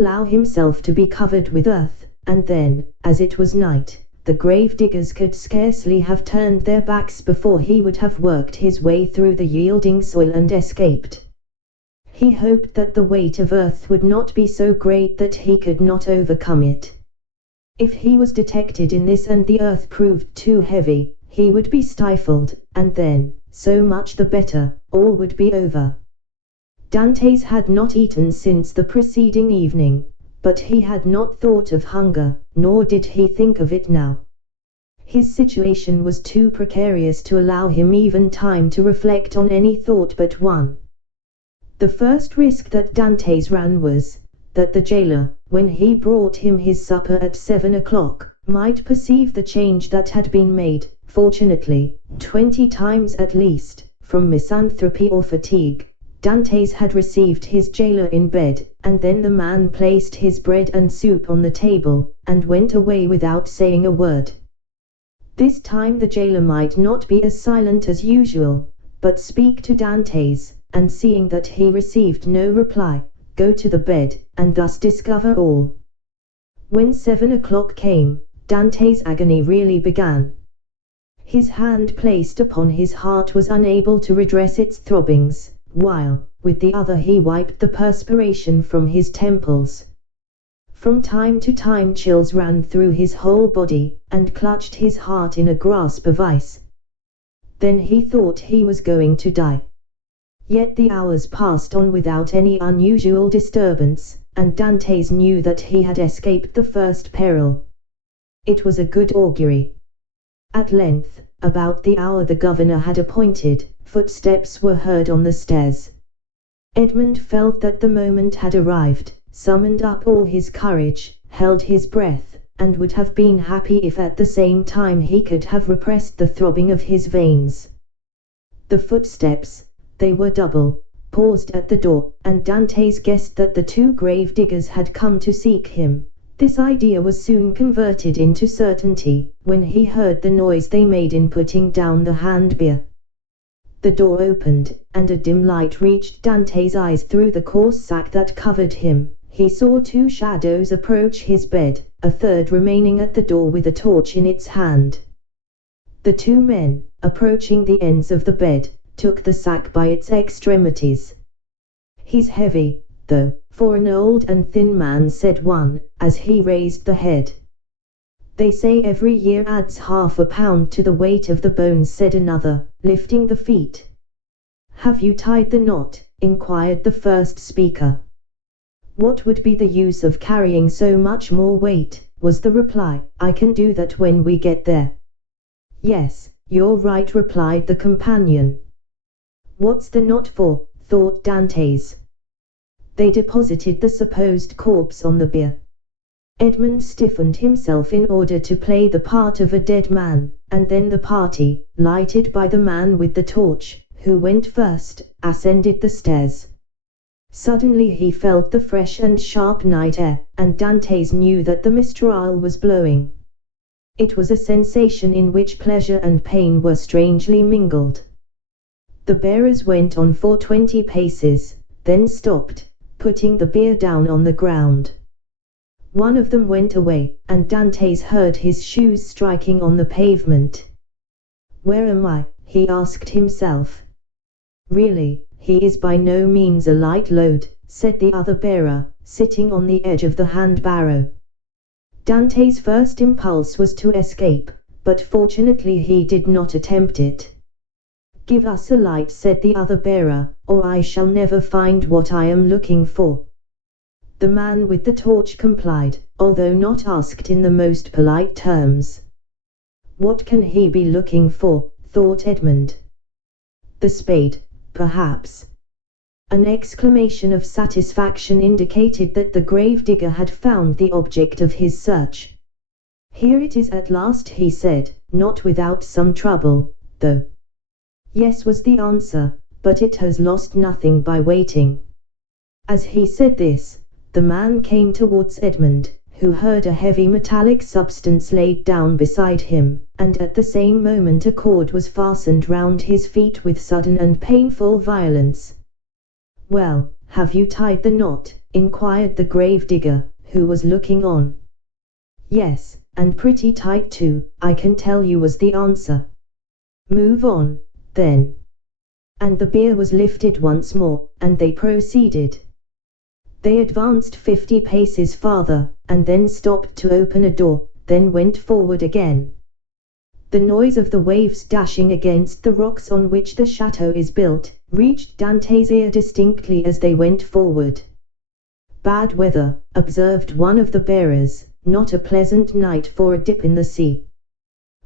allow himself to be covered with earth, and then, as it was night, the grave diggers could scarcely have turned their backs before he would have worked his way through the yielding soil and escaped. He hoped that the weight of earth would not be so great that he could not overcome it. If he was detected in this and the earth proved too heavy, he would be stifled, and then, so much the better, all would be over. Dantes had not eaten since the preceding evening, but he had not thought of hunger, nor did he think of it now. His situation was too precarious to allow him even time to reflect on any thought but one. The first risk that Dantes ran was, that the jailer, when he brought him his supper at 7 o'clock, might perceive the change that had been made, fortunately, 20 times at least, from misanthropy or fatigue. Dantes had received his jailer in bed, and then the man placed his bread and soup on the table, and went away without saying a word. This time the jailer might not be as silent as usual, but speak to Dantes, and seeing that he received no reply, go to the bed, and thus discover all. When 7 o'clock came, Dantes' agony really began. His hand placed upon his heart was unable to redress its throbbings, while, with the other he wiped the perspiration from his temples. From time to time chills ran through his whole body, and clutched his heart in a grasp of ice. Then he thought he was going to die. Yet the hours passed on without any unusual disturbance, and Dantes knew that he had escaped the first peril. It was a good augury. At length, about the hour the governor had appointed, footsteps were heard on the stairs. Edmund felt that the moment had arrived, summoned up all his courage, held his breath, and would have been happy if at the same time he could have repressed the throbbing of his veins. The footsteps, they were double, paused at the door, and Dantes guessed that the two grave diggers had come to seek him. This idea was soon converted into certainty, when he heard the noise they made in putting down the hand-bier. The door opened, and a dim light reached Dantes' eyes through the coarse sack that covered him. He saw two shadows approach his bed, a third remaining at the door with a torch in its hand. The two men, approaching the ends of the bed, took the sack by its extremities. "He's heavy, though, for an old and thin man," said one, as he raised the head. "They say every year adds half a pound to the weight of the bones," said another, lifting the feet. "Have you tied the knot?" inquired the first speaker. "What would be the use of carrying so much more weight?" was the reply. "I can do that when we get there." "Yes, you're right," replied the companion. "What's the knot for?" thought Dantes. They deposited the supposed corpse on the bier. Edmund stiffened himself in order to play the part of a dead man, and then the party, lighted by the man with the torch, who went first, ascended the stairs. Suddenly he felt the fresh and sharp night air, and Dantes knew that the mistral was blowing. It was a sensation in which pleasure and pain were strangely mingled. The bearers went on for 20 paces, then stopped, putting the bier down on the ground. One of them went away, and Dantes heard his shoes striking on the pavement. "Where am I?" he asked himself. "Really, he is by no means a light load," said the other bearer, sitting on the edge of the hand-barrow. Dantes' first impulse was to escape, but fortunately he did not attempt it. "Give us a light," said the other bearer, "or I shall never find what I am looking for." The man with the torch complied, although not asked in the most polite terms. "What can he be looking for?" thought Edmund. "The spade, perhaps." An exclamation of satisfaction indicated that the grave digger had found the object of his search. "Here it is at last," he said, "not without some trouble, though." "Yes," was the answer, "but it has lost nothing by waiting." As he said this, the man came towards Edmund, who heard a heavy metallic substance laid down beside him, and at the same moment a cord was fastened round his feet with sudden and painful violence. "Well, have you tied the knot?" inquired the gravedigger, who was looking on. Yes, and pretty tight too, I can tell you, was the answer. Move on, then. And the bier was lifted once more, and they proceeded. They advanced 50 paces farther, and then stopped to open a door, then went forward again. The noise of the waves dashing against the rocks on which the chateau is built, reached Dante's ear distinctly as they went forward. Bad weather, observed one of the bearers, not a pleasant night for a dip in the sea.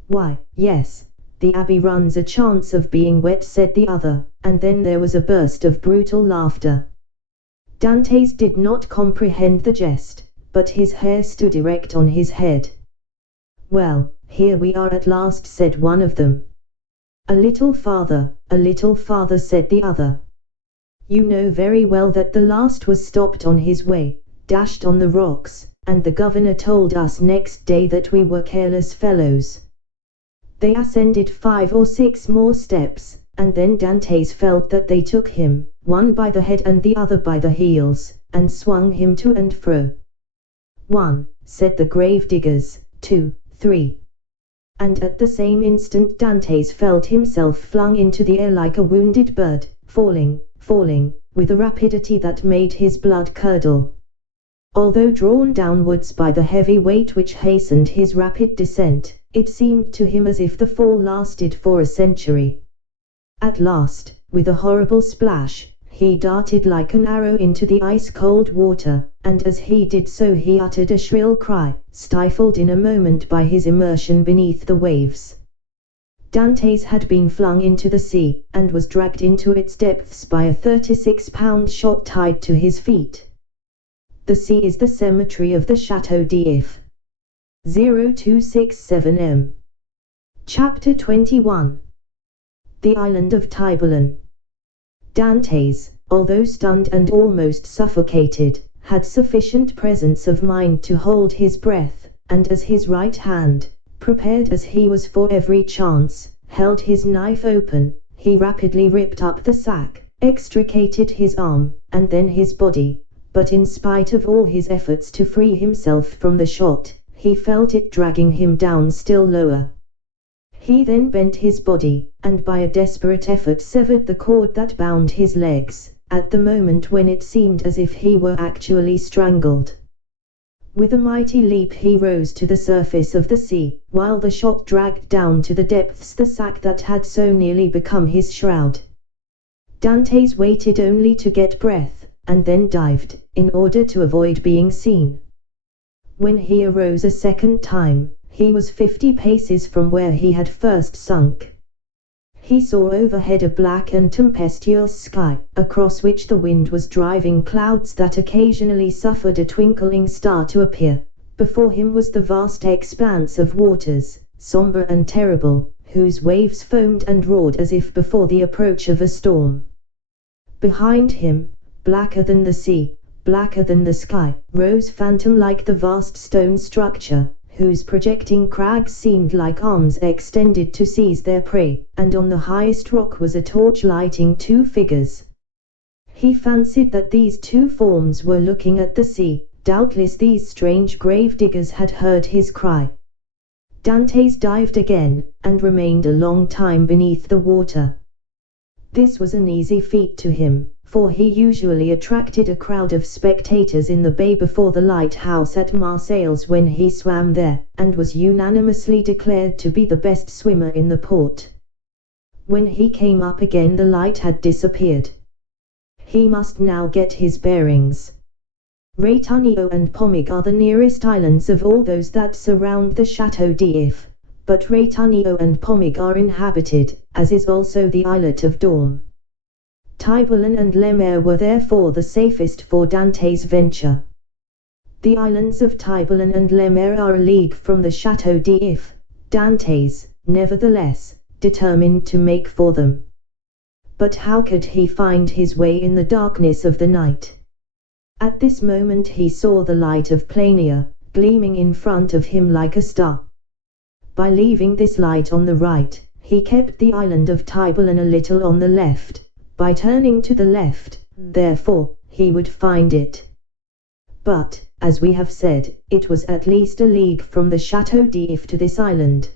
Why, yes, the abbey runs a chance of being wet, said the other, and then there was a burst of brutal laughter. Dantes did not comprehend the jest, but his hair stood erect on his head. Well, here we are at last, said one of them. A little farther, said the other. You know very well that the last was stopped on his way, dashed on the rocks, and the governor told us next day that we were careless fellows. They ascended 5 or 6 more steps, and then Dantes felt that they took him, one by the head and the other by the heels, and swung him to and fro. 1, said the gravediggers, 2, 3. And at the same instant Dantes felt himself flung into the air like a wounded bird, falling, with a rapidity that made his blood curdle. Although drawn downwards by the heavy weight which hastened his rapid descent, it seemed to him as if the fall lasted for a century. At last, with a horrible splash, he darted like an arrow into the ice-cold water, and as he did so he uttered a shrill cry, stifled in a moment by his immersion beneath the waves. Dantes had been flung into the sea, and was dragged into its depths by a 36-pound shot tied to his feet. The sea is the cemetery of the Château d'If. 0267 m. Chapter 21. The Island of Tiburon. Dantes, although stunned and almost suffocated, had sufficient presence of mind to hold his breath, and as his right hand, prepared as he was for every chance, held his knife open, he rapidly ripped up the sack, extricated his arm, and then his body, but in spite of all his efforts to free himself from the shot, he felt it dragging him down still lower. He then bent his body, and by a desperate effort severed the cord that bound his legs, at the moment when it seemed as if he were actually strangled. With a mighty leap he rose to the surface of the sea, while the shot dragged down to the depths the sack that had so nearly become his shroud. Dantes waited only to get breath, and then dived, in order to avoid being seen. When he arose a second time, he was 50 paces from where he had first sunk. He saw overhead a black and tempestuous sky, across which the wind was driving clouds that occasionally suffered a twinkling star to appear. Before him was the vast expanse of waters, somber and terrible, whose waves foamed and roared as if before the approach of a storm. Behind him, blacker than the sea, blacker than the sky, rose phantom-like the vast stone structure, whose projecting crags seemed like arms extended to seize their prey, and on the highest rock was a torch lighting 2 figures. He fancied that these 2 forms were looking at the sea. Doubtless these strange grave-diggers had heard his cry. Dantes dived again, and remained a long time beneath the water. This was an easy feat to him, for he usually attracted a crowd of spectators in the bay before the lighthouse at Marseilles when he swam there, and was unanimously declared to be the best swimmer in the port. When he came up again the light had disappeared. He must now get his bearings. Rétunio and Pomig are the nearest islands of all those that surround the Château d'If, but Rétunio and Pomig are inhabited, as is also the islet of Dorme. Tiburon and Lemaire were therefore the safest for Dantes' venture. The islands of Tiburon and Lemaire are a league from the Château d'If. Dantes, nevertheless, determined to make for them. But how could he find his way in the darkness of the night? At this moment he saw the light of Plania, gleaming in front of him like a star. By leaving this light on the right, he kept the island of Tiburon a little on the left. By turning to the left, therefore, he would find it. but, as we have said, it was at least a league from the Château d'If to this island.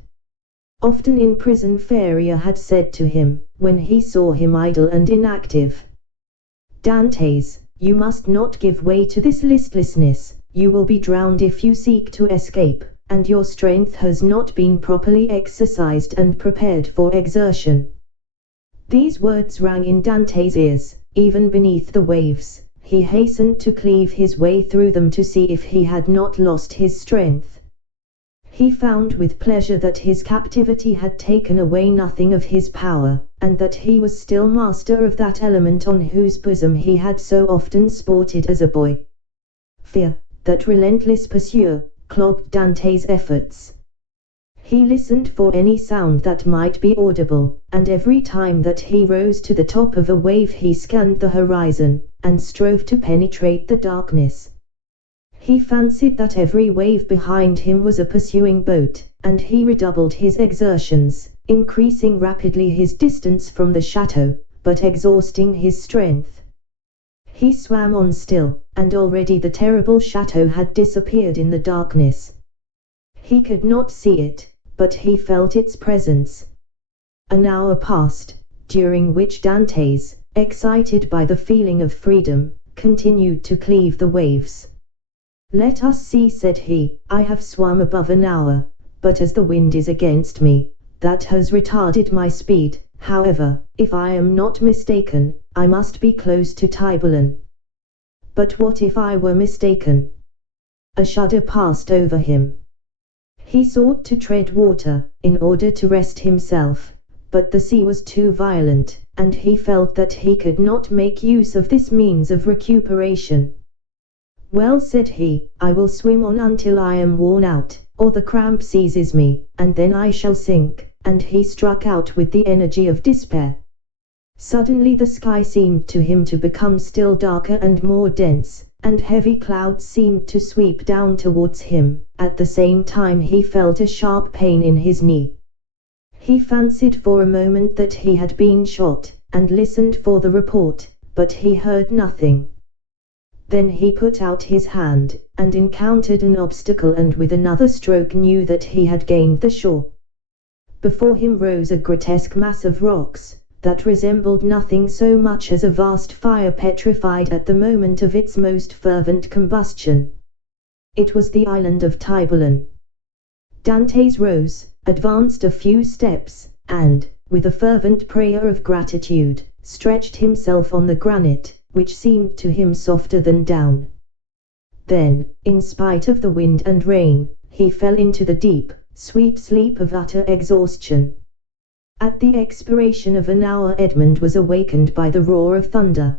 Often in prison Faria had said to him, when he saw him idle and inactive, "Dantes, you must not give way to this listlessness, you will be drowned if you seek to escape, and your strength has not been properly exercised and prepared for exertion." These words rang in Dante's ears, even beneath the waves. He hastened to cleave his way through them to see if he had not lost his strength. He found with pleasure that his captivity had taken away nothing of his power, and that he was still master of that element on whose bosom he had so often sported as a boy. Fear, that relentless pursuer, clogged Dante's efforts. He listened for any sound that might be audible, and every time that he rose to the top of a wave he scanned the horizon, and strove to penetrate the darkness. He fancied that every wave behind him was a pursuing boat, and he redoubled his exertions, increasing rapidly his distance from the chateau, but exhausting his strength. He swam on still, and already the terrible chateau had disappeared in the darkness. He could not see it, but he felt its presence. An hour passed, during which Dantes, excited by the feeling of freedom, continued to cleave the waves. "Let us see," said he, "I have swum above an hour, but as the wind is against me, that has retarded my speed. However, if I am not mistaken, I must be close to Tiburon. But what if I were mistaken?" A shudder passed over him. He sought to tread water, in order to rest himself, but the sea was too violent, and he felt that he could not make use of this means of recuperation. "Well," said he, "I will swim on until I am worn out, or the cramp seizes me, and then I shall sink," and he struck out with the energy of despair. Suddenly the sky seemed to him to become still darker and more dense, and heavy clouds seemed to sweep down towards him. At the same time he felt a sharp pain in his knee. He fancied for a moment that he had been shot, and listened for the report, but he heard nothing. Then he put out his hand, and encountered an obstacle, and with another stroke knew that he had gained the shore. Before him rose a grotesque mass of rocks, that resembled nothing so much as a vast fire petrified at the moment of its most fervent combustion. It was the island of Tiburon. Dantes rose, advanced a few steps, and, with a fervent prayer of gratitude, stretched himself on the granite, which seemed to him softer than down. Then, in spite of the wind and rain, he fell into the deep, sweet sleep of utter exhaustion. At the expiration of an hour Edmund was awakened by the roar of thunder.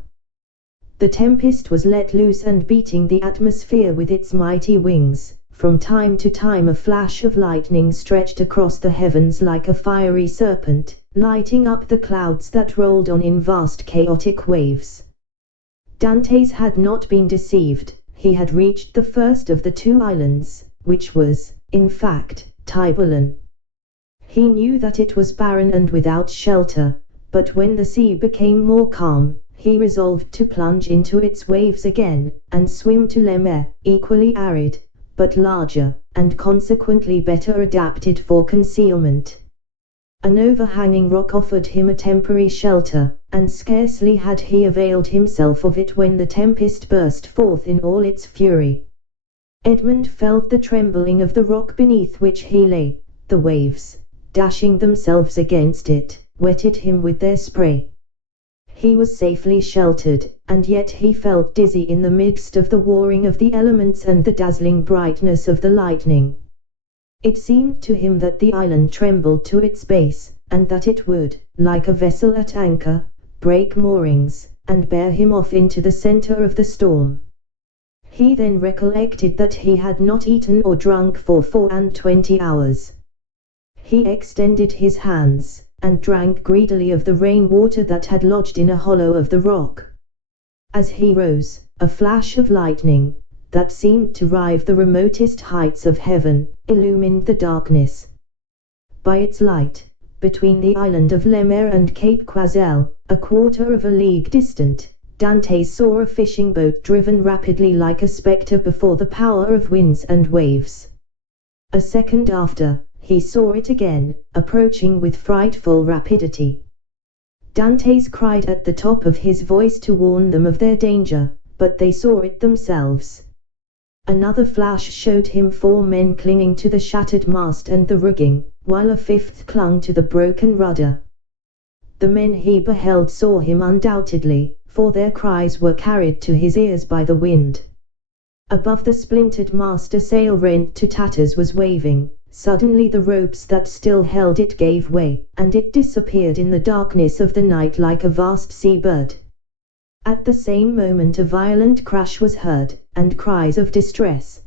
The tempest was let loose and beating the atmosphere with its mighty wings. From time to time a flash of lightning stretched across the heavens like a fiery serpent, lighting up the clouds that rolled on in vast chaotic waves. Dantes had not been deceived. He had reached the first of the two islands, which was, in fact, Tiburon. He knew that it was barren and without shelter, but when the sea became more calm, he resolved to plunge into its waves again, and swim to Le Mer, equally arid, but larger, and consequently better adapted for concealment. An overhanging rock offered him a temporary shelter, and scarcely had he availed himself of it when the tempest burst forth in all its fury. Edmund felt the trembling of the rock beneath which he lay. The waves, dashing themselves against it, wetted him with their spray. He was safely sheltered, and yet he felt dizzy in the midst of the warring of the elements and the dazzling brightness of the lightning. It seemed to him that the island trembled to its base, and that it would, like a vessel at anchor, break moorings, and bear him off into the center of the storm. He then recollected that he had not eaten or drunk for 24 hours. He extended his hands, and drank greedily of the rain-water that had lodged in a hollow of the rock. As he rose, a flash of lightning, that seemed to rive the remotest heights of heaven, illumined the darkness. By its light, between the island of Le Mer and Cape Quoizel, a quarter of a league distant, Dante saw a fishing boat driven rapidly like a spectre before the power of winds and waves. A second after, he saw it again, approaching with frightful rapidity. Dante cried at the top of his voice to warn them of their danger, but they saw it themselves. Another flash showed him 4 men clinging to the shattered mast and the rigging, while a 5th clung to the broken rudder. The men he beheld saw him undoubtedly, for their cries were carried to his ears by the wind. Above the splintered mast a sail rent to tatters was waving. Suddenly the ropes that still held it gave way, and it disappeared in the darkness of the night like a vast seabird. At the same moment a violent crash was heard, and cries of distress.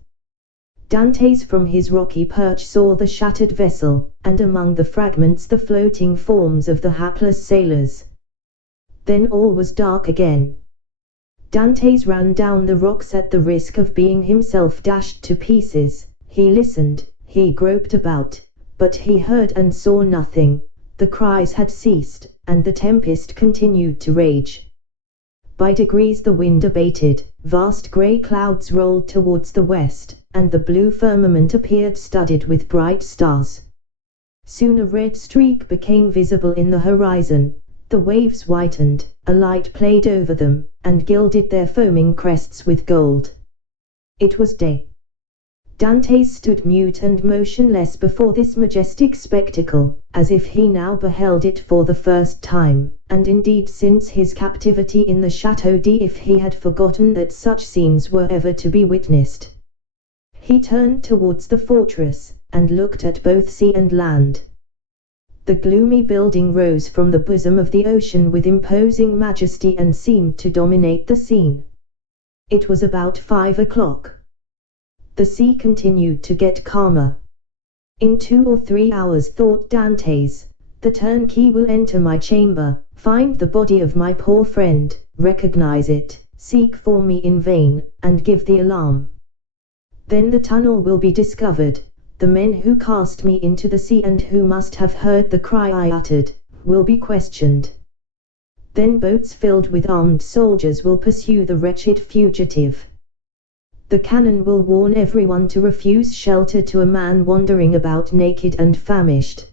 Dantes from his rocky perch saw the shattered vessel, and among the fragments the floating forms of the hapless sailors. Then all was dark again. Dantes ran down the rocks at the risk of being himself dashed to pieces. He listened, he groped about, but he heard and saw nothing. The cries had ceased, and the tempest continued to rage. By degrees the wind abated, vast grey clouds rolled towards the west, and the blue firmament appeared studded with bright stars. Soon a red streak became visible in the horizon. The waves whitened, a light played over them, and gilded their foaming crests with gold. It was day. Dantes stood mute and motionless before this majestic spectacle, as if he now beheld it for the first time, and indeed since his captivity in the Château d'If he had forgotten that such scenes were ever to be witnessed. He turned towards the fortress, and looked at both sea and land. The gloomy building rose from the bosom of the ocean with imposing majesty and seemed to dominate the scene. It was about 5 o'clock. The sea continued to get calmer. In 2 or 3 hours, thought Dantes, the turnkey will enter my chamber, find the body of my poor friend, recognize it, seek for me in vain, and give the alarm. Then the tunnel will be discovered. The men who cast me into the sea and who must have heard the cry I uttered, will be questioned. Then boats filled with armed soldiers will pursue the wretched fugitive. The cannon will warn everyone to refuse shelter to a man wandering about naked and famished.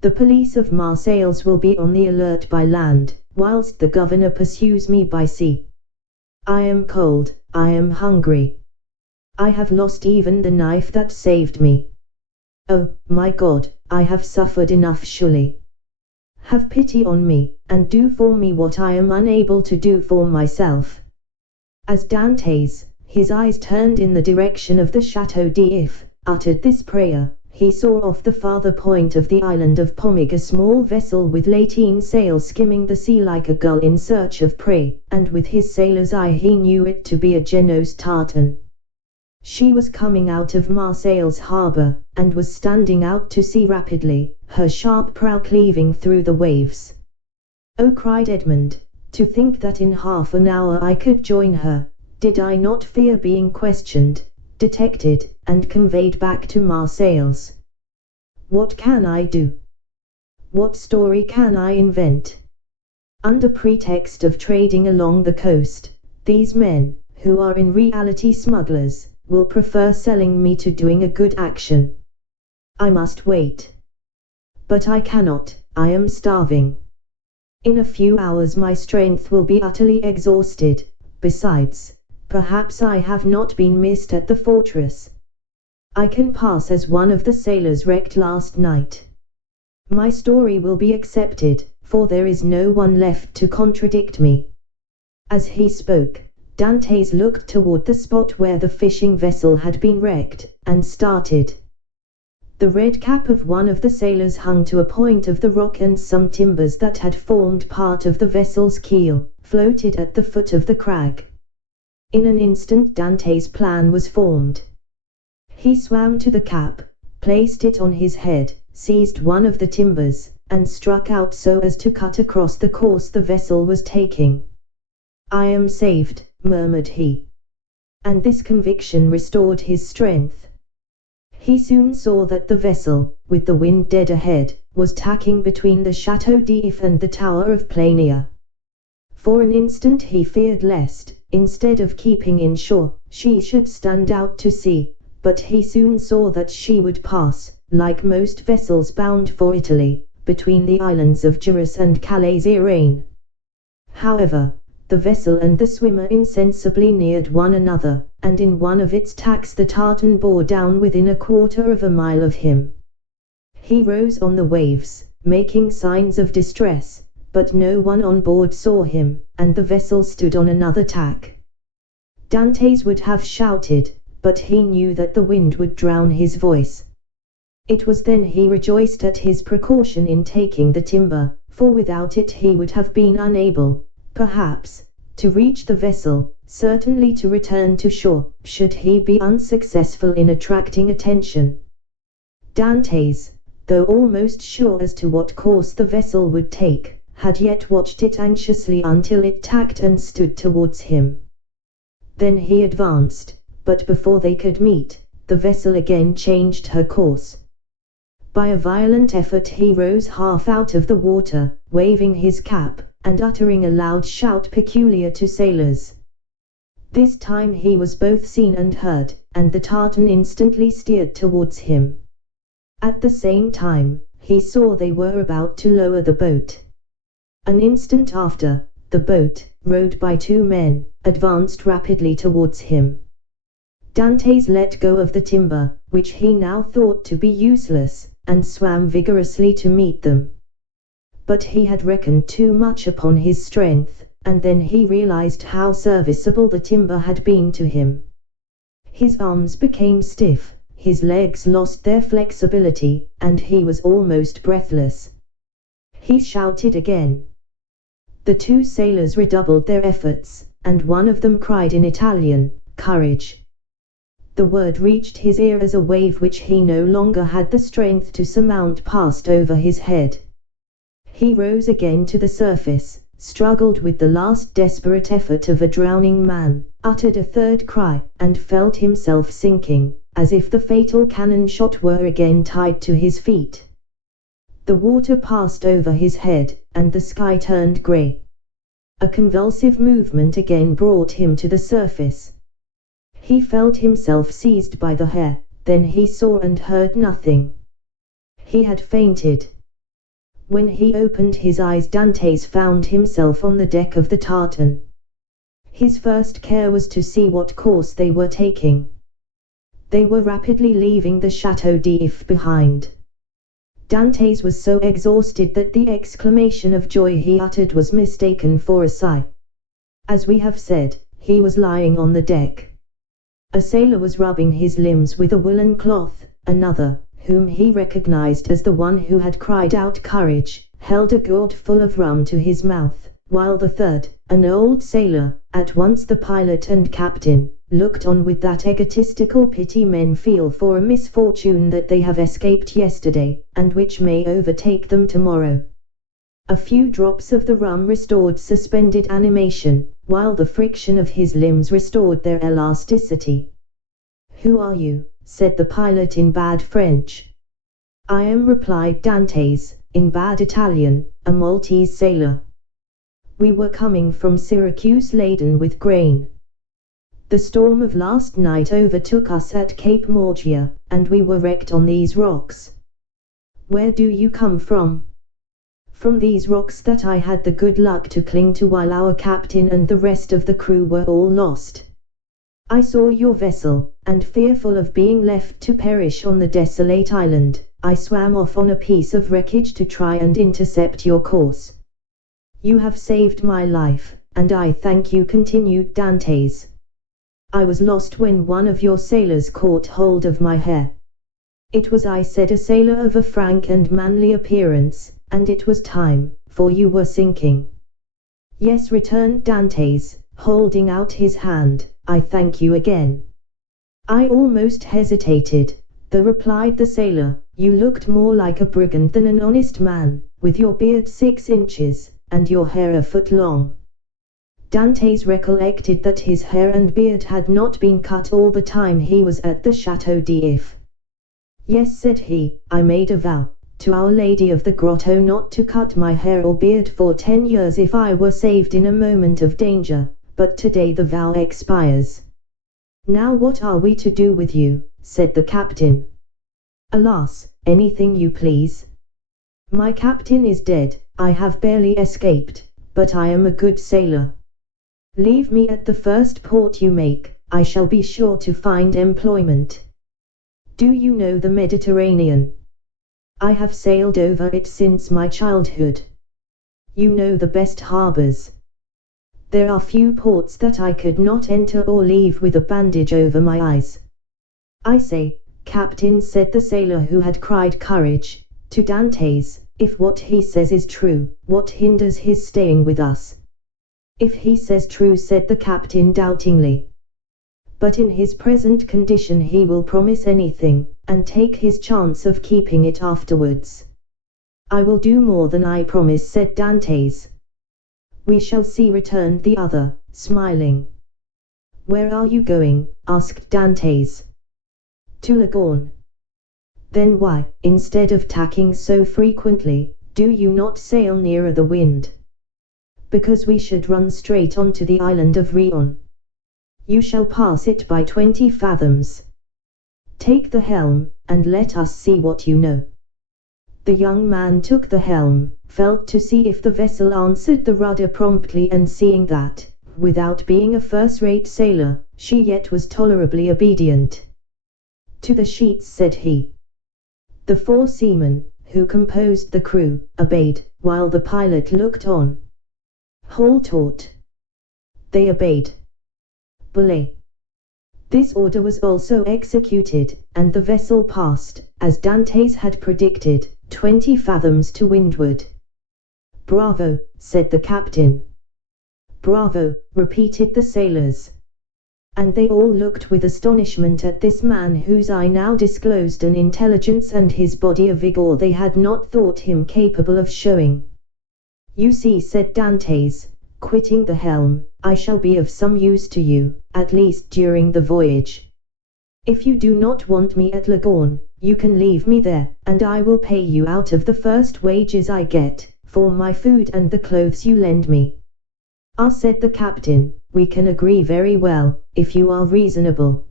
The police of Marseilles will be on the alert by land, whilst the governor pursues me by sea. I am cold, I am hungry. I have lost even the knife that saved me. Oh, my God, I have suffered enough surely. Have pity on me, and do for me what I am unable to do for myself. As Dantes, his eyes turned in the direction of the Château d'If, uttered this prayer, he saw off the farther point of the island of Pomig a small vessel with lateen sails skimming the sea like a gull in search of prey, and with his sailor's eye he knew it to be a Genoese tartan. She was coming out of Marseilles harbour, and was standing out to sea rapidly, her sharp prow cleaving through the waves. "Oh," cried Edmund, "to think that in half an hour I could join her! Did I not fear being questioned, detected, and conveyed back to Marseilles? What can I do? What story can I invent? Under pretext of trading along the coast, these men, who are in reality smugglers, will prefer selling me to doing a good action. I must wait. But I cannot, I am starving. In a few hours my strength will be utterly exhausted. Besides, perhaps I have not been missed at the fortress. I can pass as one of the sailors wrecked last night. My story will be accepted, for there is no one left to contradict me." As he spoke, Dantes looked toward the spot where the fishing vessel had been wrecked, and started. The red cap of one of the sailors hung to a point of the rock, and some timbers that had formed part of the vessel's keel floated at the foot of the crag. In an instant Dante's plan was formed. He swam to the cap, placed it on his head, seized one of the timbers, and struck out so as to cut across the course the vessel was taking. "I am saved," murmured he. And this conviction restored his strength. He soon saw that the vessel, with the wind dead ahead, was tacking between the Château d'If and the Tower of Plania. For an instant he feared lest, instead of keeping in shore, she should stand out to sea, but he soon saw that she would pass, like most vessels bound for Italy, between the islands of Gyrus and Calais. However, the vessel and the swimmer insensibly neared one another, and in one of its tacks the tartan bore down within a quarter of a mile of him. He rose on the waves, making signs of distress, but no one on board saw him, and the vessel stood on another tack. Dantes would have shouted, but he knew that the wind would drown his voice. It was then he rejoiced at his precaution in taking the timber, for without it he would have been unable, perhaps, to reach the vessel, certainly to return to shore, should he be unsuccessful in attracting attention. Dantes, though almost sure as to what course the vessel would take, had yet watched it anxiously until it tacked and stood towards him. Then he advanced, but before they could meet, the vessel again changed her course. By a violent effort he rose half out of the water, waving his cap, and uttering a loud shout peculiar to sailors. This time he was both seen and heard, and the tartan instantly steered towards him. At the same time, he saw they were about to lower the boat. An instant after, the boat, rowed by two men, advanced rapidly towards him. Dantes let go of the timber, which he now thought to be useless, and swam vigorously to meet them. But he had reckoned too much upon his strength, and then he realized how serviceable the timber had been to him. His arms became stiff, his legs lost their flexibility, and he was almost breathless. He shouted again. The two sailors redoubled their efforts, and one of them cried in Italian, "Courage!" The word reached his ear as a wave which he no longer had the strength to surmount passed over his head. He rose again to the surface, struggled with the last desperate effort of a drowning man, uttered a third cry, and felt himself sinking, as if the fatal cannon shot were again tied to his feet. The water passed over his head, and the sky turned grey. A convulsive movement again brought him to the surface. He felt himself seized by the hair, then he saw and heard nothing. He had fainted. When he opened his eyes, Dantes found himself on the deck of the tartan. His first care was to see what course they were taking. They were rapidly leaving the Château d'If behind. Dantes was so exhausted that the exclamation of joy he uttered was mistaken for a sigh. As we have said, he was lying on the deck. A sailor was rubbing his limbs with a woolen cloth, another, whom he recognized as the one who had cried out "Courage," held a gourd full of rum to his mouth, while the third, an old sailor, at once the pilot and captain, looked on with that egotistical pity men feel for a misfortune that they have escaped yesterday, and which may overtake them tomorrow. A few drops of the rum restored suspended animation, while the friction of his limbs restored their elasticity. "Who are you?" said the pilot in bad French. "I am," replied Dantes, in bad Italian, "a Maltese sailor. We were coming from Syracuse laden with grain. The storm of last night overtook us at Cape Morgia, and we were wrecked on these rocks." "Where do you come from?" "From these rocks that I had the good luck to cling to while our captain and the rest of the crew were all lost. I saw your vessel, and fearful of being left to perish on the desolate island, I swam off on a piece of wreckage to try and intercept your course. You have saved my life, and I thank you," continued Dantes. "I was lost when one of your sailors caught hold of my hair. It was I," said a sailor of a frank and manly appearance, "and it was time, for you were sinking." "Yes," returned Dantes, holding out his hand, "I thank you again." "I almost hesitated," replied the sailor. "You looked more like a brigand than an honest man, with your beard 6 inches, and your hair a foot long." Dantes recollected that his hair and beard had not been cut all the time he was at the Château d'If. "Yes," said he, "I made a vow to Our Lady of the Grotto not to cut my hair or beard for 10 years if I were saved in a moment of danger, but today the vow expires. Now what are we to do with you? Said the captain. Alas, anything you please. My captain is dead, I have barely escaped, but I am a good sailor. Leave me at the first port you make, I shall be sure to find employment. Do you know the Mediterranean? I have sailed over it since my childhood. You know the best harbors. There are few ports that I could not enter or leave with a bandage over my eyes. I say, Captain, said the sailor who had cried courage, to Dantes, if what he says is true, what hinders his staying with us? If he says true, said the captain doubtingly. But in his present condition he will promise anything, and take his chance of keeping it afterwards. I will do more than I promise, said Dantes. We shall see, returned the other, smiling. Where are you going? Asked Dantes. To Leghorn. Then why, instead of tacking so frequently, do you not sail nearer the wind? Because we should run straight on to the island of Rion. You shall pass it by 20 fathoms. Take the helm, and let us see what you know. The young man took the helm, felt to see if the vessel answered the rudder promptly, and seeing that, without being a first-rate sailor, she yet was tolerably obedient. To the sheets, said he. The 4 seamen, who composed the crew, obeyed, while the pilot looked on. Haul taut. They obeyed. Belay. This order was also executed, and the vessel passed, as Dantes had predicted, 20 fathoms to windward. Bravo, said the captain. Bravo, repeated the sailors. And they all looked with astonishment at this man whose eye now disclosed an intelligence and his body a vigor they had not thought him capable of showing. You see, said Dantes, quitting the helm, I shall be of some use to you, at least during the voyage. If you do not want me at Leghorn, you can leave me there, and I will pay you out of the first wages I get, for my food and the clothes you lend me. Ah, said the captain, we can agree very well, if you are reasonable.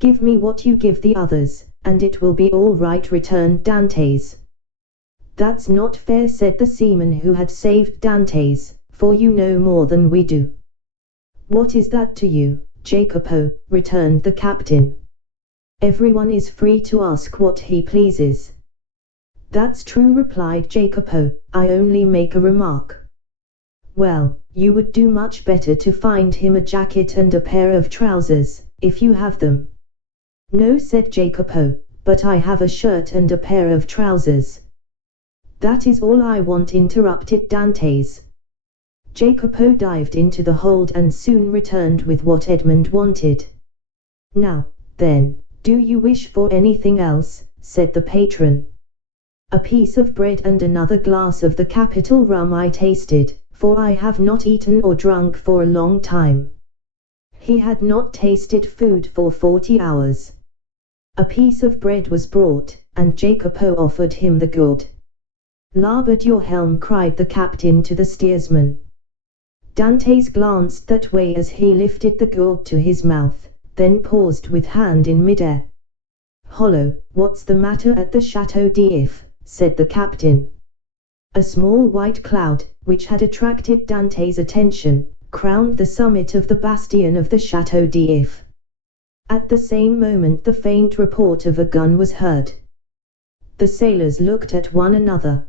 Give me what you give the others, and it will be all right, returned Dantes. That's not fair, said the seaman who had saved Dantes, for you know more than we do. What is that to you, Jacopo? Returned the captain. Everyone is free to ask what he pleases. That's true, replied Jacopo, I only make a remark. Well, you would do much better to find him a jacket and a pair of trousers, if you have them. No, said Jacopo, but I have a shirt and a pair of trousers. That is all I want, interrupted Dantes. Jacopo dived into the hold and soon returned with what Edmund wanted. Now, then, do you wish for anything else? Said the patron. A piece of bread and another glass of the capital rum I tasted, for I have not eaten or drunk for a long time. He had not tasted food for 40 hours. A piece of bread was brought, and Jacopo offered him the gourd. Larboard your helm, cried the captain to the steersman. Dantes glanced that way as he lifted the gourd to his mouth, then paused with hand in mid-air. Hollow, what's the matter at the Chateau d'If? Said the captain. A small white cloud, which had attracted Dantes' attention, crowned the summit of the bastion of the Chateau d'If. At the same moment the faint report of a gun was heard. The sailors looked at one another.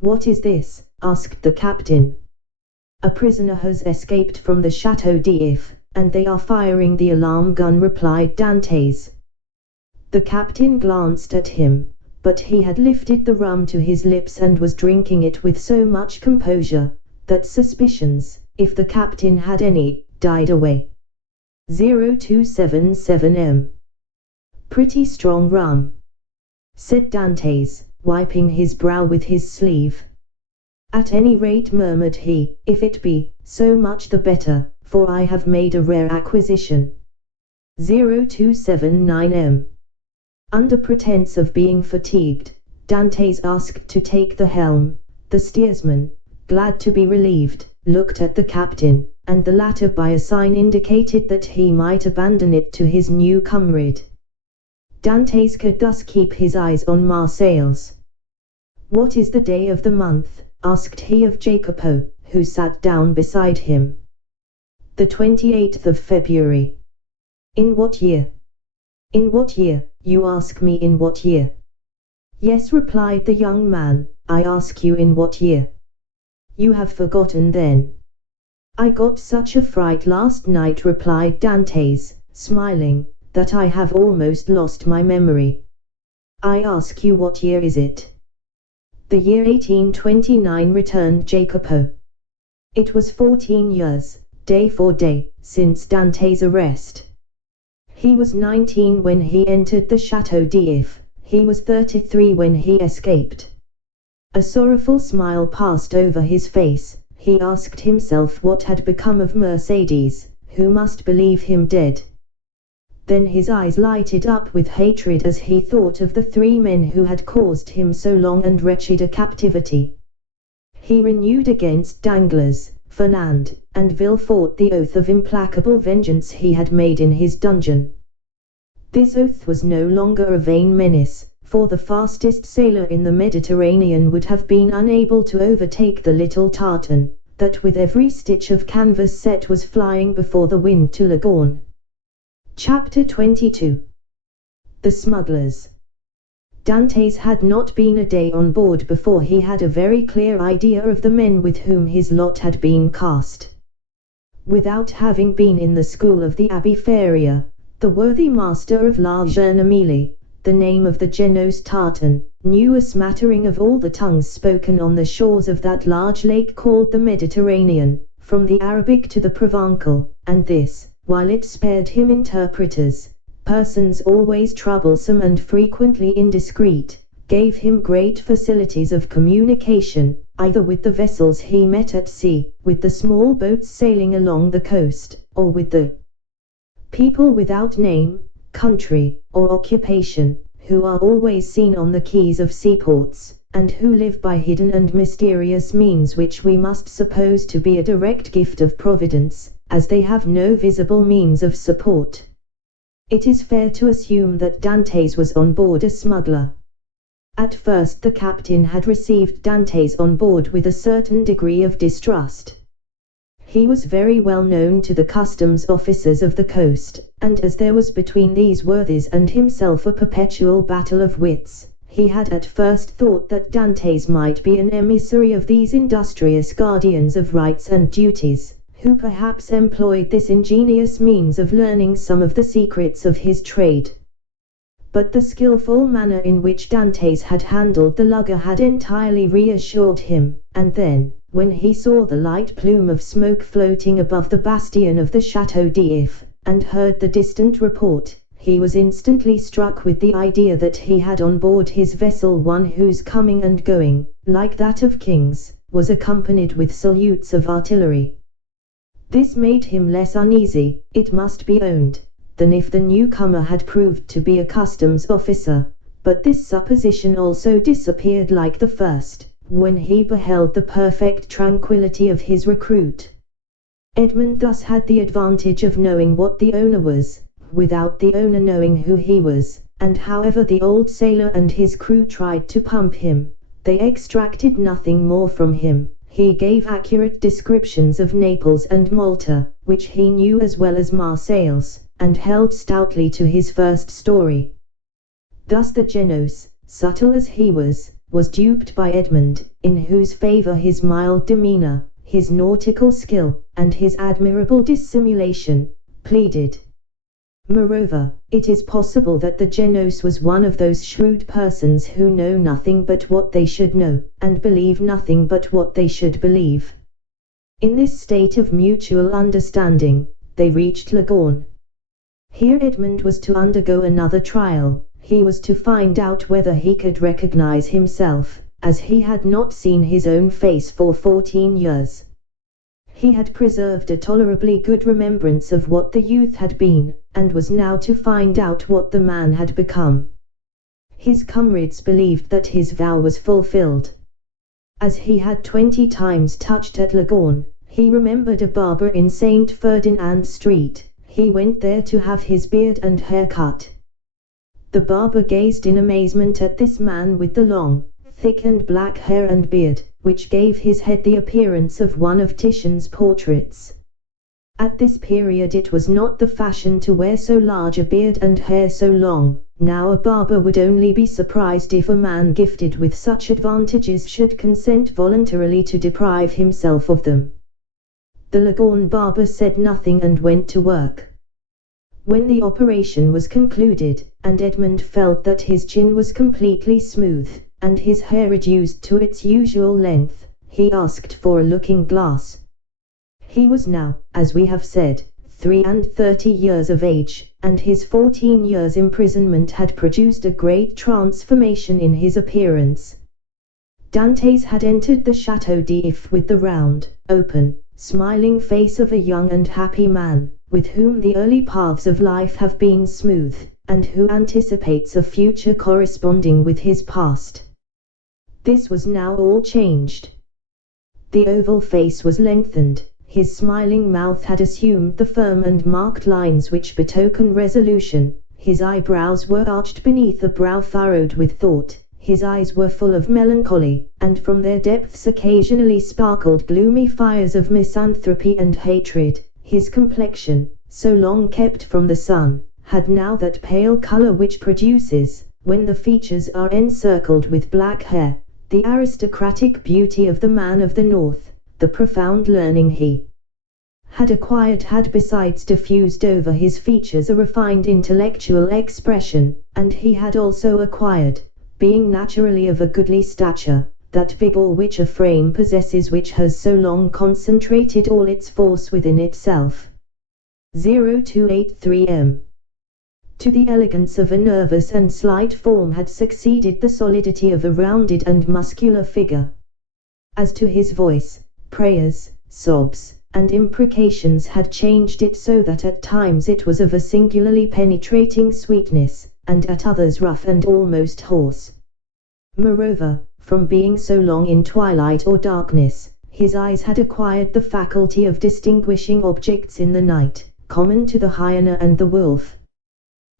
What is this? Asked the captain. A prisoner has escaped from the Chateau d'If, and they are firing the alarm gun, replied Dantes. The captain glanced at him, but he had lifted the rum to his lips and was drinking it with so much composure, that suspicions, if the captain had any, died away. 0277 Pretty strong rum, said Dantes, wiping his brow with his sleeve. At any rate, murmured he, if it be, so much the better, for I have made a rare acquisition. 0279 Under pretence of being fatigued, Dantes asked to take the helm. The steersman, glad to be relieved, looked at the captain, and the latter by a sign indicated that he might abandon it to his new comrade. Dantes could thus keep his eyes on Marseilles. "What is the day of the month?" asked he of Jacopo, who sat down beside him. "The 28th of February." "In what year?" "In what year? You ask me in what year?" "Yes," replied the young man, "I ask you in what year." "You have forgotten then." "I got such a fright last night," replied Dantes, smiling, "that I have almost lost my memory." "I ask you what year is it?" "The year 1829," returned Jacopo. It was 14 years, day for day, since Dantes' arrest. He was 19 when he entered the Chateau d'If. He was 33 when he escaped. A sorrowful smile passed over his face. He asked himself what had become of Mercedes, who must believe him dead. Then his eyes lighted up with hatred as he thought of the 3 men who had caused him so long and wretched a captivity. He renewed against Danglars, Fernand, and Villefort the oath of implacable vengeance he had made in his dungeon. This oath was no longer a vain menace, for the fastest sailor in the Mediterranean would have been unable to overtake the little tartan, that with every stitch of canvas set was flying before the wind to Leghorn. Chapter 22. The Smugglers. Dantes had not been a day on board before he had a very clear idea of the men with whom his lot had been cast. Without having been in the school of the Abbé Faria, the worthy master of La Jeune Amélie, the name of the Genoese tartan, knew a smattering of all the tongues spoken on the shores of that large lake called the Mediterranean, from the Arabic to the Provençal, and this, while it spared him interpreters, persons always troublesome and frequently indiscreet, gave him great facilities of communication, either with the vessels he met at sea, with the small boats sailing along the coast, or with the people without name, country, or occupation, who are always seen on the quays of seaports, and who live by hidden and mysterious means which we must suppose to be a direct gift of Providence, as they have no visible means of support. It is fair to assume that Dantes was on board a smuggler. At first the captain had received Dantes on board with a certain degree of distrust. He was very well known to the customs officers of the coast, and as there was between these worthies and himself a perpetual battle of wits, he had at first thought that Dantes might be an emissary of these industrious guardians of rights and duties, who perhaps employed this ingenious means of learning some of the secrets of his trade. But the skillful manner in which Dantes had handled the lugger had entirely reassured him, and then, when he saw the light plume of smoke floating above the bastion of the Chateau d'If, and heard the distant report, he was instantly struck with the idea that he had on board his vessel one whose coming and going, like that of kings, was accompanied with salutes of artillery. This made him less uneasy, it must be owned, than if the newcomer had proved to be a customs officer, but this supposition also disappeared like the first, when he beheld the perfect tranquillity of his recruit. Edmund thus had the advantage of knowing what the owner was, without the owner knowing who he was, and however the old sailor and his crew tried to pump him, they extracted nothing more from him. He gave accurate descriptions of Naples and Malta, which he knew as well as Marseilles, and held stoutly to his first story. Thus the Genoese, subtle as he was duped by Edmund, in whose favor his mild demeanor, his nautical skill, and his admirable dissimulation, pleaded. Moreover, it is possible that the Genoese was one of those shrewd persons who know nothing but what they should know, and believe nothing but what they should believe. In this state of mutual understanding, they reached Leghorn. Here Edmund was to undergo another trial. He was to find out whether he could recognize himself, as he had not seen his own face for 14 years. He had preserved a tolerably good remembrance of what the youth had been, and was now to find out what the man had become. His comrades believed that his vow was fulfilled. As he had 20 times touched at Leghorn, he remembered a barber in St. Ferdinand Street. He went there to have his beard and hair cut. The barber gazed in amazement at this man with the long, thickened black hair and beard, which gave his head the appearance of one of Titian's portraits. At this period it was not the fashion to wear so large a beard and hair so long. Now a barber would only be surprised if a man gifted with such advantages should consent voluntarily to deprive himself of them. The Leghorn barber said nothing and went to work. When the operation was concluded, and Edmund felt that his chin was completely smooth, and his hair reduced to its usual length, he asked for a looking-glass. He was now, as we have said, 33 years of age, and his 14 years' imprisonment had produced a great transformation in his appearance. Dantes had entered the Château d'If with the round, open, smiling face of a young and happy man, with whom the early paths of life have been smooth, and who anticipates a future corresponding with his past. This was now all changed. The oval face was lengthened. His smiling mouth had assumed the firm and marked lines which betoken resolution, his eyebrows were arched beneath a brow furrowed with thought, his eyes were full of melancholy, and from their depths occasionally sparkled gloomy fires of misanthropy and hatred. His complexion, so long kept from the sun, had now that pale color which produces, when the features are encircled with black hair, the aristocratic beauty of the man of the north. The profound learning he had acquired had besides diffused over his features a refined intellectual expression, and he had also acquired, being naturally of a goodly stature, that vigor which a frame possesses which has so long concentrated all its force within itself. 0283 m. To the elegance of a nervous and slight form had succeeded the solidity of a rounded and muscular figure. As to his voice, prayers, sobs, and imprecations had changed it so that at times it was of a singularly penetrating sweetness, and at others rough and almost hoarse. Moreover, from being so long in twilight or darkness, his eyes had acquired the faculty of distinguishing objects in the night, common to the hyena and the wolf.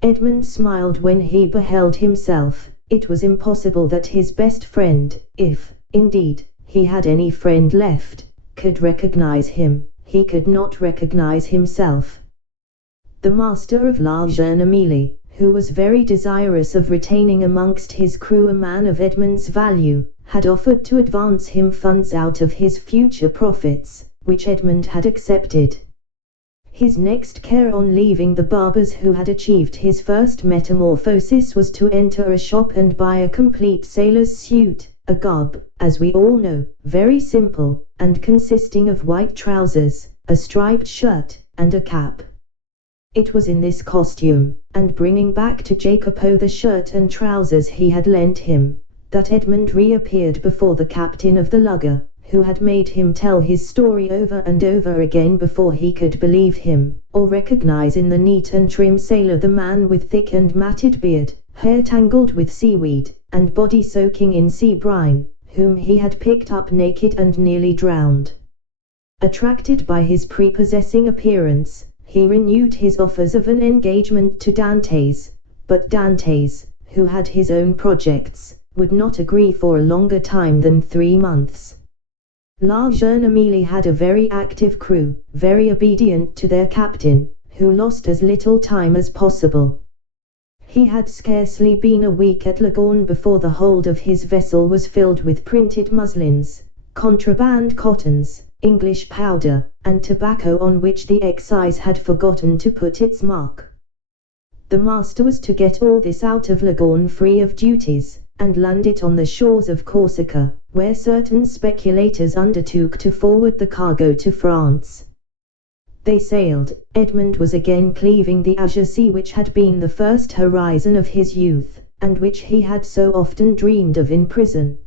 Edmund smiled when he beheld himself. It was impossible that his best friend, if, indeed, he had any friend left, could recognize him. He could not recognize himself. The master of La Jeune Amélie, who was very desirous of retaining amongst his crew a man of Edmund's value, had offered to advance him funds out of his future profits, which Edmund had accepted. His next care on leaving the barbers who had achieved his first metamorphosis was to enter a shop and buy a complete sailor's suit, a garb, as we all know, very simple, and consisting of white trousers, a striped shirt, and a cap. It was in this costume, and bringing back to Jacopo the shirt and trousers he had lent him, that Edmund reappeared before the captain of the lugger, who had made him tell his story over and over again before he could believe him, or recognize in the neat and trim sailor the man with thick and matted beard, hair tangled with seaweed, and body soaking in sea brine, whom he had picked up naked and nearly drowned. Attracted by his prepossessing appearance, he renewed his offers of an engagement to Dantes, but Dantes, who had his own projects, would not agree for a longer time than 3 months. La Jeune Amélie had a very active crew, very obedient to their captain, who lost as little time as possible. He had scarcely been a week at Leghorn before the hold of his vessel was filled with printed muslins, contraband cottons, English powder, and tobacco on which the excise had forgotten to put its mark. The master was to get all this out of Leghorn free of duties, and land it on the shores of Corsica, where certain speculators undertook to forward the cargo to France. They sailed. Edmund was again cleaving the azure sea which had been the first horizon of his youth, and which he had so often dreamed of in prison.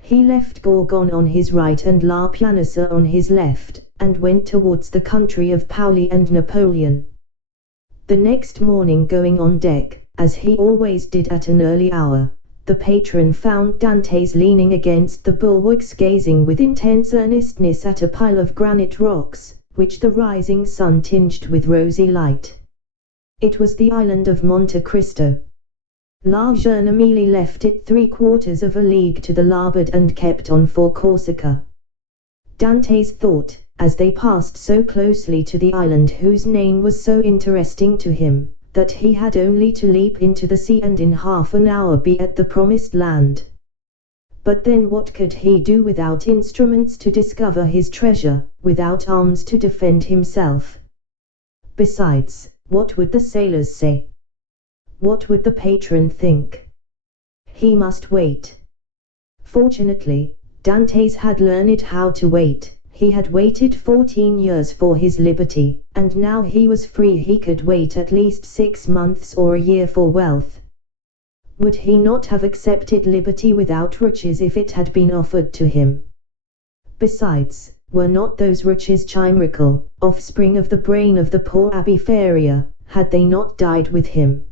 He left Gorgone on his right and La Pianissa on his left, and went towards the country of Paoli and Napoleon. The next morning, going on deck, as he always did at an early hour, the patron found Dantes leaning against the bulwarks, gazing with intense earnestness at a pile of granite rocks, which the rising sun tinged with rosy light. It was the island of Monte Cristo. La Jeune Amélie left it 3/4 of a league to the larboard and kept on for Corsica. Dantes thought, as they passed so closely to the island whose name was so interesting to him, that he had only to leap into the sea and in half an hour be at the promised land. But then what could he do without instruments to discover his treasure, without arms to defend himself? Besides, what would the sailors say? What would the patron think? He must wait. Fortunately, Dantes had learned how to wait. He had waited 14 years for his liberty, and now he was free. He could wait at least 6 months or a year for wealth. Would he not have accepted liberty without riches if it had been offered to him? Besides, were not those riches chimerical, offspring of the brain of the poor Abbé Faria? Had they not died with him?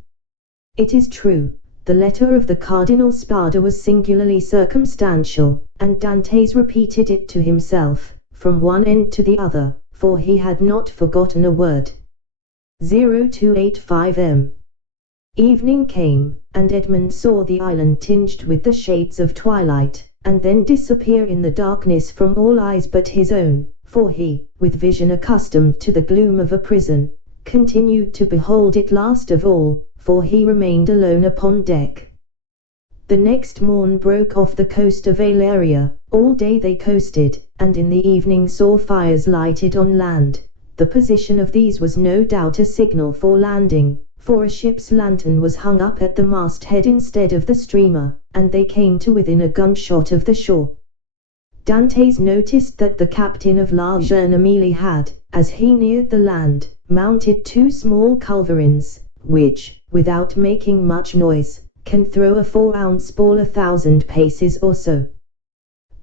It is true, the letter of the Cardinal Spada was singularly circumstantial, and Dantes repeated it to himself, from one end to the other, for he had not forgotten a word. 0285 m. Evening came, and Edmund saw the island tinged with the shades of twilight, and then disappear in the darkness from all eyes but his own, for he, with vision accustomed to the gloom of a prison, continued to behold it last of all, for he remained alone upon deck. The next morn broke off the coast of Aleria. All day they coasted, and in the evening saw fires lighted on land. The position of these was no doubt a signal for landing, for a ship's lantern was hung up at the masthead instead of the streamer, and they came to within a gunshot of the shore. Dantes noticed that the captain of La Jeune Amélie had, as he neared the land, mounted 2 small culverins, which, without making much noise, can throw a 4-ounce ball 1,000 paces or so.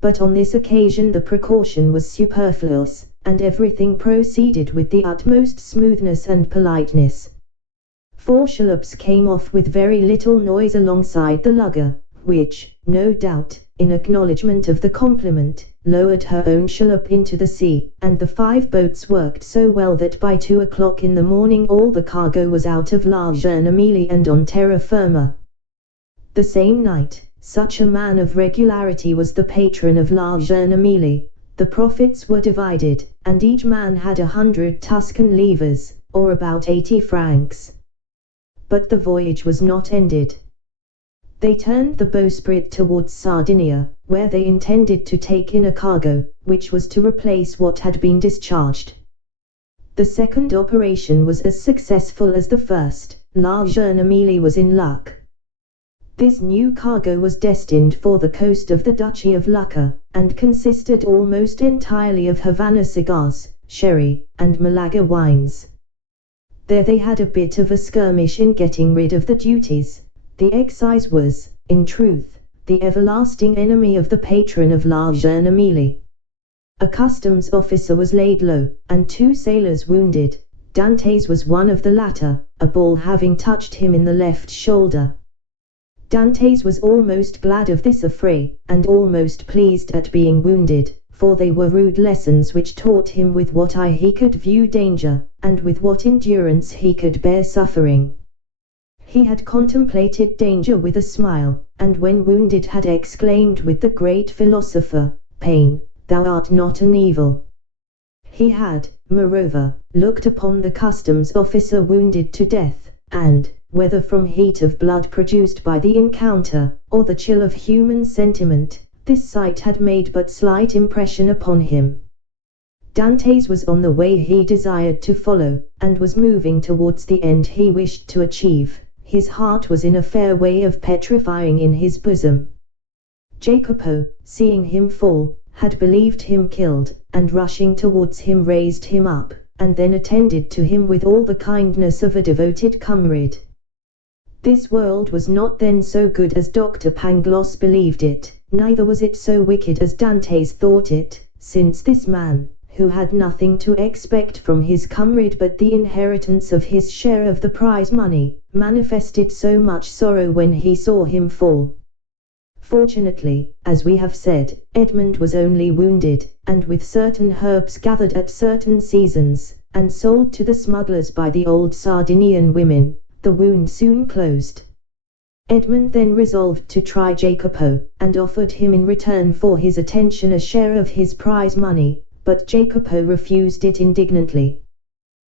But on this occasion the precaution was superfluous, and everything proceeded with the utmost smoothness and politeness. 4 shallops came off with very little noise alongside the lugger, which, no doubt, in acknowledgment of the compliment, lowered her own shallop into the sea, and the 5 boats worked so well that by 2 o'clock in the morning all the cargo was out of La Jeune Amélie and on terra firma. The same night, such a man of regularity was the patron of La Jeune Amélie, the profits were divided, and each man had 100 Tuscan livres, or about 80 francs. But the voyage was not ended. They turned the bowsprit towards Sardinia, where they intended to take in a cargo, which was to replace what had been discharged. The second operation was as successful as the first. La Jeune Amélie was in luck. This new cargo was destined for the coast of the Duchy of Lucca, and consisted almost entirely of Havana cigars, sherry, and Malaga wines. There they had a bit of a skirmish in getting rid of the duties. The excise was, in truth, the everlasting enemy of the patron of La Jeune Amélie. A customs officer was laid low, and 2 sailors wounded. Dantes was one of the latter, a ball having touched him in the left shoulder. Dantes was almost glad of this affray, and almost pleased at being wounded, for they were rude lessons which taught him with what eye he could view danger, and with what endurance he could bear suffering. He had contemplated danger with a smile, and when wounded had exclaimed with the great philosopher, "Pain, thou art not an evil." He had, moreover, looked upon the customs officer wounded to death, and, whether from heat of blood produced by the encounter, or the chill of human sentiment, this sight had made but slight impression upon him. Dantes was on the way he desired to follow, and was moving towards the end he wished to achieve. His heart was in a fair way of petrifying in his bosom. Jacopo, seeing him fall, had believed him killed, and rushing towards him raised him up, and then attended to him with all the kindness of a devoted comrade. This world was not then so good as Dr. Pangloss believed it, neither was it so wicked as Dantes thought it, since this man, who had nothing to expect from his comrade but the inheritance of his share of the prize money, manifested so much sorrow when he saw him fall. Fortunately, as we have said, Edmund was only wounded, and with certain herbs gathered at certain seasons, and sold to the smugglers by the old Sardinian women, the wound soon closed. Edmund then resolved to try Jacopo, and offered him in return for his attention a share of his prize money, but Jacopo refused it indignantly.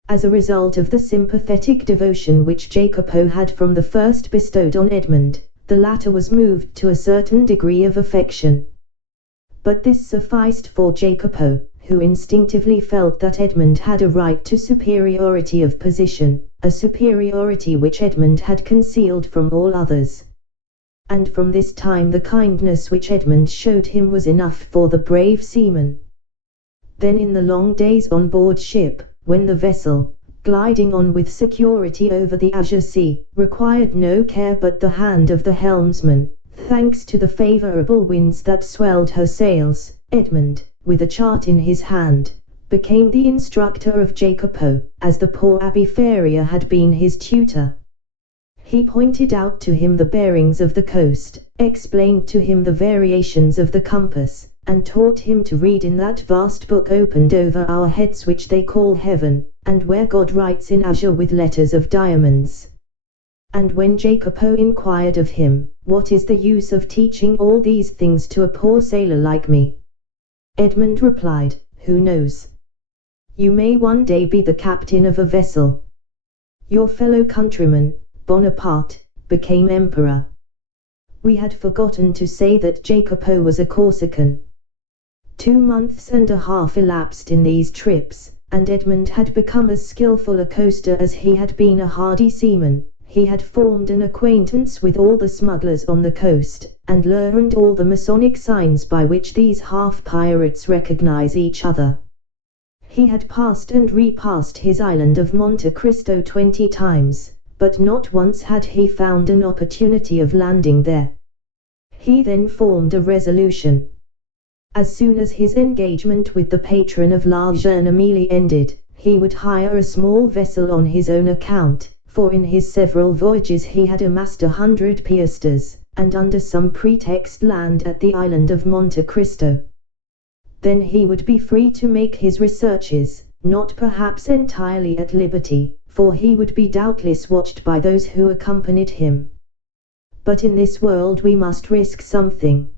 As a result of the sympathetic devotion which Jacopo had from the first bestowed on Edmund, the latter was moved to a certain degree of affection. But this sufficed for Jacopo, who instinctively felt that Edmund had a right to superiority of position, a superiority which Edmund had concealed from all others. And from this time the kindness which Edmund showed him was enough for the brave seaman. Then in the long days on board ship, when the vessel, gliding on with security over the azure sea, required no care but the hand of the helmsman, thanks to the favourable winds that swelled her sails, Edmund, with a chart in his hand, became the instructor of Jacopo, as the poor Abbé Faria had been his tutor. He pointed out to him the bearings of the coast, explained to him the variations of the compass, and taught him to read in that vast book opened over our heads which they call heaven, and where God writes in azure with letters of diamonds. And when Jacopo inquired of him, "What is the use of teaching all these things to a poor sailor like me?" Edmund replied, "Who knows? You may one day be the captain of a vessel." Your fellow countryman, Bonaparte, became emperor. We had forgotten to say that Jacopo was a Corsican. 2 months and a half elapsed in these trips, and Edmund had become as skilful a coaster as he had been a hardy seaman. He had formed an acquaintance with all the smugglers on the coast, and learned all the Masonic signs by which these half-pirates recognize each other. He had passed and repassed his island of Monte Cristo 20 times, but not once had he found an opportunity of landing there. He then formed a resolution. As soon as his engagement with the patron of La Jeune Amélie ended, he would hire a small vessel on his own account, for in his several voyages he had amassed 100 piastres, and under some pretext land at the island of Monte Cristo. Then he would be free to make his researches, not perhaps entirely at liberty, for he would be doubtless watched by those who accompanied him. But in this world we must risk something.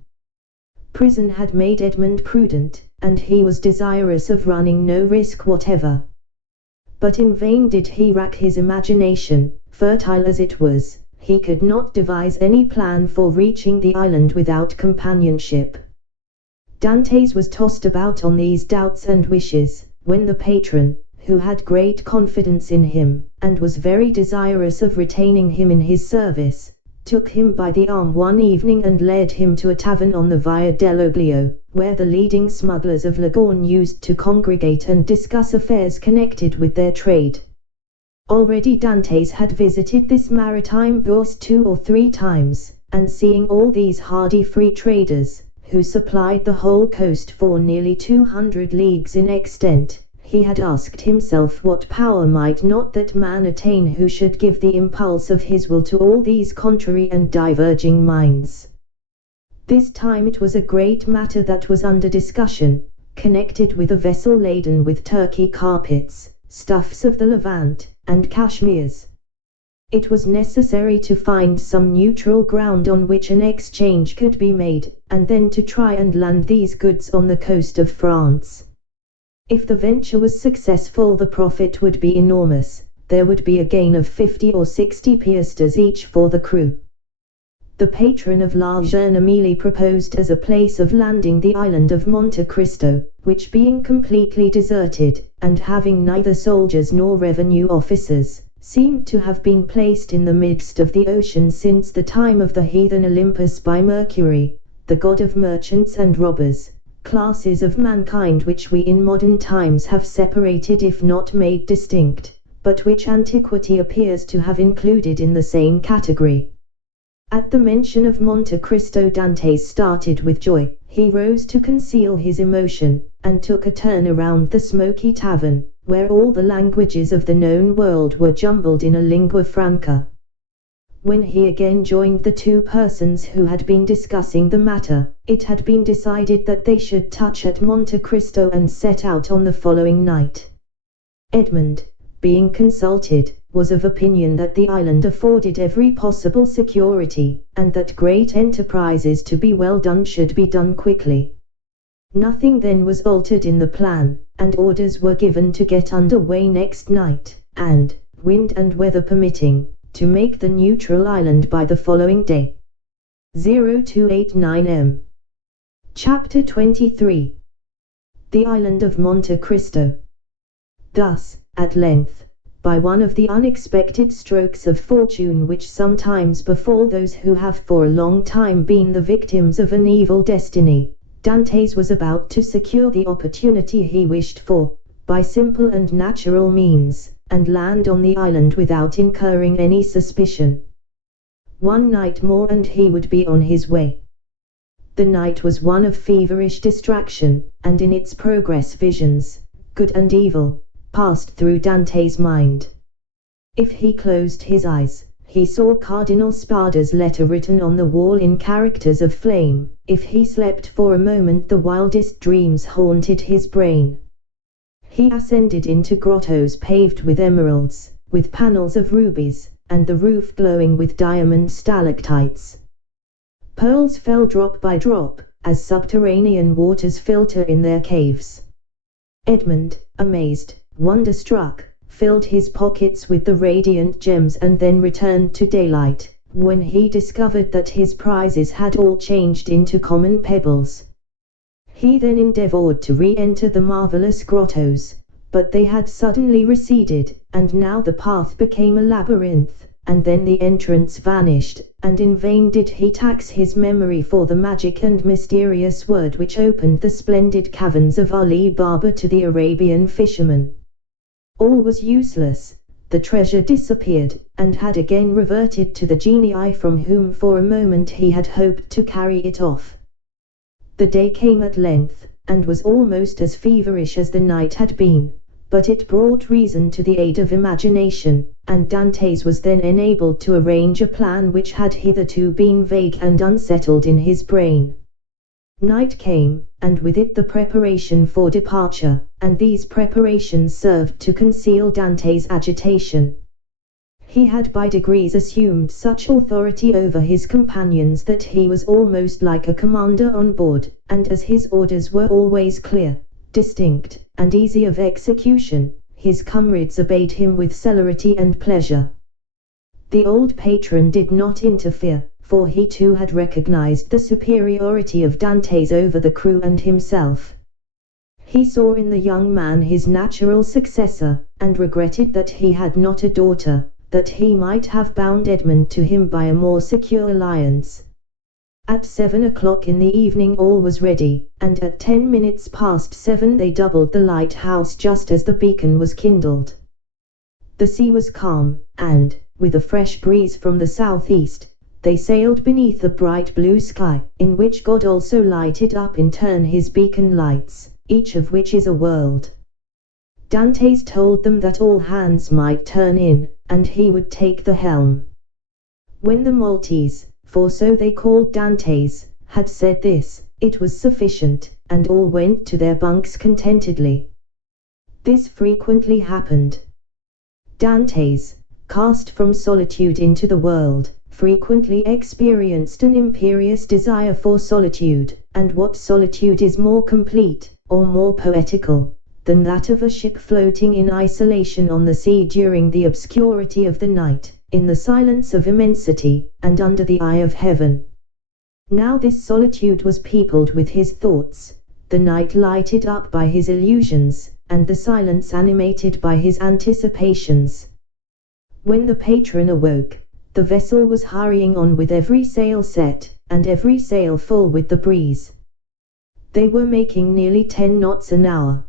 Prison had made Edmund prudent, and he was desirous of running no risk whatever. But in vain did he rack his imagination, fertile as it was. He could not devise any plan for reaching the island without companionship. Dantès was tossed about on these doubts and wishes, when the patron, who had great confidence in him, and was very desirous of retaining him in his service, took him by the arm one evening and led him to a tavern on the Via dell'Oglio, where the leading smugglers of Leghorn used to congregate and discuss affairs connected with their trade. Already Dantès had visited this maritime bourse 2 or 3 times, and seeing all these hardy free traders, who supplied the whole coast for nearly 200 leagues in extent, he had asked himself what power might not that man attain who should give the impulse of his will to all these contrary and diverging minds. This time it was a great matter that was under discussion, connected with a vessel laden with Turkey carpets, stuffs of the Levant, and cashmeres. It was necessary to find some neutral ground on which an exchange could be made, and then to try and land these goods on the coast of France. If the venture was successful the profit would be enormous. There would be a gain of 50 or 60 piastres each for the crew. The patron of La Jeune Amélie proposed as a place of landing the island of Monte Cristo, which being completely deserted, and having neither soldiers nor revenue officers, seemed to have been placed in the midst of the ocean since the time of the heathen Olympus by Mercury, the god of merchants and robbers, classes of mankind which we in modern times have separated if not made distinct, but which antiquity appears to have included in the same category. At the mention of Monte Cristo Dantès started with joy. He rose to conceal his emotion, and took a turn around the smoky tavern, where all the languages of the known world were jumbled in a lingua franca. When he again joined the two persons who had been discussing the matter, it had been decided that they should touch at Monte Cristo and set out on the following night. Edmund, being consulted, was of opinion that the island afforded every possible security, and that great enterprises to be well done should be done quickly. Nothing then was altered in the plan, and orders were given to get under way next night, and, wind and weather permitting, to make the neutral island by the following day. 0289 M. Chapter 23. The Island of Monte Cristo. Thus, at length, by one of the unexpected strokes of fortune which sometimes befall those who have for a long time been the victims of an evil destiny, Dantès was about to secure the opportunity he wished for, by simple and natural means, and land on the island without incurring any suspicion. One night more and he would be on his way. The night was one of feverish distraction, and in its progress visions, good and evil, passed through Dante's mind. If he closed his eyes, he saw Cardinal Spada's letter written on the wall in characters of flame. If he slept for a moment, the wildest dreams haunted his brain. He ascended into grottos paved with emeralds, with panels of rubies, and the roof glowing with diamond stalactites. Pearls fell drop by drop, as subterranean waters filter in their caves. Edmund, amazed, wonder-struck, filled his pockets with the radiant gems and then returned to daylight, when he discovered that his prizes had all changed into common pebbles. He then endeavored to re-enter the marvelous grottos, but they had suddenly receded, and now the path became a labyrinth, and then the entrance vanished, and in vain did he tax his memory for the magic and mysterious word which opened the splendid caverns of Ali Baba to the Arabian fisherman. All was useless. The treasure disappeared, and had again reverted to the genii from whom for a moment he had hoped to carry it off. The day came at length, and was almost as feverish as the night had been, but it brought reason to the aid of imagination, and Dantès was then enabled to arrange a plan which had hitherto been vague and unsettled in his brain. Night came, and with it the preparation for departure, and these preparations served to conceal Dante's agitation. He had by degrees assumed such authority over his companions that he was almost like a commander on board, and as his orders were always clear, distinct, and easy of execution, his comrades obeyed him with celerity and pleasure. The old patron did not interfere, for he too had recognized the superiority of Dantès over the crew and himself. He saw in the young man his natural successor, and regretted that he had not a daughter, that he might have bound Edmund to him by a more secure alliance. At 7 o'clock in the evening all was ready, and at 10 minutes past 7 they doubled the lighthouse just as the beacon was kindled. The sea was calm, and, with a fresh breeze from the southeast, they sailed beneath a bright blue sky, in which God also lighted up in turn his beacon lights, each of which is a world. Dantès told them that all hands might turn in, and he would take the helm. When the Maltese, for so they called Dantès, had said this, it was sufficient, and all went to their bunks contentedly. This frequently happened. Dantès, cast from solitude into the world, frequently experienced an imperious desire for solitude, and what solitude is more complete, or more poetical, than that of a ship floating in isolation on the sea during the obscurity of the night, in the silence of immensity, and under the eye of heaven. Now this solitude was peopled with his thoughts, the night lighted up by his illusions, and the silence animated by his anticipations. When the patron awoke, the vessel was hurrying on with every sail set, and every sail full with the breeze. They were making nearly 10 knots an hour.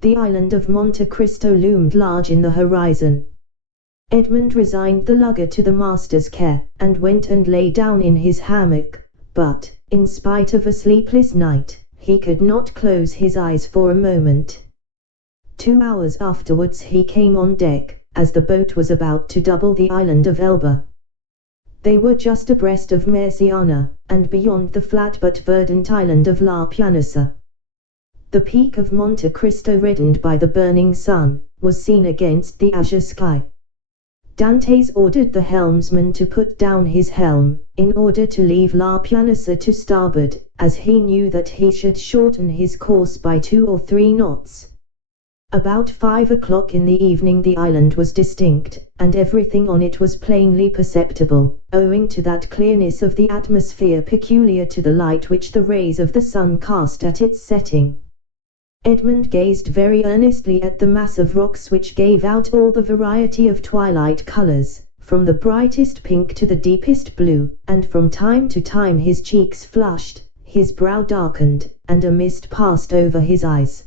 The island of Monte Cristo loomed large in the horizon. Edmund resigned the lugger to the master's care, and went and lay down in his hammock, but, in spite of a sleepless night, he could not close his eyes for a moment. 2 hours afterwards he came on deck, as the boat was about to double the island of Elba. They were just abreast of Murciana, and beyond the flat but verdant island of La Pianosa. The peak of Monte Cristo, reddened by the burning sun, was seen against the azure sky. Dantes ordered the helmsman to put down his helm, in order to leave La Pianosa to starboard, as he knew that he should shorten his course by 2 or 3 knots. About 5 o'clock in the evening the island was distinct, and everything on it was plainly perceptible, owing to that clearness of the atmosphere peculiar to the light which the rays of the sun cast at its setting. Edmund gazed very earnestly at the mass of rocks which gave out all the variety of twilight colors, from the brightest pink to the deepest blue, and from time to time his cheeks flushed, his brow darkened, and a mist passed over his eyes.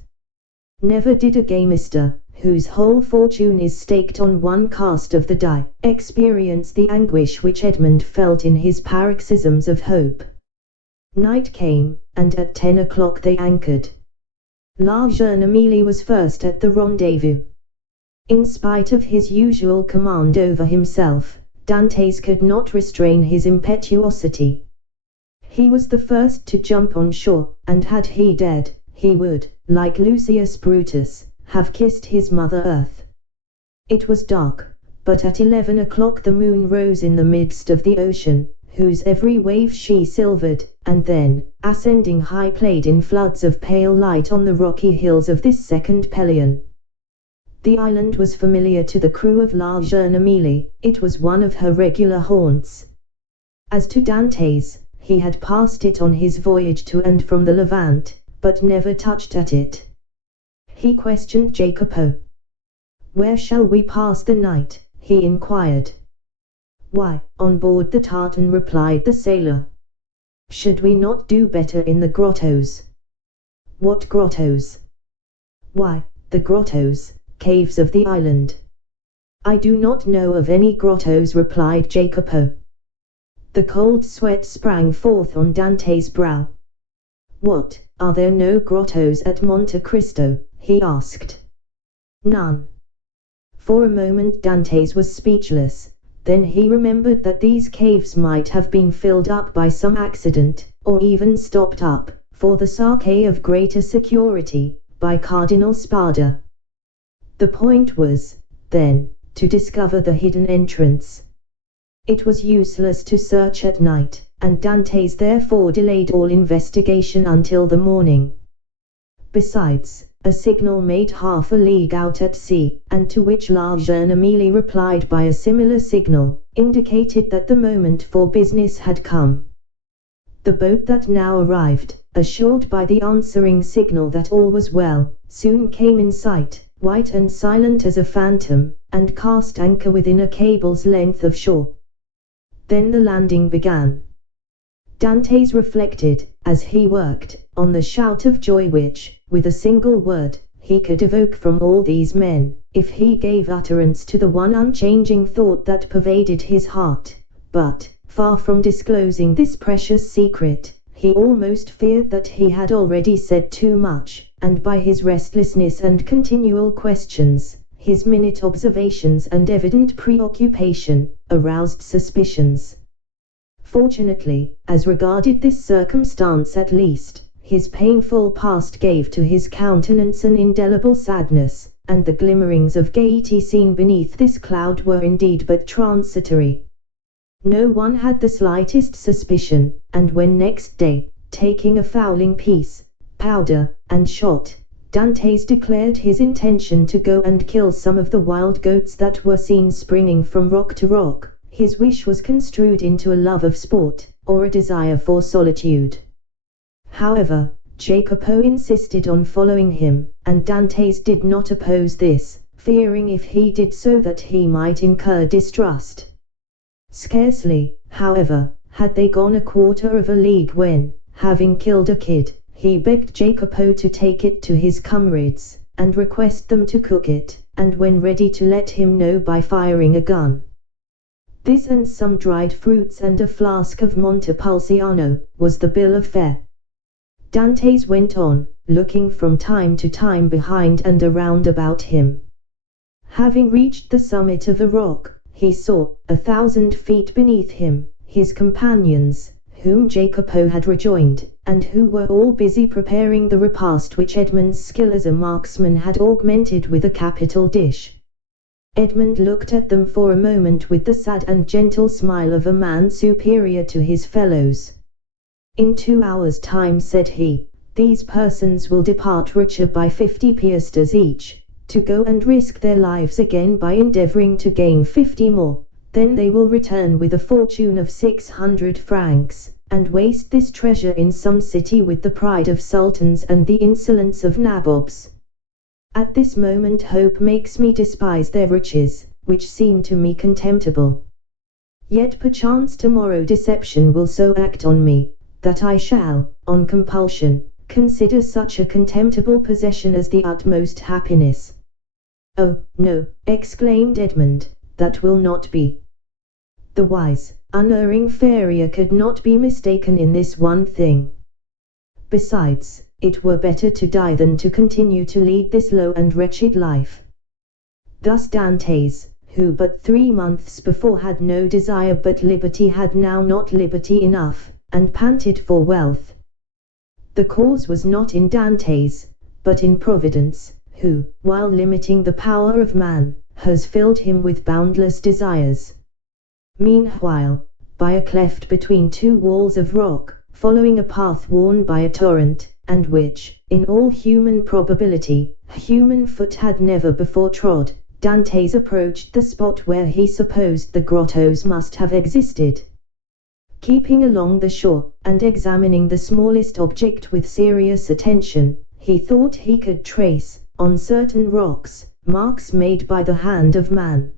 Never did a gamester, whose whole fortune is staked on one cast of the die, experience the anguish which Edmund felt in his paroxysms of hope. Night came, and at 10 o'clock they anchored. La Jeune Amélie was first at the rendezvous. In spite of his usual command over himself, Dantes could not restrain his impetuosity. He was the first to jump on shore, and had he dared, he would, like Lucius Brutus, have kissed his mother earth. It was dark, but at 11 o'clock the moon rose in the midst of the ocean, whose every wave she silvered, and then, ascending high, played in floods of pale light on the rocky hills of this second Pelion. The island was familiar to the crew of La Jeune Amélie, it was one of her regular haunts. As to Dantes, he had passed it on his voyage to and from the Levant, but never touched at it. He questioned Jacopo. "Where shall we pass the night?" he inquired. "Why, on board the tartan," replied the sailor. "Should we not do better in the grottos?" "What grottos?" "Why, the grottos, caves of the island." "I do not know of any grottos," replied Jacopo. The cold sweat sprang forth on Dante's brow. "What, are there no grottos at Monte Cristo?" he asked. "None." For a moment Dantes was speechless. Then he remembered that these caves might have been filled up by some accident, or even stopped up, for the sake of greater security, by Cardinal Spada. The point was, then, to discover the hidden entrance. It was useless to search at night, and Dantes therefore delayed all investigation until the morning. Besides, a signal made half a league out at sea, and to which La Jeune Amélie replied by a similar signal, indicated that the moment for business had come. The boat that now arrived, assured by the answering signal that all was well, soon came in sight, white and silent as a phantom, and cast anchor within a cable's length of shore. Then the landing began. Dantes reflected, as he worked, on the shout of joy which, with a single word, he could evoke from all these men, if he gave utterance to the one unchanging thought that pervaded his heart. But, far from disclosing this precious secret, he almost feared that he had already said too much, and by his restlessness and continual questions, his minute observations and evident preoccupation, aroused suspicions. Fortunately, as regarded this circumstance at least, his painful past gave to his countenance an indelible sadness, and the glimmerings of gaiety seen beneath this cloud were indeed but transitory. No one had the slightest suspicion, and when next day, taking a fowling piece, powder, and shot, Dantes declared his intention to go and kill some of the wild goats that were seen springing from rock to rock, his wish was construed into a love of sport, or a desire for solitude. However, Jacopo insisted on following him, and Dantes did not oppose this, fearing if he did so that he might incur distrust. Scarcely, however, had they gone a quarter of a league when, having killed a kid, he begged Jacopo to take it to his comrades, and request them to cook it, and when ready to let him know by firing a gun. This and some dried fruits and a flask of Montepulciano, was the bill of fare. Dantes went on, looking from time to time behind and around about him. Having reached the summit of the rock, he saw, 1,000 feet beneath him, his companions, whom Jacopo had rejoined, and who were all busy preparing the repast which Edmund's skill as a marksman had augmented with a capital dish. Edmund looked at them for a moment with the sad and gentle smile of a man superior to his fellows. "In 2 hours' time," said he, "these persons will depart richer by 50 piastres each, to go and risk their lives again by endeavoring to gain 50 more. Then they will return with a fortune of 600 francs, and waste this treasure in some city with the pride of sultans and the insolence of nabobs. At this moment hope makes me despise their riches, which seem to me contemptible. Yet perchance tomorrow deception will so act on me, that I shall, on compulsion, consider such a contemptible possession as the utmost happiness." "Oh, no," exclaimed Edmund, "that will not be." The wise, unerring farrier could not be mistaken in this one thing. Besides, it were better to die than to continue to lead this low and wretched life. Thus Dantes, who but 3 months before had no desire but liberty, had now not liberty enough, and panted for wealth. The cause was not in Dantes, but in Providence, who, while limiting the power of man, has filled him with boundless desires. Meanwhile, by a cleft between 2 walls of rock, following a path worn by a torrent, and which, in all human probability, human foot had never before trod, Dantes approached the spot where he supposed the grottos must have existed. Keeping along the shore, and examining the smallest object with serious attention, he thought he could trace, on certain rocks, marks made by the hand of man.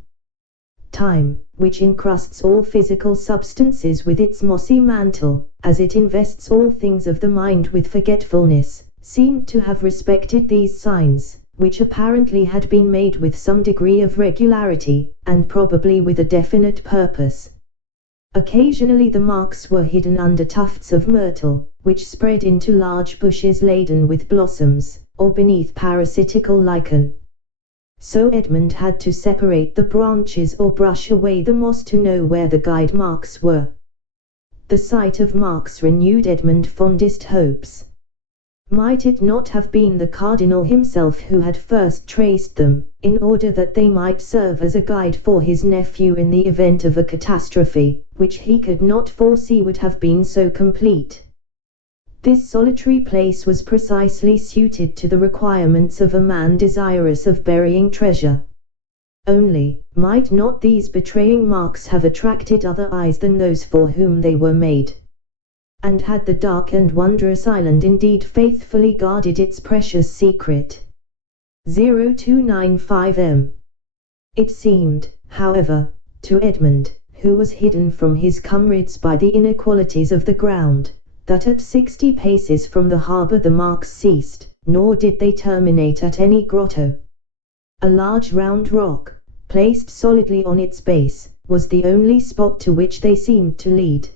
Time, which encrusts all physical substances with its mossy mantle, as it invests all things of the mind with forgetfulness, seemed to have respected these signs, which apparently had been made with some degree of regularity, and probably with a definite purpose. Occasionally the marks were hidden under tufts of myrtle, which spread into large bushes laden with blossoms, or beneath parasitical lichen. So Edmund had to separate the branches or brush away the moss to know where the guide marks were. The sight of marks renewed Edmund's fondest hopes. Might it not have been the cardinal himself who had first traced them, in order that they might serve as a guide for his nephew in the event of a catastrophe, which he could not foresee would have been so complete? This solitary place was precisely suited to the requirements of a man desirous of burying treasure. Only, might not these betraying marks have attracted other eyes than those for whom they were made? And had the dark and wondrous island indeed faithfully guarded its precious secret? 0295 It seemed, however, to Edmund, who was hidden from his comrades by the inequalities of the ground, that at 60 paces from the harbour the marks ceased, nor did they terminate at any grotto. A large round rock, placed solidly on its base, was the only spot to which they seemed to lead.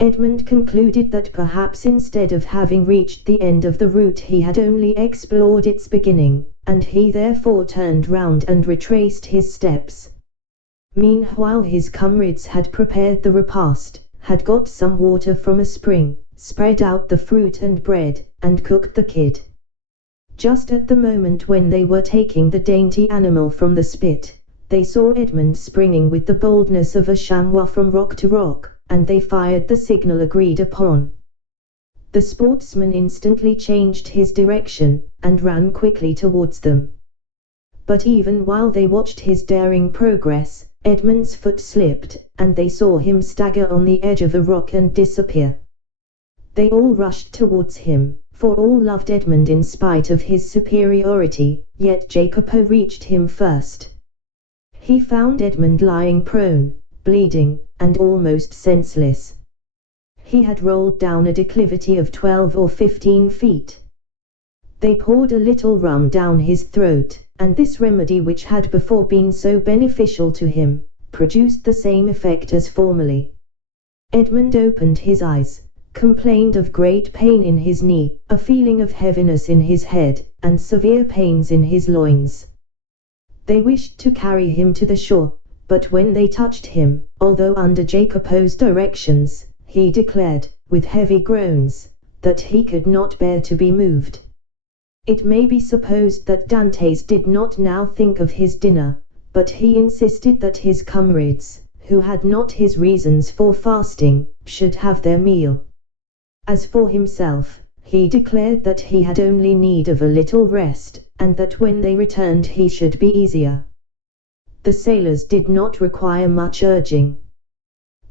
Edmund concluded that perhaps instead of having reached the end of the route he had only explored its beginning, and he therefore turned round and retraced his steps. Meanwhile his comrades had prepared the repast, had got some water from a spring, spread out the fruit and bread, and cooked the kid. Just at the moment when they were taking the dainty animal from the spit, they saw Edmund springing with the boldness of a chamois from rock to rock, and they fired the signal agreed upon. The sportsman instantly changed his direction, and ran quickly towards them. But even while they watched his daring progress, Edmund's foot slipped, and they saw him stagger on the edge of a rock and disappear. They all rushed towards him, for all loved Edmund in spite of his superiority, yet Jacopo reached him first. He found Edmund lying prone, bleeding, and almost senseless. He had rolled down a declivity of 12 or 15 feet. They poured a little rum down his throat, and this remedy, which had before been so beneficial to him, produced the same effect as formerly. Edmund opened his eyes, complained of great pain in his knee, a feeling of heaviness in his head, and severe pains in his loins. They wished to carry him to the shore, but when they touched him, although under Jacopo's directions, he declared, with heavy groans, that he could not bear to be moved. It may be supposed that Dantes did not now think of his dinner, but he insisted that his comrades, who had not his reasons for fasting, should have their meal. As for himself, he declared that he had only need of a little rest, and that when they returned he should be easier. The sailors did not require much urging.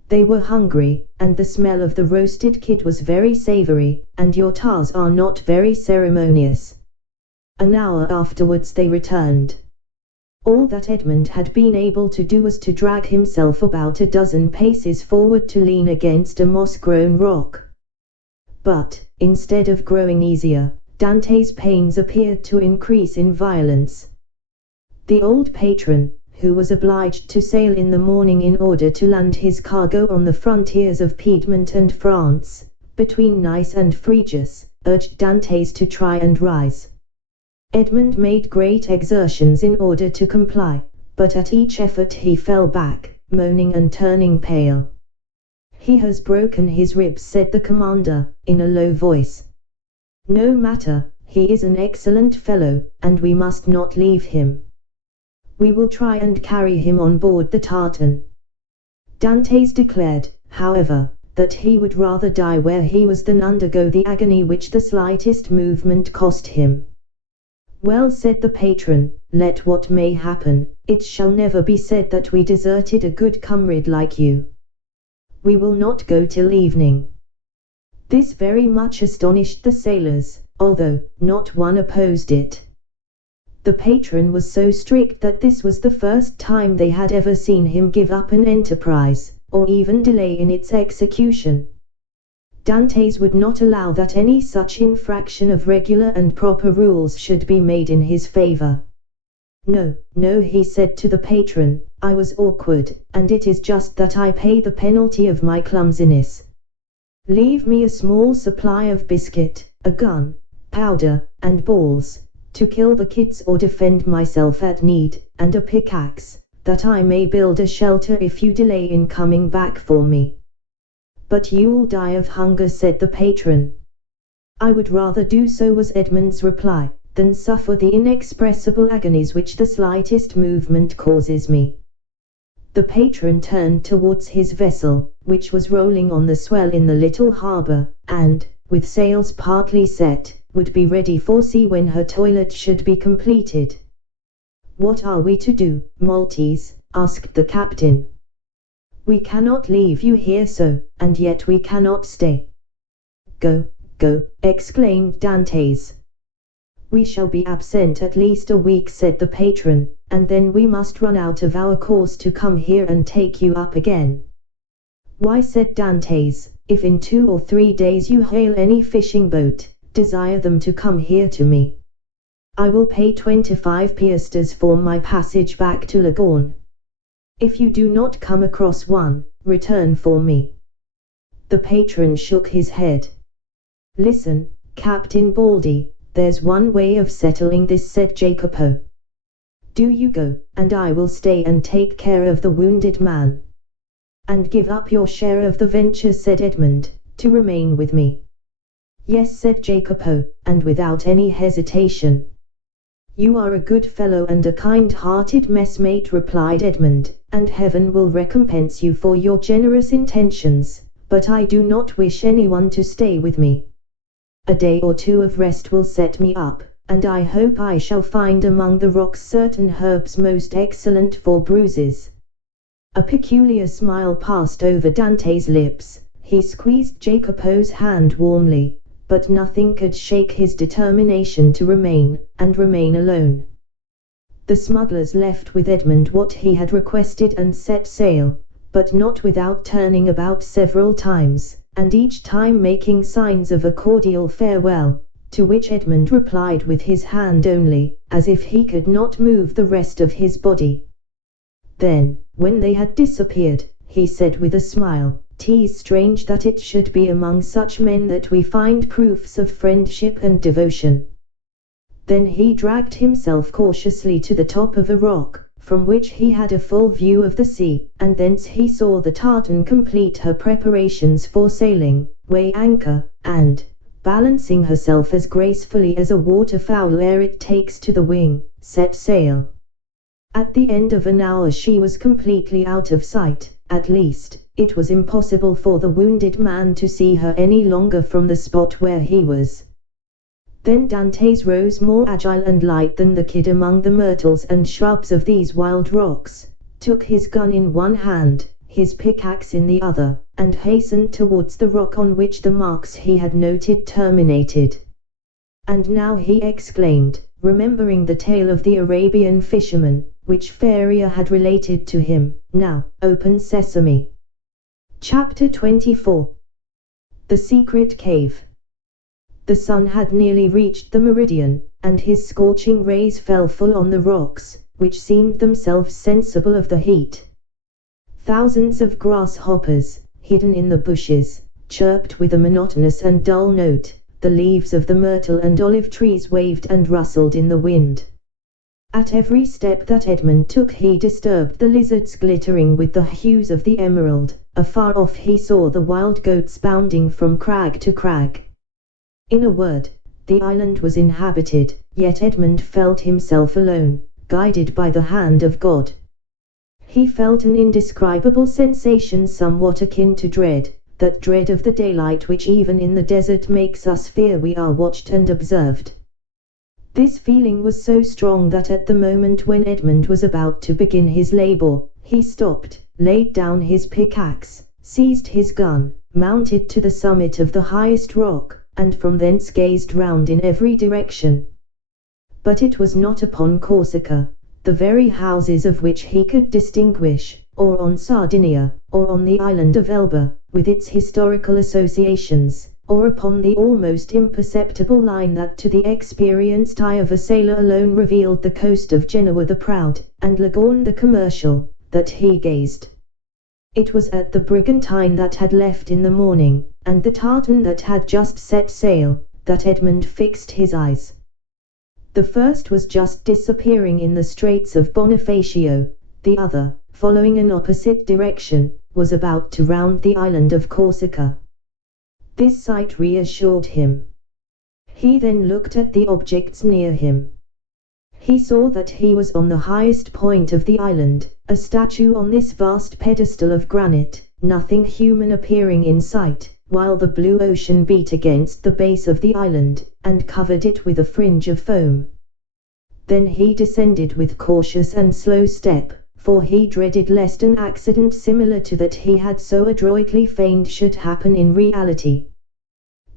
They were hungry, and the smell of the roasted kid was very savory, and your tars are not very ceremonious. An hour afterwards they returned. All that Edmund had been able to do was to drag himself about a dozen paces forward to lean against a moss-grown rock. But, instead of growing easier, Dante's pains appeared to increase in violence. The old patron, who was obliged to sail in the morning in order to land his cargo on the frontiers of Piedmont and France, between Nice and Frejus, urged Dantes to try and rise. Edmund made great exertions in order to comply, but at each effort he fell back, moaning and turning pale. "He has broken his ribs," said the commander, in a low voice. "No matter, he is an excellent fellow, and we must not leave him. We will try and carry him on board the tartan." Dantes declared, however, that he would rather die where he was than undergo the agony which the slightest movement cost him. "Well," said the patron, "let what may happen, it shall never be said that we deserted a good comrade like you. We will not go till evening." This very much astonished the sailors, although not one opposed it. The patron was so strict that this was the first time they had ever seen him give up an enterprise, or even delay in its execution. Dantes would not allow that any such infraction of regular and proper rules should be made in his favor. "No, no," he said to the patron, "I was awkward, and it is just that I pay the penalty of my clumsiness. Leave me a small supply of biscuit, a gun, powder, and balls, to kill the kids or defend myself at need, and a pickaxe, that I may build a shelter if you delay in coming back for me." "But you'll die of hunger," said the patron. "I would rather do so," was Edmund's reply, "than suffer the inexpressible agonies which the slightest movement causes me." The patron turned towards his vessel, which was rolling on the swell in the little harbor, and, with sails partly set, would be ready for sea when her toilet should be completed. "What are we to do, Maltese?" asked the captain. "We cannot leave you here so, and yet we cannot stay." "Go, go," exclaimed Dantes. "We shall be absent at least a week," said the patron, "and then we must run out of our course to come here and take you up again." "Why," said Dantes, "if in 2 or 3 days you hail any fishing boat, desire them to come here to me. I will pay 25 piastres for my passage back to Leghorn. If you do not come across one, return for me." The patron shook his head. "Listen, Captain Baldy, there's one way of settling this," said Jacopo. "Do you go, and I will stay and take care of the wounded man." "And give up your share of the venture," said Edmund, "to remain with me." "Yes," said Jacopo, and without any hesitation. "You are a good fellow and a kind-hearted messmate," replied Edmund, "and heaven will recompense you for your generous intentions, but I do not wish anyone to stay with me. A day or 2 of rest will set me up, and I hope I shall find among the rocks certain herbs most excellent for bruises." A peculiar smile passed over Dante's lips. He squeezed Jacopo's hand warmly, but nothing could shake his determination to remain, and remain alone. The smugglers left with Edmund what he had requested and set sail, but not without turning about several times, and each time making signs of a cordial farewell, to which Edmund replied with his hand only, as if he could not move the rest of his body. Then, when they had disappeared, he said with a smile, 'Tis strange that it should be among such men that we find proofs of friendship and devotion. Then he dragged himself cautiously to the top of a rock, from which he had a full view of the sea, and thence he saw the tartan complete her preparations for sailing, weigh anchor, and, balancing herself as gracefully as a waterfowl ere it takes to the wing, set sail. At the end of an hour she was completely out of sight. At least, it was impossible for the wounded man to see her any longer from the spot where he was. Then Dantes rose more agile and light than the kid among the myrtles and shrubs of these wild rocks, took his gun in one hand, his pickaxe in the other, and hastened towards the rock on which the marks he had noted terminated. And now he exclaimed, remembering the tale of the Arabian fisherman, which Faria had related to him, now, open sesame. Chapter 24. The Secret Cave. The sun had nearly reached the meridian, and his scorching rays fell full on the rocks, which seemed themselves sensible of the heat. Thousands of grasshoppers, hidden in the bushes, chirped with a monotonous and dull note. The leaves of the myrtle and olive trees waved and rustled in the wind. At every step that Edmund took he disturbed the lizards glittering with the hues of the emerald. Afar off he saw the wild goats bounding from crag to crag. In a word, the island was inhabited, yet Edmund felt himself alone, guided by the hand of God. He felt an indescribable sensation somewhat akin to dread, that dread of the daylight which even in the desert makes us fear we are watched and observed. This feeling was so strong that at the moment when Edmund was about to begin his labor, he stopped, laid down his pickaxe, seized his gun, mounted to the summit of the highest rock, and from thence gazed round in every direction. But it was not upon Corsica, the very houses of which he could distinguish, or on Sardinia, or on the island of Elba, with its historical associations, or upon the almost imperceptible line that to the experienced eye of a sailor alone revealed the coast of Genoa the proud, and Lagorne the commercial, that he gazed. It was at the brigantine that had left in the morning, and the tartan that had just set sail, that Edmund fixed his eyes. The first was just disappearing in the Straits of Bonifacio, the other, following an opposite direction, was about to round the island of Corsica. This sight reassured him. He then looked at the objects near him. He saw that he was on the highest point of the island, a statue on this vast pedestal of granite, nothing human appearing in sight, while the blue ocean beat against the base of the island, and covered it with a fringe of foam. Then he descended with cautious and slow step, for he dreaded lest an accident similar to that he had so adroitly feigned should happen in reality.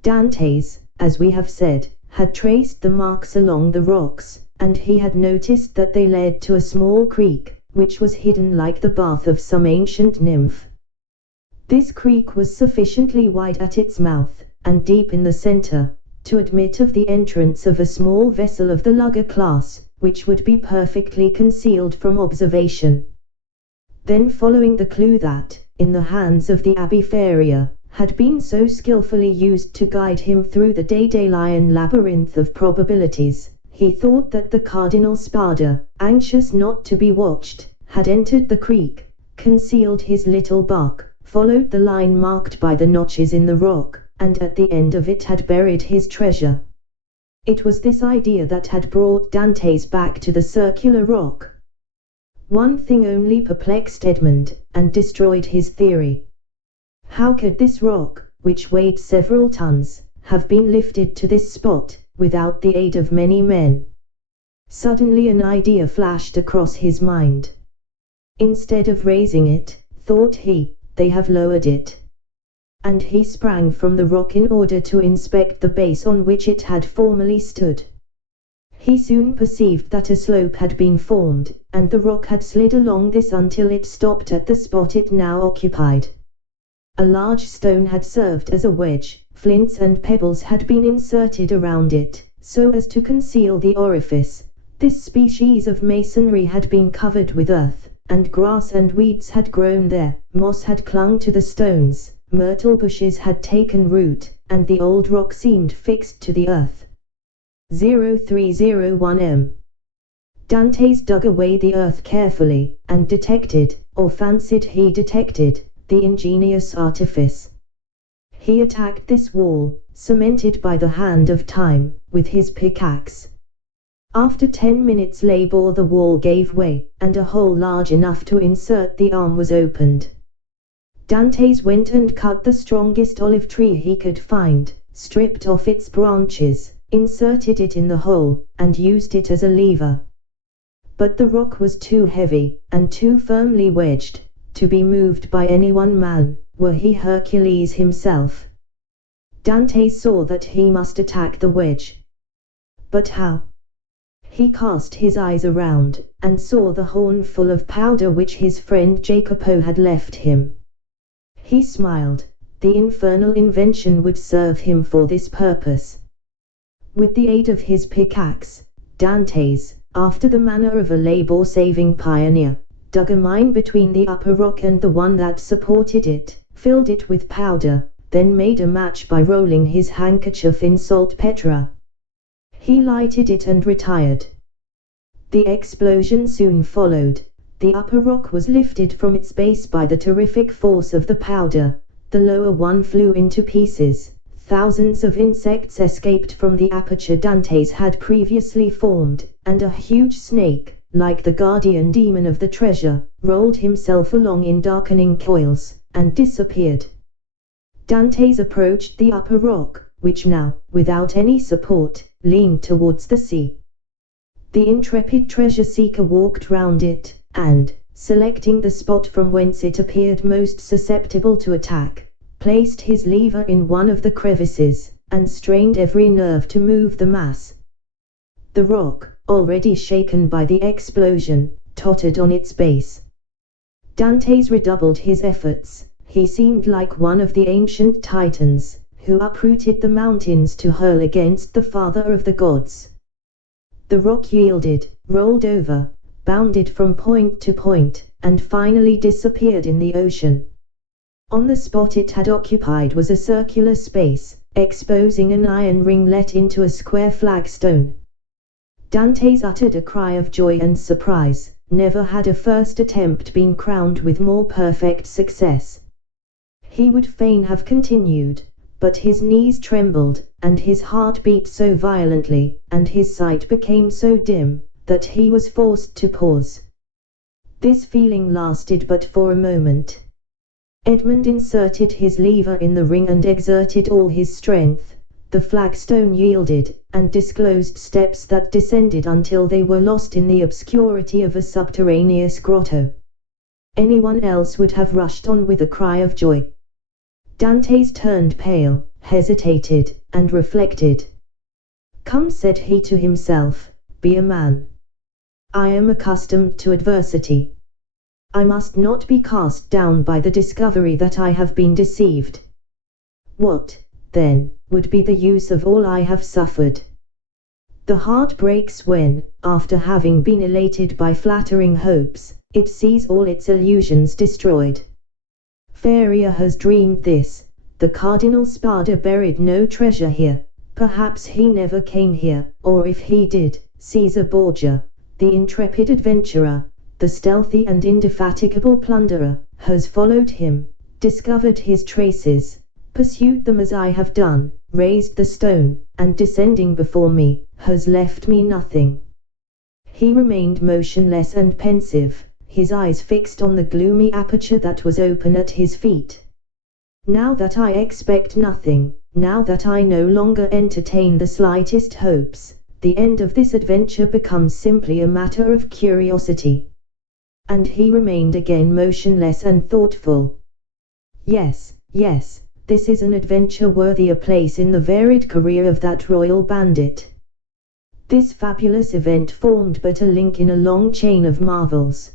Dantes, as we have said, had traced the marks along the rocks, and he had noticed that they led to a small creek, which was hidden like the bath of some ancient nymph. This creek was sufficiently wide at its mouth, and deep in the center, to admit of the entrance of a small vessel of the lugger class, which would be perfectly concealed from observation. Then following the clue that, in the hands of the Abbé Faria, had been so skillfully used to guide him through the Daedalian labyrinth of probabilities, he thought that the Cardinal Spada, anxious not to be watched, had entered the creek, concealed his little bark, followed the line marked by the notches in the rock, and at the end of it had buried his treasure. It was this idea that had brought Dantes back to the circular rock. One thing only perplexed Edmund, and destroyed his theory. How could this rock, which weighed several tons, have been lifted to this spot, without the aid of many men? Suddenly an idea flashed across his mind. Instead of raising it, thought he, they have lowered it. And he sprang from the rock in order to inspect the base on which it had formerly stood. He soon perceived that a slope had been formed, and the rock had slid along this until it stopped at the spot it now occupied. A large stone had served as a wedge, flints and pebbles had been inserted around it, so as to conceal the orifice. This species of masonry had been covered with earth, and grass and weeds had grown there, moss had clung to the stones, myrtle bushes had taken root, and the old rock seemed fixed to the earth. 0301M. Dantes dug away the earth carefully, and detected, or fancied he detected, the ingenious artifice. He attacked this wall, cemented by the hand of time, with his pickaxe. After 10 minutes' labor the wall gave way, and a hole large enough to insert the arm was opened. Dantes went and cut the strongest olive tree he could find, stripped off its branches, inserted it in the hole, and used it as a lever. But the rock was too heavy, and too firmly wedged, to be moved by any one man, were he Hercules himself. Dantes saw that he must attack the wedge. But how? He cast his eyes around, and saw the horn full of powder which his friend Jacopo had left him. He smiled. The infernal invention would serve him for this purpose. With the aid of his pickaxe, Dantes, after the manner of a labor-saving pioneer, dug a mine between the upper rock and the one that supported it, filled it with powder, then made a match by rolling his handkerchief in saltpetre. He lighted it and retired. The explosion soon followed. The upper rock was lifted from its base by the terrific force of the powder, the lower one flew into pieces, thousands of insects escaped from the aperture Dantes had previously formed, and a huge snake, like the guardian demon of the treasure, rolled himself along in darkening coils, and disappeared. Dantes approached the upper rock, which now, without any support, leaned towards the sea. The intrepid treasure-seeker walked round it, and, selecting the spot from whence it appeared most susceptible to attack, placed his lever in one of the crevices, and strained every nerve to move the mass. The rock, already shaken by the explosion, tottered on its base. Dantes redoubled his efforts. He seemed like one of the ancient Titans, who uprooted the mountains to hurl against the father of the gods. The rock yielded, rolled over, bounded from point to point, and finally disappeared in the ocean. On the spot it had occupied was a circular space, exposing an iron ring let into a square flagstone. Dantes uttered a cry of joy and surprise. Never had a first attempt been crowned with more perfect success. He would fain have continued, but his knees trembled, and his heart beat so violently, and his sight became so dim, that he was forced to pause. This feeling lasted but for a moment. Edmund inserted his lever in the ring and exerted all his strength. The flagstone yielded, and disclosed steps that descended until they were lost in the obscurity of a subterraneous grotto. Anyone else would have rushed on with a cry of joy. Dantes turned pale, hesitated, and reflected. "Come," said he to himself, "be a man. I am accustomed to adversity. I must not be cast down by the discovery that I have been deceived. What, then, would be the use of all I have suffered? The heart breaks when, after having been elated by flattering hopes, it sees all its illusions destroyed. Feria has dreamed this. The Cardinal Spada buried no treasure here. Perhaps he never came here, or if he did, Caesar Borgia, the intrepid adventurer, the stealthy and indefatigable plunderer, has followed him, discovered his traces, pursued them as I have done, raised the stone, and descending before me, has left me nothing." He remained motionless and pensive, his eyes fixed on the gloomy aperture that was open at his feet. "Now that I expect nothing, now that I no longer entertain the slightest hopes, the end of this adventure becomes simply a matter of curiosity." And he remained again motionless and thoughtful. Yes, yes, this is an adventure worthy a place in the varied career of that royal bandit. This fabulous event formed but a link in a long chain of marvels.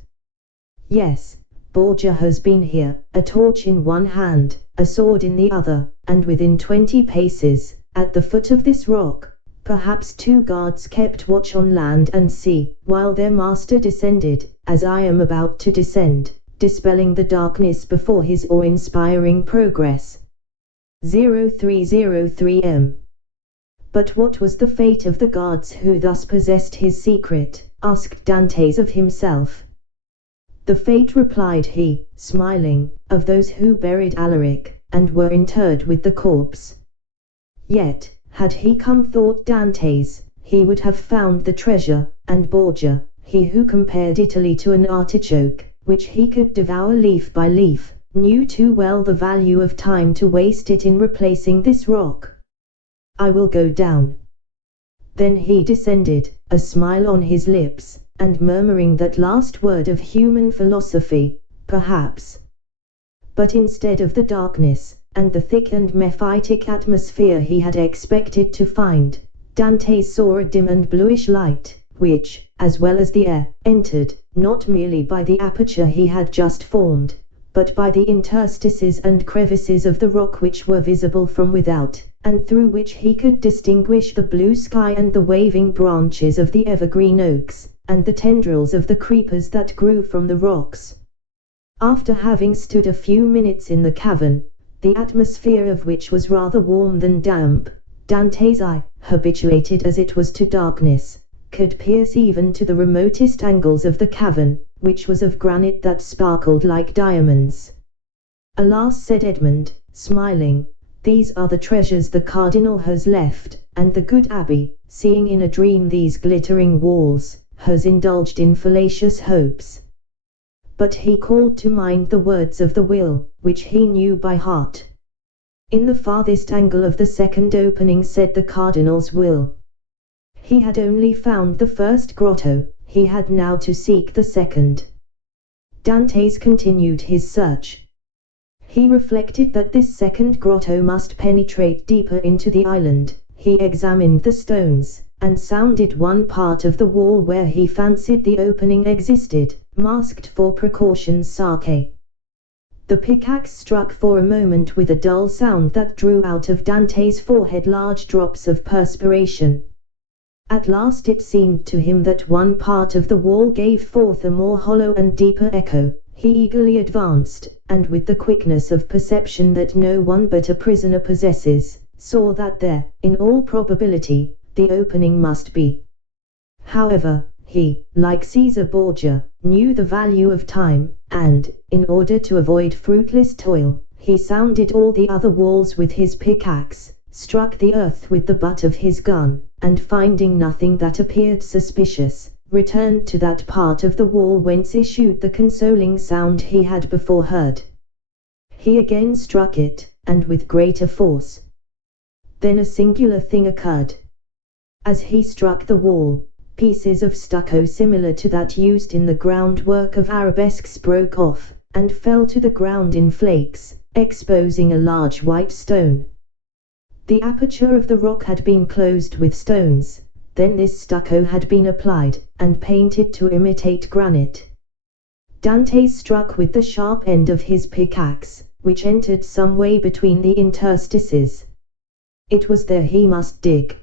Yes, Borgia has been here, a torch in one hand, a sword in the other, and within 20 paces, at the foot of this rock, Perhaps 2 guards kept watch on land and sea, while their master descended, as I am about to descend, dispelling the darkness before his awe-inspiring progress. 0303 M. But what was the fate of the guards who thus possessed his secret? Asked Dantes of himself. The fate, replied he, smiling, of those who buried Alaric, and were interred with the corpse. Yet, had he come, thought Dantes, he would have found the treasure, and Borgia, he who compared Italy to an artichoke, which he could devour leaf by leaf, knew too well the value of time to waste it in replacing this rock. I will go down. Then he descended, a smile on his lips, and murmuring that last word of human philosophy, perhaps. But instead of the darkness, and the thick and mephitic atmosphere he had expected to find, Dantes saw a dim and bluish light, which, as well as the air, entered, not merely by the aperture he had just formed, but by the interstices and crevices of the rock which were visible from without, and through which he could distinguish the blue sky and the waving branches of the evergreen oaks, and the tendrils of the creepers that grew from the rocks. After having stood a few minutes in the cavern, the atmosphere of which was rather warm than damp, Dante's eye, habituated as it was to darkness, could pierce even to the remotest angles of the cavern, which was of granite that sparkled like diamonds. Alas, said Edmund, smiling, these are the treasures the cardinal has left, and the good abbé, seeing in a dream these glittering walls, has indulged in fallacious hopes. But he called to mind the words of the will, which he knew by heart. In the farthest angle of the second opening said the cardinal's will. He had only found the first grotto, he had now to seek the second. Dantes continued his search. He reflected that this second grotto must penetrate deeper into the island. He examined the stones, and sounded one part of the wall where he fancied the opening existed, masked for precaution's sake. The pickaxe struck for a moment with a dull sound that drew out of Dante's forehead large drops of perspiration. At last it seemed to him that one part of the wall gave forth a more hollow and deeper echo. He eagerly advanced, and with the quickness of perception that no one but a prisoner possesses, saw that there, in all probability, the opening must be. However, he, like Caesar Borgia, knew the value of time, and, in order to avoid fruitless toil, he sounded all the other walls with his pickaxe, struck the earth with the butt of his gun, and finding nothing that appeared suspicious, returned to that part of the wall whence issued the consoling sound he had before heard. He again struck it, and with greater force. Then a singular thing occurred. As he struck the wall, pieces of stucco similar to that used in the groundwork of arabesques broke off, and fell to the ground in flakes, exposing a large white stone. The aperture of the rock had been closed with stones, then this stucco had been applied, and painted to imitate granite. Dantes struck with the sharp end of his pickaxe, which entered some way between the interstices. It was there he must dig.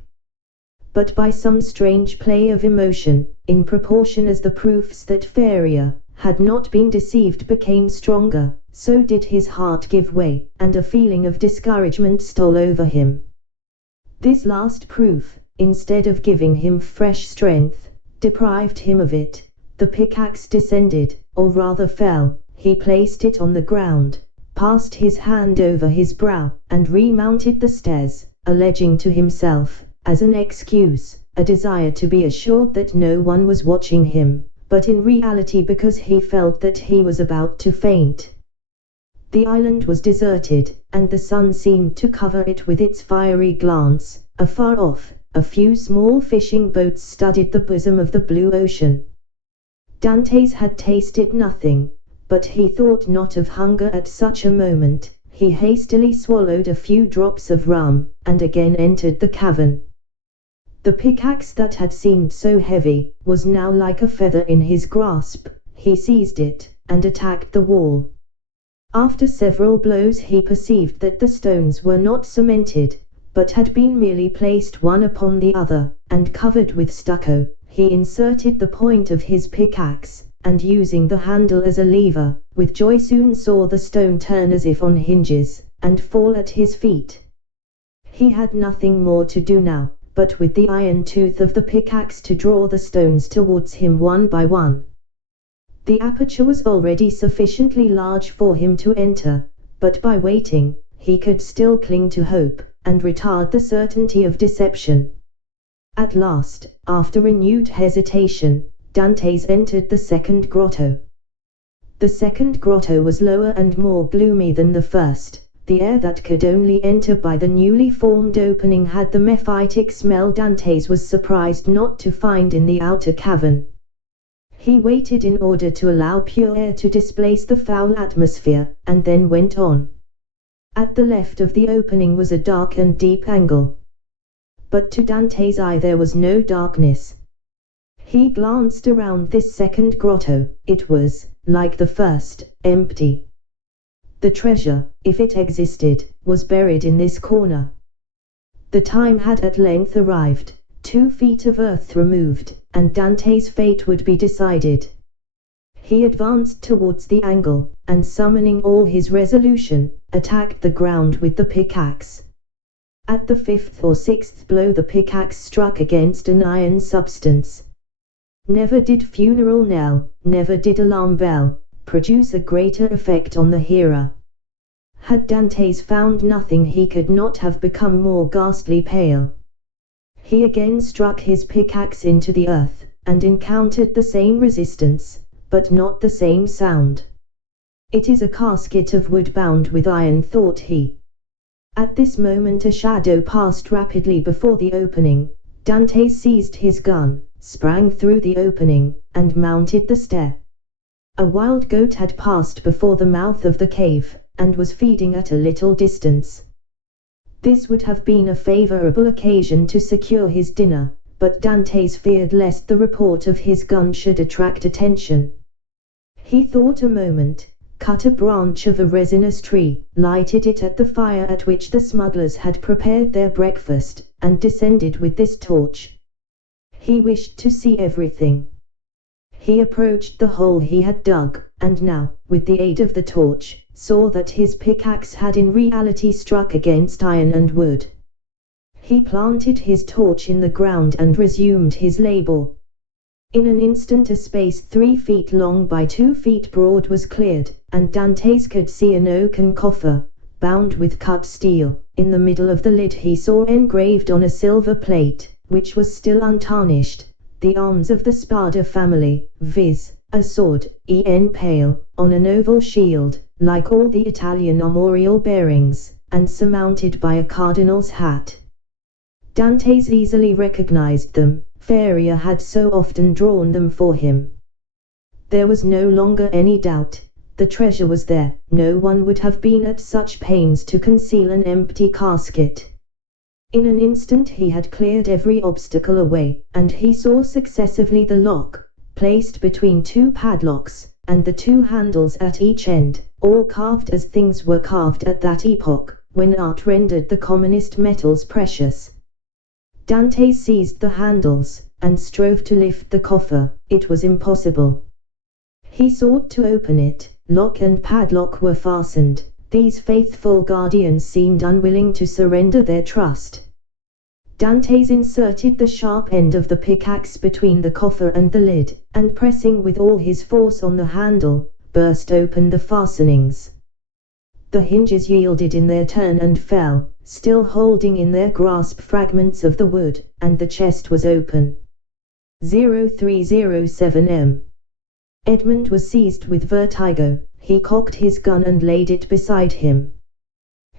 But by some strange play of emotion, in proportion as the proofs that Faria had not been deceived became stronger, so did his heart give way, and a feeling of discouragement stole over him. This last proof, instead of giving him fresh strength, deprived him of it. The pickaxe descended, or rather fell. He placed it on the ground, passed his hand over his brow, and remounted the stairs, alleging to himself, as an excuse, a desire to be assured that no one was watching him, but in reality because he felt that he was about to faint. The island was deserted, and the sun seemed to cover it with its fiery glance. Afar off, a few small fishing boats studded the bosom of the blue ocean. Dantes had tasted nothing, but he thought not of hunger at such a moment. He hastily swallowed a few drops of rum, and again entered the cavern. The pickaxe that had seemed so heavy, was now like a feather in his grasp. He seized it, and attacked the wall. After several blows he perceived that the stones were not cemented, but had been merely placed one upon the other, and covered with stucco. He inserted the point of his pickaxe, and using the handle as a lever, with joy soon saw the stone turn as if on hinges, and fall at his feet. He had nothing more to do now, but with the iron tooth of the pickaxe to draw the stones towards him one by one. The aperture was already sufficiently large for him to enter, but by waiting, he could still cling to hope, and retard the certainty of deception. At last, after renewed hesitation, Dantès entered the second grotto. The second grotto was lower and more gloomy than the first. The air that could only enter by the newly formed opening had the mephitic smell Dantès was surprised not to find in the outer cavern. He waited in order to allow pure air to displace the foul atmosphere, and then went on. At the left of the opening was a dark and deep angle. But to Dantès' eye there was no darkness. He glanced around this second grotto. It was, like the first, empty. The treasure, if it existed, was buried in this corner. The time had at length arrived, 2 feet of earth removed, and Dantès' fate would be decided. He advanced towards the angle, and summoning all his resolution, attacked the ground with the pickaxe. At the 5th or 6th blow the pickaxe struck against an iron substance. Never did funeral knell, never did alarm bell, produce a greater effect on the hearer. Had Dantès found nothing he could not have become more ghastly pale. He again struck his pickaxe into the earth, and encountered the same resistance, but not the same sound. "It is a casket of wood bound with iron," thought he. At this moment a shadow passed rapidly before the opening. Dantès seized his gun, sprang through the opening, and mounted the stair. A wild goat had passed before the mouth of the cave, and was feeding at a little distance. This would have been a favorable occasion to secure his dinner, but Dantès feared lest the report of his gun should attract attention. He thought a moment, cut a branch of a resinous tree, lighted it at the fire at which the smugglers had prepared their breakfast, and descended with this torch. He wished to see everything. He approached the hole he had dug, and now, with the aid of the torch, saw that his pickaxe had in reality struck against iron and wood. He planted his torch in the ground and resumed his labor. In an instant a space 3 feet long by 2 feet broad was cleared, and Dantès could see an oaken coffer, bound with cut steel. In the middle of the lid he saw engraved on a silver plate, which was still untarnished, the arms of the Spada family, viz., a sword, en pale, on an oval shield, like all the Italian armorial bearings, and surmounted by a cardinal's hat. Dantès easily recognized them, Faria had so often drawn them for him. There was no longer any doubt, the treasure was there. No one would have been at such pains to conceal an empty casket. In an instant he had cleared every obstacle away, and he saw successively the lock, placed between 2 padlocks, and the 2 handles at each end, all carved as things were carved at that epoch, when art rendered the commonest metals precious. Dantès seized the handles, and strove to lift the coffer. It was impossible. He sought to open it. Lock and padlock were fastened. These faithful guardians seemed unwilling to surrender their trust. Dantès inserted the sharp end of the pickaxe between the coffer and the lid, and pressing with all his force on the handle, burst open the fastenings. The hinges yielded in their turn and fell, still holding in their grasp fragments of the wood, and the chest was open. 0307 Edmund was seized with vertigo. He cocked his gun and laid it beside him.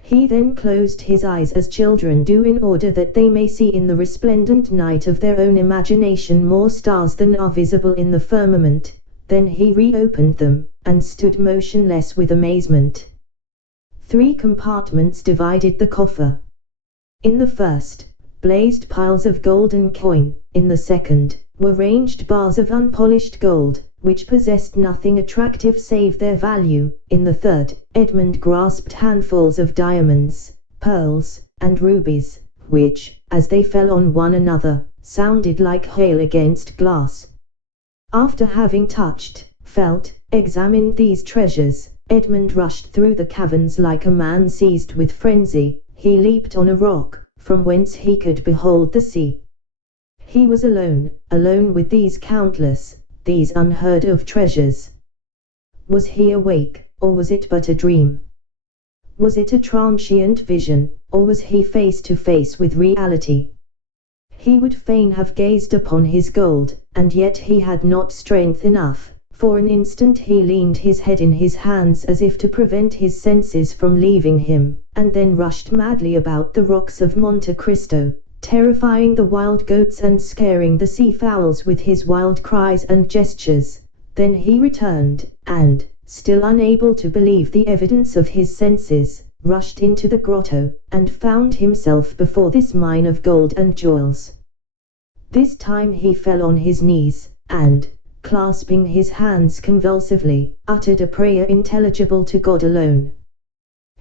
He then closed his eyes as children do in order that they may see in the resplendent night of their own imagination more stars than are visible in the firmament. Then he reopened them, and stood motionless with amazement. 3 compartments divided the coffer. In the first, blazed piles of golden coin. In the second, were ranged bars of unpolished gold, which possessed nothing attractive save their value. In the third, Edmund grasped handfuls of diamonds, pearls, and rubies. which, as they fell on one another, sounded like hail against glass. After having touched, felt, examined these treasures, Edmund rushed through the caverns like a man seized with frenzy. He leaped on a rock, from whence he could behold the sea. He was alone, alone with these countless, these unheard of treasures. Was he awake, or was it but a dream? Was it a transient vision, or was he face to face with reality? He would fain have gazed upon his gold, and yet he had not strength enough. For an instant he leaned his head in his hands as if to prevent his senses from leaving him, and then rushed madly about the rocks of Monte Cristo, terrifying the wild goats and scaring the sea fowls with his wild cries and gestures. Then he returned, and, still unable to believe the evidence of his senses, rushed into the grotto, and found himself before this mine of gold and jewels. This time he fell on his knees, and, clasping his hands convulsively, uttered a prayer intelligible to God alone.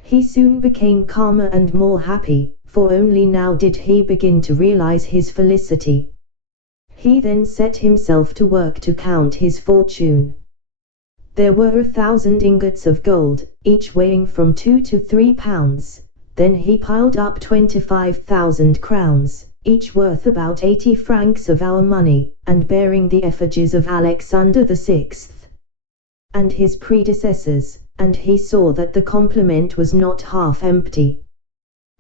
He soon became calmer and more happy, for only now did he begin to realize his felicity. He then set himself to work to count his fortune. There were 1,000 ingots of gold, each weighing from 2 to 3 pounds. Then he piled up 25,000 crowns, each worth about 80 francs of our money, and bearing the effigies of Alexandre VI and his predecessors, and he saw that the complement was not half empty.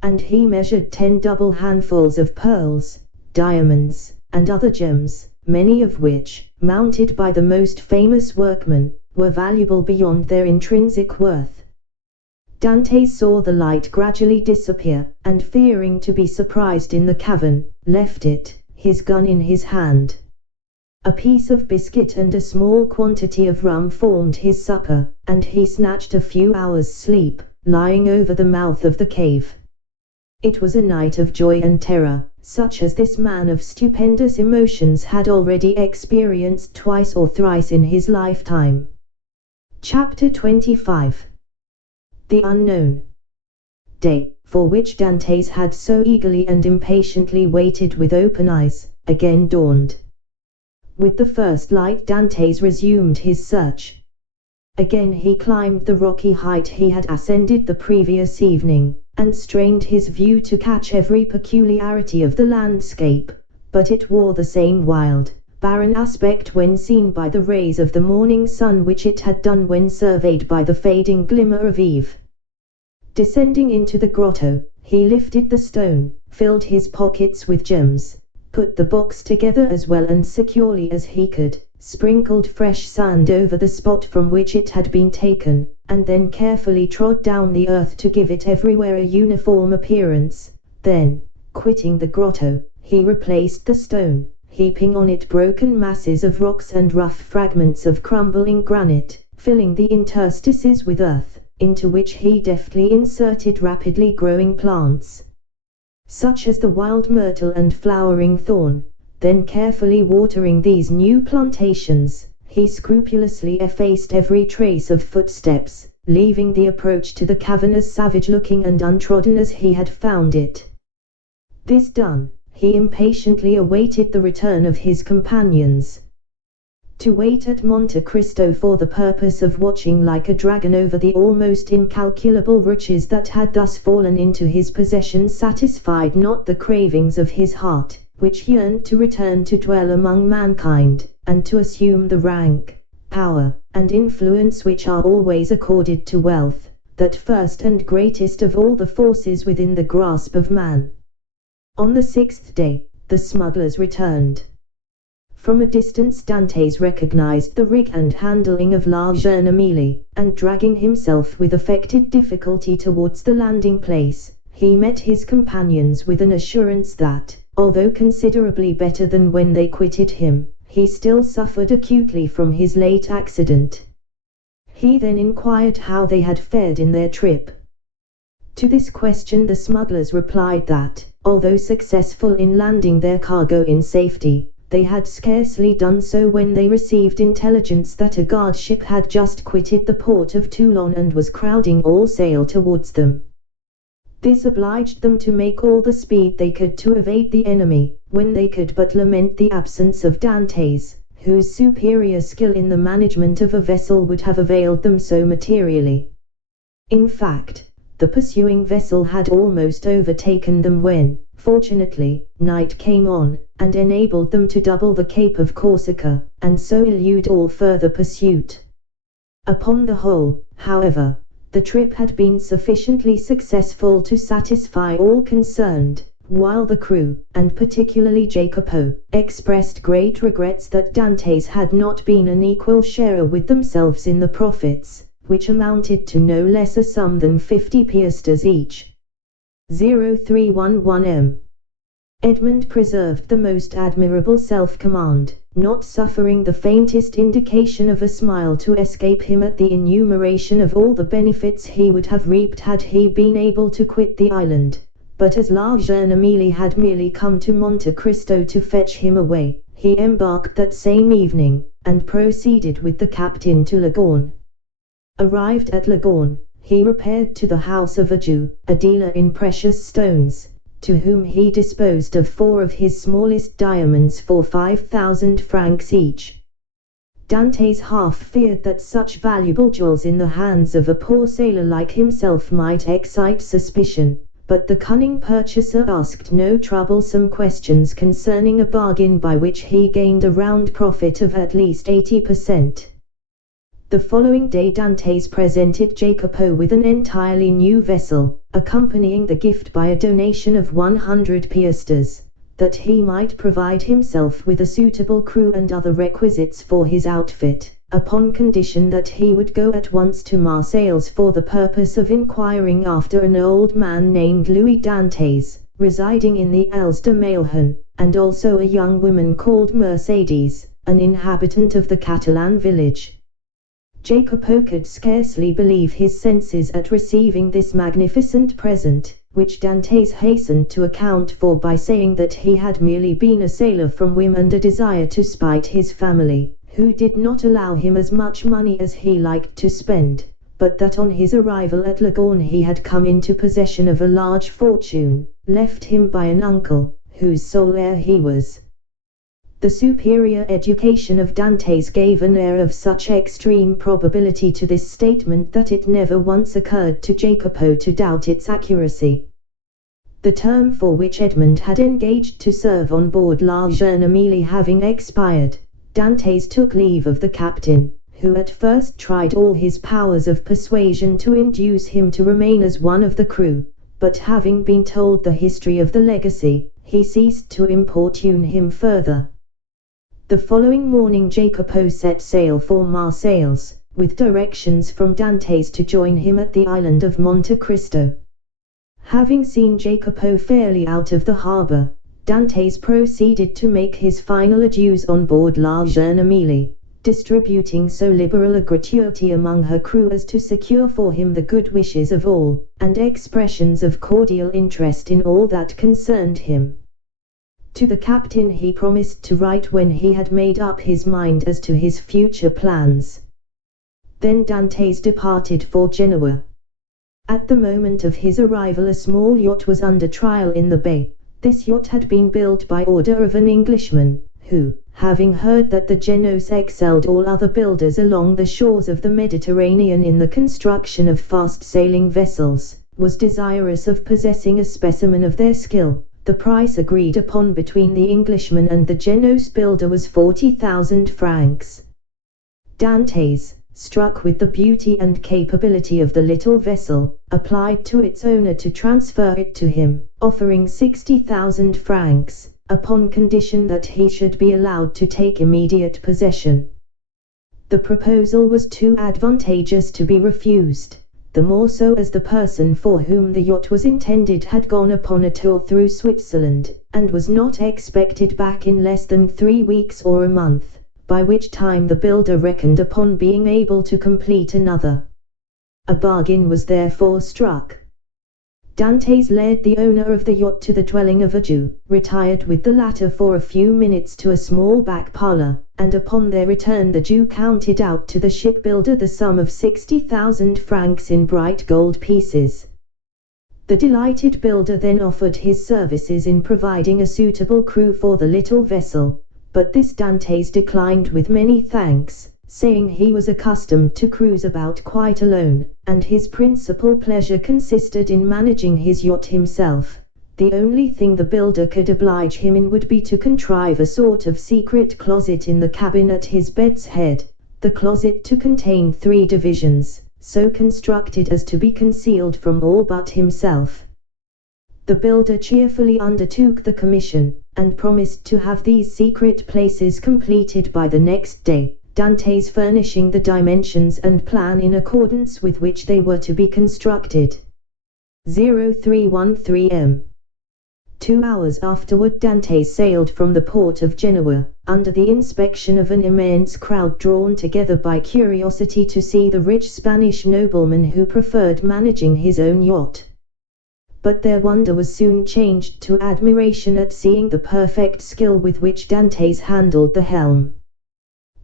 And he measured 10 double handfuls of pearls, diamonds, and other gems, many of which, mounted by the most famous workmen, were valuable beyond their intrinsic worth. Dante saw the light gradually disappear, and fearing to be surprised in the cavern, left it, his gun in his hand. A piece of biscuit and a small quantity of rum formed his supper, and he snatched a few hours' sleep, lying over the mouth of the cave. It was a night of joy and terror, such as this man of stupendous emotions had already experienced twice or thrice in his lifetime. Chapter 25. The unknown day, for which Dantes had so eagerly and impatiently waited with open eyes, again dawned. With the first light Dantes resumed his search. Again he climbed the rocky height he had ascended the previous evening, and strained his view to catch every peculiarity of the landscape, but it wore the same wild, barren aspect when seen by the rays of the morning sun which it had done when surveyed by the fading glimmer of eve. Descending into the grotto, he lifted the stone, filled his pockets with gems, put the box together as well and securely as he could, sprinkled fresh sand over the spot from which it had been taken, and then carefully trod down the earth to give it everywhere a uniform appearance. Then, quitting the grotto, he replaced the stone, heaping on it broken masses of rocks and rough fragments of crumbling granite, filling the interstices with earth, into which he deftly inserted rapidly growing plants, such as the wild myrtle and flowering thorn. Then carefully watering these new plantations, he scrupulously effaced every trace of footsteps, leaving the approach to the cavern as savage-looking and untrodden as he had found it. This done, he impatiently awaited the return of his companions. To wait at Monte Cristo for the purpose of watching like a dragon over the almost incalculable riches that had thus fallen into his possession satisfied not the cravings of his heart, which yearned to return to dwell among mankind, and to assume the rank, power, and influence which are always accorded to wealth, that first and greatest of all the forces within the grasp of man. On the 6th day, the smugglers returned. From a distance Dantes recognized the rig and handling of La Jeune Amélie, and dragging himself with affected difficulty towards the landing place, he met his companions with an assurance that, although considerably better than when they quitted him, he still suffered acutely from his late accident. He then inquired how they had fared in their trip. To this question the smugglers replied that, although successful in landing their cargo in safety, they had scarcely done so when they received intelligence that a guard ship had just quitted the port of Toulon and was crowding all sail towards them. This obliged them to make all the speed they could to evade the enemy, when they could but lament the absence of Dantes, whose superior skill in the management of a vessel would have availed them so materially. In fact, the pursuing vessel had almost overtaken them when, fortunately, night came on, and enabled them to double the Cape of Corsica, and so elude all further pursuit. Upon the whole, however, the trip had been sufficiently successful to satisfy all concerned, while the crew, and particularly Jacopo, expressed great regrets that Dantes had not been an equal sharer with themselves in the profits, which amounted to no less a sum than 50 piastres each. 0311 M. Edmund preserved the most admirable self-command, not suffering the faintest indication of a smile to escape him at the enumeration of all the benefits he would have reaped had he been able to quit the island. But as La Jeune Amélie had merely come to Monte Cristo to fetch him away, he embarked that same evening, and proceeded with the captain to Leghorn. Arrived at Leghorn, he repaired to the house of a Jew, a dealer in precious stones, to whom he disposed of 4 of his smallest diamonds for 5,000 francs each. Dantes half feared that such valuable jewels in the hands of a poor sailor like himself might excite suspicion, but the cunning purchaser asked no troublesome questions concerning a bargain by which he gained a round profit of at least 80%. The following day Dantes presented Jacopo with an entirely new vessel, accompanying the gift by a donation of 100 piastres, that he might provide himself with a suitable crew and other requisites for his outfit, upon condition that he would go at once to Marseilles for the purpose of inquiring after an old man named Louis Dantes, residing in the Îles de Mailhan, and also a young woman called Mercedes, an inhabitant of the Catalan village. Jacopo could scarcely believe his senses at receiving this magnificent present, which Dantes hastened to account for by saying that he had merely been a sailor from whim and a desire to spite his family, who did not allow him as much money as he liked to spend, but that on his arrival at Leghorn he had come into possession of a large fortune, left him by an uncle, whose sole heir he was. The superior education of Dantes gave an air of such extreme probability to this statement that it never once occurred to Jacopo to doubt its accuracy. The term for which Edmund had engaged to serve on board La Jeune Amélie having expired, Dantes took leave of the captain, who at first tried all his powers of persuasion to induce him to remain as one of the crew, but having been told the history of the legacy, he ceased to importune him further. The following morning Jacopo set sail for Marseilles, with directions from Dantes to join him at the island of Monte Cristo. Having seen Jacopo fairly out of the harbour, Dantes proceeded to make his final adieus on board La Jeune Amélie, distributing so liberal a gratuity among her crew as to secure for him the good wishes of all, and expressions of cordial interest in all that concerned him. To the captain he promised to write when he had made up his mind as to his future plans. Then Dantes departed for Genoa. At the moment of his arrival a small yacht was under trial in the bay. This yacht had been built by order of an Englishman, who, having heard that the Genoese excelled all other builders along the shores of the Mediterranean in the construction of fast-sailing vessels, was desirous of possessing a specimen of their skill. The price agreed upon between the Englishman and the Genoese builder was 40,000 francs. Dantes, struck with the beauty and capability of the little vessel, applied to its owner to transfer it to him, offering 60,000 francs, upon condition that he should be allowed to take immediate possession. The proposal was too advantageous to be refused, the more so as the person for whom the yacht was intended had gone upon a tour through Switzerland, and was not expected back in less than 3 weeks or a month, by which time the builder reckoned upon being able to complete another. A bargain was therefore struck. Dantes led the owner of the yacht to the dwelling of a Jew, retired with the latter for a few minutes to a small back parlour, and upon their return the Jew counted out to the shipbuilder the sum of 60,000 francs in bright gold pieces. The delighted builder then offered his services in providing a suitable crew for the little vessel, but this Dantes declined with many thanks, saying he was accustomed to cruise about quite alone, and his principal pleasure consisted in managing his yacht himself. The only thing the builder could oblige him in would be to contrive a sort of secret closet in the cabin at his bed's head, the closet to contain 3 divisions, so constructed as to be concealed from all but himself. The builder cheerfully undertook the commission, and promised to have these secret places completed by the next day, Dantes furnishing the dimensions and plan in accordance with which they were to be constructed. 0313 m. 2 hours afterward Dantes sailed from the port of Genoa, under the inspection of an immense crowd drawn together by curiosity to see the rich Spanish nobleman who preferred managing his own yacht. But their wonder was soon changed to admiration at seeing the perfect skill with which Dantes handled the helm.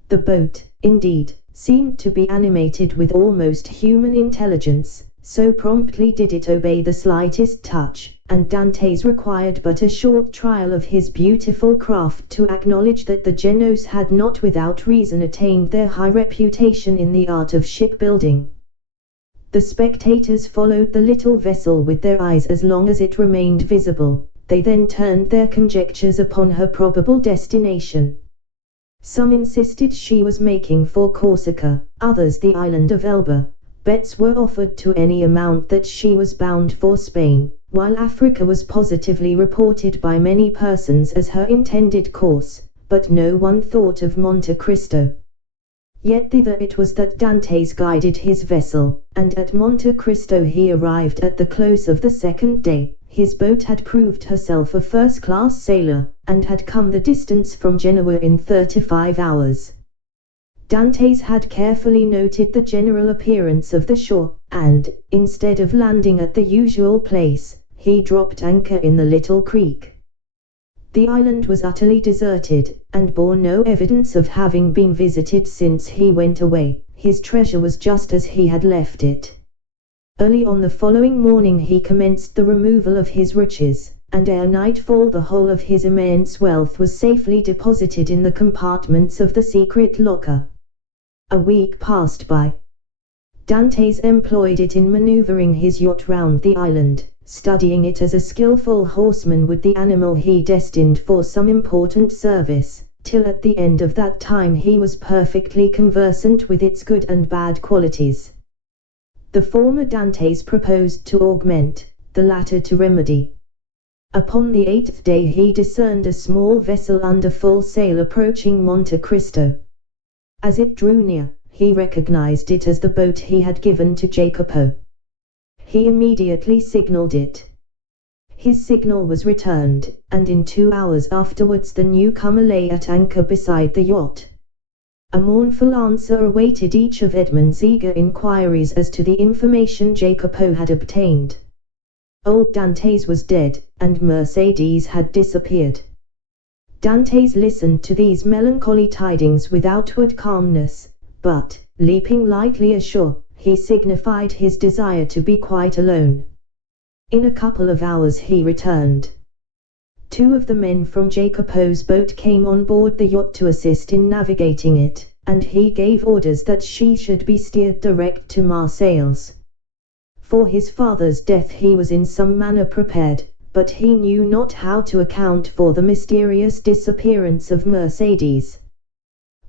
The boat, indeed, seemed to be animated with almost human intelligence, so promptly did it obey the slightest touch, and Dantes required but a short trial of his beautiful craft to acknowledge that the Genoese had not without reason attained their high reputation in the art of shipbuilding. The spectators followed the little vessel with their eyes as long as it remained visible, they then turned their conjectures upon her probable destination. Some insisted she was making for Corsica, others the island of Elba. Bets were offered to any amount that she was bound for Spain, while Africa was positively reported by many persons as her intended course, but no one thought of Monte Cristo. Yet thither it was that Dantes guided his vessel, and at Monte Cristo he arrived at the close of the 2nd day. His boat had proved herself a first-class sailor, and had come the distance from Genoa in 35 hours. Dantes had carefully noted the general appearance of the shore, and, instead of landing at the usual place, he dropped anchor in the little creek. The island was utterly deserted, and bore no evidence of having been visited since he went away. His treasure was just as he had left it. Early on the following morning he commenced the removal of his riches, and ere nightfall the whole of his immense wealth was safely deposited in the compartments of the secret locker. A week passed by. Dantes employed it in maneuvering his yacht round the island, studying it as a skillful horseman would the animal he destined for some important service, till at the end of that time he was perfectly conversant with its good and bad qualities. The former Dantes proposed to augment, the latter to remedy. Upon the 8th day he discerned a small vessel under full sail approaching Monte Cristo. As it drew near, he recognized it as the boat he had given to Jacopo. He immediately signaled it. His signal was returned, and in 2 hours afterwards the newcomer lay at anchor beside the yacht. A mournful answer awaited each of Edmund's eager inquiries as to the information Jacopo had obtained. Old Dantes was dead, and Mercedes had disappeared. Dantes listened to these melancholy tidings with outward calmness, but, leaping lightly ashore, he signified his desire to be quite alone. In a couple of hours he returned. 2 of the men from Jacopo's boat came on board the yacht to assist in navigating it, and he gave orders that she should be steered direct to Marseilles. For his father's death he was in some manner prepared, but he knew not how to account for the mysterious disappearance of Mercedes.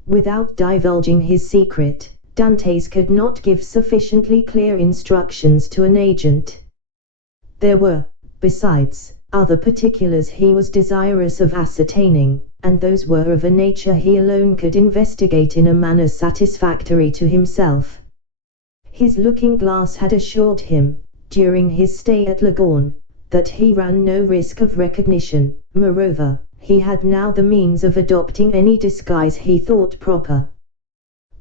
Without divulging his secret, Dantes could not give sufficiently clear instructions to an agent. There were, besides, other particulars he was desirous of ascertaining, and those were of a nature he alone could investigate in a manner satisfactory to himself. His looking-glass had assured him, during his stay at Leghorn, that he ran no risk of recognition. Moreover, he had now the means of adopting any disguise he thought proper.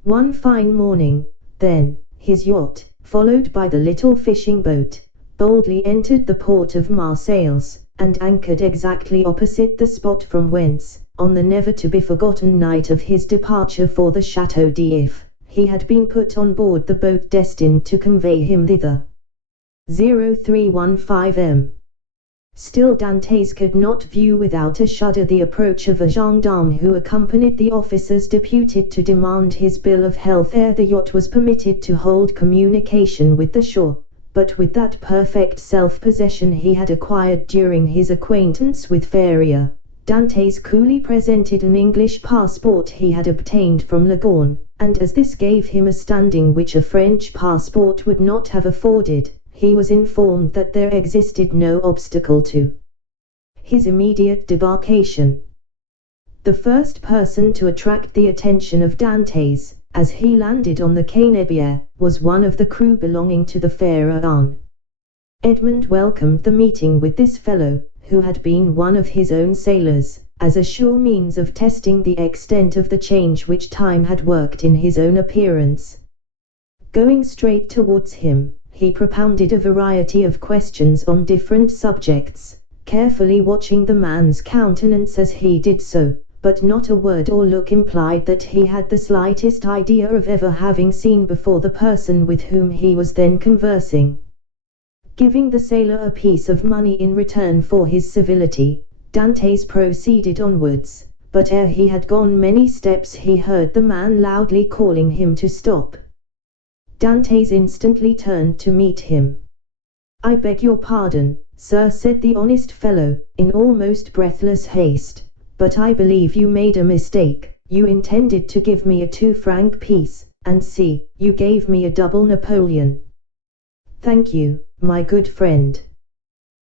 One fine morning, then, his yacht, followed by the little fishing boat, boldly entered the port of Marseilles, and anchored exactly opposite the spot from whence, on the never-to-be-forgotten night of his departure for the Château d'If, he had been put on board the boat destined to convey him thither. 0315m. Still Dantes could not view without a shudder the approach of a gendarme who accompanied the officers deputed to demand his bill of health ere the yacht was permitted to hold communication with the shore. But with that perfect self-possession he had acquired during his acquaintance with Faria, Dantes coolly presented an English passport he had obtained from Leghorn, and as this gave him a standing which a French passport would not have afforded, he was informed that there existed no obstacle to his immediate debarkation. The first person to attract the attention of Dantes, as he landed on the Quai Nebier, was one of the crew belonging to the Pharaon. Edmund welcomed the meeting with this fellow, who had been one of his own sailors, as a sure means of testing the extent of the change which time had worked in his own appearance. Going straight towards him, he propounded a variety of questions on different subjects, carefully watching the man's countenance as he did so, but not a word or look implied that he had the slightest idea of ever having seen before the person with whom he was then conversing. Giving the sailor a piece of money in return for his civility, Dantes proceeded onwards, but ere he had gone many steps he heard the man loudly calling him to stop. Dantes instantly turned to meet him. "I beg your pardon, sir," said the honest fellow, in almost breathless haste, "but I believe you made a mistake. You intended to give me a 2-franc piece, and see, you gave me a double Napoleon." "Thank you, my good friend.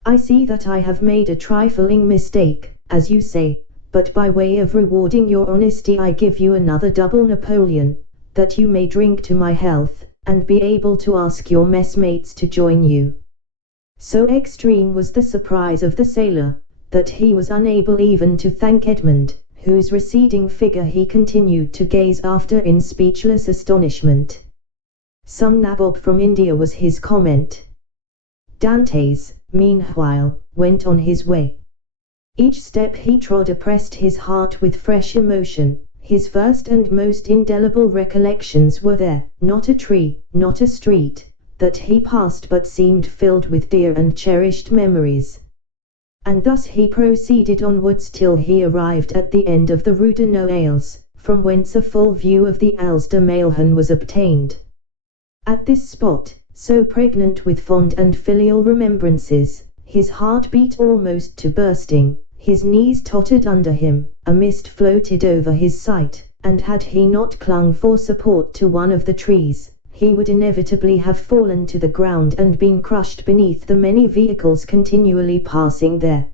I see that I have made a trifling mistake, as you say, but by way of rewarding your honesty I give you another double Napoleon, that you may drink to my health, and be able to ask your messmates to join you." So extreme was the surprise of the sailor, that he was unable even to thank Edmund, whose receding figure he continued to gaze after in speechless astonishment. "Some nabob from India," was his comment. Dantes, meanwhile, went on his way. Each step he trod oppressed his heart with fresh emotion. His first and most indelible recollections were there, not a tree, not a street, that he passed but seemed filled with dear and cherished memories. And thus he proceeded onwards till he arrived at the end of the Rue de Noailles, from whence a full view of the Als de Mailhan was obtained. At this spot, so pregnant with fond and filial remembrances, his heart beat almost to bursting, his knees tottered under him, a mist floated over his sight, and had he not clung for support to one of the trees, he would inevitably have fallen to the ground and been crushed beneath the many vehicles continually passing there.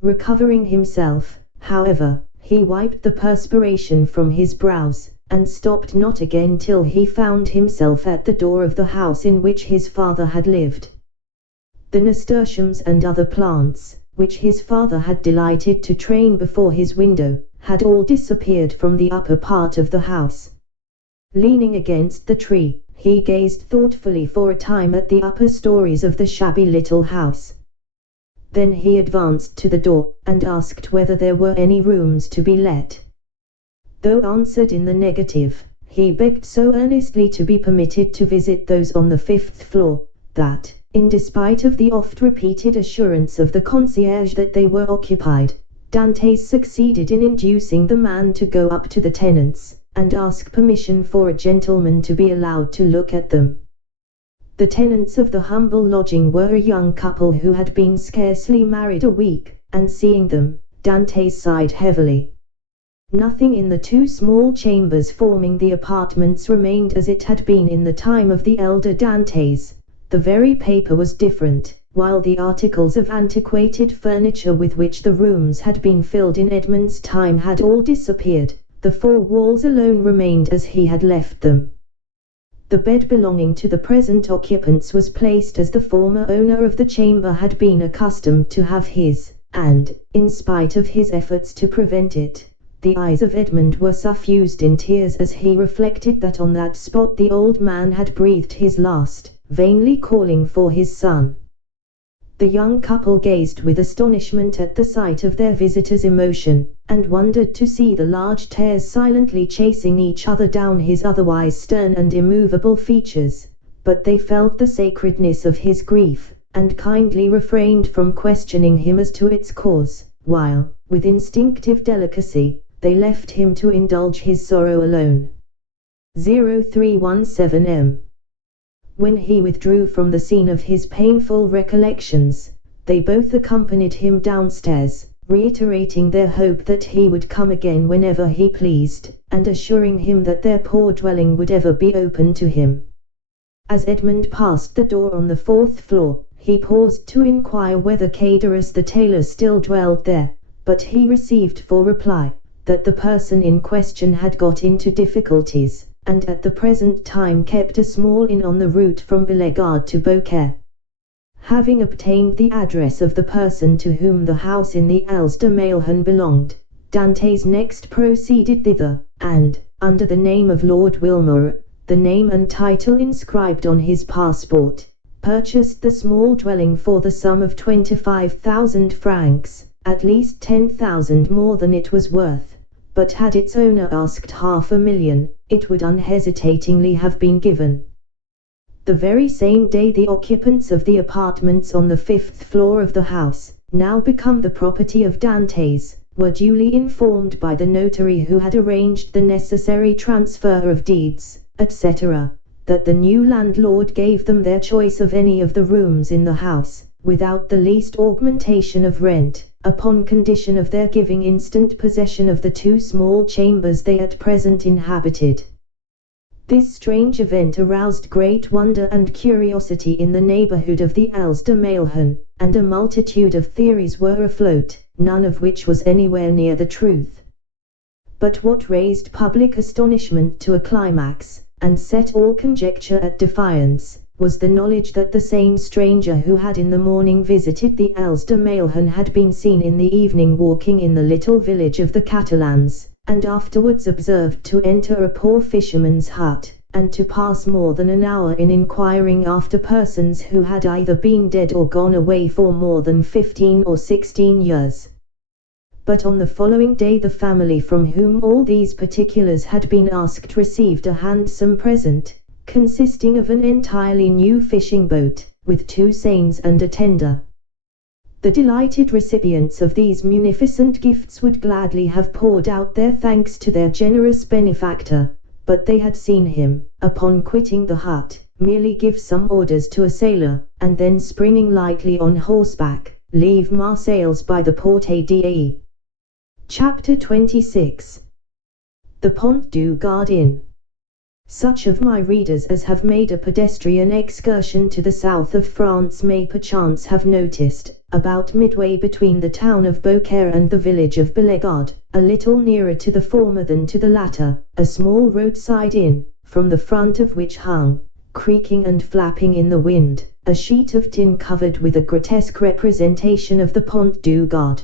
Recovering himself, however, he wiped the perspiration from his brows, and stopped not again till he found himself at the door of the house in which his father had lived. The nasturtiums and other plants, which his father had delighted to train before his window, had all disappeared from the upper part of the house. Leaning against the tree, he gazed thoughtfully for a time at the upper stories of the shabby little house. Then he advanced to the door, and asked whether there were any rooms to be let. Though answered in the negative, he begged so earnestly to be permitted to visit those on the 5th floor, that, in despite of the oft-repeated assurance of the concierge that they were occupied, Dantes succeeded in inducing the man to go up to the tenants, and ask permission for a gentleman to be allowed to look at them. The tenants of the humble lodging were a young couple who had been scarcely married a week, and seeing them, Dantes sighed heavily. Nothing in the 2 small chambers forming the apartments remained as it had been in the time of the elder Dantes. The very paper was different, while the articles of antiquated furniture with which the rooms had been filled in Edmund's time had all disappeared. The 4 walls alone remained as he had left them. The bed belonging to the present occupants was placed as the former owner of the chamber had been accustomed to have his, and, in spite of his efforts to prevent it, the eyes of Edmund were suffused in tears as he reflected that on that spot the old man had breathed his last, vainly calling for his son. The young couple gazed with astonishment at the sight of their visitor's emotion, and wondered to see the large tears silently chasing each other down his otherwise stern and immovable features, but they felt the sacredness of his grief, and kindly refrained from questioning him as to its cause, while, with instinctive delicacy, they left him to indulge his sorrow alone. 0317 When he withdrew from the scene of his painful recollections, they both accompanied him downstairs, reiterating their hope that he would come again whenever he pleased, and assuring him that their poor dwelling would ever be open to him. As Edmund passed the door on the 4th floor, he paused to inquire whether Caderus the tailor still dwelled there, but he received for reply, that the person in question had got into difficulties, and at the present time kept a small inn on the route from Bellegarde to Beaucaire. Having obtained the address of the person to whom the house in the Als de Mailhan belonged, Dantès next proceeded thither, and, under the name of Lord Wilmore, the name and title inscribed on his passport, purchased the small dwelling for the sum of 25,000 francs, at least 10,000 more than it was worth, but had its owner asked 500,000, it would unhesitatingly have been given. The very same day the occupants of the apartments on the 5th floor of the house, now become the property of Dantès, were duly informed by the notary who had arranged the necessary transfer of deeds, etc., that the new landlord gave them their choice of any of the rooms in the house, without the least augmentation of rent, upon condition of their giving instant possession of the 2 small chambers they at present inhabited. This strange event aroused great wonder and curiosity in the neighborhood of the Als de Mailhan, and a multitude of theories were afloat, none of which was anywhere near the truth. But what raised public astonishment to a climax, and set all conjecture at defiance, was the knowledge that the same stranger who had in the morning visited the Als de Mailhan had been seen in the evening walking in the little village of the Catalans, and afterwards observed to enter a poor fisherman's hut, and to pass more than an hour in inquiring after persons who had either been dead or gone away for more than 15 or 16 years. But on the following day the family from whom all these particulars had been asked received a handsome present, consisting of an entirely new fishing boat, with 2 seines and a tender. The delighted recipients of these munificent gifts would gladly have poured out their thanks to their generous benefactor, but they had seen him, upon quitting the hut, merely give some orders to a sailor, and then springing lightly on horseback, leave Marseilles by the Porte d'Aix. Chapter 26 The Pont du Gard Inn. Such of my readers as have made a pedestrian excursion to the south of France may perchance have noticed, about midway between the town of Beaucaire and the village of Bellegarde, a little nearer to the former than to the latter, a small roadside inn, from the front of which hung, creaking and flapping in the wind, a sheet of tin covered with a grotesque representation of the Pont du Gard.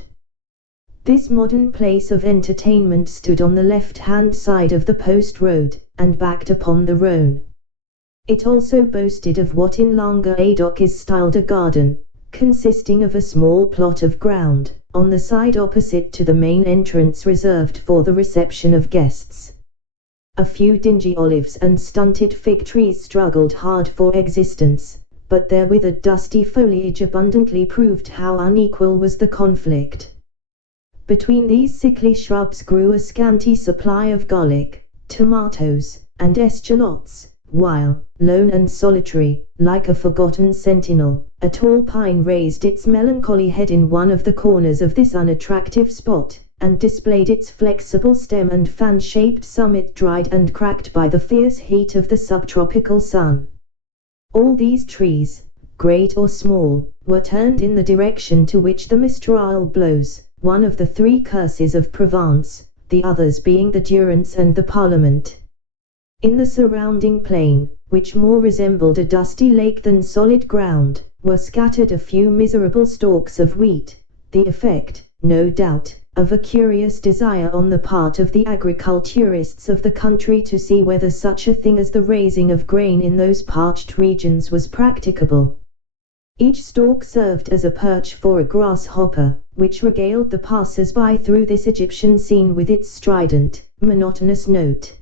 This modern place of entertainment stood on the left-hand side of the post road, and backed upon the Rhône. It also boasted of what in Languedoc is styled a garden, consisting of a small plot of ground, on the side opposite to the main entrance reserved for the reception of guests. A few dingy olives and stunted fig trees struggled hard for existence, but their withered dusty foliage abundantly proved how unequal was the conflict. Between these sickly shrubs grew a scanty supply of garlic, tomatoes, and eschalots, while, lone and solitary, like a forgotten sentinel, a tall pine raised its melancholy head in one of the corners of this unattractive spot, and displayed its flexible stem and fan-shaped summit dried and cracked by the fierce heat of the subtropical sun. All these trees, great or small, were turned in the direction to which the Mistral blows, one of the 3 curses of Provence, the others being the Durance and the Parlement. In the surrounding plain, which more resembled a dusty lake than solid ground, were scattered a few miserable stalks of wheat, the effect, no doubt, of a curious desire on the part of the agriculturists of the country to see whether such a thing as the raising of grain in those parched regions was practicable. Each stalk served as a perch for a grasshopper, which regaled the passers-by through this Egyptian scene with its strident, monotonous note.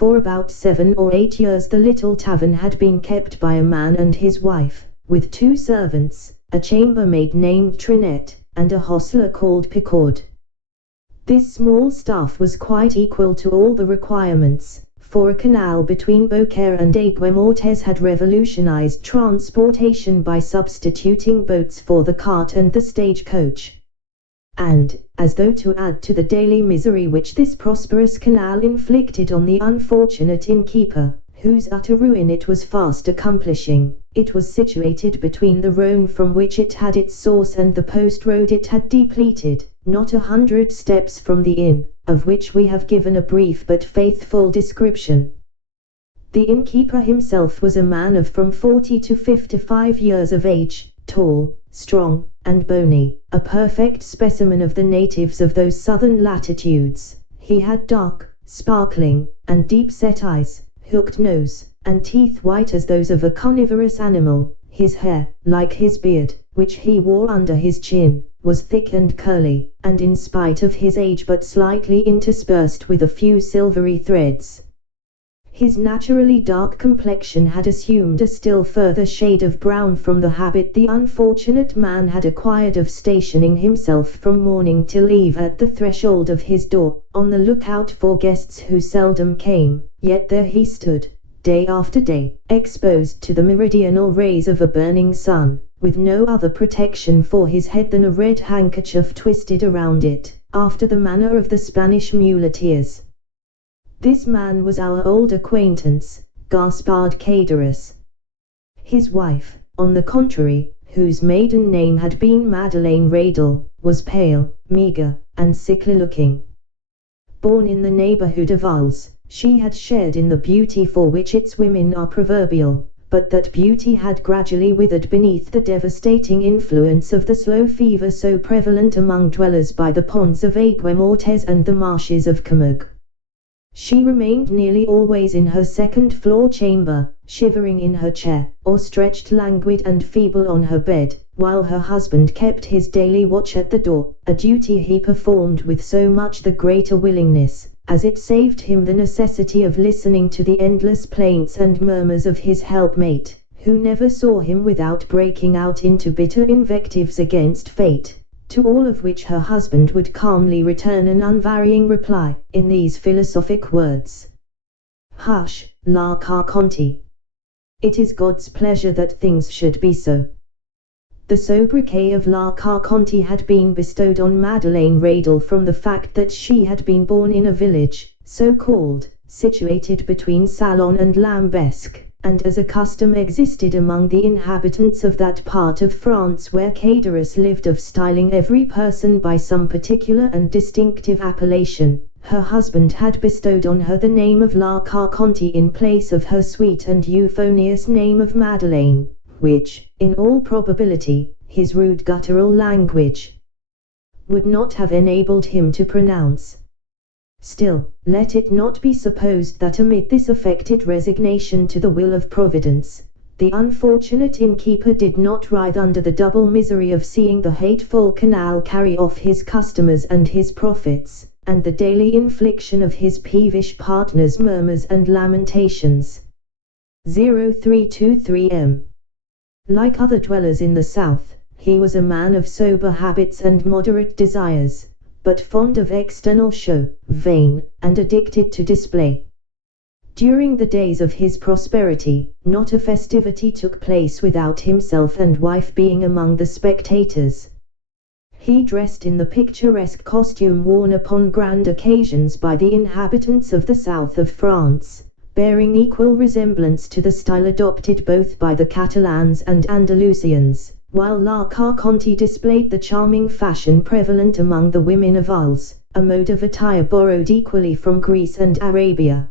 For about 7 or 8 years the little tavern had been kept by a man and his wife, with 2 servants, a chambermaid named Trinette, and a hostler called Picord. This small staff was quite equal to all the requirements, for a canal between Beaucaire and Aigues-Mortes had revolutionized transportation by substituting boats for the cart and the stagecoach. And, as though to add to the daily misery which this prosperous canal inflicted on the unfortunate innkeeper, whose utter ruin it was fast accomplishing, it was situated between the Rhone from which it had its source and the post road it had depleted, not 100 steps from the inn, of which we have given a brief but faithful description. The innkeeper himself was a man of from 40 to 55 years of age, tall, strong, and bony, a perfect specimen of the natives of those southern latitudes. He had dark, sparkling, and deep-set eyes, hooked nose, and teeth white as those of a carnivorous animal. His hair, like his beard, which he wore under his chin, was thick and curly, and in spite of his age but slightly interspersed with a few silvery threads. His naturally dark complexion had assumed a still further shade of brown from the habit the unfortunate man had acquired of stationing himself from morning till eve at the threshold of his door, on the lookout for guests who seldom came, yet there he stood, day after day, exposed to the meridional rays of a burning sun, with no other protection for his head than a red handkerchief twisted around it, after the manner of the Spanish muleteers. This man was our old acquaintance, Gaspard Caderousse. His wife, on the contrary, whose maiden name had been Madeleine Radel, was pale, meagre, and sickly-looking. Born in the neighborhood of Arles, she had shared in the beauty for which its women are proverbial, but that beauty had gradually withered beneath the devastating influence of the slow fever so prevalent among dwellers by the ponds of Aigues-Mortes and the marshes of Camargue. She remained nearly always in her second-floor chamber, shivering in her chair, or stretched languid and feeble on her bed, while her husband kept his daily watch at the door, a duty he performed with so much the greater willingness, as it saved him the necessity of listening to the endless plaints and murmurs of his helpmate, who never saw him without breaking out into bitter invectives against fate, to all of which her husband would calmly return an unvarying reply, in these philosophic words: "Hush, La Carconte. It is God's pleasure that things should be so." The sobriquet of La Carconte had been bestowed on Madeleine Radel from the fact that she had been born in a village, so called, situated between Salon and Lambesc, and as a custom existed among the inhabitants of that part of France where Caderousse lived of styling every person by some particular and distinctive appellation, her husband had bestowed on her the name of La Carconte in place of her sweet and euphonious name of Madeleine, which, in all probability, his rude guttural language would not have enabled him to pronounce. Still, let it not be supposed that amid this affected resignation to the will of Providence, the unfortunate innkeeper did not writhe under the double misery of seeing the hateful canal carry off his customers and his profits, and the daily infliction of his peevish partner's murmurs and lamentations. 0323 M. Like other dwellers in the south, he was a man of sober habits and moderate desires, but fond of external show, vain, and addicted to display. During the days of his prosperity, not a festivity took place without himself and wife being among the spectators. He dressed in the picturesque costume worn upon grand occasions by the inhabitants of the south of France, bearing equal resemblance to the style adopted both by the Catalans and Andalusians, while La Carconte displayed the charming fashion prevalent among the women of Arles, a mode of attire borrowed equally from Greece and Arabia.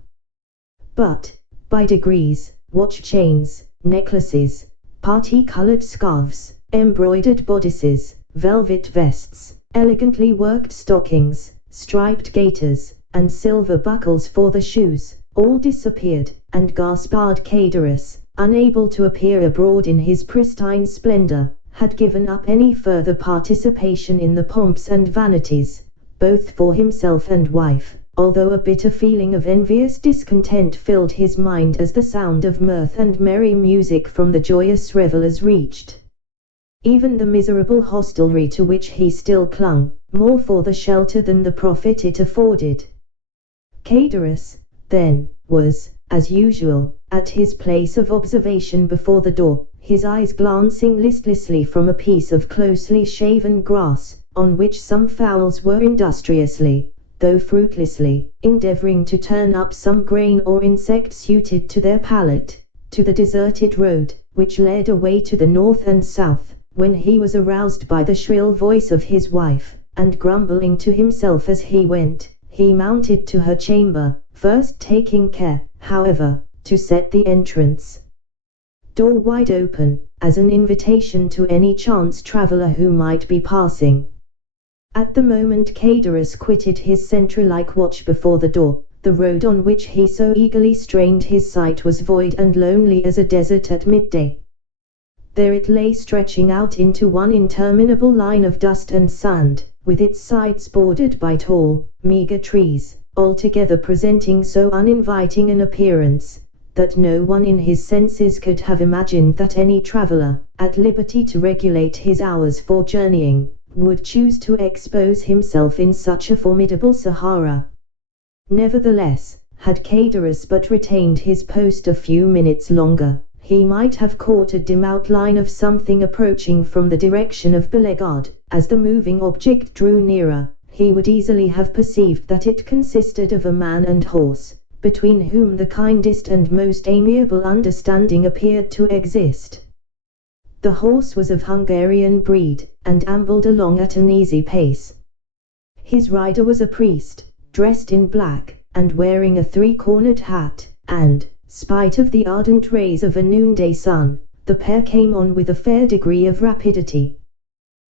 But, by degrees, watch chains, necklaces, parti-colored scarves, embroidered bodices, velvet vests, elegantly worked stockings, striped gaiters, and silver buckles for the shoes, all disappeared, and Gaspard Caderousse, unable to appear abroad in his pristine splendor, had given up any further participation in the pomps and vanities, both for himself and wife, although a bitter feeling of envious discontent filled his mind as the sound of mirth and merry music from the joyous revelers reached even the miserable hostelry to which he still clung, more for the shelter than the profit it afforded. Cadorus, then, was, as usual, at his place of observation before the door, his eyes glancing listlessly from a piece of closely shaven grass, on which some fowls were industriously, though fruitlessly, endeavoring to turn up some grain or insect suited to their palate, to the deserted road, which led away to the north and south, when he was aroused by the shrill voice of his wife, and grumbling to himself as he went, he mounted to her chamber, first taking care, however, to set the entrance door wide open, as an invitation to any chance traveler who might be passing. At the moment Cadorus quitted his sentry-like watch before the door, the road on which he so eagerly strained his sight was void and lonely as a desert at midday. There it lay stretching out into one interminable line of dust and sand, with its sides bordered by tall, meager trees, altogether presenting so uninviting an appearance, that no one in his senses could have imagined that any traveler, at liberty to regulate his hours for journeying, would choose to expose himself in such a formidable Sahara. Nevertheless, had Cadorus but retained his post a few minutes longer, he might have caught a dim outline of something approaching from the direction of Bellegarde. As the moving object drew nearer, he would easily have perceived that it consisted of a man and horse, between whom the kindest and most amiable understanding appeared to exist. The horse was of Hungarian breed, and ambled along at an easy pace. His rider was a priest, dressed in black, and wearing a three-cornered hat, and, spite of the ardent rays of a noonday sun, the pair came on with a fair degree of rapidity.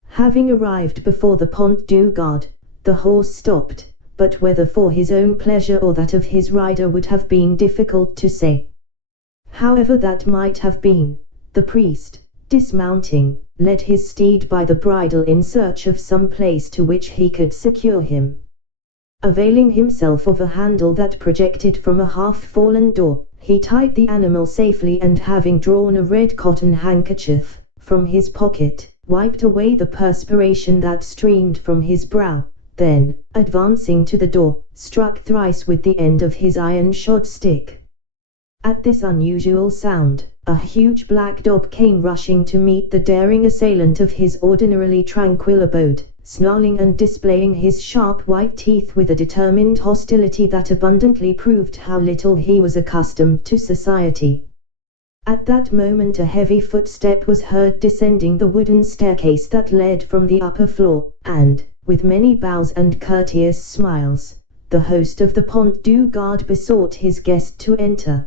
Having arrived before the Pont du Gard, the horse stopped, but whether for his own pleasure or that of his rider would have been difficult to say. However that might have been, the priest, dismounting, led his steed by the bridle in search of some place to which he could secure him. Availing himself of a handle that projected from a half-fallen door, he tied the animal safely, and having drawn a red cotton handkerchief from his pocket, wiped away the perspiration that streamed from his brow. Then, advancing to the door, struck thrice with the end of his iron-shod stick. At this unusual sound, a huge black dog came rushing to meet the daring assailant of his ordinarily tranquil abode, snarling and displaying his sharp white teeth with a determined hostility that abundantly proved how little he was accustomed to society. At that moment a heavy footstep was heard descending the wooden staircase that led from the upper floor, and, with many bows and courteous smiles, the host of the Pont du Gard besought his guest to enter.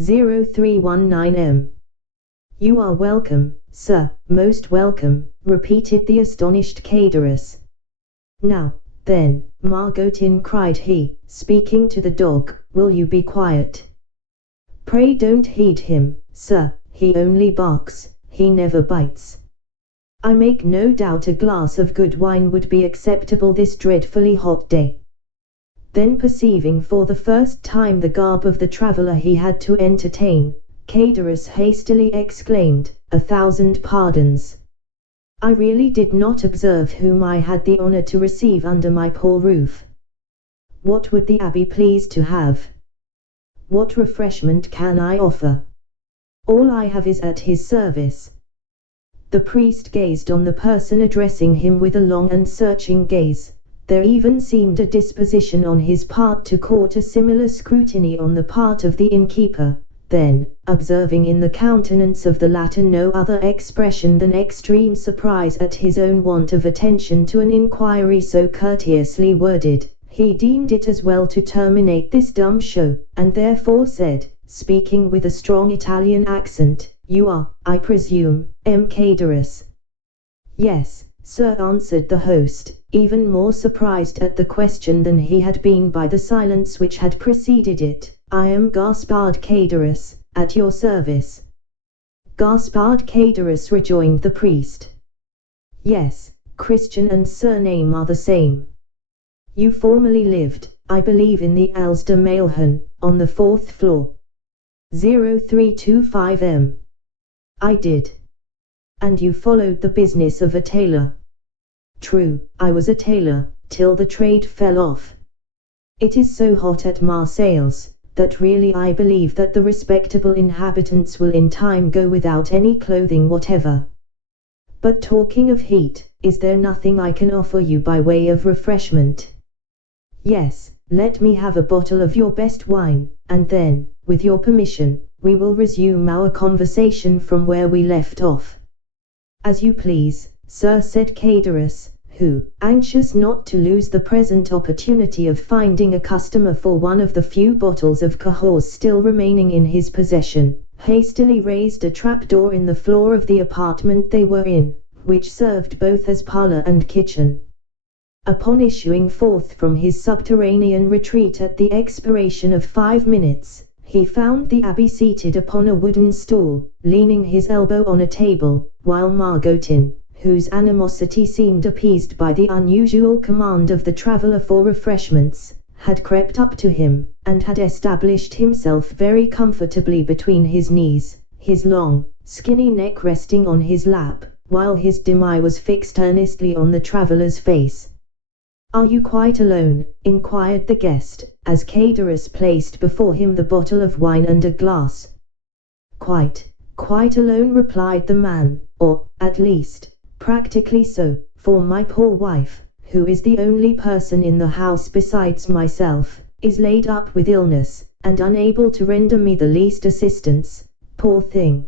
0319M. You are welcome, sir, most welcome, repeated the astonished Cadorus. Now, then, Margotin, cried he, speaking to the dog, will you be quiet? Pray don't heed him, sir, he only barks, he never bites. I make no doubt a glass of good wine would be acceptable this dreadfully hot day. Then perceiving for the first time the garb of the traveler he had to entertain, Cadorus hastily exclaimed, 1,000 pardons. I really did not observe whom I had the honor to receive under my poor roof. What would the abbé please to have? What refreshment can I offer? All I have is at his service. The priest gazed on the person addressing him with a long and searching gaze. There even seemed a disposition on his part to court a similar scrutiny on the part of the innkeeper. Then, observing in the countenance of the latter no other expression than extreme surprise at his own want of attention to an inquiry so courteously worded, he deemed it as well to terminate this dumb show, and therefore said, speaking with a strong Italian accent, You are, I presume, M. Cadorus. Yes, sir, answered the host, even more surprised at the question than he had been by the silence which had preceded it. I am Gaspard Cadorus, at your service. Gaspard Cadorus, rejoined the priest. Yes, Christian and surname are the same. You formerly lived, I believe in the Alster Mailhan, on the 4th floor. 0325M. I did. And you followed the business of a tailor? True, I was a tailor, till the trade fell off. It is so hot at Marseilles, that really I believe that the respectable inhabitants will in time go without any clothing whatever. But talking of heat, is there nothing I can offer you by way of refreshment? Yes, let me have a bottle of your best wine, and then, with your permission, we will resume our conversation from where we left off. As you please, sir, said Caderus, who, anxious not to lose the present opportunity of finding a customer for one of the few bottles of Cahors still remaining in his possession, hastily raised a trapdoor in the floor of the apartment they were in, which served both as parlour and kitchen. Upon issuing forth from his subterranean retreat at the expiration of 5 minutes, he found the abbé seated upon a wooden stool, leaning his elbow on a table, while Margotin, whose animosity seemed appeased by the unusual command of the traveller for refreshments, had crept up to him, and had established himself very comfortably between his knees, his long, skinny neck resting on his lap, while his dim eye was fixed earnestly on the traveller's face. "Are you quite alone?" inquired the guest, as Caderus placed before him the bottle of wine and a glass. Quite alone," replied the man, "or, at least, practically so, for my poor wife, who is the only person in the house besides myself, is laid up with illness, and unable to render me the least assistance, poor thing."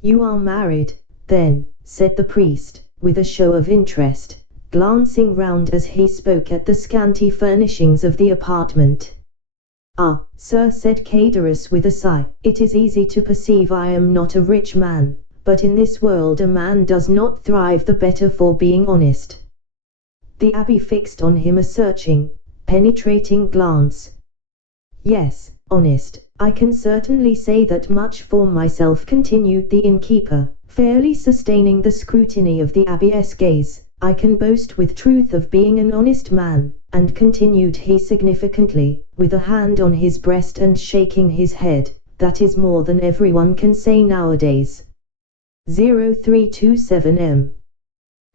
"You are married, then," said the priest, with a show of interest, glancing round as he spoke at the scanty furnishings of the apartment. "Ah, sir," said Caderus with a sigh, "it is easy to perceive I am not a rich man, but in this world a man does not thrive the better for being honest." The abbé fixed on him a searching, penetrating glance. "Yes, honest, I can certainly say that much for myself," continued the innkeeper, fairly sustaining the scrutiny of the abbé's gaze. "I can boast with truth of being an honest man," and continued he significantly, with a hand on his breast and shaking his head, "that is more than everyone can say nowadays." 0327M.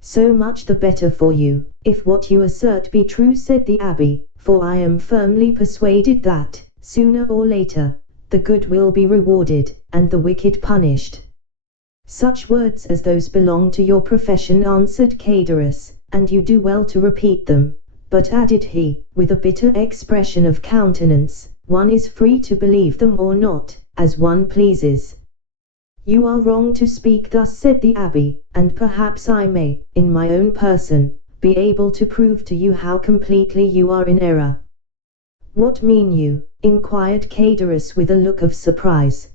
"So much the better for you, if what you assert be true," said the abbé, "for I am firmly persuaded that, sooner or later, the good will be rewarded, and the wicked punished." "Such words as those belong to your profession," answered Caderus, "and you do well to repeat them, but," added he, with a bitter expression of countenance, "one is free to believe them or not, as one pleases." "You are wrong to speak thus," said the abbé, "and perhaps I may, in my own person, be able to prove to you how completely you are in error." "What mean you?" inquired Caderus with a look of surprise.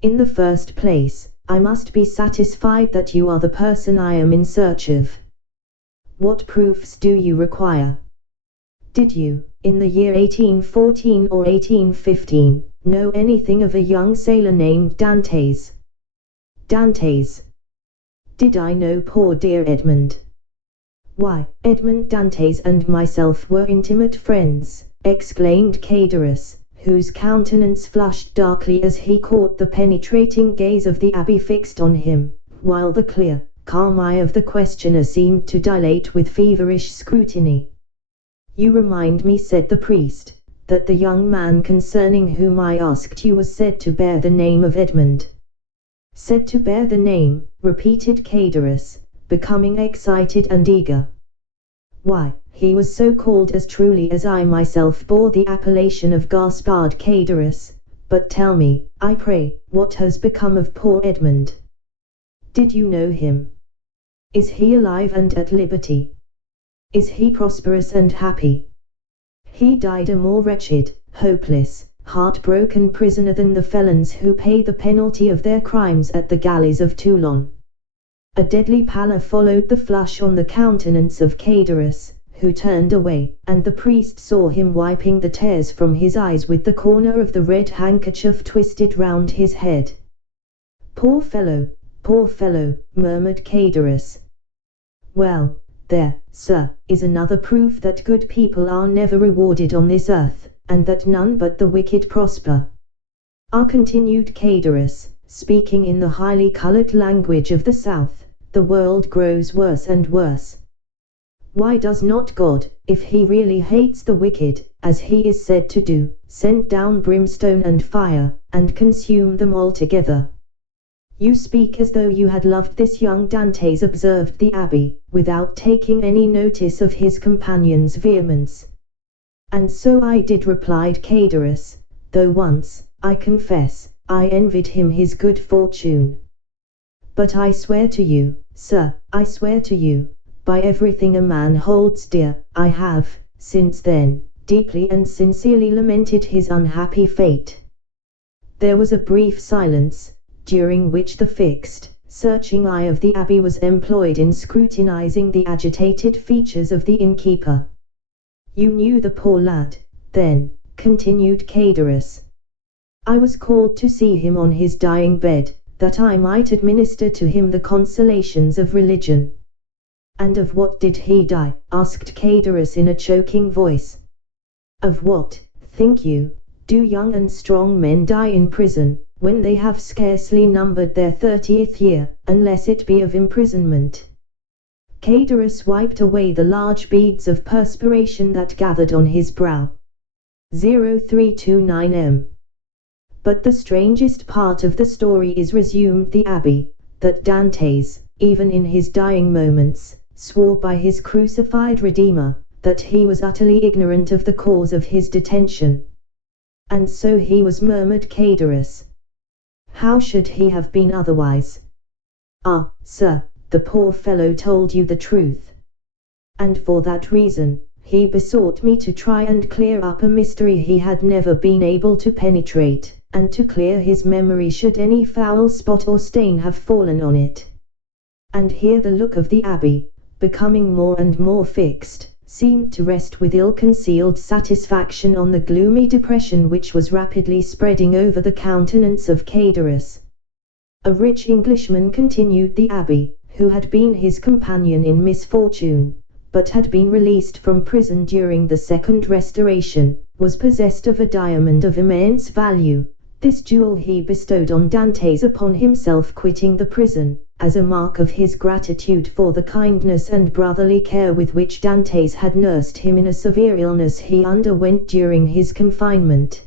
"In the first place, I must be satisfied that you are the person I am in search of." "What proofs do you require?" "Did you, in the year 1814 or 1815, know anything of a young sailor named Dantes?" "Dantes? Did I know poor dear Edmund?" "Why, Edmund Dantes and myself were intimate friends," exclaimed Caderus, whose countenance flushed darkly as he caught the penetrating gaze of the abbé fixed on him, while the clear, calm eye of the questioner seemed to dilate with feverish scrutiny. "You remind me," said the priest, "that the young man concerning whom I asked you was said to bear the name of Edmund." "Said to bear the name," repeated Caderus, becoming excited and eager. "Why, he was so called as truly as I myself bore the appellation of Gaspard Caderus. But tell me, I pray, what has become of poor Edmund? Did you know him? Is he alive and at liberty? Is he prosperous and happy?" "He died a more wretched, hopeless, heart-broken prisoner than the felons who pay the penalty of their crimes at the galleys of Toulon." A deadly pallor followed the flush on the countenance of Caderus, who turned away, and the priest saw him wiping the tears from his eyes with the corner of the red handkerchief twisted round his head. Poor fellow," murmured Caderus. "Well, There, sir, is another proof that good people are never rewarded on this earth, and that none but the wicked prosper. Continued Cadorus, speaking in the highly colored language of the South, the world grows worse and worse. Why does not God, if he really hates the wicked, as he is said to do, send down brimstone and fire, and consume them altogether? You speak as though you had loved this young Dantes, observed the abbé, without taking any notice of his companion's vehemence. And so I did, replied Cadorus, though once, I confess, I envied him his good fortune. But I swear to you, sir, I swear to you, by everything a man holds dear, I have, since then, deeply and sincerely lamented his unhappy fate. There was a brief silence, during which the fixed, searching eye of the abbé was employed in scrutinizing the agitated features of the innkeeper. You knew the poor lad, then, continued Cadorus. I was called to see him on his dying bed, that I might administer to him the consolations of religion. And of what did he die? Asked Cadorus in a choking voice. Of what, think you, do young and strong men die in prison, when they have scarcely numbered their 30th year, unless it be of imprisonment? Cadorus wiped away the large beads of perspiration that gathered on his brow. 0329 But the strangest part of the story is, resumed the abbé, that Dantes, even in his dying moments, swore by his crucified Redeemer, that he was utterly ignorant of the cause of his detention. And so he was, murmured Cadorus. How should he have been otherwise? Ah, sir, the poor fellow told you the truth. And for that reason, he besought me to try and clear up a mystery he had never been able to penetrate, and to clear his memory should any foul spot or stain have fallen on it. And here the look of the abbé, becoming more and more fixed, seemed to rest with ill-concealed satisfaction on the gloomy depression which was rapidly spreading over the countenance of Cadorus. A rich Englishman, continued the abbé, who had been his companion in misfortune, but had been released from prison during the Second Restoration, was possessed of a diamond of immense value. This jewel he bestowed on Dantes upon himself quitting the prison, as a mark of his gratitude for the kindness and brotherly care with which Dantes had nursed him in a severe illness he underwent during his confinement.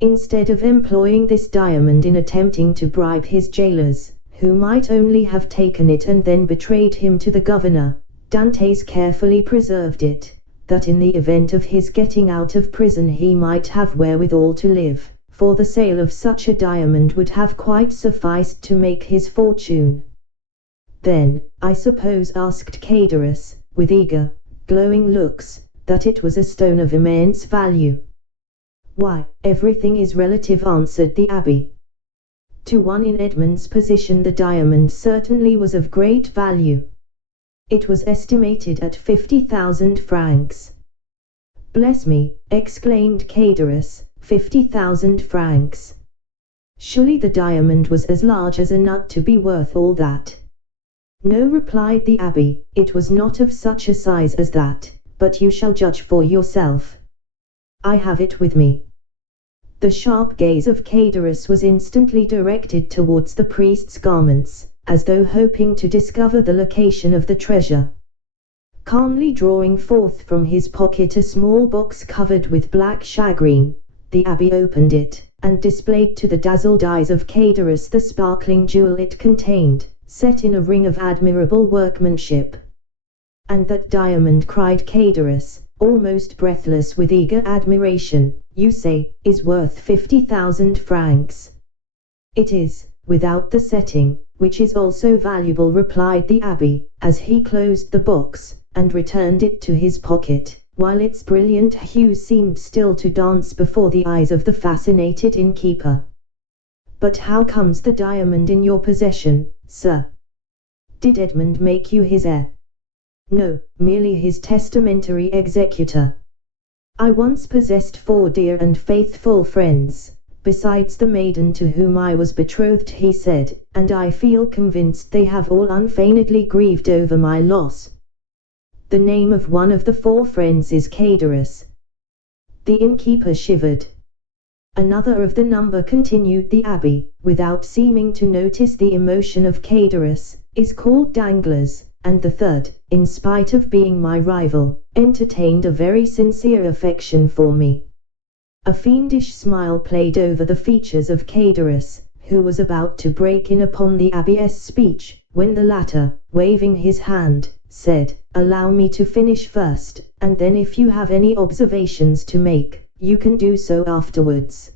Instead of employing this diamond in attempting to bribe his jailers, who might only have taken it and then betrayed him to the governor, Dantes carefully preserved it, that in the event of his getting out of prison he might have wherewithal to live, for the sale of such a diamond would have quite sufficed to make his fortune. Then, I suppose, asked Cadorus, with eager, glowing looks, that it was a stone of immense value. Why, everything is relative, answered the abbé. To one in Edmund's position the diamond certainly was of great value. It was estimated at 50,000 francs. Bless me, exclaimed Cadorus, 50,000 francs. Surely the diamond was as large as a nut to be worth all that. No, replied the abbé, it was not of such a size as that, but you shall judge for yourself. I have it with me. The sharp gaze of Cadorus was instantly directed towards the priest's garments, as though hoping to discover the location of the treasure. Calmly drawing forth from his pocket a small box covered with black shagreen, the abbé opened it, and displayed to the dazzled eyes of Cadorus the sparkling jewel it contained, set in a ring of admirable workmanship. And that diamond, cried Cadorus, almost breathless with eager admiration, you say, is worth 50,000 francs. It is, without the setting, which is also valuable, replied the abbé, as he closed the box, and returned it to his pocket, while its brilliant hue seemed still to dance before the eyes of the fascinated innkeeper. But how comes the diamond in your possession, sir? Did Edmund make you his heir? No, merely his testamentary executor. I once possessed 4 dear and faithful friends, besides the maiden to whom I was betrothed, he said, and I feel convinced they have all unfeignedly grieved over my loss. The name of one of the 4 friends is Cadorus. The innkeeper shivered. Another of the number, continued the abbé, without seeming to notice the emotion of Cadorus, is called Danglars, and the 3rd, in spite of being my rival, entertained a very sincere affection for me. A fiendish smile played over the features of Cadorus, who was about to break in upon the abbé's speech, when the latter, waving his hand, said, "Allow me to finish first, and then if you have any observations to make, you can do so afterwards.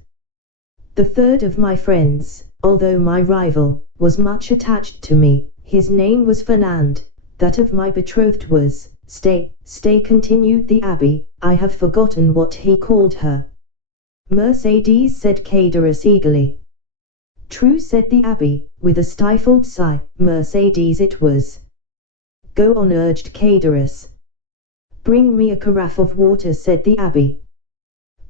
The 3rd of my friends, although my rival, was much attached to me. His name was Fernand, that of my betrothed was, stay, continued the abbé, I have forgotten what he called her." "Mercedes," said Cadorus eagerly. "True," said the abbé, with a stifled sigh, "Mercedes it was." "Go on," urged Cadorus. "Bring me a carafe of water," said the abbé.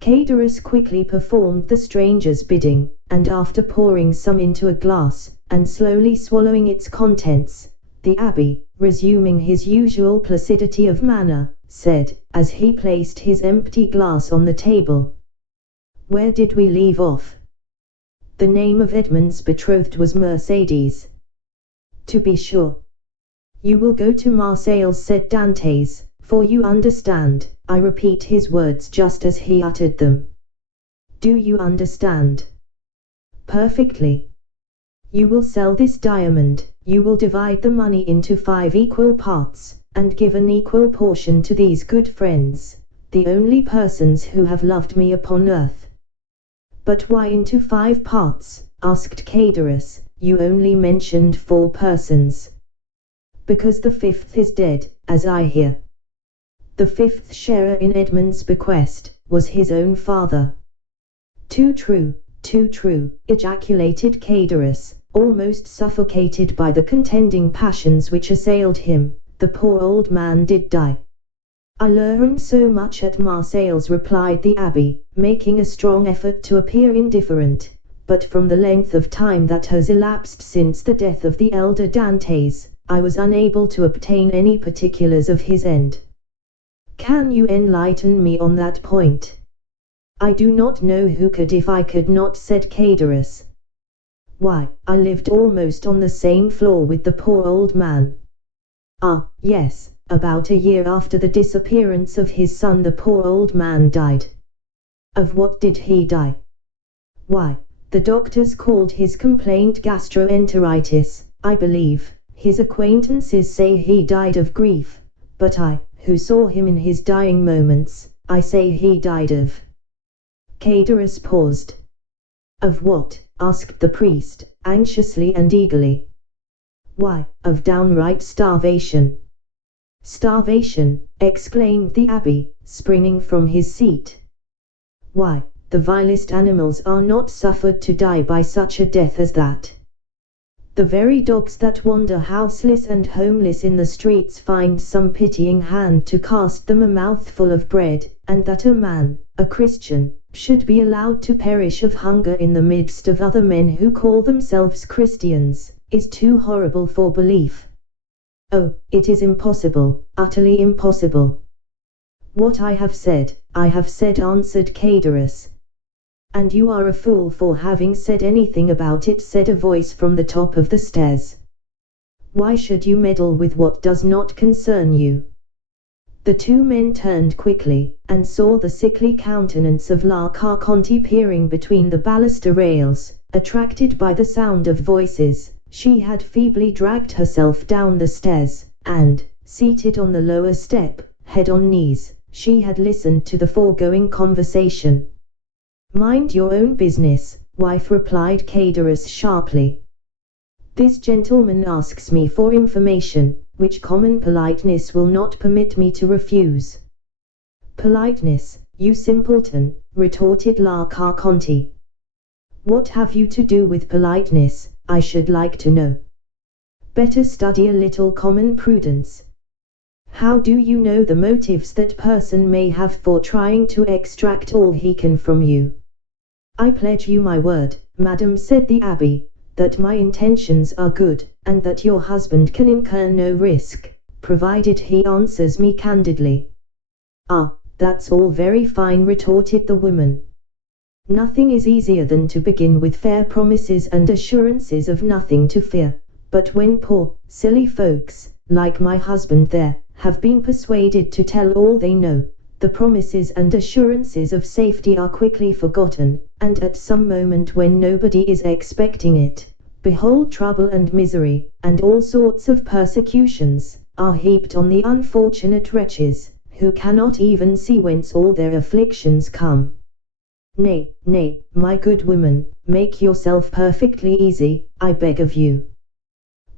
Cadorus quickly performed the stranger's bidding, and after pouring some into a glass, and slowly swallowing its contents, the abbé, resuming his usual placidity of manner, said, as he placed his empty glass on the table, "Where did we leave off?" "The name of Edmond's betrothed was Mercedes." "To be sure." "You will go to Marseilles," said Dantès, "for you understand, I repeat his words just as he uttered them." "Do you understand?" "Perfectly." "You will sell this diamond, you will divide the money into 5 equal parts, and give an equal portion to these good friends, the only persons who have loved me upon earth." "But why into 5 parts?" asked Cadorus, "you only mentioned 4 persons." "Because the 5th is dead, as I hear." "The 5th sharer in Edmond's bequest, was his own father." Too true," ejaculated Cadorus, almost suffocated by the contending passions which assailed him, "the poor old man did die." "I learned so much at Marseilles," replied the abbé, making a strong effort to appear indifferent, "but from the length of time that has elapsed since the death of the elder Dantès, I was unable to obtain any particulars of his end." "Can you enlighten me on that point?" "I do not know who could if I could not," said Cadorus. "Why, I lived almost on the same floor with the poor old man." "Ah, yes, about a year after the disappearance of his son the poor old man died." "Of what did he die?" "Why, the doctors called his complaint gastroenteritis, I believe. His acquaintances say he died of grief, but I, who saw him in his dying moments, I say he died of—" Cadorus paused. "Of what?" asked the priest, anxiously and eagerly. "Why, of downright starvation." "Starvation!" exclaimed the abbé, springing from his seat. "Why, the vilest animals are not suffered to die by such a death as that. The very dogs that wander houseless and homeless in the streets find some pitying hand to cast them a mouthful of bread, and that a man, a Christian, should be allowed to perish of hunger in the midst of other men who call themselves Christians, is too horrible for belief." "Oh, it is impossible, utterly impossible." "What I have said, answered Cadorus. "And you are a fool for having said anything about it," said a voice from the top of the stairs. "Why should you meddle with what does not concern you?" The 2 men turned quickly, and saw the sickly countenance of La Carconte peering between the baluster rails. Attracted by the sound of voices, she had feebly dragged herself down the stairs, and, seated on the lower step, head on knees, she had listened to the foregoing conversation. "Mind your own business, wife," replied Cadorus sharply. "This gentleman asks me for information, which common politeness will not permit me to refuse." "Politeness, you simpleton," retorted La Carconte. "What have you to do with politeness, I should like to know? Better study a little common prudence. How do you know the motives that person may have for trying to extract all he can from you?" "I pledge you my word, madam," said the abbé, "that my intentions are good, and that your husband can incur no risk. provided he answers me candidly." "Ah, that's all very fine," retorted the woman. "Nothing is easier than to begin with fair promises and assurances of nothing to fear, but when poor, silly folks, like my husband there, have been persuaded to tell all they know, the promises and assurances of safety are quickly forgotten, and at some moment when nobody is expecting it, behold trouble and misery, and all sorts of persecutions, are heaped on the unfortunate wretches, who cannot even see whence all their afflictions come. Nay, nay, my good woman, make yourself perfectly easy, I beg of you.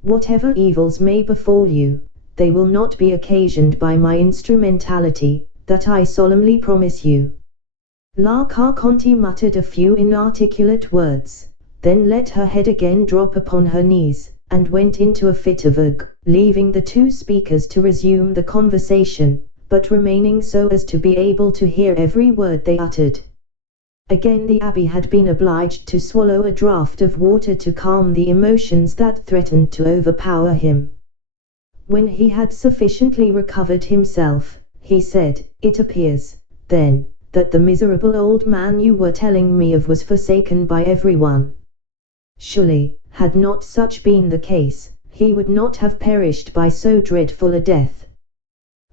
Whatever evils may befall you, they will not be occasioned by my instrumentality, that I solemnly promise you." La Carconte muttered a few inarticulate words, then let her head again drop upon her knees, and went into a fit of ague, leaving the two speakers to resume the conversation, but remaining so as to be able to hear every word they uttered. Again the abbé had been obliged to swallow a draught of water to calm the emotions that threatened to overpower him. When he had sufficiently recovered himself, he said, "It appears, then, that the miserable old man you were telling me of was forsaken by everyone. Surely, had not such been the case, he would not have perished by so dreadful a death."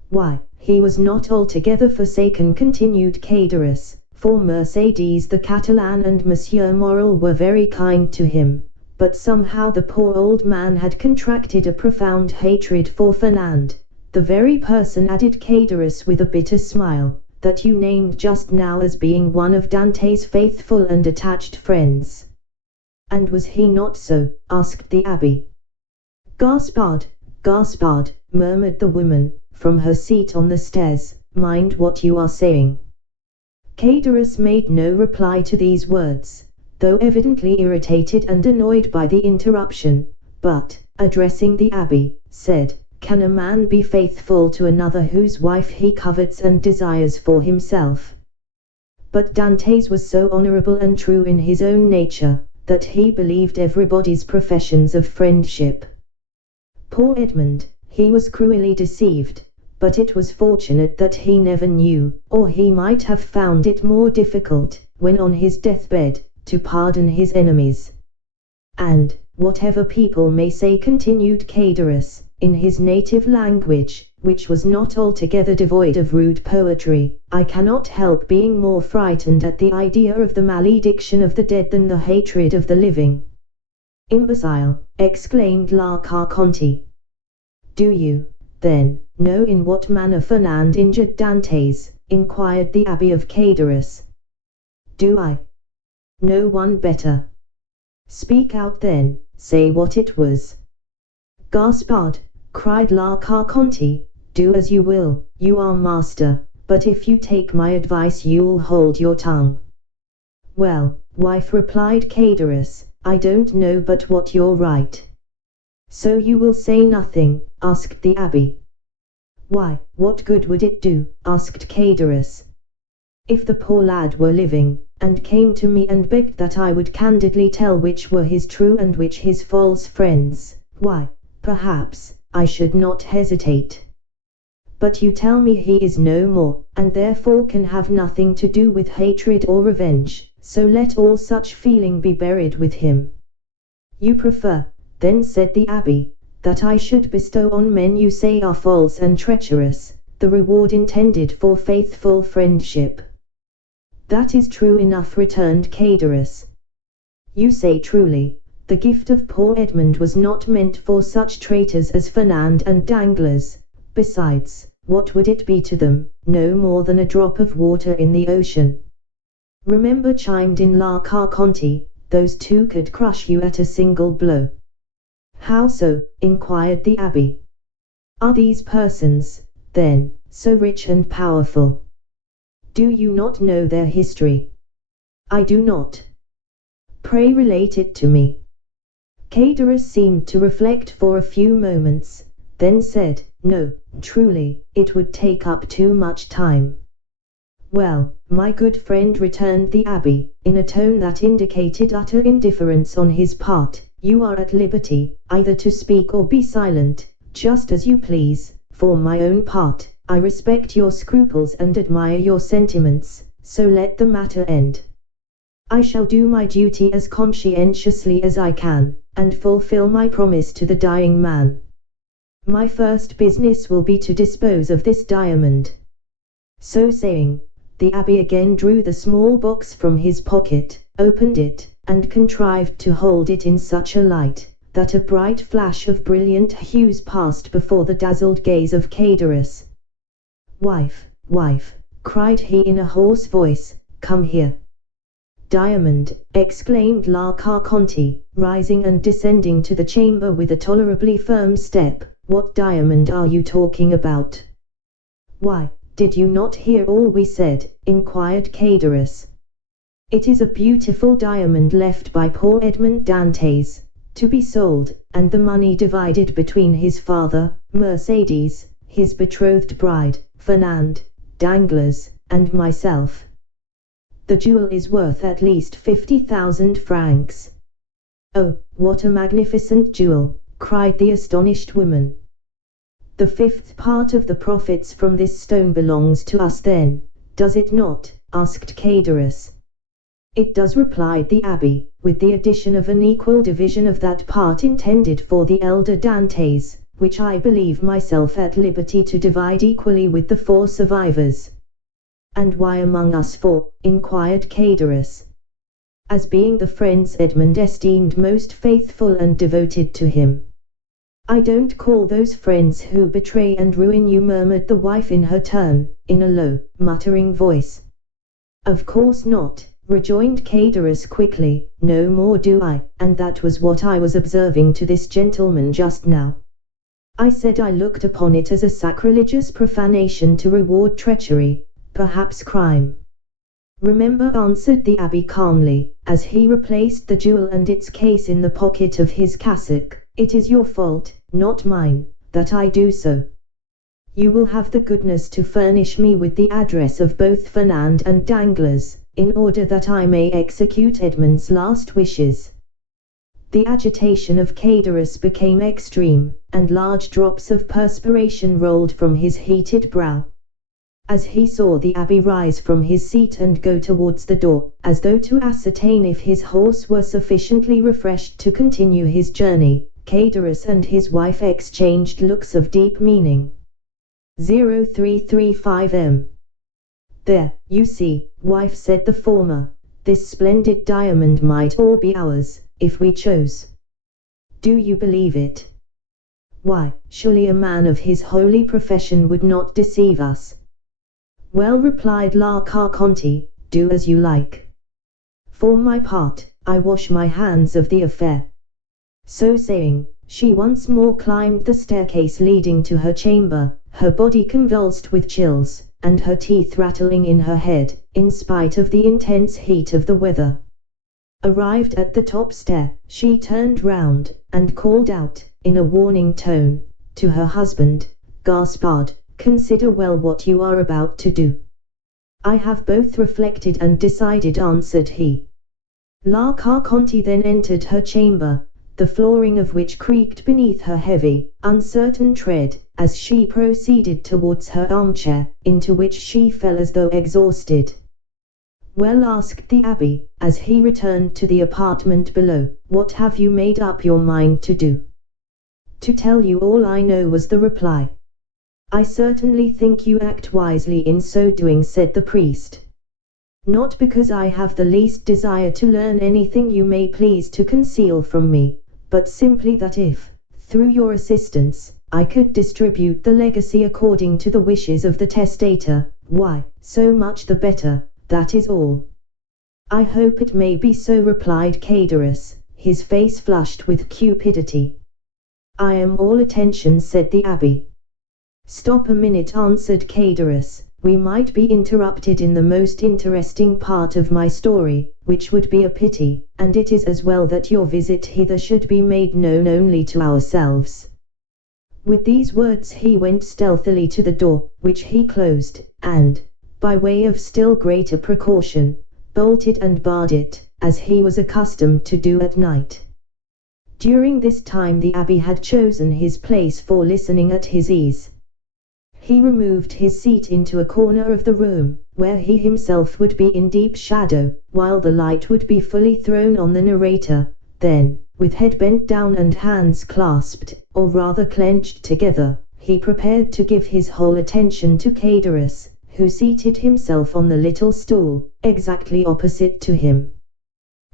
"Why, he was not altogether forsaken," continued Caderus, "for Mercedes the Catalan and Monsieur Morel were very kind to him, but somehow the poor old man had contracted a profound hatred for Fernand, the very person," added Caderus with a bitter smile, "that you named just now as being one of Dante's faithful and attached friends." "And was he not so?" asked the abbé. "Gaspard, Gaspard," murmured the woman, from her seat on the stairs, "mind what you are saying." Caderus made no reply to these words, though evidently irritated and annoyed by the interruption, but, addressing the abbé, said, "Can a man be faithful to another whose wife he covets and desires for himself?" But Dante's was so honorable and true in his own nature, that he believed everybody's professions of friendship. Poor Edmund, he was cruelly deceived, but it was fortunate that he never knew, or he might have found it more difficult, when on his deathbed, to pardon his enemies. "And, whatever people may say," continued Caderus, in his native language, which was not altogether devoid of rude poetry, "I cannot help being more frightened at the idea of the malediction of the dead than the hatred of the living." "Imbecile!" exclaimed La Carconte. "Do you, then, know in what manner Fernand injured Dantes?" inquired the abbé of Caderus. "Do I? No one better." "Speak out then, say what it was." "Gaspard," cried La Carconte, "do as you will, you are master, but if you take my advice you'll hold your tongue." "Well, wife," replied Caderus, "I don't know but what you're right." "So you will say nothing?" asked the abbé. "Why, what good would it do?" asked Caderus. "If the poor lad were living, and came to me and begged that I would candidly tell which were his true and which his false friends, why, perhaps, I should not hesitate. But you tell me he is no more, and therefore can have nothing to do with hatred or revenge, so let all such feeling be buried with him." "You prefer, then," said the abbé, "that I should bestow on men you say are false and treacherous, the reward intended for faithful friendship." "That is true enough," returned Caderus. "You say truly, the gift of poor Edmund was not meant for such traitors as Fernand and Danglars. Besides, what would it be to them? No more than a drop of water in the ocean." "Remember," chimed in La Carconte, "those two could crush you at a single blow." "How so?" inquired the abbé. "Are these persons, then, so rich and powerful? Do you not know their history?" "I do not." "Pray relate it to me." Caderus seemed to reflect for a few moments, then said, "No, truly, it would take up too much time." "Well, my good friend," returned the abbé, in a tone that indicated utter indifference on his part, "you are at liberty, either to speak or be silent, just as you please, For my own part, I respect your scruples and admire your sentiments, so let the matter end. I shall do my duty as conscientiously as I can, and fulfill my promise to the dying man. My first business will be to dispose of this diamond." So saying, the abbé again drew the small box from his pocket, opened it, and contrived to hold it in such a light, that a bright flash of brilliant hues passed before the dazzled gaze of Caderus. "Wife, wife," cried he in a hoarse voice, "come here." "Diamond," exclaimed La Carconte, rising and descending to the chamber with a tolerably firm step, "what diamond are you talking about?" "Why, did you not hear all we said?" inquired Caderus. "It is a beautiful diamond left by poor Edmond Dantès, to be sold, and the money divided between his father, Mercédès, his betrothed bride, Fernand, Danglars, and myself. The jewel is worth at least 50,000 francs. "Oh, what a magnificent jewel!" cried the astonished woman. "The fifth part of the profits from this stone belongs to us then, does it not?" asked Caderus. "It does," replied the abbé, "with the addition of an equal division of that part intended for the elder Dantès, which I believe myself at liberty to divide equally with the 4 survivors." "And why among us 4?" inquired Caderus. "As being the friends Edmond esteemed most faithful and devoted to him." "I don't call those friends who betray and ruin you," murmured the wife in her turn, in a low, muttering voice. "Of course not," rejoined Caderus quickly, "no more do I, and that was what I was observing to this gentleman just now. I said I looked upon it as a sacrilegious profanation to reward treachery, perhaps crime." "Remember," answered the abbé calmly, as he replaced the jewel and its case in the pocket of his cassock, "it is your fault, not mine, that I do so. You will have the goodness to furnish me with the address of both Fernand and Danglars, in order that I may execute Edmond's last wishes." The agitation of Caderus became extreme, and large drops of perspiration rolled from his heated brow. As he saw the abbé rise from his seat and go towards the door, as though to ascertain if his horse were sufficiently refreshed to continue his journey, Caderus and his wife exchanged looks of deep meaning. 0335 "There, you see, wife," said the former, "this splendid diamond might all be ours, if we chose. Do you believe it?" "Why, surely a man of his holy profession would not deceive us." "Well," replied La Carconte, "do as you like. For my part, I wash my hands of the affair." So saying, she once more climbed the staircase leading to her chamber, her body convulsed with chills, and her teeth rattling in her head, in spite of the intense heat of the weather. Arrived at the top stair, she turned round, and called out, in a warning tone, to her husband, "Gaspard, consider well what you are about to do." "I have both reflected and decided," answered he. La Carconte then entered her chamber, the flooring of which creaked beneath her heavy, uncertain tread, as she proceeded towards her armchair, into which she fell as though exhausted. "Well," asked the abbé, as he returned to the apartment below, "what have you made up your mind to do?" "To tell you all I know," was the reply. "I certainly think you act wisely in so doing," said the priest. "Not because I have the least desire to learn anything you may please to conceal from me, but simply that if, through your assistance, I could distribute the legacy according to the wishes of the testator, why, so much the better, that is all." "I hope it may be so," replied Caderus, his face flushed with cupidity. "I am all attention," said the abbé. "Stop a minute," answered Caderus, "we might be interrupted in the most interesting part of my story, which would be a pity, and it is as well that your visit hither should be made known only to ourselves." With these words he went stealthily to the door, which he closed, and, by way of still greater precaution, bolted and barred it, as he was accustomed to do at night. During this time the abbé had chosen his place for listening at his ease. He removed his seat into a corner of the room, where he himself would be in deep shadow, while the light would be fully thrown on the narrator. Then, with head bent down and hands clasped, or rather clenched together, he prepared to give his whole attention to Cadorus, who seated himself on the little stool, exactly opposite to him.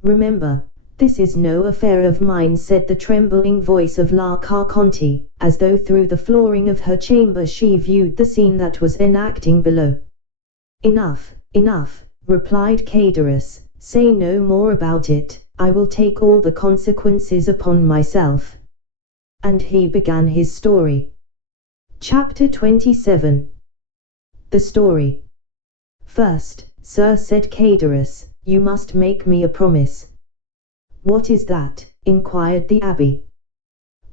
"Remember, this is no affair of mine," said the trembling voice of La Carconte, as though through the flooring of her chamber she viewed the scene that was enacting below. "Enough, enough," replied Cadorus, "say no more about it, I will take all the consequences upon myself." And he began his story. Chapter 27. The story. "First, sir," said Cadorus, "you must make me a promise." "What is that?" inquired the abbé.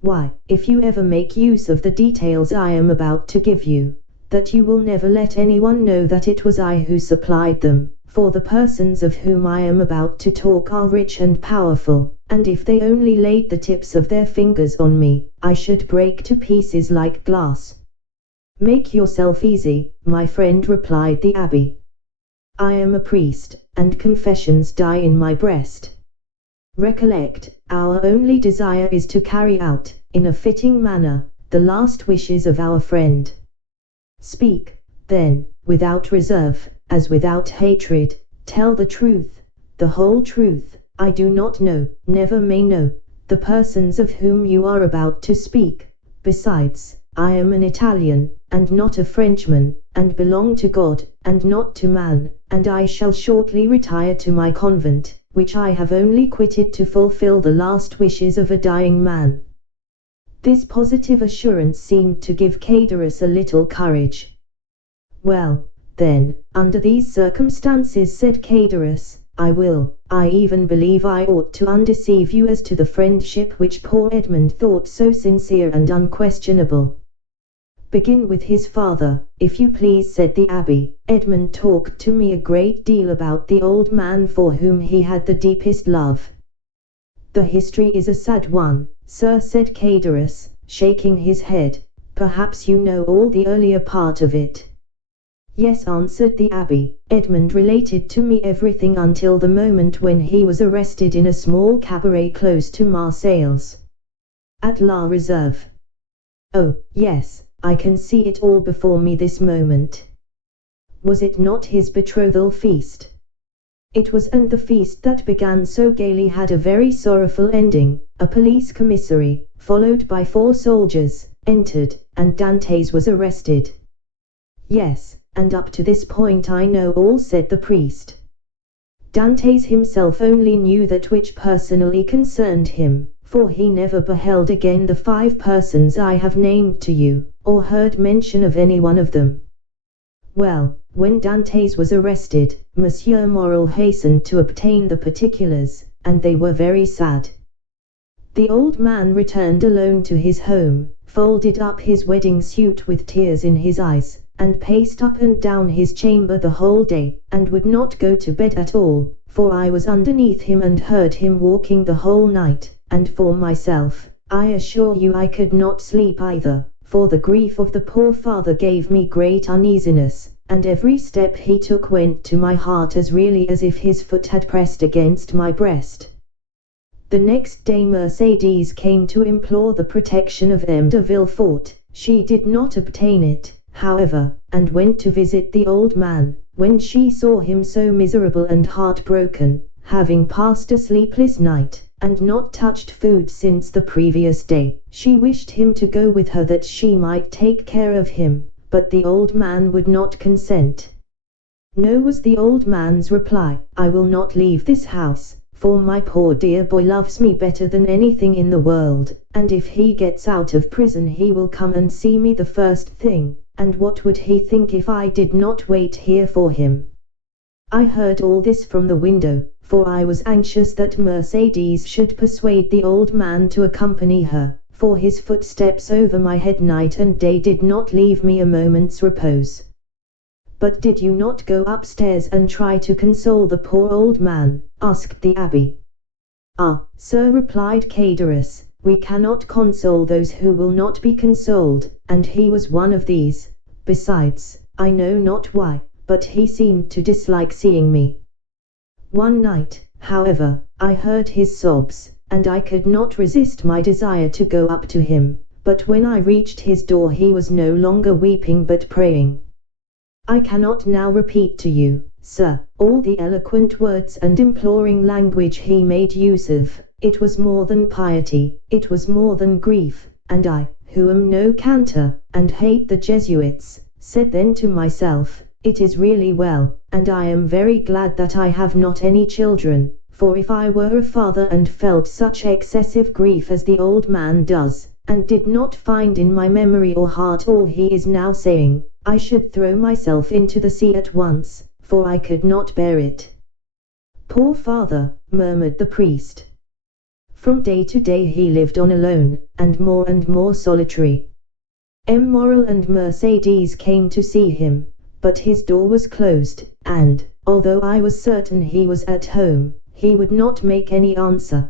"Why, if you ever make use of the details I am about to give you, that you will never let anyone know that it was I who supplied them, for the persons of whom I am about to talk are rich and powerful, and if they only laid the tips of their fingers on me, I should break to pieces like glass." "Make yourself easy, my friend," replied the abbé. "I am a priest, and confessions die in my breast. Recollect, our only desire is to carry out, in a fitting manner, the last wishes of our friend. Speak, then, without reserve, as without hatred, tell the truth, the whole truth. I do not know, never may know, the persons of whom you are about to speak. Besides, I am an Italian, and not a Frenchman, and belong to God, and not to man, and I shall shortly retire to my convent, which I have only quitted to fulfill the last wishes of a dying man." This positive assurance seemed to give Cadorus a little courage. "Well, then, under these circumstances," said Cadorus, I even believe I ought to undeceive you as to the friendship which poor Edmund thought so sincere and unquestionable." "Begin with his father, if you please," said the abbé. "Edmund talked to me a great deal about the old man for whom he had the deepest love." "The history is a sad one, sir," said Cadorus, shaking his head. "Perhaps you know all the earlier part of it." "Yes," answered the abbé, "Edmund related to me everything until the moment when he was arrested in a small cabaret close to Marseilles, at La Reserve. Oh, yes, I can see it all before me this moment. Was it not his betrothal feast?" "It was, and the feast that began so gaily had a very sorrowful ending. A police commissary, followed by 4 soldiers, entered, and Dantes was arrested." "Yes, and up to this point I know all," said the priest. "Dantes himself only knew that which personally concerned him, for he never beheld again the 5 persons I have named to you, or heard mention of any one of them." "Well, when Dantes was arrested, Monsieur Morel hastened to obtain the particulars, and they were very sad. The old man returned alone to his home, folded up his wedding suit with tears in his eyes, and paced up and down his chamber the whole day, and would not go to bed at all, for I was underneath him and heard him walking the whole night, and for myself, I assure you I could not sleep either, for the grief of the poor father gave me great uneasiness, and every step he took went to my heart as really as if his foot had pressed against my breast." The next day Mercedes came to implore the protection of M. de Villefort. She did not obtain it, however, and went to visit the old man. When she saw him so miserable and heartbroken, having passed a sleepless night, and not touched food since the previous day, she wished him to go with her that she might take care of him, but the old man would not consent. "No," was the old man's reply, "I will not leave this house, for my poor dear boy loves me better than anything in the world, and if he gets out of prison he will come and see me the first thing, and what would he think if I did not wait here for him?" I heard all this from the window, for I was anxious that Mercedes should persuade the old man to accompany her, for his footsteps over my head night and day did not leave me a moment's repose. "But did you not go upstairs and try to console the poor old man?" asked the abbé. "Ah, sir," replied Cadorus, "we cannot console those who will not be consoled, and he was one of these. Besides, I know not why, but he seemed to dislike seeing me. One night, however, I heard his sobs, and I could not resist my desire to go up to him, but when I reached his door he was no longer weeping but praying. I cannot now repeat to you, sir, all the eloquent words and imploring language he made use of. It was more than piety, it was more than grief, and I, who am no cantor, and hate the Jesuits, said then to myself, it is really well, and I am very glad that I have not any children, for if I were a father and felt such excessive grief as the old man does, and did not find in my memory or heart all he is now saying, I should throw myself into the sea at once, for I could not bear it. Poor father, murmured the priest. From day to day he lived on alone, and more solitary. Moral and Mercedes came to see him, but his door was closed, and, although I was certain he was at home, he would not make any answer.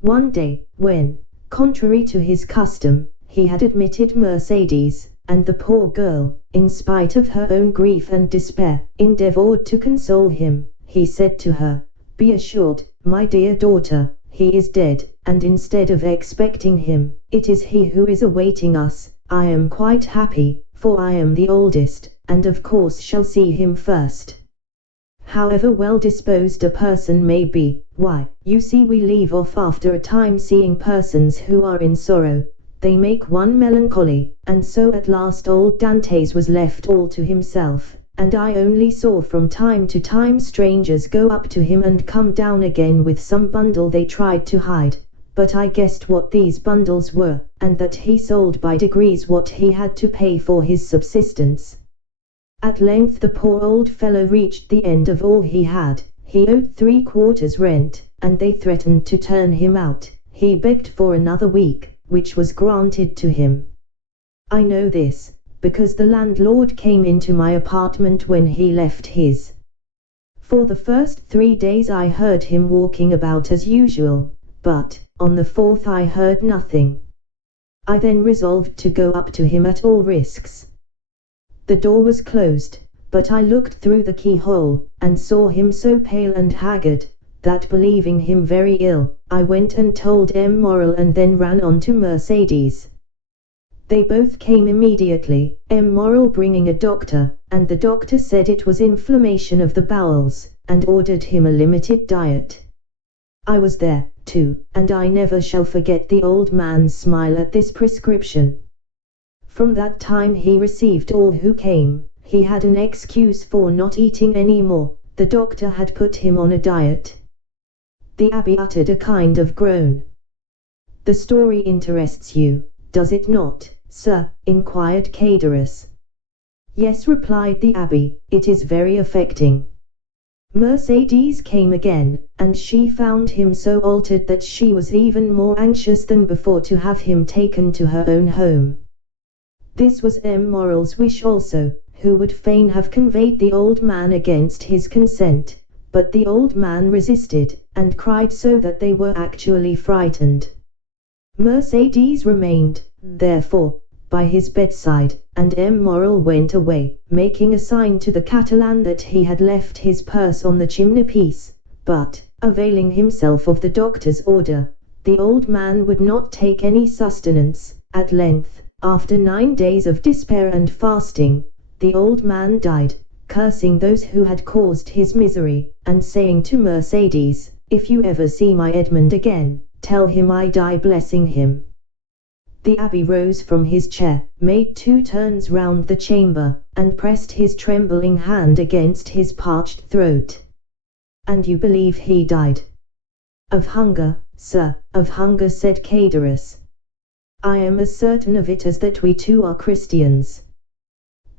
One day, when, contrary to his custom, he had admitted Mercedes, and the poor girl, in spite of her own grief and despair, endeavored to console him, he said to her, "Be assured, my dear daughter, he is dead, and instead of expecting him, it is he who is awaiting us. I am quite happy, for I am the oldest, and of course shall see him first. However well disposed a person may be, why, you see we leave off after a time seeing persons who are in sorrow, they make one melancholy, and so at last old Dantes was left all to himself, and I only saw from time to time strangers go up to him and come down again with some bundle they tried to hide, but I guessed what these bundles were, and that he sold by degrees what he had to pay for his subsistence. At length the poor old fellow reached the end of all he had, he owed 3/4 rent, and they threatened to turn him out. He begged for another week, which was granted to him. I know this, because the landlord came into my apartment when he left his. For the first 3 days I heard him walking about as usual, but, on the 4th I heard nothing. I then resolved to go up to him at all risks. The door was closed, but I looked through the keyhole, and saw him so pale and haggard, that believing him very ill, I went and told Moral and then ran on to Mercedes. They both came immediately, Moral bringing a doctor, and the doctor said it was inflammation of the bowels, and ordered him a limited diet. I was there, too, and I never shall forget the old man's smile at this prescription. From that time he received all who came. He had an excuse for not eating any more, the doctor had put him on a diet. The abbé uttered a kind of groan. The story interests you, does it not, sir? Inquired Caderus. Yes, replied the abbé, it is very affecting. Mercedes came again, and she found him so altered that she was even more anxious than before to have him taken to her own home. This was Moral's wish also, who would fain have conveyed the old man against his consent, but the old man resisted, and cried so that they were actually frightened. Mercedes remained, therefore, by his bedside, and Moral went away, making a sign to the Catalan that he had left his purse on the chimney-piece, but, availing himself of the doctor's order, the old man would not take any sustenance. At length, after 9 days of despair and fasting, the old man died, cursing those who had caused his misery, and saying to Mercedes, "If you ever see my Edmund again, tell him I die blessing him." The abbé rose from his chair, made 2 turns round the chamber, and pressed his trembling hand against his parched throat. "And you believe he died?" "Of hunger, sir, of hunger," said Caderus. "I am as certain of it as that we two are Christians."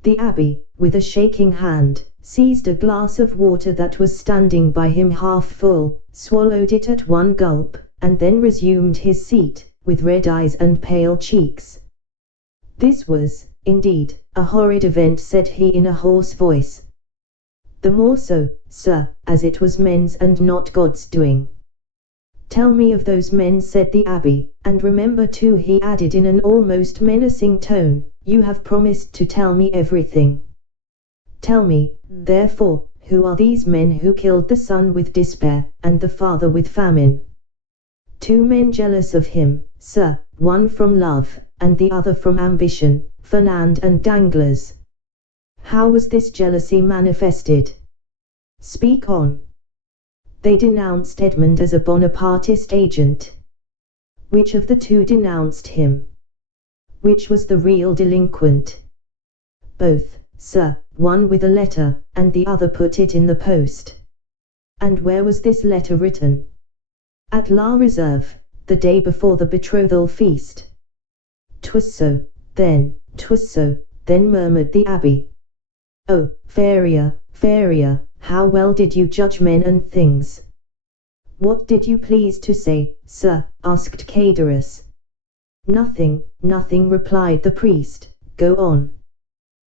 The abbé, with a shaking hand, seized a glass of water that was standing by him half full, swallowed it at one gulp, and then resumed his seat, with red eyes and pale cheeks. "This was, indeed, a horrid event," said he in a hoarse voice. "The more so, sir, as it was men's and not God's doing." "Tell me of those men," said the abbé, "and remember too," he added in an almost menacing tone, you have promised to tell me everything. Tell me, therefore, who are these men who killed the son with despair, and the father with famine? 2 men jealous of him, sir, one from love, and the other from ambition, Fernand and Danglars. How was this jealousy manifested? Speak on. They denounced Edmond as a Bonapartist agent. Which of the 2 denounced him? Which was the real delinquent? Both, sir, one with a letter, and the other put it in the post. And where was this letter written? At La Reserve, the day before the betrothal feast. 'Twas so, then, 'twas so, then murmured the abbé. Oh, Farrier, Farrier, how well did you judge men and things? What did you please to say, sir? Asked Caderus. Nothing, nothing, replied the priest. Go on.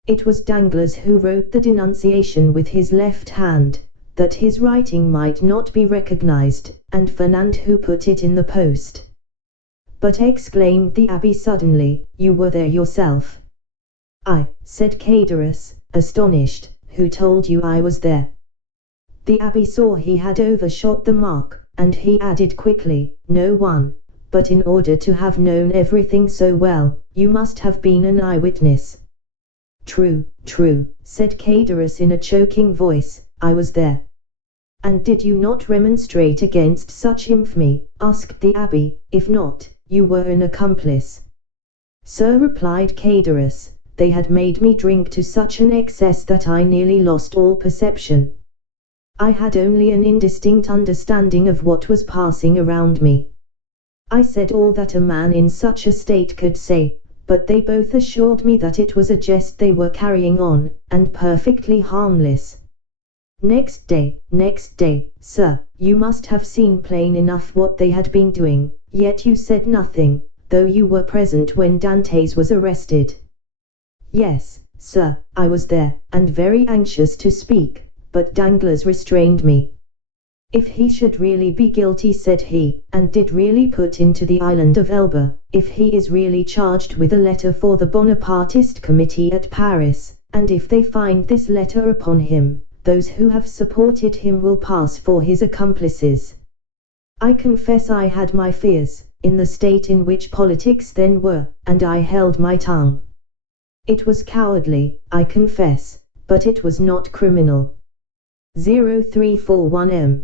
It was Danglars who wrote the denunciation with his left hand, that his writing might not be recognized, and Fernand who put it in the post. But exclaimed the abbé suddenly, you were there yourself? I, said Caderus, astonished, who told you I was there? The abbé saw he had overshot the mark, and he added quickly, no one, but in order to have known everything so well, you must have been an eyewitness. True, true, said Caderus in a choking voice, I was there. And did you not remonstrate against such infamy? Asked the abbé. If not, you were an accomplice. Sir, replied Caderus, they had made me drink to such an excess that I nearly lost all perception. I had only an indistinct understanding of what was passing around me. I said all that a man in such a state could say, but they both assured me that it was a jest they were carrying on, and perfectly harmless. Next day, sir, you must have seen plain enough what they had been doing, yet you said nothing, though you were present when Dantes was arrested. Yes, sir, I was there, and very anxious to speak, but Danglars restrained me. If he should really be guilty, said he, and did really put into the island of Elba, if he is really charged with a letter for the Bonapartist committee at Paris, and if they find this letter upon him, those who have supported him will pass for his accomplices. I confess I had my fears, in the state in which politics then were, and I held my tongue. It was cowardly, I confess, but it was not criminal. 0341M.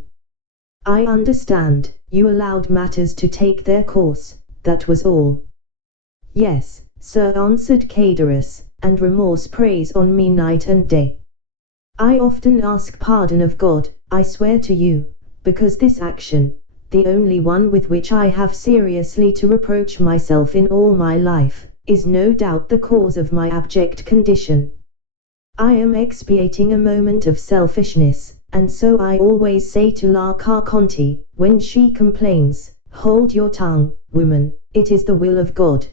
I understand, you allowed matters to take their course, that was all. Yes, sir, answered Caderus, and remorse preys on me night and day. I often ask pardon of God, I swear to you, because this action, the only one with which I have seriously to reproach myself in all my life, is no doubt the cause of my abject condition. I am expiating a moment of selfishness, and so I always say to La Carconte, when she complains, hold your tongue, woman, it is the will of God.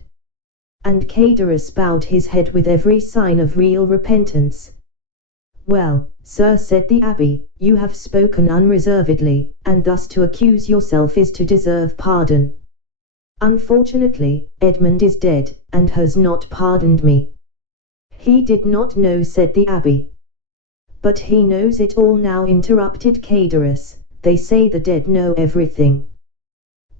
And Caderus bowed his head with every sign of real repentance. Well, sir, said the abbé, you have spoken unreservedly, and thus to accuse yourself is to deserve pardon. Unfortunately, Edmond is dead, and has not pardoned me. He did not know, said the abbé. But he knows it all now, interrupted Caderus, they say the dead know everything.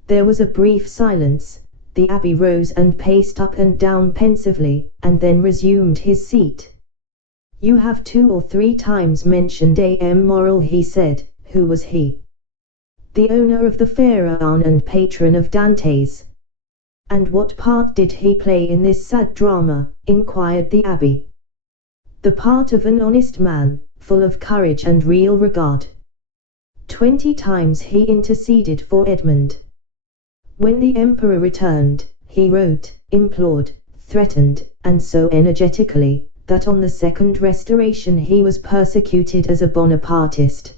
There was a brief silence, the abbé rose and paced up and down pensively, and then resumed his seat. You have 2 or 3 times mentioned A.M. Morrel, he said. Who was he? The owner of the Pharaon and patron of Dantes. And what part did he play in this sad drama? Inquired the abbé. The part of an honest man, full of courage and real regard. 20 times he interceded for Edmond. When the emperor returned, he wrote, implored, threatened, and so energetically, that on the second restoration he was persecuted as a Bonapartist.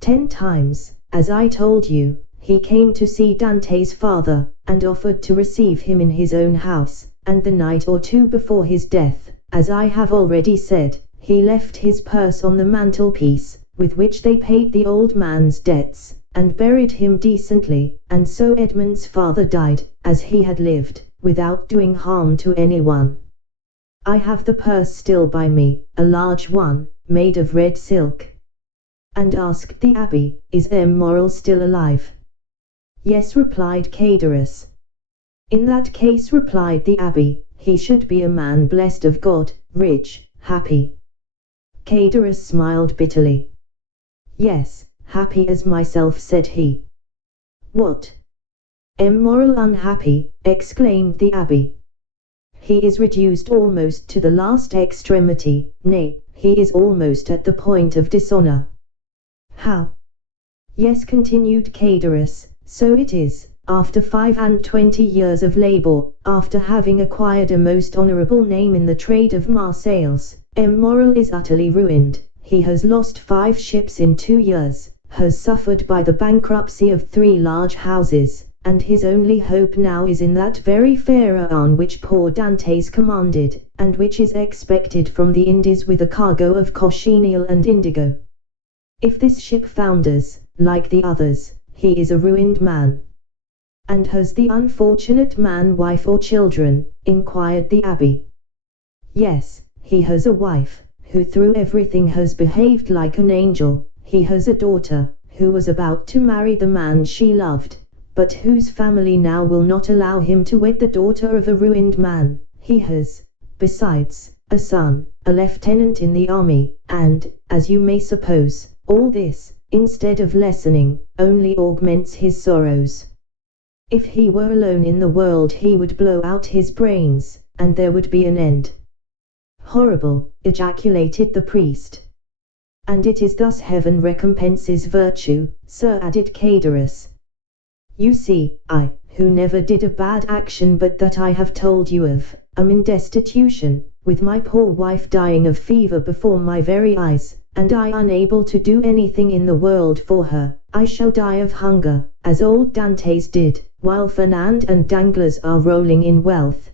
10 times, as I told you, he came to see Dante's father, and offered to receive him in his own house, and the night or 2 before his death, as I have already said, he left his purse on the mantelpiece, with which they paid the old man's debts, and buried him decently, and so Edmond's father died, as he had lived, without doing harm to anyone. I have the purse still by me, a large one, made of red silk. And asked the abbé, is M. Morrel still alive? Yes, replied Cadorus. In that case, replied the abbé, he should be a man blessed of God, rich, happy. Cadorus smiled bitterly. Yes, happy as myself, said he. What? M. Morrel unhappy, exclaimed the abbé. He is reduced almost to the last extremity, nay, he is almost at the point of dishonor. How? Yes, continued Cadorus, so it is, after 25 years of labor, after having acquired a most honorable name in the trade of Marseilles, M. Morrel is utterly ruined. He has lost 5 ships in 2 years, has suffered by the bankruptcy of 3 large houses, and his only hope now is in that very Pharaon which poor Dantes commanded, and which is expected from the Indies with a cargo of cochineal and indigo. If this ship founders, like the others, he is a ruined man. And has the unfortunate man wife or children? Inquired the abbé. Yes, he has a wife, who through everything has behaved like an angel. He has a daughter, who was about to marry the man she loved, but whose family now will not allow him to wed the daughter of a ruined man. He has, besides, a son, a lieutenant in the army, and, as you may suppose, all this, instead of lessening, only augments his sorrows. If he were alone in the world he would blow out his brains, and there would be an end. Horrible, ejaculated the priest. And it is thus heaven recompenses virtue, sir, added Cadorus. You see, I, who never did a bad action but that I have told you of, am in destitution, with my poor wife dying of fever before my very eyes, and I unable to do anything in the world for her. I shall die of hunger, as old Dantes did, while Fernand and Danglars are rolling in wealth.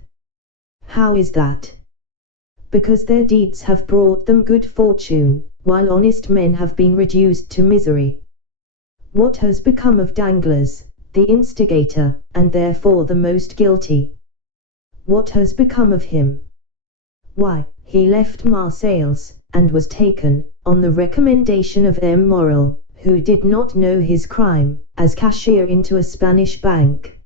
How is that? Because their deeds have brought them good fortune, while honest men have been reduced to misery. What has become of Danglars, the instigator, and therefore the most guilty? What has become of him? Why, he left Marseilles, and was taken, on the recommendation of M. Morrel, who did not know his crime, as cashier into a Spanish bank.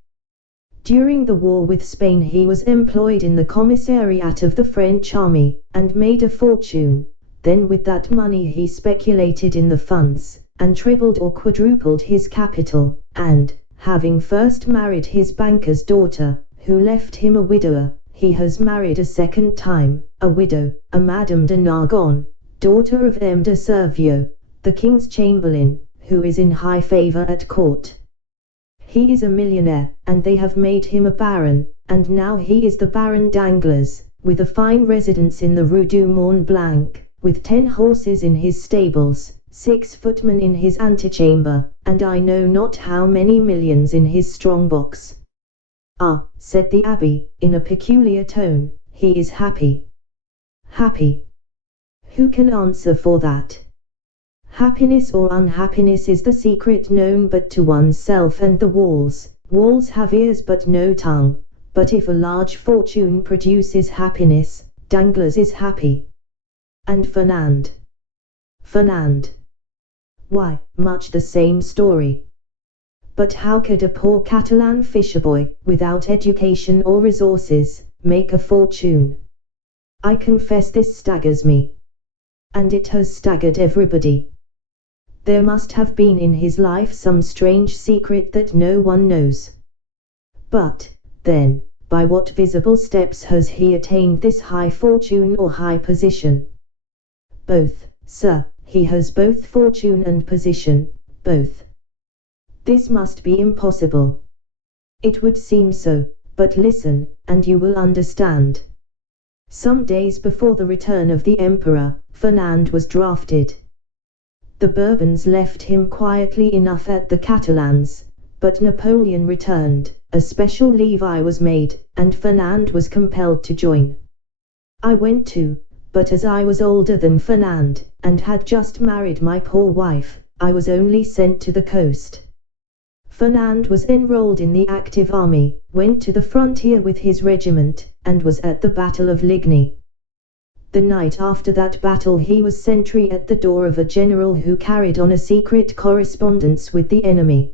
During the war with Spain he was employed in the commissariat of the French army, and made a fortune. Then with that money he speculated in the funds, and trebled or quadrupled his capital, and, having first married his banker's daughter, who left him a widower, he has married a second time, a widow, a Madame de Nargonne, daughter of M. de Servieux, the king's chamberlain, who is in high favor at court. He is a millionaire, and they have made him a baron, and now he is the Baron Danglars, with a fine residence in the Rue du Mont Blanc, with 10 horses in his stables, 6 footmen in his antechamber, and I know not how many millions in his strong box. Ah, said the abbé, in a peculiar tone, he is happy. Happy? Who can answer for that? Happiness or unhappiness is the secret known but to oneself and the walls. Walls have ears but no tongue. But if a large fortune produces happiness, Danglars is happy. And Fernand? Fernand? Why, much the same story. But how could a poor Catalan fisherboy, without education or resources, make a fortune? I confess this staggers me. And it has staggered everybody. There must have been in his life some strange secret that no one knows. But, then, by what visible steps has he attained this high fortune or high position? Both, sir, he has both fortune and position, both. This must be impossible. It would seem so, but listen, and you will understand. Some days before the return of the Emperor, Fernand was drafted. The Bourbons left him quietly enough at the Catalans, but Napoleon returned, a special levy was made, and Fernand was compelled to join. I went too, but as I was older than Fernand, and had just married my poor wife, I was only sent to the coast. Fernand was enrolled in the active army, went to the frontier with his regiment, and was at the Battle of Ligny. The night after that battle he was sentry at the door of a general who carried on a secret correspondence with the enemy.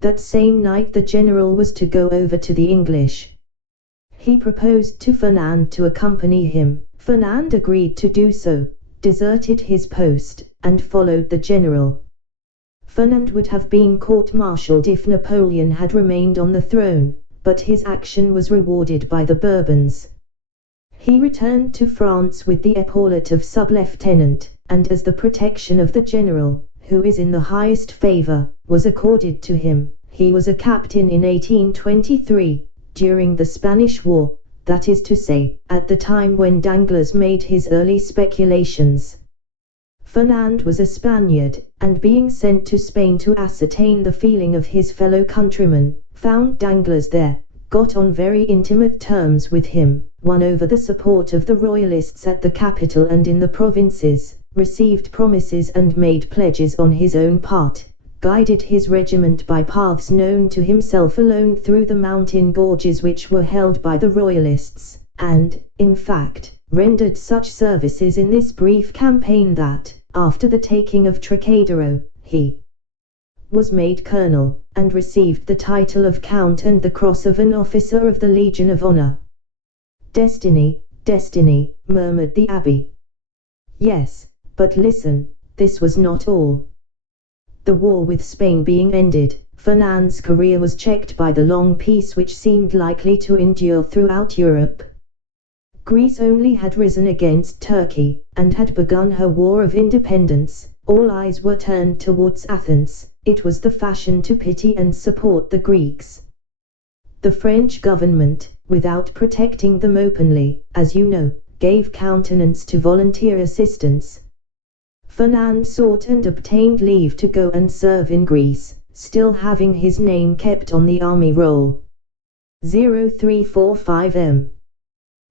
That same night the general was to go over to the English. He proposed to Fernand to accompany him. Fernand agreed to do so, deserted his post, and followed the general. Fernand would have been court-martialed if Napoleon had remained on the throne, but his action was rewarded by the Bourbons. He returned to France with the epaulet of sub-lieutenant, and as the protection of the general, who is in the highest favor, was accorded to him, he was a captain in 1823, during the Spanish War, that is to say, at the time when Danglars made his early speculations. Fernand was a Spaniard, and being sent to Spain to ascertain the feeling of his fellow countrymen, found Danglars there, got on very intimate terms with him, won over the support of the royalists at the capital and in the provinces, received promises and made pledges on his own part, guided his regiment by paths known to himself alone through the mountain gorges which were held by the royalists, and, in fact, rendered such services in this brief campaign that, after the taking of Trocadero, he was made colonel, and received the title of count and the cross of an officer of the Legion of Honor. Destiny, destiny, murmured the abbé. Yes, but listen, this was not all. The war with Spain being ended, Fernand's career was checked by the long peace which seemed likely to endure throughout Europe. Greece only had risen against Turkey, and had begun her war of independence. All eyes were turned towards Athens. It was the fashion to pity and support the Greeks. The French government, without protecting them openly, as you know, gave countenance to volunteer assistance. Fernand sought and obtained leave to go and serve in Greece, still having his name kept on the army roll. 0345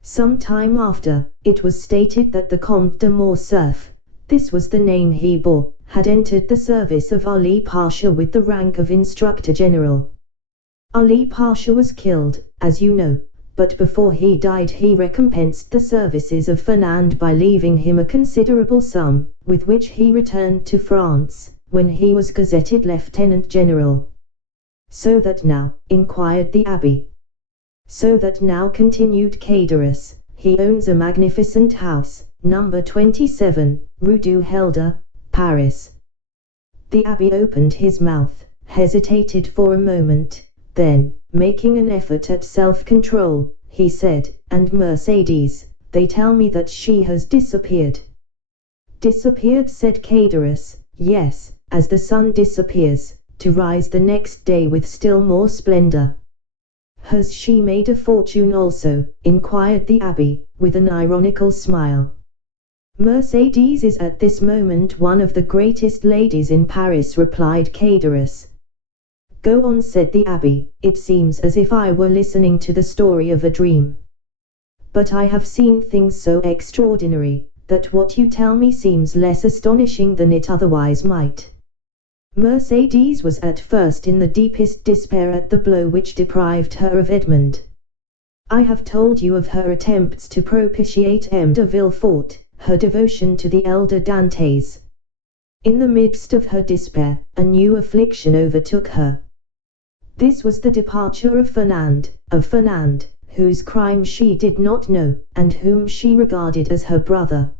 Some time after, it was stated that the Comte de Morcerf, this was the name he bore, had entered the service of Ali Pasha with the rank of Instructor General. Ali Pasha was killed, as you know, but before he died he recompensed the services of Fernand by leaving him a considerable sum, with which he returned to France, when he was gazetted Lieutenant General. So that now, inquired the abbé. So that now, continued Caderus, he owns a magnificent house, number 27, Rue du Helder, Paris. The abbé opened his mouth, hesitated for a moment, then, making an effort at self-control, he said, "And Mercedes, they tell me that she has disappeared." "Disappeared," said Caderus, "yes, as the sun disappears, to rise the next day with still more splendor." "Has she made a fortune also?" inquired the abbé, with an ironical smile. "Mercedes is at this moment one of the greatest ladies in Paris," replied Caderus. "Go on," said the abbé, "it seems as if I were listening to the story of a dream. But I have seen things so extraordinary, that what you tell me seems less astonishing than it otherwise might." Mercedes was at first in the deepest despair at the blow which deprived her of Edmond. I have told you of her attempts to propitiate M. de Villefort, her devotion to the elder Dantes. In the midst of her despair, a new affliction overtook her. This was the departure of Fernand, whose crime she did not know, and whom she regarded as her brother.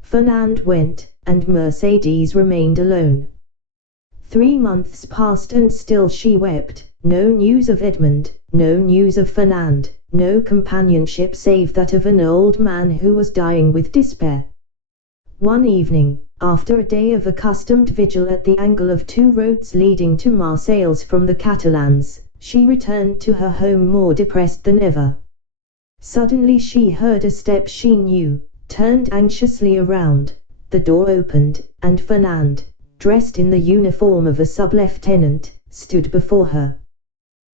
Fernand went, and Mercedes remained alone. 3 months passed and still she wept. No news of Edmond, no news of Fernand, no companionship save that of an old man who was dying with despair. One evening, after a day of accustomed vigil at the angle of 2 roads leading to Marseilles from the Catalans, she returned to her home more depressed than ever. Suddenly she heard a step she knew, turned anxiously around, the door opened, and Fernand, dressed in the uniform of a sub-lieutenant, stood before her.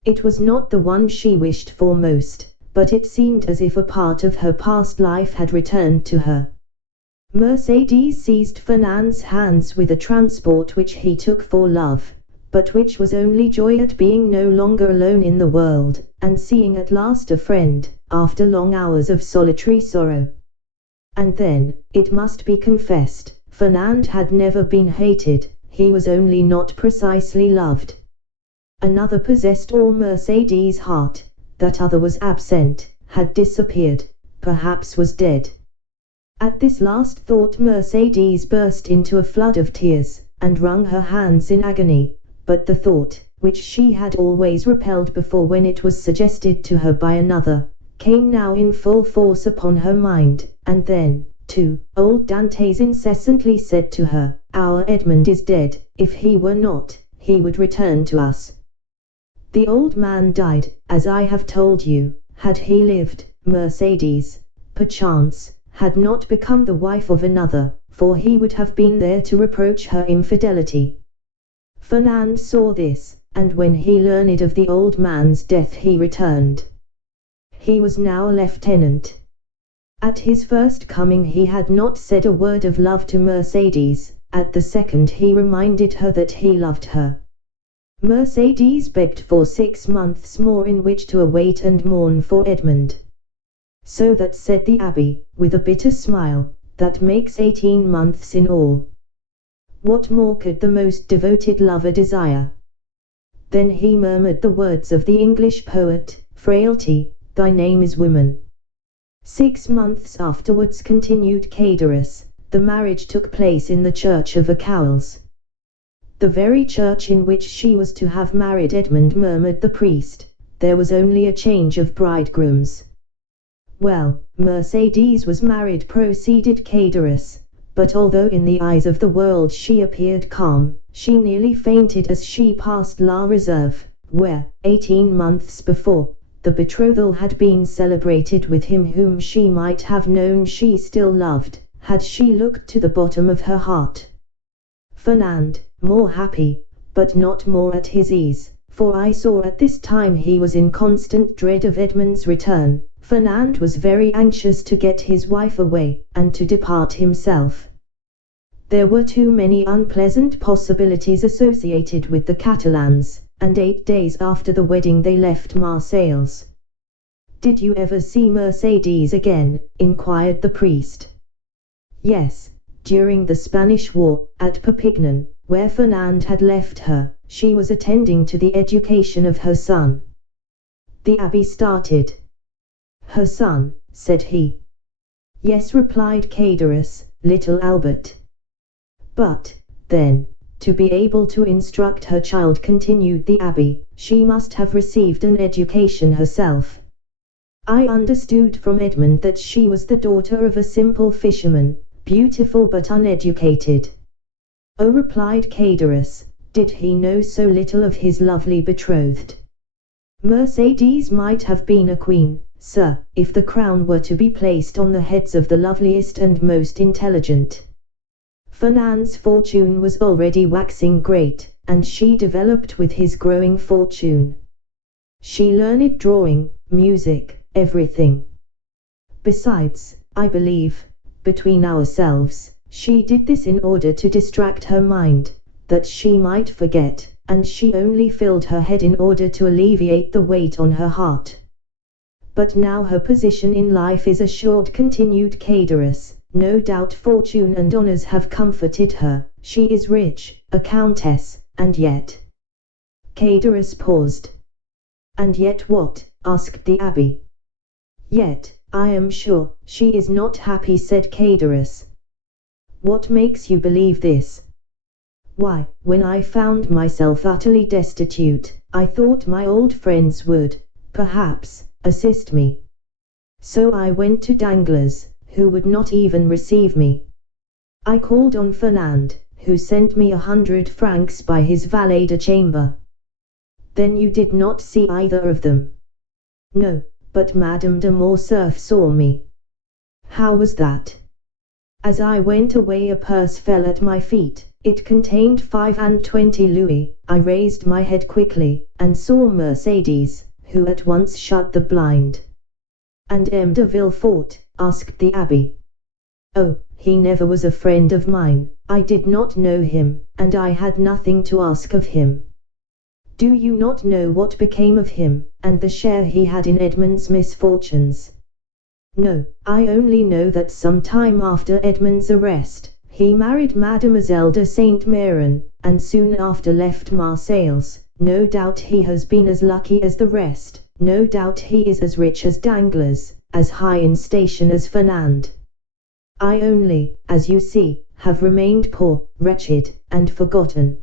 It was not the one she wished for most, but it seemed as if a part of her past life had returned to her. Mercedes seized Fernand's hands with a transport which he took for love, but which was only joy at being no longer alone in the world, and seeing at last a friend, after long hours of solitary sorrow. And then, it must be confessed, Fernand had never been hated, he was only not precisely loved. Another possessed all Mercedes' heart, that other was absent, had disappeared, perhaps was dead. At this last thought Mercedes burst into a flood of tears, and wrung her hands in agony, but the thought, which she had always repelled before when it was suggested to her by another, came now in full force upon her mind, and then, too, old Dantes incessantly said to her, "Our Edmund is dead, if he were not, he would return to us." The old man died, as I have told you. Had he lived, Mercedes, perchance, had not become the wife of another, for he would have been there to reproach her infidelity. Fernand saw this, and when he learned of the old man's death he returned. He was now a lieutenant. At his first coming he had not said a word of love to Mercedes, at the second he reminded her that he loved her. Mercedes begged for 6 months more in which to await and mourn for Edmund. "So that," said the abbé, with a bitter smile, "that makes 18 months in all. What more could the most devoted lover desire?" Then he murmured the words of the English poet, "Frailty, thy name is woman." 6 months afterwards, continued Caderus, the marriage took place in the church of Acoules. "The very church in which she was to have married Edmund," murmured the priest. "There was only a change of bridegrooms." "Well, Mercedes was married," proceeded Caderus, "but although in the eyes of the world she appeared calm, she nearly fainted as she passed La Reserve, where, 18 months before, the betrothal had been celebrated with him whom she might have known she still loved, had she looked to the bottom of her heart." Fernand, more happy, but not more at his ease, for I saw at this time he was in constant dread of Edmund's return. Fernand was very anxious to get his wife away, and to depart himself. There were too many unpleasant possibilities associated with the Catalans, and 8 days after the wedding they left Marseilles. "Did you ever see Mercedes again?" inquired the priest. "Yes, during the Spanish War, at Perpignan, where Fernand had left her. She was attending to the education of her son." The abbé started. "Her son," said he. "Yes," replied Caderus, "little Albert." "But, then, to be able to instruct her child," continued the abbé, "she must have received an education herself." "I understood from Edmund that she was the daughter of a simple fisherman, beautiful but uneducated." "Oh," replied Caderus, "did he know so little of his lovely betrothed? Mercedes might have been a queen, sir, if the crown were to be placed on the heads of the loveliest and most intelligent." Fernand's fortune was already waxing great, and she developed with his growing fortune. She learned drawing, music, everything. Besides, I believe, between ourselves, she did this in order to distract her mind, that she might forget, and she only filled her head in order to alleviate the weight on her heart. "But now her position in life is assured," continued Caderus. "No doubt fortune and honors have comforted her, she is rich, a countess, and yet—" Caderus paused. "And yet what?" asked the abbé. "Yet, I am sure, she is not happy," said Caderus. "What makes you believe this?" "Why, when I found myself utterly destitute, I thought my old friends would, perhaps, assist me. So I went to Danglars, who would not even receive me. I called on Fernand, who sent me 100 francs by his valet de chambre." "Then you did not see either of them?" "No, but Madame de Morcerf saw me." "How was that?" "As I went away a purse fell at my feet. It contained 25 louis. I raised my head quickly, and saw Mercedes, who at once shut the blind." "And M. de Villefort?" asked the abbé. "Oh, he never was a friend of mine. I did not know him, and I had nothing to ask of him." "Do you not know what became of him, and the share he had in Edmund's misfortunes?" No, I only know that some time after Edmund's arrest, he married Mademoiselle de Saint Méran, and soon after left Marseilles. No doubt he has been as lucky as the rest, no doubt he is as rich as Danglars, as high in station as Fernand. I only, as you see, have remained poor, wretched, and forgotten.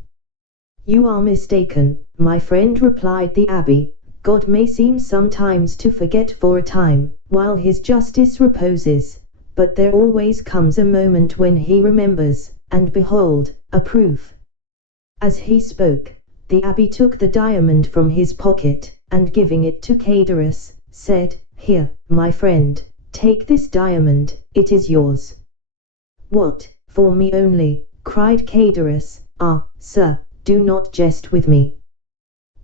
You are mistaken, my friend, replied the abbé. God may seem sometimes to forget for a time, while his justice reposes, but there always comes a moment when he remembers, and behold, a proof. As he spoke, the abbé took the diamond from his pocket, and giving it to Caderus, said, Here, my friend, take this diamond, it is yours. What, for me only? Cried Caderus. Ah, sir, do not jest with me.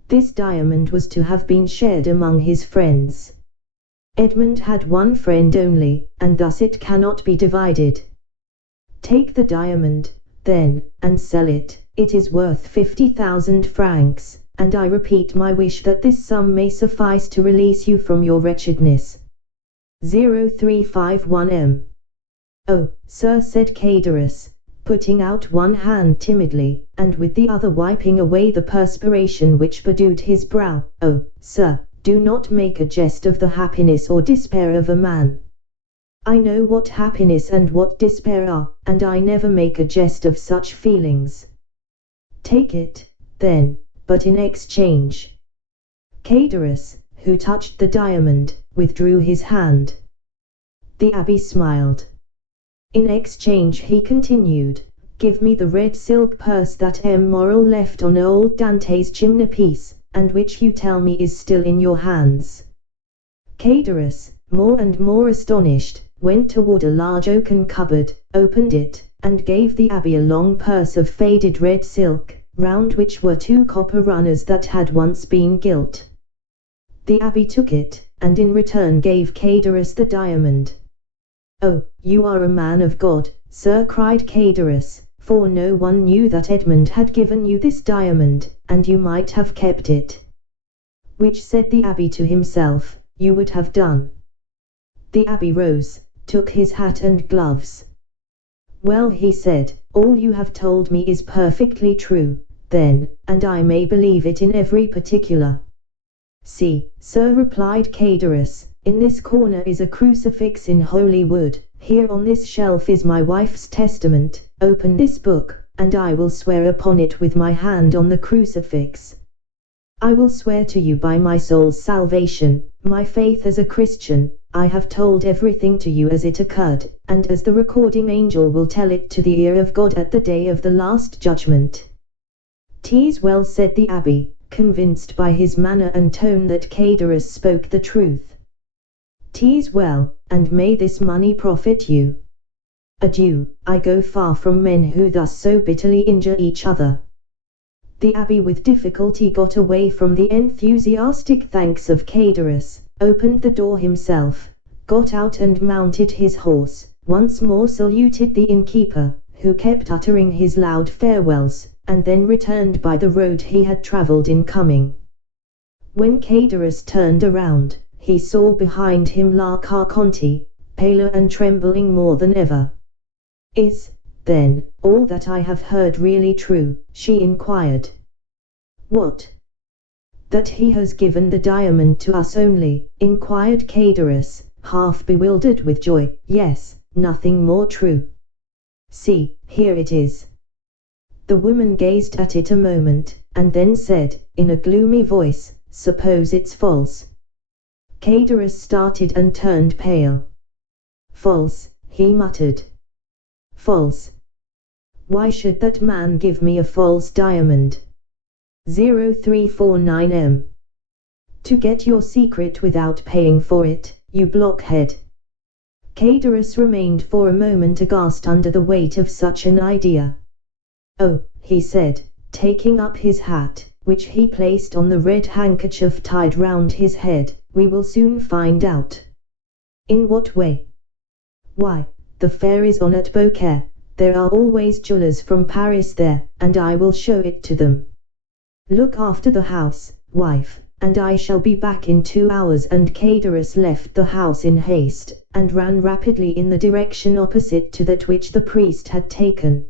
This diamond was to have been shared among his friends. Edmund had one friend only, and thus it cannot be divided. Take the diamond, then, and sell it. It is worth 50,000 francs, and I repeat my wish that this sum may suffice to release you from your wretchedness. 0351 M. Oh, sir, said Caderus, putting out one hand timidly, and with the other wiping away the perspiration which bedewed his brow. Oh, sir, do not make a jest of the happiness or despair of a man. I know what happiness and what despair are, and I never make a jest of such feelings. Take it, then, but in exchange. Caderus, who touched the diamond, withdrew his hand. The abbé smiled. In exchange, he continued, give me the red silk purse that M. Morrel left on old Dante's chimney-piece, and which you tell me is still in your hands. Caderus, more and more astonished, went toward a large oaken cupboard, opened it, and gave the abbé a long purse of faded red silk, round which were 2 copper runners that had once been gilt. The abbé took it, and in return gave Caderus the diamond. Oh, you are a man of God, sir, cried Caderus, for no one knew that Edmund had given you this diamond, and you might have kept it. Which, said the abbé to himself, you would have done. The abbé rose, took his hat and gloves. Well, he said, all you have told me is perfectly true, then, and I may believe it in every particular. See, sir, replied Caderus, in this corner is a crucifix in holy wood, here on this shelf is my wife's testament, open this book, and I will swear upon it with my hand on the crucifix. I will swear to you by my soul's salvation, my faith as a Christian, I have told everything to you as it occurred, and as the recording angel will tell it to the ear of God at the day of the last judgment. 'Tis well, said the abbé, convinced by his manner and tone that Caderus spoke the truth. 'Tis well, and may this money profit you. Adieu, I go far from men who thus so bitterly injure each other. The abbé with difficulty got away from the enthusiastic thanks of Caderus, opened the door himself, got out and mounted his horse, once more saluted the innkeeper, who kept uttering his loud farewells, and then returned by the road he had travelled in coming. When Caderus turned around, he saw behind him La Carconte, paler and trembling more than ever. Is, then, all that I have heard really true? She inquired. What? That he has given the diamond to us only, inquired Caderus, half bewildered with joy. Yes, nothing more true. See, here it is. The woman gazed at it a moment, and then said, in a gloomy voice, suppose it's false. Caderus started and turned pale. False, he muttered. False. Why should that man give me a false diamond? 0349 M. To get your secret without paying for it, you blockhead. Caderus remained for a moment aghast under the weight of such an idea. Oh, he said, taking up his hat, which he placed on the red handkerchief tied round his head, we will soon find out. In what way? Why, the fair is on at Beaucaire, there are always jewelers from Paris there, and I will show it to them. Look after the house, wife, and I shall be back in 2 hours. And Cadorus left the house in haste, and ran rapidly in the direction opposite to that which the priest had taken.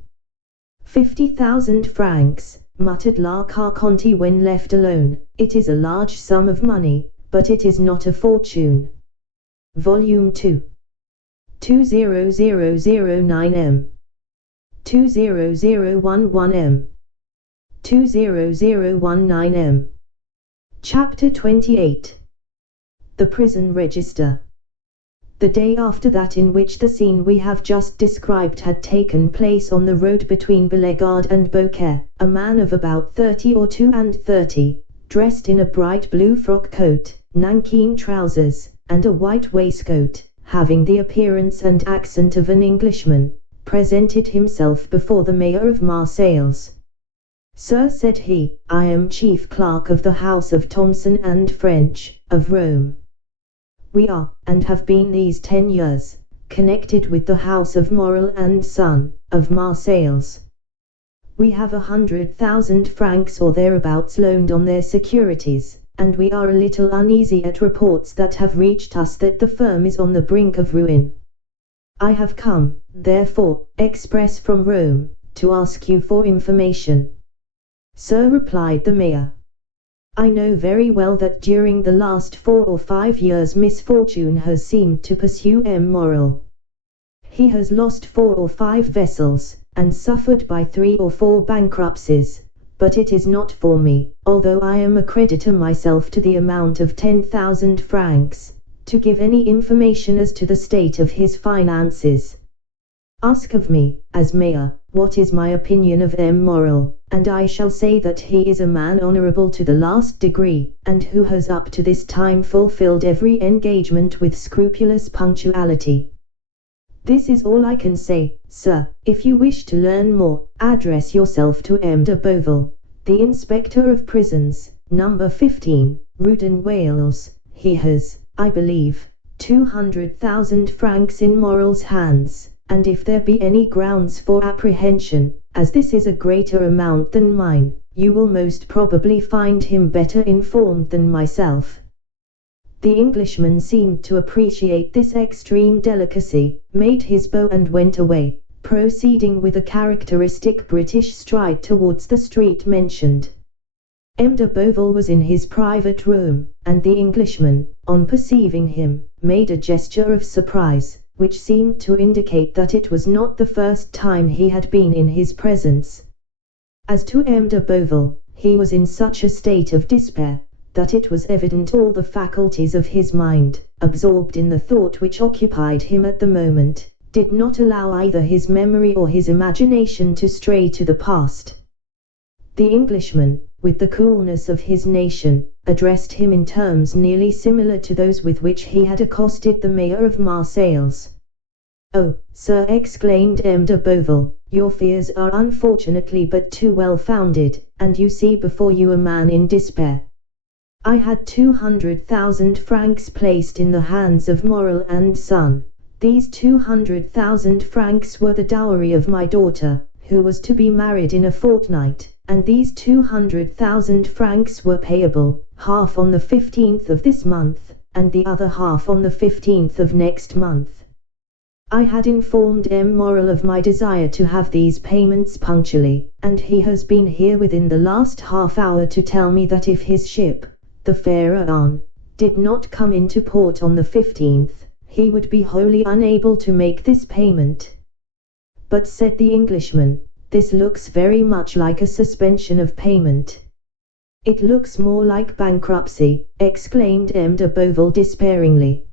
50,000 francs, muttered La Carconte when left alone. It is a large sum of money, but it is not a fortune. Volume 2. 20009M. 20011M. 20019M. Chapter 28. The Prison Register. The day after that in which the scene we have just described had taken place on the road between Bellegarde and Beaucaire, a man of about 30 or 32, dressed in a bright blue frock coat, nankeen trousers, and a white waistcoat, having the appearance and accent of an Englishman, presented himself before the mayor of Marseilles. "Sir," said he, "I am chief clerk of the house of Thomson and French, of Rome. We are, and have been these 10 years, connected with the house of Morel and Son, of Marseilles. We have 100,000 francs or thereabouts loaned on their securities, and we are a little uneasy at reports that have reached us that the firm is on the brink of ruin. I have come, therefore, express from Rome, to ask you for information." "Sir," replied the mayor, "I know very well that during the last 4 or 5 years misfortune has seemed to pursue M. Morel. He has lost 4 or 5 vessels, and suffered by 3 or 4 bankruptcies, but it is not for me, although I am a creditor myself to the amount of 10,000 francs, to give any information as to the state of his finances. Ask of me, as mayor, what is my opinion of M. Morel, and I shall say that he is a man honorable to the last degree, and who has up to this time fulfilled every engagement with scrupulous punctuality. This is all I can say, sir. If you wish to learn more, address yourself to M. de Beauville, the inspector of prisons, number 15, Ruden, Wales. He has, I believe, 200,000 francs in Morel's hands, and if there be any grounds for apprehension, as this is a greater amount than mine, you will most probably find him better informed than myself." The Englishman seemed to appreciate this extreme delicacy, made his bow and went away, proceeding with a characteristic British stride towards the street mentioned. M. de Beauville was in his private room, and the Englishman, on perceiving him, made a gesture of surprise, which seemed to indicate that it was not the first time he had been in his presence. As to M. de Beauville, he was in such a state of despair, that it was evident all the faculties of his mind, absorbed in the thought which occupied him at the moment, did not allow either his memory or his imagination to stray to the past. The Englishman, with the coolness of his nation, addressed him in terms nearly similar to those with which he had accosted the mayor of Marseilles. "Oh, sir," exclaimed M. de Beauville, "your fears are unfortunately but too well founded, and you see before you a man in despair. I had 200,000 francs placed in the hands of Morel and Son. These 200,000 francs were the dowry of my daughter, who was to be married in a fortnight, and these 200,000 francs were payable, half on the 15th of this month, and the other half on the 15th of next month. I had informed M. Morel of my desire to have these payments punctually, and he has been here within the last half hour to tell me that if his ship, the Pharaon, did not come into port on the 15th, he would be wholly unable to make this payment." "But," said the Englishman, "this looks very much like a suspension of payment." "It looks more like bankruptcy," exclaimed M. de Beauville despairingly.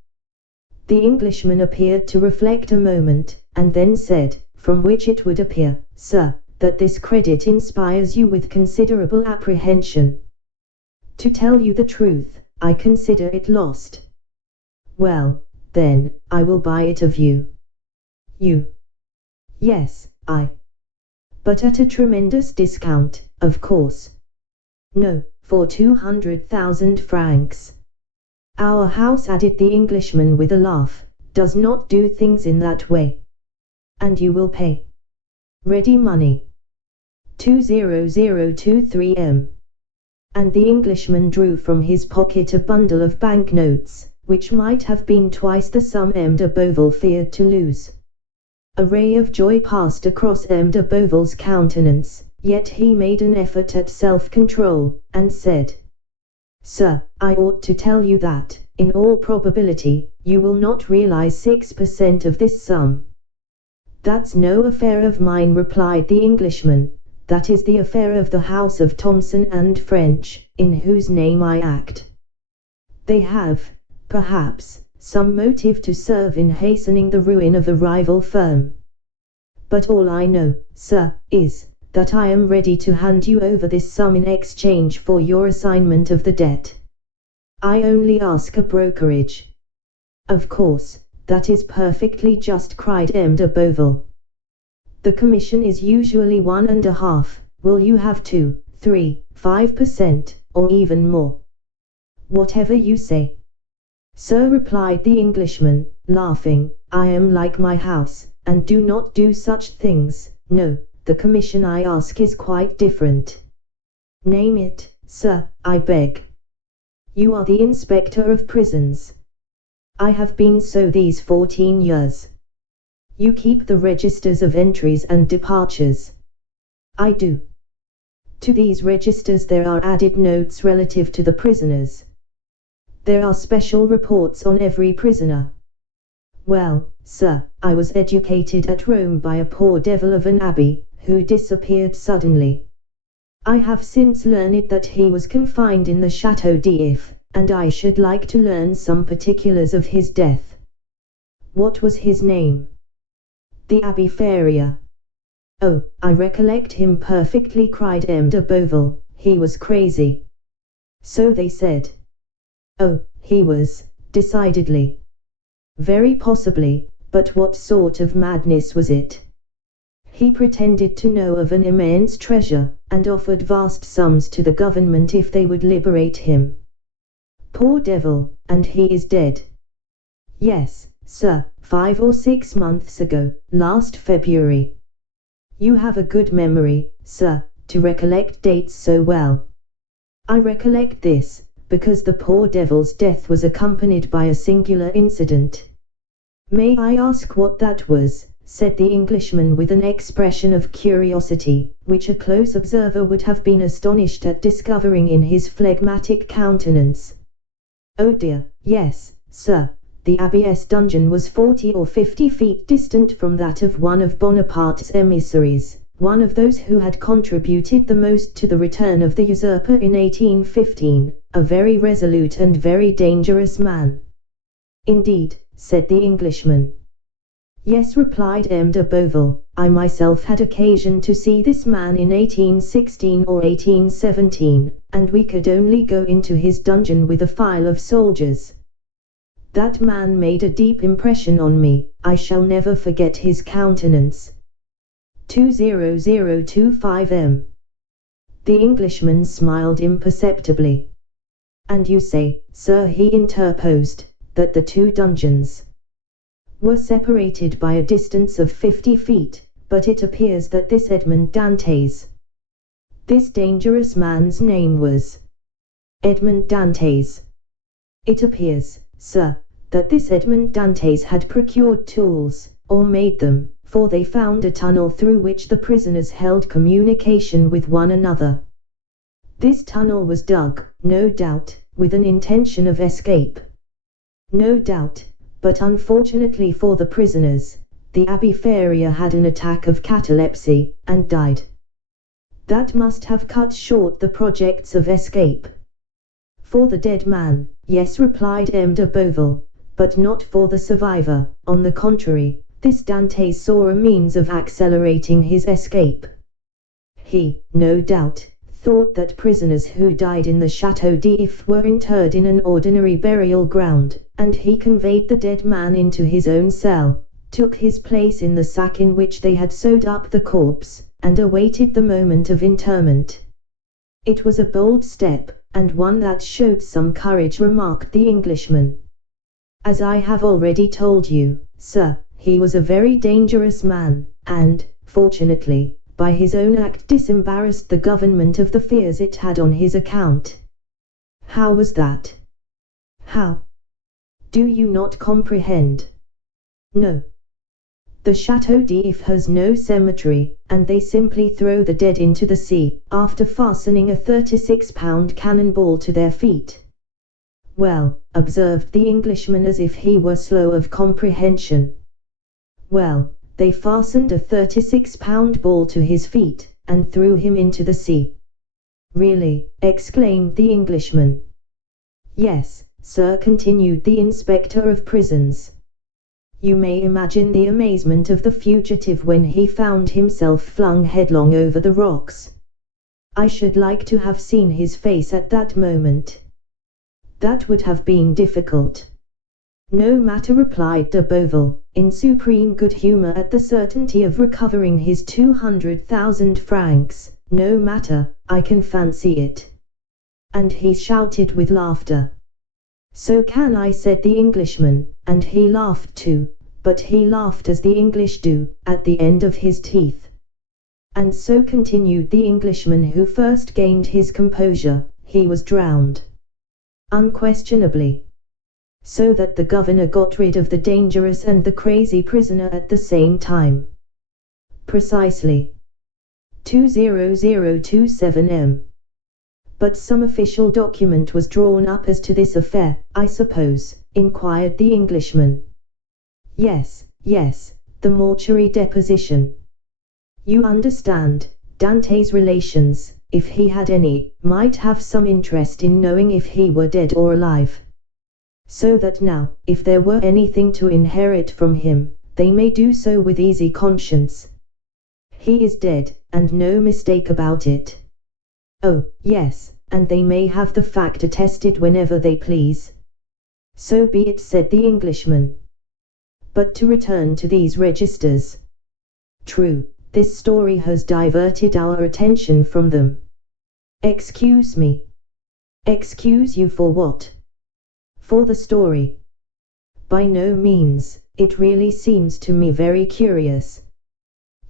The Englishman appeared to reflect a moment, and then said, "From which it would appear, sir, that this credit inspires you with considerable apprehension." "To tell you the truth, I consider it lost." "Well, then, I will buy it of you." "You?" "Yes, I." "But at a tremendous discount, of course." "No, for 200,000 francs. Our house," added the Englishman with a laugh, "does not do things in that way." "And you will pay?" "Ready money." 20023M. And the Englishman drew from his pocket a bundle of banknotes, which might have been twice the sum M. de Beauval feared to lose. A ray of joy passed across M. de Beauval's countenance, yet he made an effort at self-control, and said, "Sir, I ought to tell you that, in all probability, you will not realize 6% of this sum." "That's no affair of mine," replied the Englishman. "That is the affair of the house of Thomson and French, in whose name I act. They have, perhaps, some motive to serve in hastening the ruin of a rival firm. But all I know, sir, is, that I am ready to hand you over this sum in exchange for your assignment of the debt. I only ask a brokerage." "Of course, that is perfectly just," cried M. de Beauval. "The commission is usually 1.5, will you have 2, 3, 5%, or even more?" "Whatever you say." "Sir," replied the Englishman, laughing, "I am like my house, and do not do such things. No, the commission I ask is quite different." "Name it, sir, I beg." "You are the inspector of prisons." "I have been so these 14 years." "You keep the registers of entries and departures." "I do." "To these registers there are added notes relative to the prisoners." "There are special reports on every prisoner." "Well, sir, I was educated at Rome by a poor devil of an abbé, who disappeared suddenly. I have since learned that he was confined in the Château d'If, and I should like to learn some particulars of his death." "What was his name?" "The Abbé Faria." "Oh, I recollect him perfectly," cried M. de Beauval. "He was crazy." "So they said." "Oh, he was, decidedly." "Very possibly, but what sort of madness was it?" "He pretended to know of an immense treasure, and offered vast sums to the government if they would liberate him." "Poor devil, and he is dead?" "Yes, sir, 5 or 6 months ago, last February." "You have a good memory, sir, to recollect dates so well." "I recollect this, because the poor devil's death was accompanied by a singular incident." "May I ask what that was?" said the Englishman with an expression of curiosity, which a close observer would have been astonished at discovering in his phlegmatic countenance. "Oh dear, yes, sir. The abbess' dungeon was 40 or 50 feet distant from that of one of Bonaparte's emissaries, one of those who had contributed the most to the return of the usurper in 1815, a very resolute and very dangerous man." "Indeed," said the Englishman. "Yes," replied M. de Beauval, "I myself had occasion to see this man in 1816 or 1817, and we could only go into his dungeon with a file of soldiers. That man made a deep impression on me. I shall never forget his countenance." 20025 M. The Englishman smiled imperceptibly. "And you say, sir," he interposed, "that the two dungeons were separated by a distance of 50 feet, but it appears that this Edmond Dantès, this dangerous man's name was Edmond Dantès." "It appears, sir, that this Edmond Dantès had procured tools, or made them, for they found a tunnel through which the prisoners held communication with one another. This tunnel was dug, no doubt, with an intention of escape." "No doubt, but unfortunately for the prisoners, the Abbé Faria had an attack of catalepsy, and died." "That must have cut short the projects of escape." "For the dead man, yes," replied M. de Beauval, "but not for the survivor. On the contrary, this Dantès saw a means of accelerating his escape. He, no doubt, thought that prisoners who died in the Château d'If were interred in an ordinary burial ground, and he conveyed the dead man into his own cell, took his place in the sack in which they had sewed up the corpse, and awaited the moment of interment." "It was a bold step, and one that showed some courage," remarked the Englishman. "As I have already told you, sir, he was a very dangerous man, and, fortunately, by his own act disembarrassed the government of the fears it had on his account. How was that? How? Do you not comprehend? No. The Chateau d'If has no cemetery, and they simply throw the dead into the sea, after fastening a 36-pound cannonball to their feet. Well, observed the Englishman as if he were slow of comprehension. Well, they fastened a 36-pound ball to his feet, and threw him into the sea. Really, exclaimed the Englishman. Yes, sir, continued the inspector of prisons. You may imagine the amazement of the fugitive when he found himself flung headlong over the rocks. I should like to have seen his face at that moment. That would have been difficult. No matter, replied de Beauville, in supreme good humor at the certainty of recovering his 200,000 francs, no matter, I can fancy it. And he shouted with laughter. So can I, said the Englishman, and he laughed too, but he laughed as the English do, at the end of his teeth. And so, continued the Englishman who first gained his composure, he was drowned. Unquestionably. So that the governor got rid of the dangerous and the crazy prisoner at the same time. Precisely. 20027 M. But some official document was drawn up as to this affair, I suppose, inquired the Englishman. Yes, yes, the mortuary deposition. You understand, Dante's relations, if he had any, might have some interest in knowing if he were dead or alive. So that now, if there were anything to inherit from him, they may do so with easy conscience. He is dead, and no mistake about it. Oh, yes, and they may have the fact attested whenever they please. So be it, said the Englishman. But to return to these registers. True, this story has diverted our attention from them. Excuse me. Excuse you for what? For the story. By no means, it really seems to me very curious.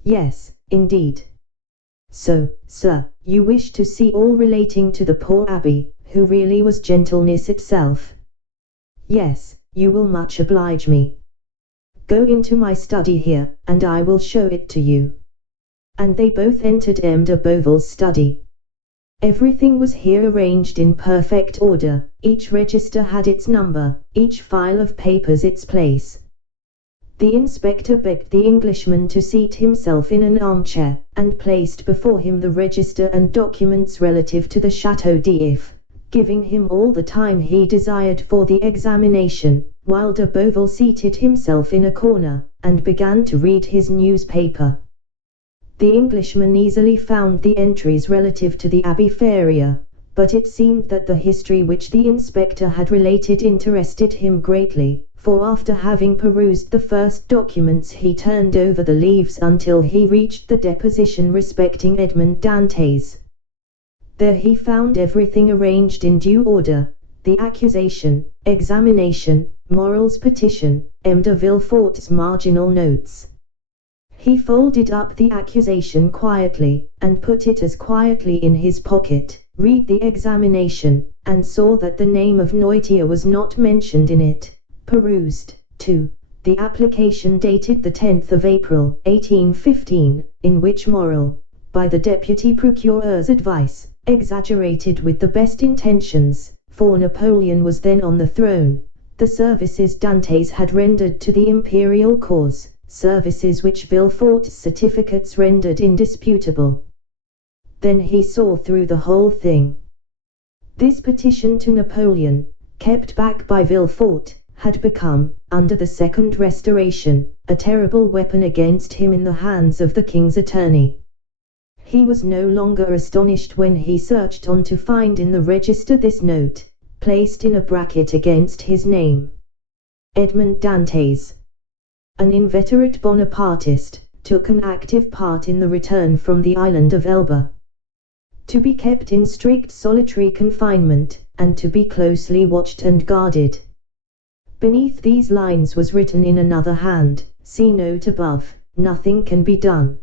Yes, indeed. So, sir, you wish to see all relating to the poor abbé, who really was gentleness itself? Yes, you will much oblige me. Go into my study here, and I will show it to you. And they both entered M. de Beauville's study. Everything was here arranged in perfect order, each register had its number, each file of papers its place. The inspector begged the Englishman to seat himself in an armchair, and placed before him the register and documents relative to the Chateau d'If, giving him all the time he desired for the examination, while de Beauville seated himself in a corner, and began to read his newspaper. The Englishman easily found the entries relative to the Abbé Faria, but it seemed that the history which the inspector had related interested him greatly, for after having perused the first documents he turned over the leaves until he reached the deposition respecting Edmond Dantès. There he found everything arranged in due order, the accusation, examination, morals petition, M. de Villefort's marginal notes. He folded up the accusation quietly, and put it as quietly in his pocket, read the examination, and saw that the name of Noirtier was not mentioned in it, perused, too, the application dated the 10th of April, 1815, in which moral, by the deputy procureur's advice, exaggerated with the best intentions, for Napoleon was then on the throne, the services Dantès had rendered to the imperial cause, services which Villefort's certificates rendered indisputable. Then he saw through the whole thing. This petition to Napoleon, kept back by Villefort, had become, under the Second Restoration, a terrible weapon against him in the hands of the king's attorney. He was no longer astonished when he searched on to find in the register this note, placed in a bracket against his name. Edmond Dantès, an inveterate Bonapartist, took an active part in the return from the island of Elba. To be kept in strict solitary confinement, and to be closely watched and guarded. Beneath these lines was written in another hand, see note above, nothing can be done.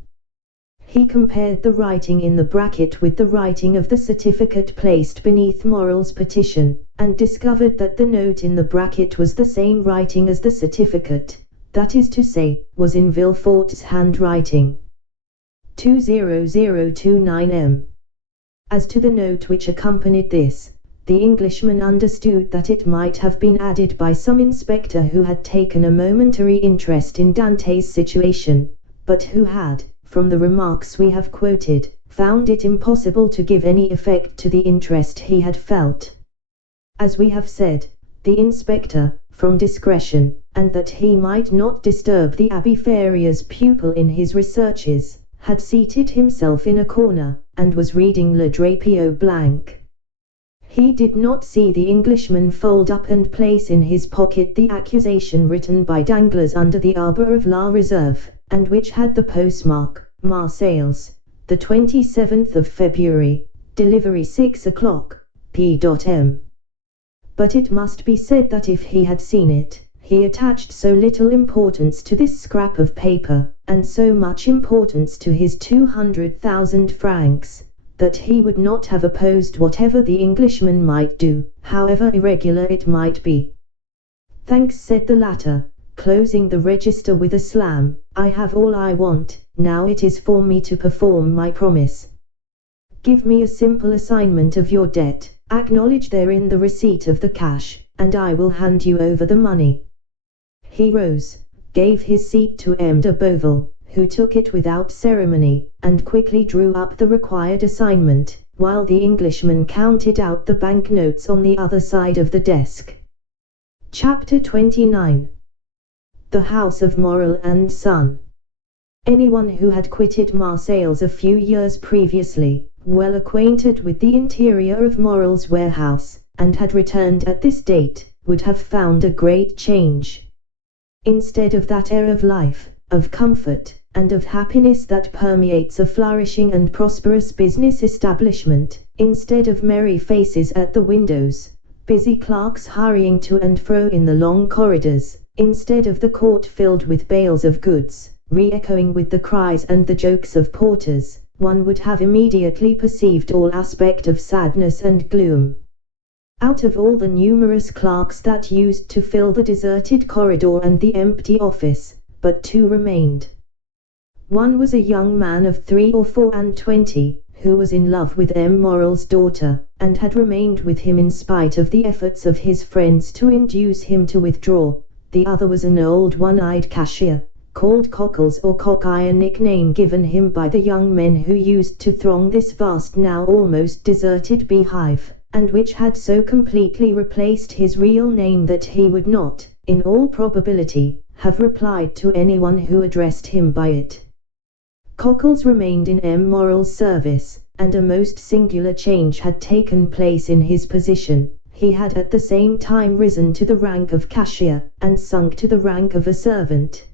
He compared the writing in the bracket with the writing of the certificate placed beneath Morrel's petition, and discovered that the note in the bracket was the same writing as the certificate, that is to say, was in Villefort's handwriting. 20029M. As to the note which accompanied this, the Englishman understood that it might have been added by some inspector who had taken a momentary interest in Dante's situation, but who had, from the remarks we have quoted, found it impossible to give any effect to the interest he had felt. As we have said, the inspector, from discretion, and that he might not disturb the Abbé Ferrier's pupil in his researches, had seated himself in a corner, and was reading Le Drapeau Blanc. He did not see the Englishman fold up and place in his pocket the accusation written by Danglars under the arbor of La Reserve, and which had the postmark, Marseilles, the 27th of February, delivery 6 o'clock, p.m. But it must be said that if he had seen it, he attached so little importance to this scrap of paper, and so much importance to his 200,000 francs, that he would not have opposed whatever the Englishman might do, however irregular it might be. "Thanks," said the latter, closing the register with a slam, "I have all I want, now it is for me to perform my promise. Give me a simple assignment of your debt, acknowledge therein the receipt of the cash, and I will hand you over the money." He rose, gave his seat to M. de Beauville, who took it without ceremony, and quickly drew up the required assignment, while the Englishman counted out the banknotes on the other side of the desk. Chapter 29. The House of Morrel and Son. Anyone who had quitted Marseilles a few years previously, well acquainted with the interior of Morrel's warehouse, and had returned at this date, would have found a great change. Instead of that air of life, of comfort, and of happiness that permeates a flourishing and prosperous business establishment, instead of merry faces at the windows, busy clerks hurrying to and fro in the long corridors, instead of the court filled with bales of goods, re-echoing with the cries and the jokes of porters, one would have immediately perceived all aspect of sadness and gloom. Out of all the numerous clerks that used to fill the deserted corridor and the empty office, but two remained. One was a young man of 3 or 24, who was in love with M. Morrel's daughter, and had remained with him in spite of the efforts of his friends to induce him to withdraw. The other was an old one-eyed cashier, called Cockles or Cockeye, a nickname given him by the young men who used to throng this vast now almost deserted beehive, and which had so completely replaced his real name that he would not, in all probability, have replied to anyone who addressed him by it. Cockles remained in M. Morrel's service, and a most singular change had taken place in his position. He had at the same time risen to the rank of cashier, and sunk to the rank of a servant.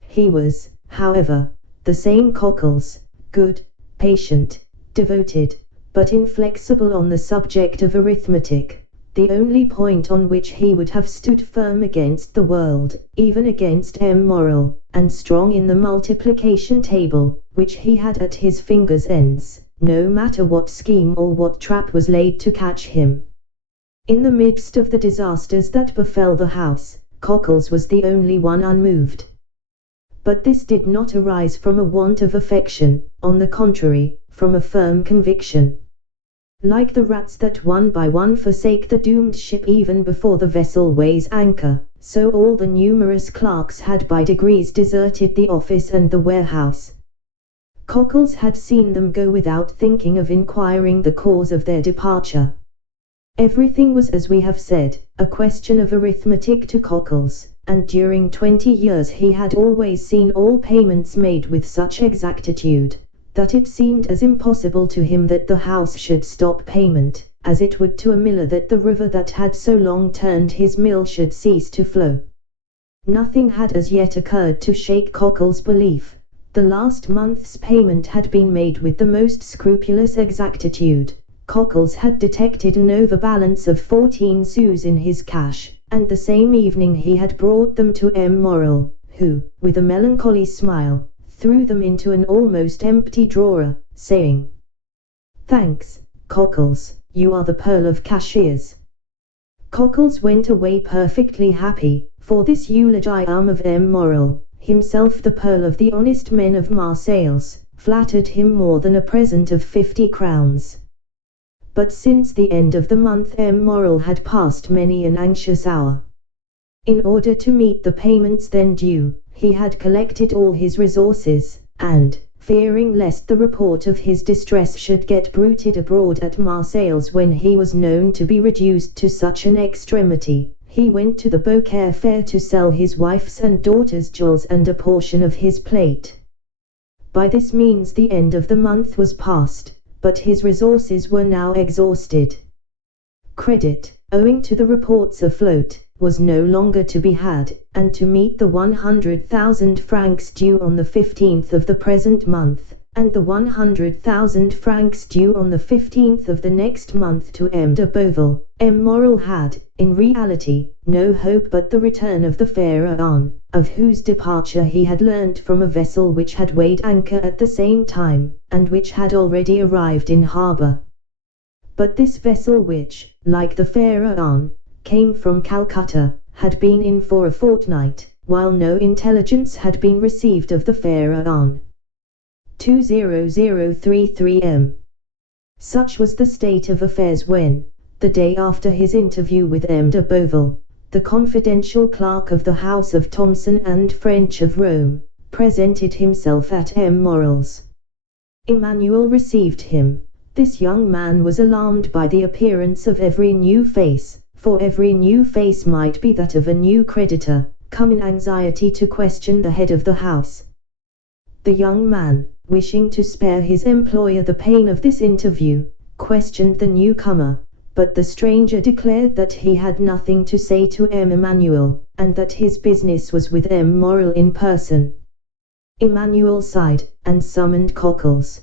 He was, however, the same Cockles, good, patient, devoted, but inflexible on the subject of arithmetic, the only point on which he would have stood firm against the world, even against M. Morrel, and strong in the multiplication table, which he had at his fingers' ends, no matter what scheme or what trap was laid to catch him. In the midst of the disasters that befell the house, Cockles was the only one unmoved. But this did not arise from a want of affection, on the contrary, from a firm conviction. Like the rats that one by one forsake the doomed ship even before the vessel weighs anchor, so all the numerous clerks had by degrees deserted the office and the warehouse. Cockles had seen them go without thinking of inquiring the cause of their departure. Everything was, as we have said, a question of arithmetic to Cockles, and during 20 years he had always seen all payments made with such exactitude, that it seemed as impossible to him that the house should stop payment, as it would to a miller that the river that had so long turned his mill should cease to flow. Nothing had as yet occurred to shake Cockles' belief. The last month's payment had been made with the most scrupulous exactitude. Cockles had detected an overbalance of 14 sous in his cash, and the same evening he had brought them to M. Morrel, who, with a melancholy smile, threw them into an almost empty drawer, saying, "Thanks, Cockles, you are the pearl of cashiers." Cockles went away perfectly happy, for this eulogium of M. Morel, himself the pearl of the honest men of Marseilles, flattered him more than a present of 50 crowns. But since the end of the month M. Morel had passed many an anxious hour. In order to meet the payments then due, he had collected all his resources, and, fearing lest the report of his distress should get bruited abroad at Marseilles when he was known to be reduced to such an extremity, he went to the Beaucaire fair to sell his wife's and daughter's jewels and a portion of his plate. By this means the end of the month was past, but his resources were now exhausted. Credit, owing to the reports afloat, was no longer to be had, and to meet the 100,000 francs due on the 15th of the present month, and the 100,000 francs due on the 15th of the next month to M. de Beauville, M. Morel had, in reality, no hope but the return of the Pharaon, of whose departure he had learnt from a vessel which had weighed anchor at the same time, and which had already arrived in harbour. But this vessel which, like the Pharaon, came from Calcutta, had been in for a fortnight, while no intelligence had been received of the Pharaon. 2033 M. Such was the state of affairs when, the day after his interview with M. de Beauville, the confidential clerk of the house of Thomson and French of Rome, presented himself at M. Morel's. Emmanuel received him. This young man was alarmed by the appearance of every new face, for every new face might be that of a new creditor, come in anxiety to question the head of the house. The young man, wishing to spare his employer the pain of this interview, questioned the newcomer, but the stranger declared that he had nothing to say to M. Emmanuel, and that his business was with M. Morel in person. Emmanuel sighed, and summoned Cockles.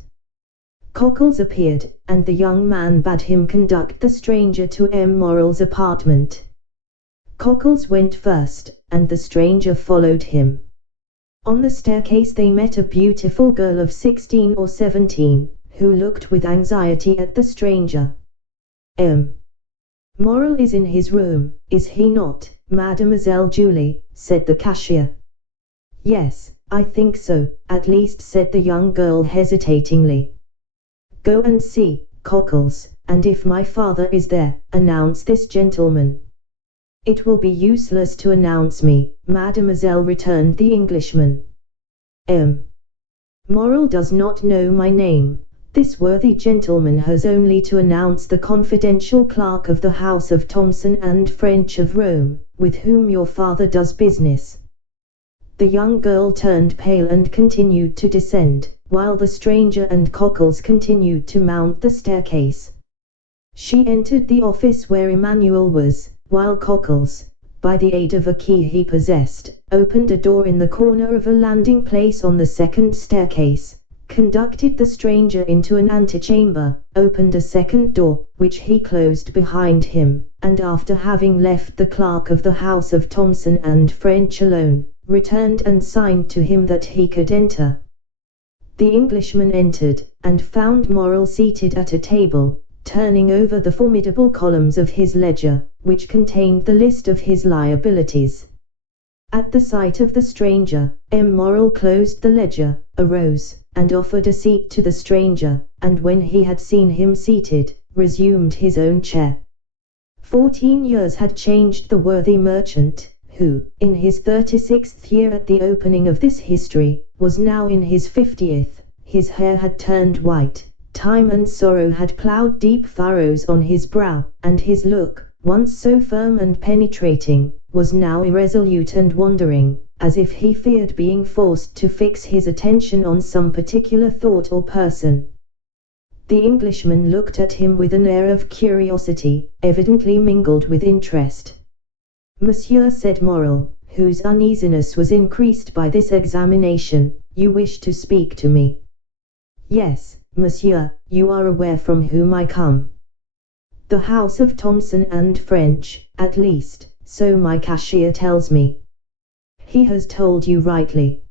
Cockles appeared, and the young man bade him conduct the stranger to M. Morel's apartment. Cockles went first, and the stranger followed him. On the staircase they met a beautiful girl of 16 or 17, who looked with anxiety at the stranger. M. Morel is in his room, is he not, Mademoiselle Julie? Said the cashier. Yes, I think so, at least, said the young girl hesitatingly. Go and see, Cockles, and if my father is there, announce this gentleman. It will be useless to announce me, mademoiselle, returned the Englishman. M. Morel does not know my name. This worthy gentleman has only to announce the confidential clerk of the house of Thomson and French of Rome, with whom your father does business. The young girl turned pale and continued to descend, while the stranger and Cockles continued to mount the staircase. She entered the office where Emmanuel was, while Cockles, by the aid of a key he possessed, opened a door in the corner of a landing place on the second staircase, conducted the stranger into an antechamber, opened a second door, which he closed behind him, and after having left the clerk of the house of Thomson and French alone, returned and signed to him that he could enter. The Englishman entered, and found Morel seated at a table, turning over the formidable columns of his ledger, which contained the list of his liabilities. At the sight of the stranger, M. Morel closed the ledger, arose, and offered a seat to the stranger, and when he had seen him seated, resumed his own chair. 14 years had changed the worthy merchant, who, in his 36th year at the opening of this history, was now in his 50th, his hair had turned white, time and sorrow had ploughed deep furrows on his brow, and his look, once so firm and penetrating, was now irresolute and wandering, as if he feared being forced to fix his attention on some particular thought or person. The Englishman looked at him with an air of curiosity, evidently mingled with interest. Monsieur, said Morel, whose uneasiness was increased by this examination, you wish to speak to me? Yes, monsieur, you are aware from whom I come. The house of Thomson and French, at least, so my cashier tells me. He has told you rightly.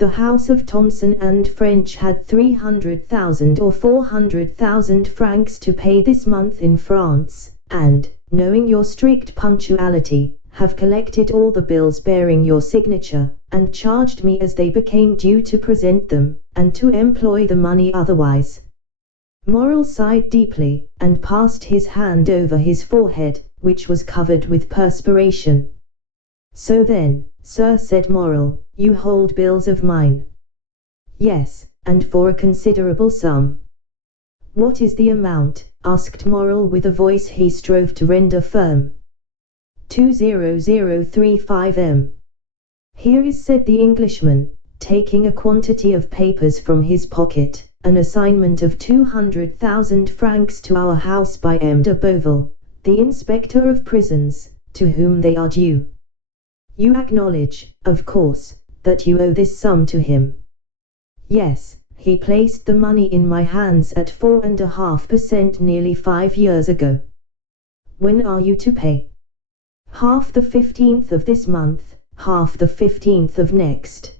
The house of Thomson and French had 300,000 or 400,000 francs to pay this month in France, and, knowing your strict punctuality, have collected all the bills bearing your signature, and charged me as they became due to present them, and to employ the money otherwise. Morrel sighed deeply, and passed his hand over his forehead, which was covered with perspiration. So then, sir, said Morrel, you hold bills of mine? Yes, and for a considerable sum. What is the amount? Asked Morrel with a voice he strove to render firm. 20035 M. Here is, said the Englishman, taking a quantity of papers from his pocket, an assignment of 200,000 francs to our house by M. de Beauville, the inspector of prisons, to whom they are due. You acknowledge, of course, that you owe this sum to him. Yes, he placed the money in my hands at 4.5% nearly 5 years ago. When are you to pay? Half the 15th of this month, half the 15th of next.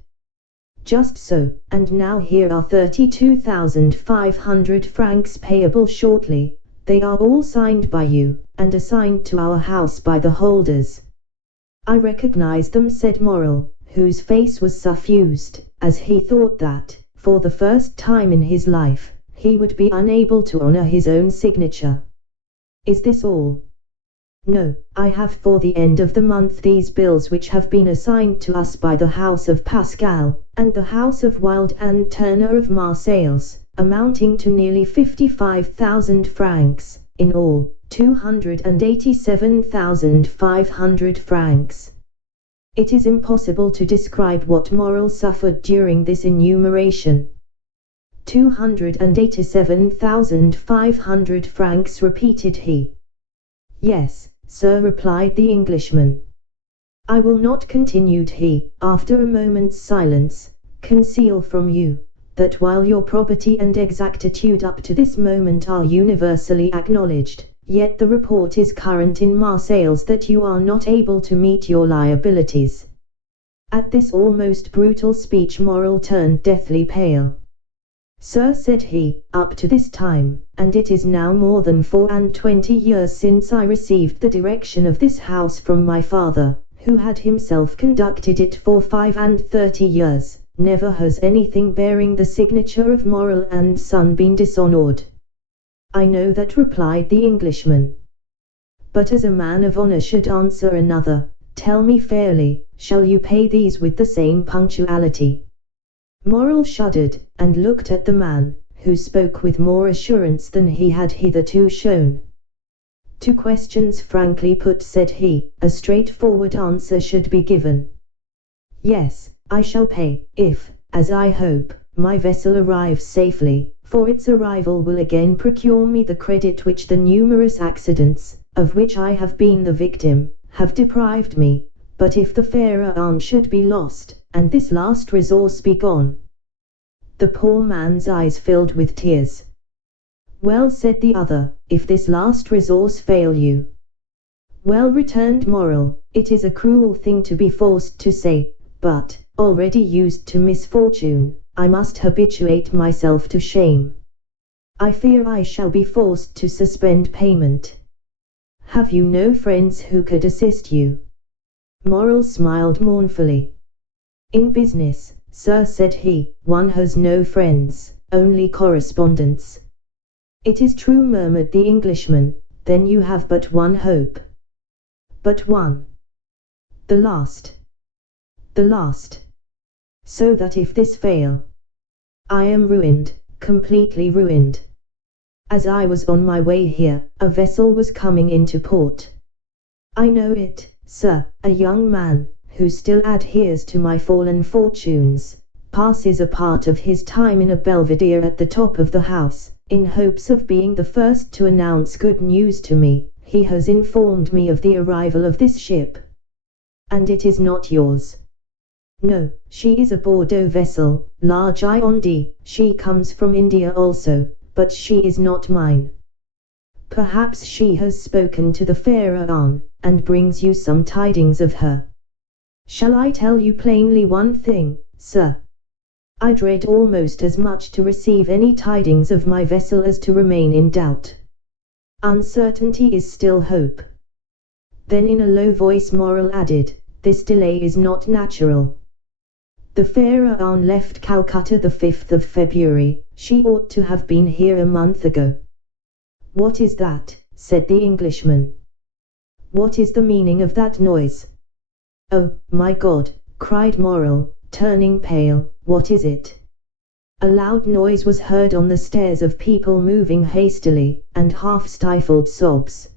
Just so, and now here are 32,500 francs payable shortly. They are all signed by you, and assigned to our house by the holders. I recognize them, said Morrel, whose face was suffused, as he thought that, for the first time in his life, he would be unable to honor his own signature. Is this all? No, I have for the end of the month these bills which have been assigned to us by the house of Pascal, and the house of Wild and Turner of Marseilles, amounting to nearly 55,000 francs, in all, 287,500 francs. It is impossible to describe what Morrel suffered during this enumeration. 287,500 francs, repeated he. Yes, sir, replied the Englishman. I will not, continued he, after a moment's silence, conceal from you, that while your probity and exactitude up to this moment are universally acknowledged, yet the report is current in Marseilles that you are not able to meet your liabilities. At this almost brutal speech Morrel turned deathly pale. Sir, said he, up to this time, and it is now more than 24 years since I received the direction of this house from my father, who had himself conducted it for 35 years, never has anything bearing the signature of Morrel and Son been dishonored. I know that, replied the Englishman. But as a man of honor should answer another, tell me fairly, shall you pay these with the same punctuality? Morrel shuddered, and looked at the man, who spoke with more assurance than he had hitherto shown. Two questions frankly put, said he, a straightforward answer should be given. Yes, I shall pay, if, as I hope, my vessel arrives safely, for its arrival will again procure me the credit which the numerous accidents, of which I have been the victim, have deprived me. But if the Pharaon should be lost, and this last resource be gone. The poor man's eyes filled with tears. Well, said the other, if this last resource fail you. Well, returned Morrel, it is a cruel thing to be forced to say, but, already used to misfortune, I must habituate myself to shame. I fear I shall be forced to suspend payment. Have you no friends who could assist you? Morrel smiled mournfully. In business, sir, said he, one has no friends, only correspondents. It is true, murmured the Englishman, then you have but one hope. But one. The last. The last. So that if this fail, I am ruined, completely ruined. As I was on my way here, a vessel was coming into port. I know it, sir, a young man, who still adheres to my fallen fortunes, passes a part of his time in a belvedere at the top of the house, in hopes of being the first to announce good news to me. He has informed me of the arrival of this ship. And it is not yours. No, she is a Bordeaux vessel, large Ionde, she comes from India also, but she is not mine. Perhaps she has spoken to the Pharaon, and brings you some tidings of her. Shall I tell you plainly one thing, sir? I dread almost as much to receive any tidings of my vessel as to remain in doubt. Uncertainty is still hope. Then in a low voice Morrel added, this delay is not natural. The Pharaoh left Calcutta the 5th of February, she ought to have been here a month ago. What is that? Said the Englishman. What is the meaning of that noise? Oh, my God, cried Morrel, turning pale, what is it? A loud noise was heard on the stairs of people moving hastily, and half-stifled sobs.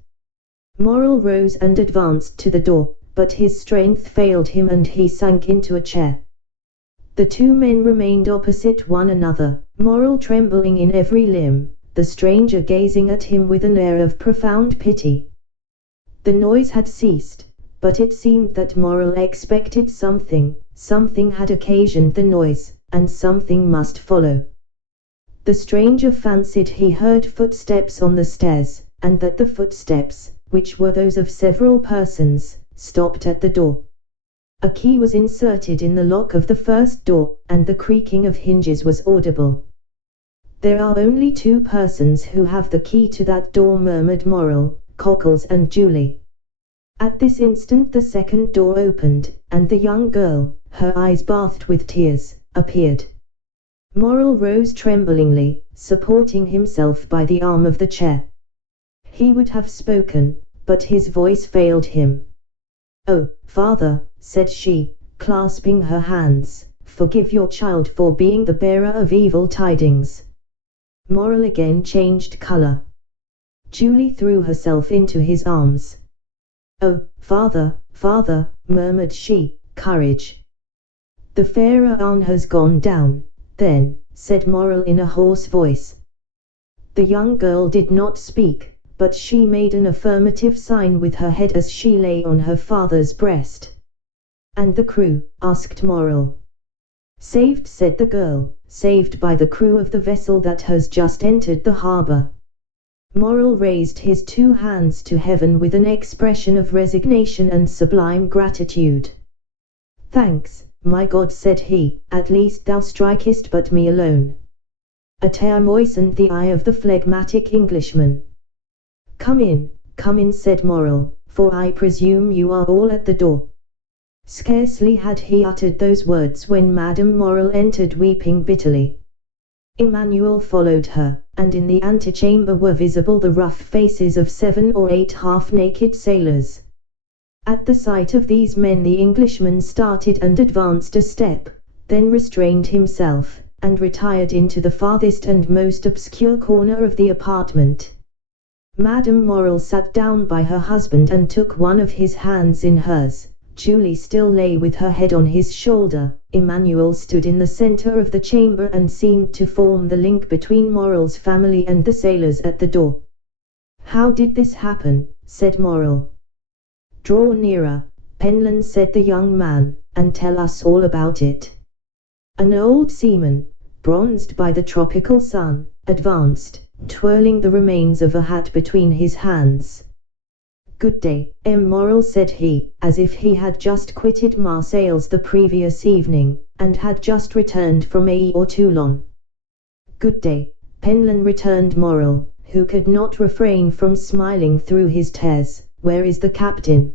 Morrel rose and advanced to the door, but his strength failed him and he sank into a chair. The two men remained opposite one another, Morrel trembling in every limb, the stranger gazing at him with an air of profound pity. The noise had ceased, but it seemed that Morrel expected something had occasioned the noise, and something must follow. The stranger fancied he heard footsteps on the stairs, and that the footsteps, which were those of several persons, stopped at the door. A key was inserted in the lock of the first door, and the creaking of hinges was audible. There are only two persons who have the key to that door, murmured Morrel, Cockles and Julie. At this instant the second door opened, and the young girl, her eyes bathed with tears, appeared. Morrel rose tremblingly, supporting himself by the arm of the chair. He would have spoken, but his voice failed him. Oh, father, said she, clasping her hands, forgive your child for being the bearer of evil tidings. Morrel again changed color. Julie threw herself into his arms. Oh, father, father, murmured she, courage. The Pharaoh has gone down, then, said Morrel in a hoarse voice. The young girl did not speak, but she made an affirmative sign with her head as she lay on her father's breast. And the crew? Asked Morrel. Saved, said the girl, saved by the crew of the vessel that has just entered the harbor. Morrel raised his two hands to heaven with an expression of resignation and sublime gratitude. Thanks, my God, said he, at least thou strikest but me alone. A tear moistened the eye of the phlegmatic Englishman. Come in, said Morrel, for I presume you are all at the door. Scarcely had he uttered those words when Madame Morrel entered weeping bitterly. Emmanuel followed her, and in the antechamber were visible the rough faces of 7 or 8 half-naked sailors. At the sight of these men the Englishman started and advanced a step, then restrained himself, and retired into the farthest and most obscure corner of the apartment. Madame Morrel sat down by her husband and took one of his hands in hers. Julie still lay with her head on his shoulder. Emmanuel stood in the center of the chamber and seemed to form the link between Morrel's family and the sailors at the door. How did this happen? Said Morrel. Draw nearer, Penlyn, said the young man, and tell us all about it. An old seaman, bronzed by the tropical sun, advanced, twirling the remains of a hat between his hands. Good day, Morrel, said he, as if he had just quitted Marseilles the previous evening, and had just returned from Aix or Toulon. Good day, Penlyn, returned Morrel, who could not refrain from smiling through his tears. Where is the captain?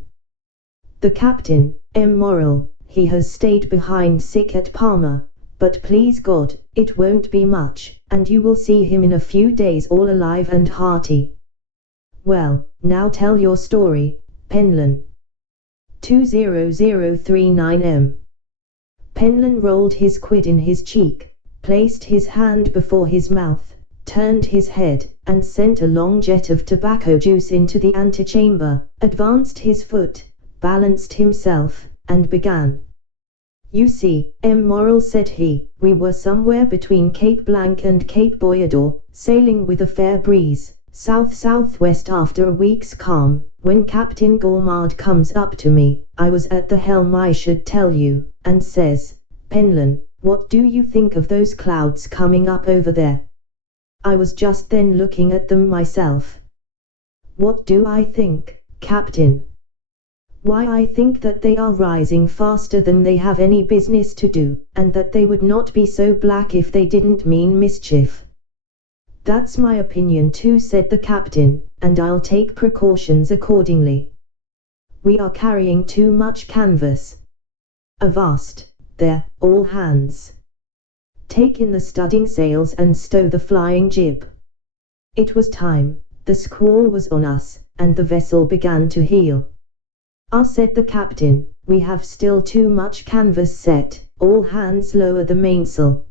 The captain, Morrel, he has stayed behind sick at Parma, but please God, it won't be much, and you will see him in a few days all alive and hearty. Well, now tell your story, Penlyn. 20039 Penlyn rolled his quid in his cheek, placed his hand before his mouth, turned his head, and sent a long jet of tobacco juice into the antechamber, advanced his foot, balanced himself, and began. You see, Morrel, said he, we were somewhere between Cape Blanc and Cape Boyador, sailing with a fair breeze, south-southwest after a week's calm, when Captain Gourmand comes up to me, I was at the helm I should tell you, and says, Penlyn, what do you think of those clouds coming up over there? I was just then looking at them myself. What do I think, Captain? Why, I think that they are rising faster than they have any business to do, and that they would not be so black if they didn't mean mischief. That's my opinion too, said the captain, and I'll take precautions accordingly. We are carrying too much canvas. Avast, there, all hands. Take in the studding sails and stow the flying jib. It was time, the squall was on us, and the vessel began to heel. Ah, said the captain, we have still too much canvas set, all hands lower the mainsail.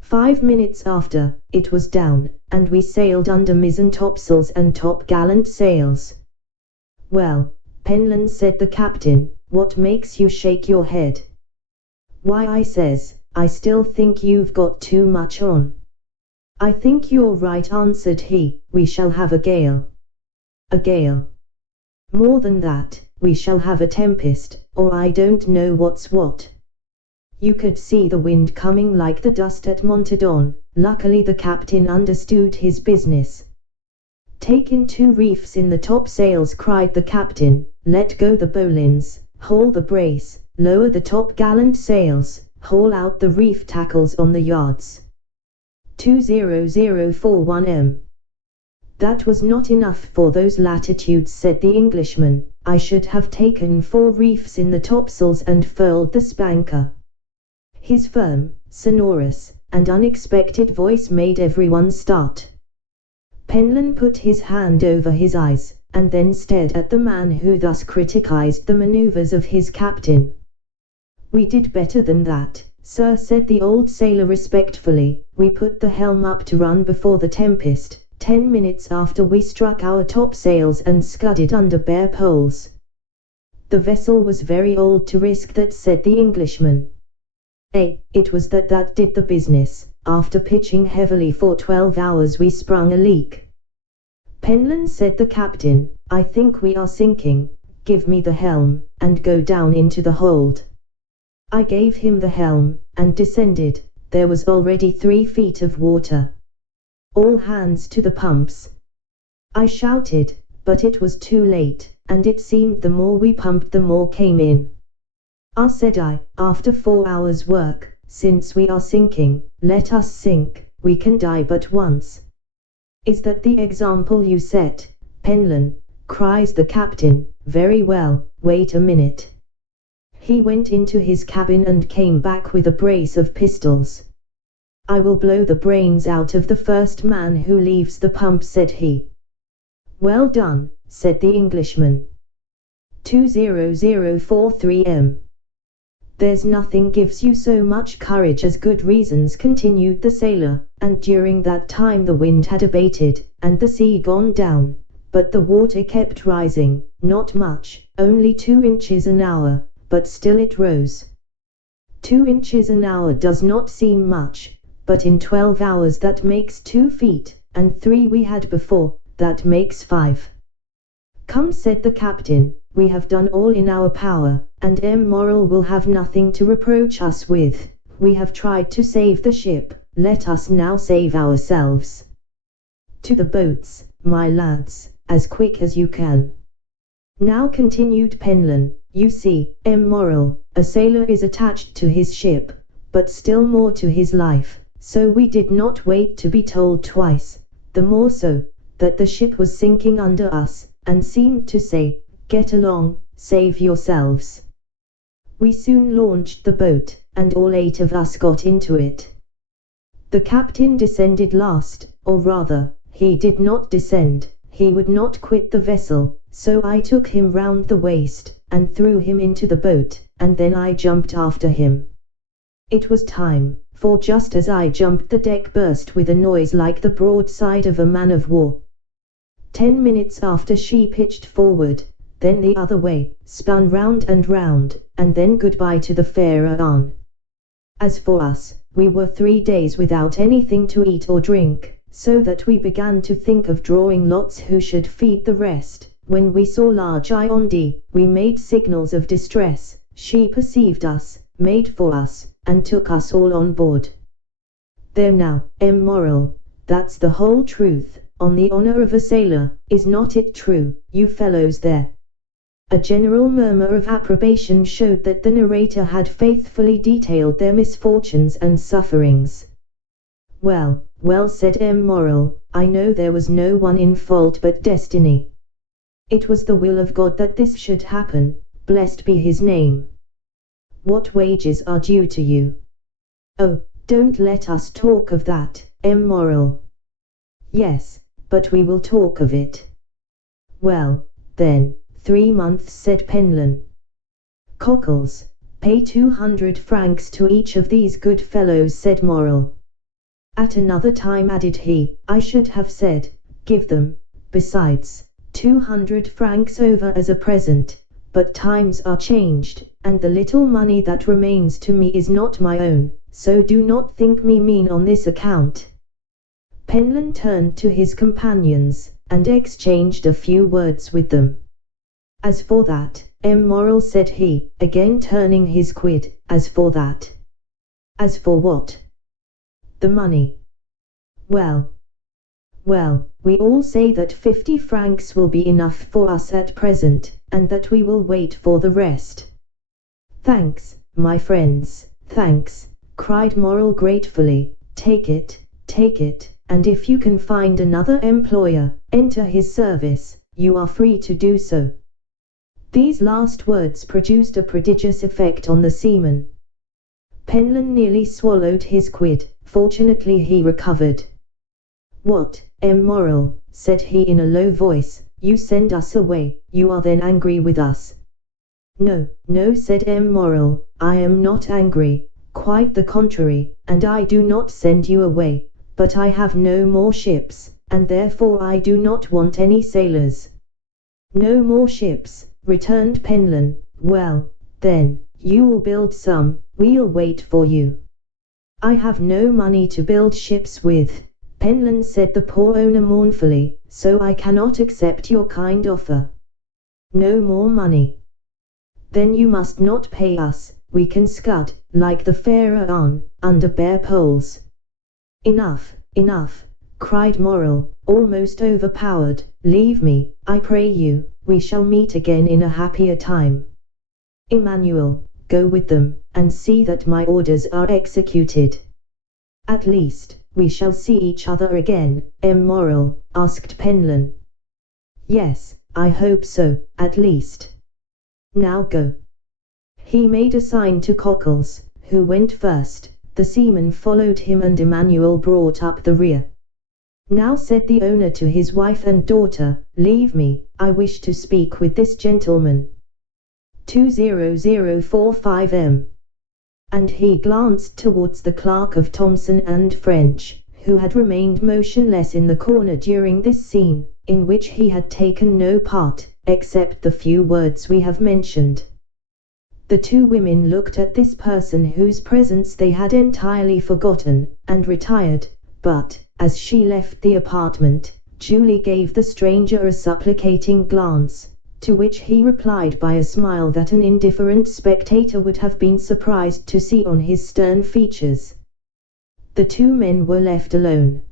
5 minutes after, it was down, and we sailed under mizzen topsails and top-gallant sails. Well, Penland, said the captain, what makes you shake your head? Why, I says, I still think you've got too much on. I think you're right, answered he, we shall have a gale. A gale. More than that, we shall have a tempest, or I don't know what's what. You could see the wind coming like the dust at Monte. Luckily the captain understood his business. Take in 2 reefs in the topsails, cried the captain, let go the bowlines, haul the brace, lower the top-gallant-sails, haul out the reef tackles on the yards. 20041 m. That was not enough for those latitudes, said the Englishman. I should have taken 4 reefs in the topsails and furled the spanker. His firm, sonorous, and unexpected voice made everyone start. Penland put his hand over his eyes, and then stared at the man who thus criticized the maneuvers of his captain. We did better than that, sir, said the old sailor respectfully. We put the helm up to run before the tempest. 10 minutes after we struck our topsails and scudded under bare poles. The vessel was very old to risk that, said the Englishman. It was that did the business. After pitching heavily for 12 hours we sprung a leak. Penland, said the captain, I think we are sinking. Give me the helm, and go down into the hold. I gave him the helm, and descended. There was already 3 feet of water. All hands to the pumps. I shouted, but it was too late, and it seemed the more we pumped the more came in. Ah, said I, after 4 hours' work, since we are sinking, let us sink, we can die but once. Is that the example you set, Penland? Cries the captain. Very well, wait a minute. He went into his cabin and came back with a brace of pistols. I will blow the brains out of the first man who leaves the pump, said he. Well done, said the Englishman. 20043 m. There's nothing gives you so much courage as good reasons, continued the sailor, and during that time the wind had abated, and the sea gone down, but the water kept rising, not much, only 2 inches an hour, but still it rose. 2 inches an hour does not seem much, but in 12 hours that makes 2 feet, and 3 we had before, that makes 5. Come, said the captain, we have done all in our power, and Moral will have nothing to reproach us with. We have tried to save the ship, let us now save ourselves. To the boats, my lads, as quick as you can. Now, continued Penland, you see, Moral, a sailor is attached to his ship, but still more to his life, so we did not wait to be told twice, the more so, that the ship was sinking under us, and seemed to say, get along, save yourselves. We soon launched the boat, and all 8 of us got into it. The captain descended last, or rather, he did not descend, he would not quit the vessel, so I took him round the waist, and threw him into the boat, and then I jumped after him. It was time, for just as I jumped the deck burst with a noise like the broadside of a man-of-war. 10 minutes after she pitched forward, then the other way, spun round, and then goodbye to the Fair Anne. As for us, we were 3 days without anything to eat or drink, so that we began to think of drawing lots who should feed the rest. When we saw large Iondi, we made signals of distress. She perceived us, made for us, and took us all on board. There now, Moral, that's the whole truth, on the honor of a sailor, is not it true, you fellows there? A general murmur of approbation showed that the narrator had faithfully detailed their misfortunes and sufferings. Well, well, said M. Morrel, I know there was no one in fault but destiny. It was the will of God that this should happen, blessed be his name. What wages are due to you? Oh, don't let us talk of that, M. Morrel. Yes, but we will talk of it. Well, then, 3 months, said Penlyn. Cockles, pay 200 francs to each of these good fellows, said Morrel. At another time, added he, I should have said, give them, besides, 200 francs over as a present, but times are changed, and the little money that remains to me is not my own, so do not think me mean on this account. Penlyn turned to his companions, and exchanged a few words with them. As for that, M. Morrel, said he, again turning his quid, as for that. As for what? The money. Well, well, we all say that 50 francs will be enough for us at present, and that we will wait for the rest. Thanks, my friends, thanks, cried Morrel gratefully, take it, and if you can find another employer, enter his service, you are free to do so. These last words produced a prodigious effect on the seaman. Penlyn nearly swallowed his quid, fortunately he recovered. What, M. Morrel, said he in a low voice, you send us away, you are then angry with us? No, no, said M. Morrel, I am not angry, quite the contrary, and I do not send you away, but I have no more ships, and therefore I do not want any sailors. No more ships, returned Penlyn, well, then, you will build some, we'll wait for you. I have no money to build ships with, Penlyn, said the poor owner mournfully, so I cannot accept your kind offer. No more money. Then you must not pay us, we can scud, like the Pharaoh, under bare poles. Enough, enough, cried Morrel, almost overpowered, leave me, I pray you, we shall meet again in a happier time. Emmanuel, go with them, and see that my orders are executed. At least, we shall see each other again, M. Morrel, asked Penlyn. Yes, I hope so, at least. Now go. He made a sign to Cockles, who went first, the seaman followed him and Emmanuel brought up the rear. Now, said the owner to his wife and daughter, leave me, I wish to speak with this gentleman. 20045 M. And he glanced towards the clerk of Thomson and French, who had remained motionless in the corner during this scene, in which he had taken no part, except the few words we have mentioned. The two women looked at this person whose presence they had entirely forgotten, and retired, but, as she left the apartment, Julie gave the stranger a supplicating glance, to which he replied by a smile that an indifferent spectator would have been surprised to see on his stern features. The two men were left alone.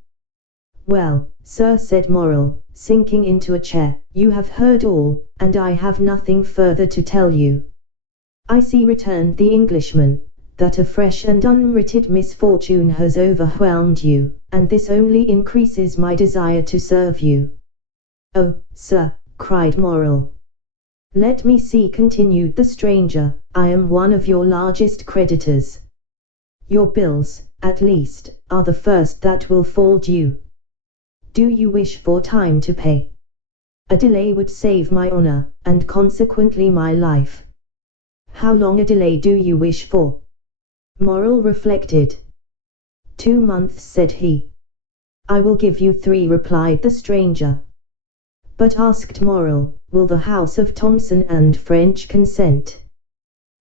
Well, sir, said Morrel, sinking into a chair, you have heard all, and I have nothing further to tell you. I see, returned the Englishman, that a fresh and unmerited misfortune has overwhelmed you, and this only increases my desire to serve you. Oh, sir, cried Morrel. Let me see, continued the stranger, I am one of your largest creditors. Your bills, at least, are the first that will fall due. Do you wish for time to pay? A delay would save my honor, and consequently my life. How long a delay do you wish for? Morrel reflected. 2 months, said he. I will give you 3, replied the stranger. But, asked Morrel, will the house of Thomson and French consent?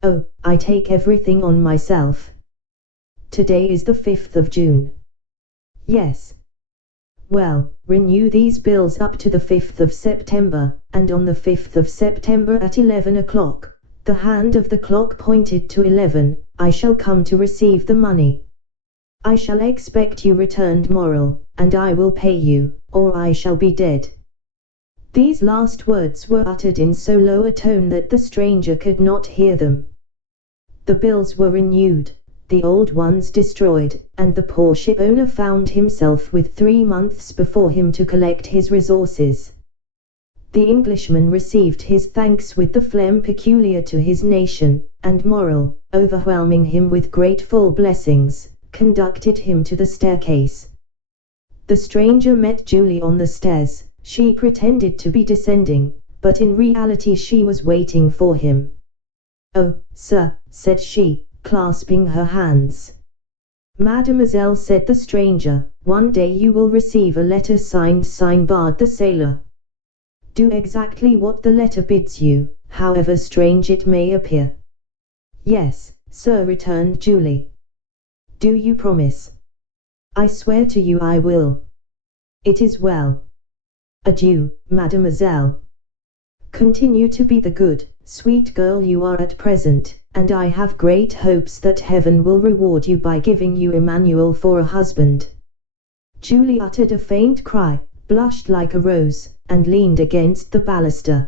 Oh, I take everything on myself. Today is the 5th of June. Yes. Well, renew these bills up to the 5th of September, and on the 5th of September at 11 o'clock, the hand of the clock pointed to 11, I shall come to receive the money. I shall expect you, returned Morrel, and I will pay you, or I shall be dead. These last words were uttered in so low a tone that the stranger could not hear them. The bills were renewed, the old ones destroyed, and the poor ship owner found himself with 3 months before him to collect his resources. The Englishman received his thanks with the phlegm peculiar to his nation, and Morrel, overwhelming him with grateful blessings, conducted him to the staircase. The stranger met Julie on the stairs. She pretended to be descending, but in reality she was waiting for him. "Oh, sir," said she, clasping her hands. "Mademoiselle," said the stranger, "one day you will receive a letter signed Sinbad the Sailor. Do exactly what the letter bids you, however strange it may appear." "Yes, sir," returned Julie. "Do you promise?" "I swear to you I will." "It is well. Adieu, mademoiselle. Continue to be the good, sweet girl you are at present, and I have great hopes that heaven will reward you by giving you Emmanuel for a husband." Julie uttered a faint cry, blushed like a rose, and leaned against the baluster.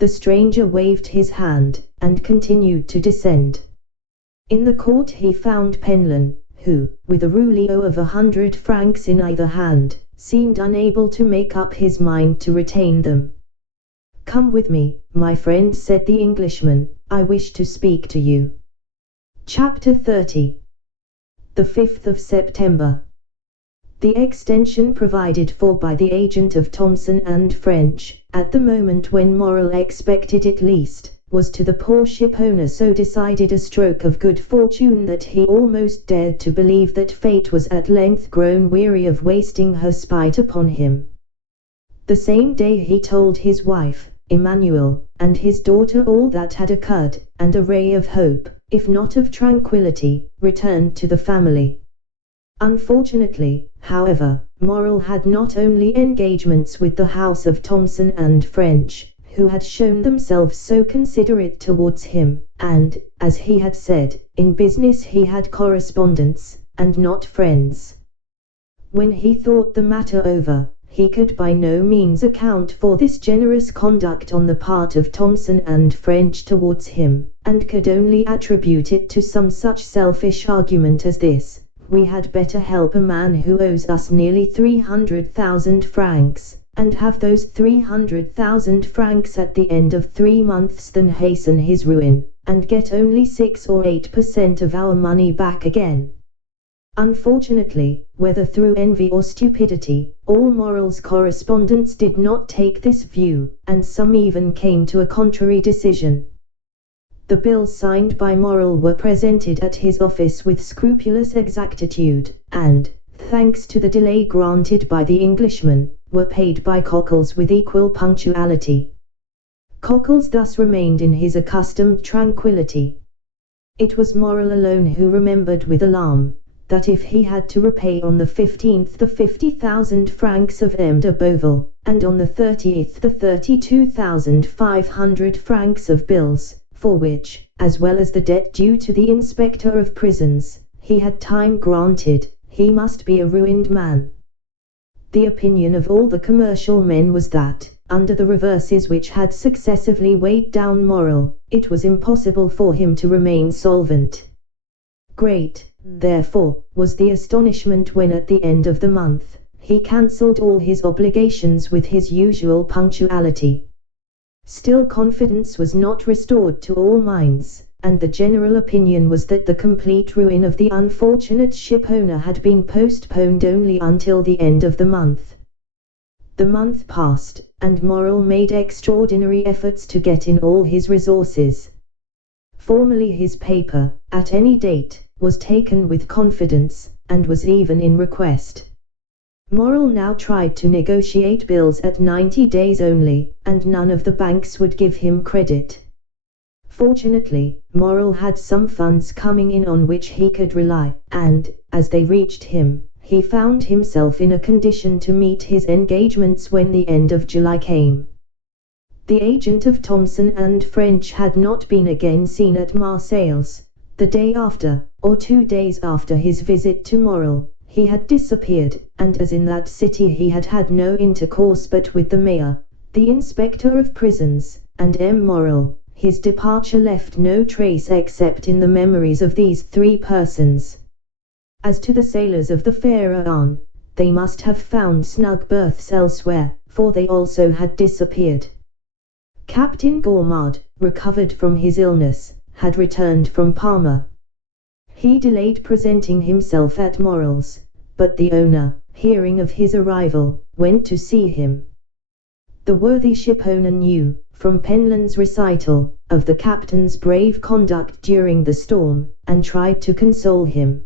The stranger waved his hand, and continued to descend. In the court he found Penelon, who, with a rouleau of 100 francs in either hand, seemed unable to make up his mind to retain them. "Come with me, my friend," said the Englishman, "I wish to speak to you." Chapter 30. The 5th of September. The extension provided for by the agent of Thomson and French, at the moment when Morrel expected it least, was to the poor ship owner so decided a stroke of good fortune that he almost dared to believe that fate was at length grown weary of wasting her spite upon him. The same day he told his wife, Emmanuel, and his daughter all that had occurred, and a ray of hope, if not of tranquillity, returned to the family. Unfortunately, however, Morrel had not only engagements with the house of Thomson and French, who had shown themselves so considerate towards him, and, as he had said, in business he had correspondents, and not friends. When he thought the matter over, he could by no means account for this generous conduct on the part of Thomson and French towards him, and could only attribute it to some such selfish argument as this: "We had better help a man who owes us nearly 300,000 francs, and have those 300,000 francs at the end of 3 months than hasten his ruin, and get only 6 or 8% of our money back again." Unfortunately, whether through envy or stupidity, all Morrel's correspondents did not take this view, and some even came to a contrary decision. The bills signed by Morrel were presented at his office with scrupulous exactitude, and, thanks to the delay granted by the Englishman, were paid by Cockles with equal punctuality. Cockles thus remained in his accustomed tranquillity. It was Morrel alone who remembered with alarm, that if he had to repay on the 15th the 50,000 francs of M. de Beauville, and on the 30th the 32,500 francs of bills, for which, as well as the debt due to the inspector of prisons, he had time granted, he must be a ruined man. The opinion of all the commercial men was that, under the reverses which had successively weighed down Morrel, it was impossible for him to remain solvent. Great, therefore, was the astonishment when at the end of the month, he cancelled all his obligations with his usual punctuality. Still confidence was not restored to all minds, and the general opinion was that the complete ruin of the unfortunate shipowner had been postponed only until the end of the month. The month passed, and Morrel made extraordinary efforts to get in all his resources. Formerly his paper, at any date, was taken with confidence, and was even in request. Morrel now tried to negotiate bills at 90 days only, and none of the banks would give him credit. Fortunately, Morrel had some funds coming in on which he could rely, and, as they reached him, he found himself in a condition to meet his engagements when the end of July came. The agent of Thomson and French had not been again seen at Marseilles. The day after, or 2 days after his visit to Morrel, he had disappeared, and as in that city he had had no intercourse but with the mayor, the inspector of prisons, and M. Morrel. His departure left no trace except in the memories of these three persons. As to the sailors of the Pharaon, they must have found snug berths elsewhere, for they also had disappeared. Captain Gourmand, recovered from his illness, had returned from Parma. He delayed presenting himself at Morrel's, but the owner, hearing of his arrival, went to see him. The worthy shipowner knew, from Penland's recital, of the captain's brave conduct during the storm, and tried to console him.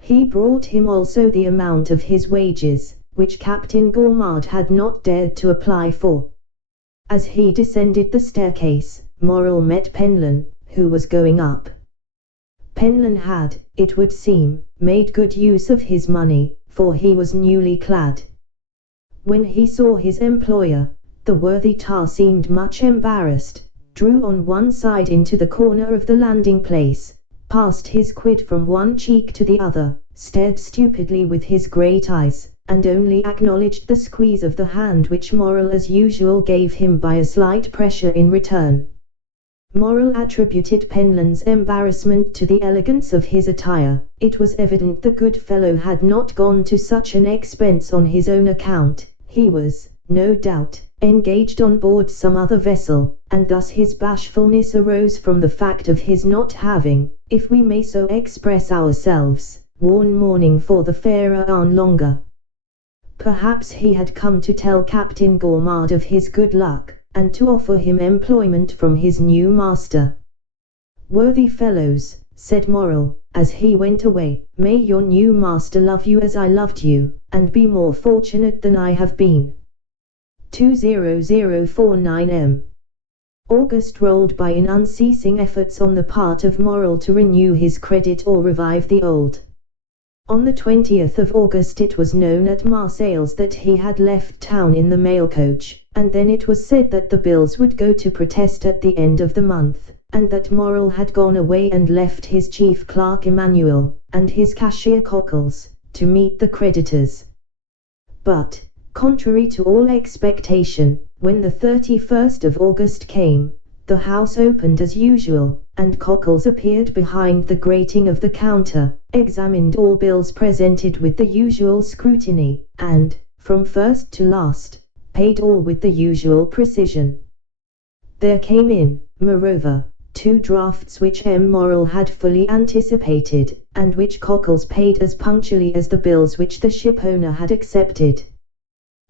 He brought him also the amount of his wages, which Captain Gourmand had not dared to apply for. As he descended the staircase, Morrel met Penland, who was going up. Penland had, it would seem, made good use of his money, for he was newly clad. When he saw his employer, the worthy tar seemed much embarrassed, drew on one side into the corner of the landing place, passed his quid from one cheek to the other, stared stupidly with his great eyes, and only acknowledged the squeeze of the hand which Morrel as usual gave him by a slight pressure in return. Morrel attributed Penland's embarrassment to the elegance of his attire. It was evident the good fellow had not gone to such an expense on his own account. He was, no doubt, engaged on board some other vessel, and thus his bashfulness arose from the fact of his not having, if we may so express ourselves, worn mourning for the Pharaon longer. Perhaps he had come to tell Captain Gourmand of his good luck, and to offer him employment from his new master. "Worthy fellows," said Morrel, as he went away, "may your new master love you as I loved you, and be more fortunate than I have been." 20049 M. August rolled by in unceasing efforts on the part of Morrel to renew his credit or revive the old. On the 20th of August it was known at Marseilles that he had left town in the mail coach, and then it was said that the bills would go to protest at the end of the month, and that Morrel had gone away and left his chief clerk Emmanuel, and his cashier Cockles, to meet the creditors. But, contrary to all expectation, when the 31st of August came, the house opened as usual, and Cockles appeared behind the grating of the counter, examined all bills presented with the usual scrutiny, and, from first to last, paid all with the usual precision. There came in, moreover, 2 drafts which M. Morrel had fully anticipated, and which Cockles paid as punctually as the bills which the shipowner had accepted.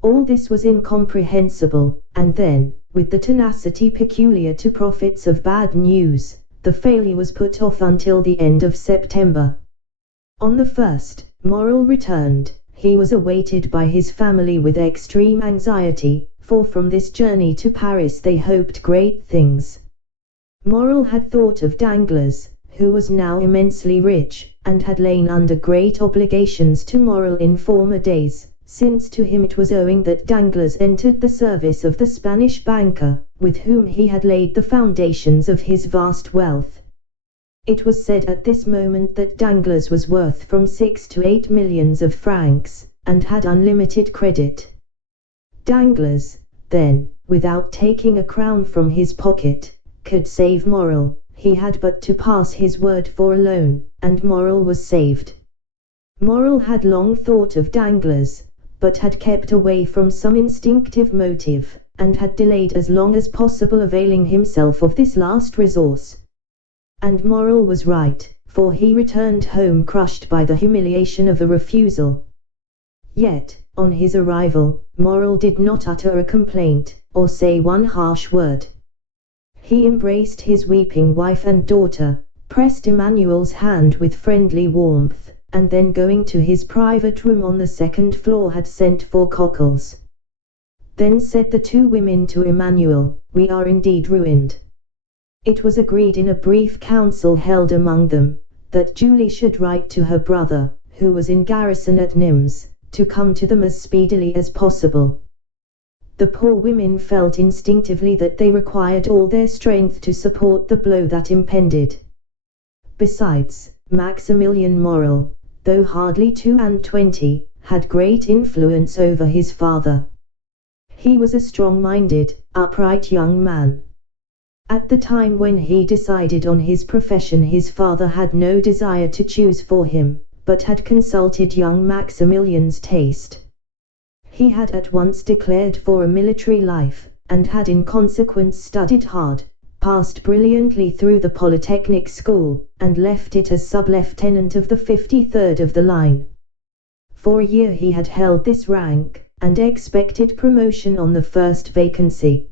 All this was incomprehensible, and then, with the tenacity peculiar to prophets of bad news, the failure was put off until the end of September. On the 1st, Morrel returned. He was awaited by his family with extreme anxiety, for from this journey to Paris they hoped great things. Morrel had thought of Danglars, who was now immensely rich, and had lain under great obligations to Morrel in former days, since to him it was owing that Danglars entered the service of the Spanish banker, with whom he had laid the foundations of his vast wealth. It was said at this moment that Danglars was worth from 6 to 8 millions of francs, and had unlimited credit. Danglars, then, without taking a crown from his pocket, could save Morrel. He had but to pass his word for a loan, and Morrel was saved. Morrel had long thought of Danglars, but had kept away from some instinctive motive, and had delayed as long as possible availing himself of this last resource. And Morrel was right, for he returned home crushed by the humiliation of a refusal. Yet, on his arrival, Morrel did not utter a complaint, or say one harsh word. He embraced his weeping wife and daughter, pressed Emmanuel's hand with friendly warmth, and then going to his private room on the 2nd floor had sent for Cockles. Then said the 2 women to Emmanuel, "We are indeed ruined." It was agreed in a brief council held among them, that Julie should write to her brother, who was in garrison at Nimes, to come to them as speedily as possible. The poor women felt instinctively that they required all their strength to support the blow that impended. Besides, Maximilian Morrel, though hardly 22, had great influence over his father. He was a strong-minded, upright young man. At the time when he decided on his profession, his father had no desire to choose for him, but had consulted young Maximilian's taste. He had at once declared for a military life, and had in consequence studied hard, passed brilliantly through the Polytechnic School, and left it as sub-lieutenant of the 53rd of the line. For a year he had held this rank, and expected promotion on the first vacancy.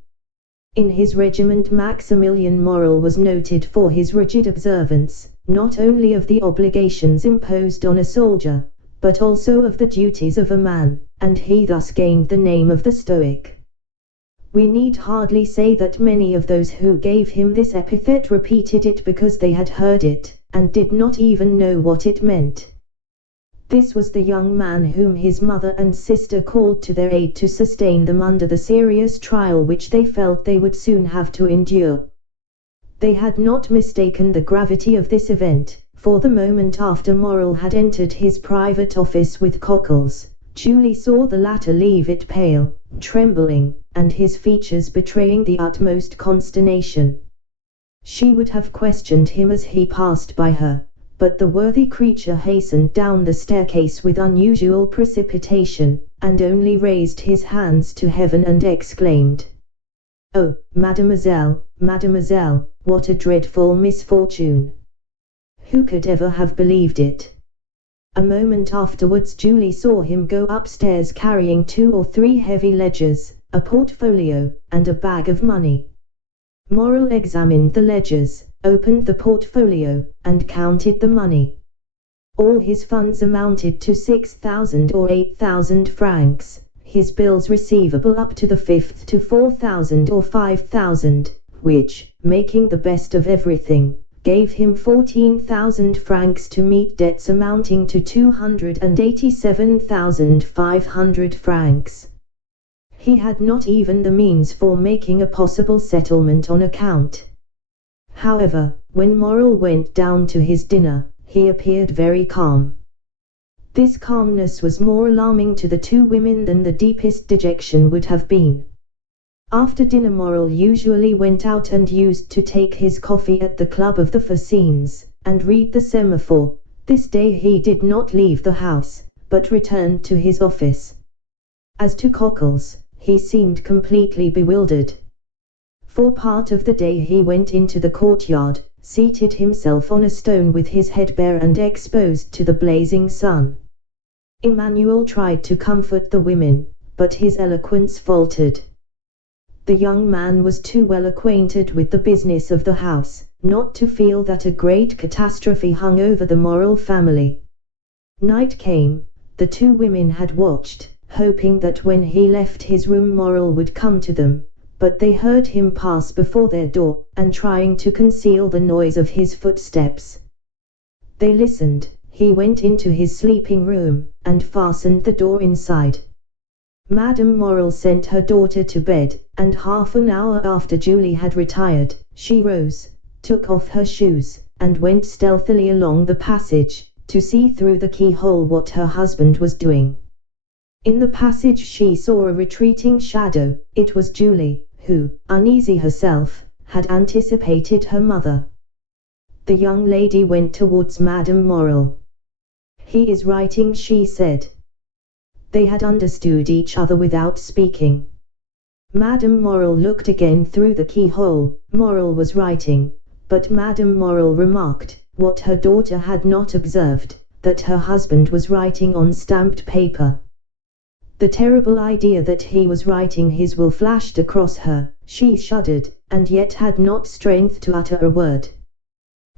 In his regiment, Maximilian Morel was noted for his rigid observance, not only of the obligations imposed on a soldier, but also of the duties of a man, and he thus gained the name of the Stoic. We need hardly say that many of those who gave him this epithet repeated it because they had heard it, and did not even know what it meant. This was the young man whom his mother and sister called to their aid to sustain them under the serious trial which they felt they would soon have to endure. They had not mistaken the gravity of this event, for the moment after Morel had entered his private office with Cockles, Julie saw the latter leave it pale, trembling, and his features betraying the utmost consternation. She would have questioned him as he passed by her, but the worthy creature hastened down the staircase with unusual precipitation, and only raised his hands to heaven and exclaimed, "Oh, mademoiselle, mademoiselle, what a dreadful misfortune! Who could ever have believed it?" A moment afterwards Julie saw him go upstairs carrying 2 or 3 heavy ledgers, a portfolio, and a bag of money. Morel examined the ledgers, opened the portfolio, and counted the money. All his funds amounted to 6,000 or 8,000 francs, his bills receivable up to the 5th to 4,000 or 5,000, which, making the best of everything, gave him 14,000 francs to meet debts amounting to 287,500 francs. He had not even the means for making a possible settlement on account. However, when Morel went down to his dinner, he appeared very calm. This calmness was more alarming to the 2 women than the deepest dejection would have been. After dinner Morel usually went out and used to take his coffee at the Club of the Fascines, and read the Semaphore. This day he did not leave the house, but returned to his office. As to Cockles, he seemed completely bewildered. For part of the day he went into the courtyard, seated himself on a stone with his head bare and exposed to the blazing sun. Emmanuel tried to comfort the women, but his eloquence faltered. The young man was too well acquainted with the business of the house, not to feel that a great catastrophe hung over the Morel family. Night came. The 2 women had watched, hoping that when he left his room Morel would come to them, but they heard him pass before their door, and trying to conceal the noise of his footsteps. They listened. He went into his sleeping room, and fastened the door inside. Madame Morel sent her daughter to bed, and half an hour after Julie had retired, she rose, took off her shoes, and went stealthily along the passage, to see through the keyhole what her husband was doing. In the passage she saw a retreating shadow. It was Julie, who, uneasy herself, had anticipated her mother. The young lady went towards Madame Morel. "He is writing," she said. They had understood each other without speaking. Madame Morel looked again through the keyhole. Morel was writing, but Madame Morel remarked, what her daughter had not observed, that her husband was writing on stamped paper. The terrible idea that he was writing his will flashed across her. She shuddered, and yet had not strength to utter a word.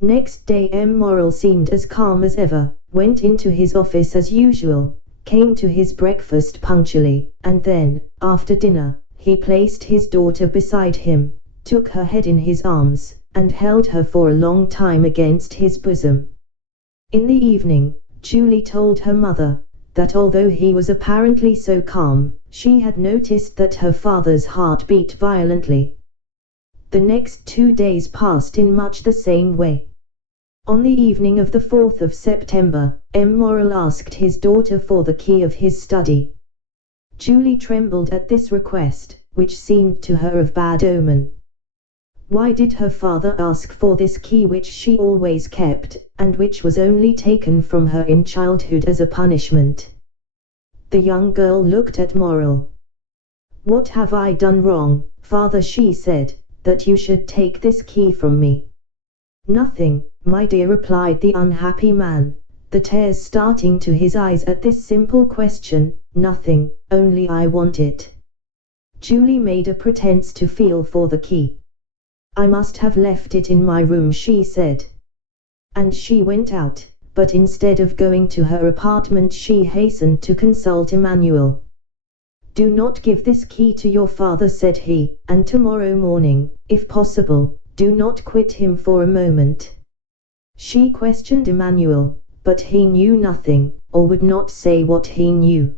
Next day M. Morel seemed as calm as ever, went into his office as usual, came to his breakfast punctually, and then, after dinner, he placed his daughter beside him, took her head in his arms, and held her for a long time against his bosom. In the evening, Julie told her mother that although he was apparently so calm, she had noticed that her father's heart beat violently. The next 2 days passed in much the same way. On the evening of the 4th of September, M. Morel asked his daughter for the key of his study. Julie trembled at this request, which seemed to her of bad omen. Why did her father ask for this key which she always kept, and which was only taken from her in childhood as a punishment? The young girl looked at Morel. "What have I done wrong, father?" she said, "that you should take this key from me?" "Nothing, my dear," replied the unhappy man, the tears starting to his eyes at this simple question. "Nothing, only I want it." Julie made a pretense to feel for the key. "I must have left it in my room," she said. And she went out, but instead of going to her apartment she hastened to consult Emmanuel. "Do not give this key to your father," said he, "and tomorrow morning, if possible, do not quit him for a moment." She questioned Emmanuel, but he knew nothing, or would not say what he knew.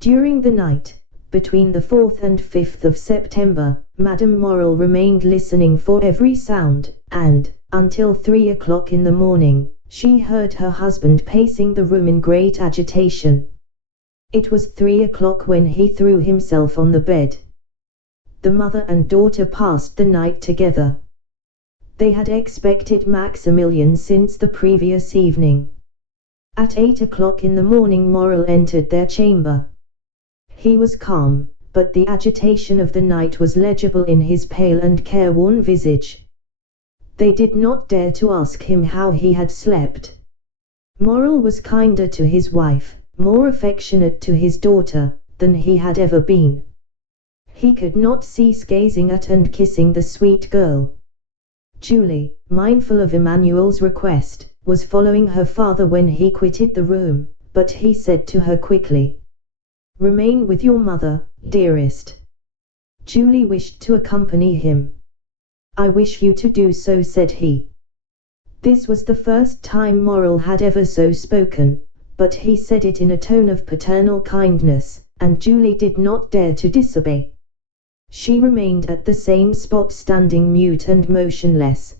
During the night, between the 4th and 5th of September, Madame Morel remained listening for every sound, and, until 3 o'clock in the morning, she heard her husband pacing the room in great agitation. It was 3 o'clock when he threw himself on the bed. The mother and daughter passed the night together. They had expected Maximilian since the previous evening. At 8 o'clock in the morning Morel entered their chamber. He was calm, but the agitation of the night was legible in his pale and careworn visage. They did not dare to ask him how he had slept. Morel was kinder to his wife, more affectionate to his daughter, than he had ever been. He could not cease gazing at and kissing the sweet girl. Julie, mindful of Emmanuel's request, was following her father when he quitted the room, but he said to her quickly, "Remain with your mother, dearest." Julie wished to accompany him. "I wish you to do so," said he. This was the first time Morel had ever so spoken, but he said it in a tone of paternal kindness, and Julie did not dare to disobey. She remained at the same spot standing mute and motionless.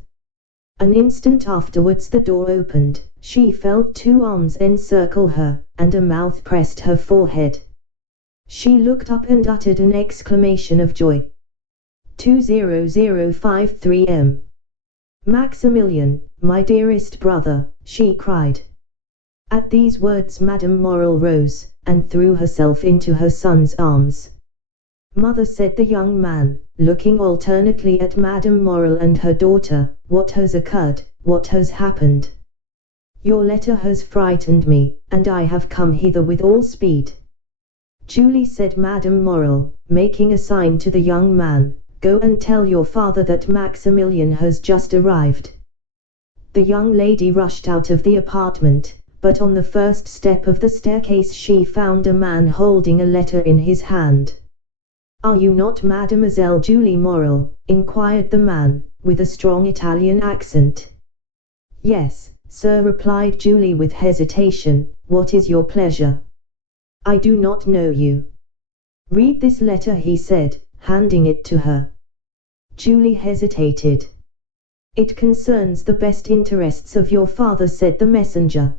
An instant afterwards the door opened, she felt two arms encircle her, and a mouth pressed her forehead. She looked up and uttered an exclamation of joy. 20053 m. "Maximilian, my dearest brother," she cried. At these words Madame Morel rose, and threw herself into her son's arms. "Mother," said the young man, looking alternately at Madame Morel and her daughter, "what has occurred, what has happened? Your letter has frightened me, and I have come hither with all speed." "Julie," said Madame Morel, making a sign to the young man, "go and tell your father that Maximilian has just arrived." The young lady rushed out of the apartment, but on the first step of the staircase she found a man holding a letter in his hand. "Are you not Mademoiselle Julie Morel?" inquired the man, with a strong Italian accent. "Yes, sir," replied Julie with hesitation. "What is your pleasure?" "I do not know you." "Read this letter," he said, handing it to her. Julie hesitated. "It concerns the best interests of your father," said the messenger.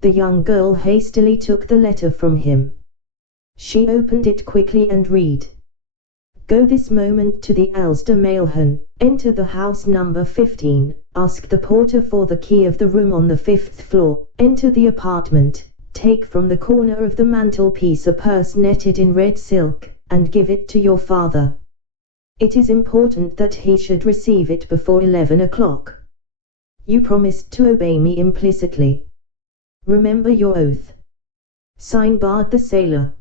The young girl hastily took the letter from him. She opened it quickly and read. "Go this moment to the Alstermailhen, enter the house number 15, ask the porter for the key of the room on the 5th floor, enter the apartment, take from the corner of the mantelpiece a purse netted in red silk, and give it to your father. It is important that he should receive it before 11 o'clock. You promised to obey me implicitly. Remember your oath. Sign Bard the sailor."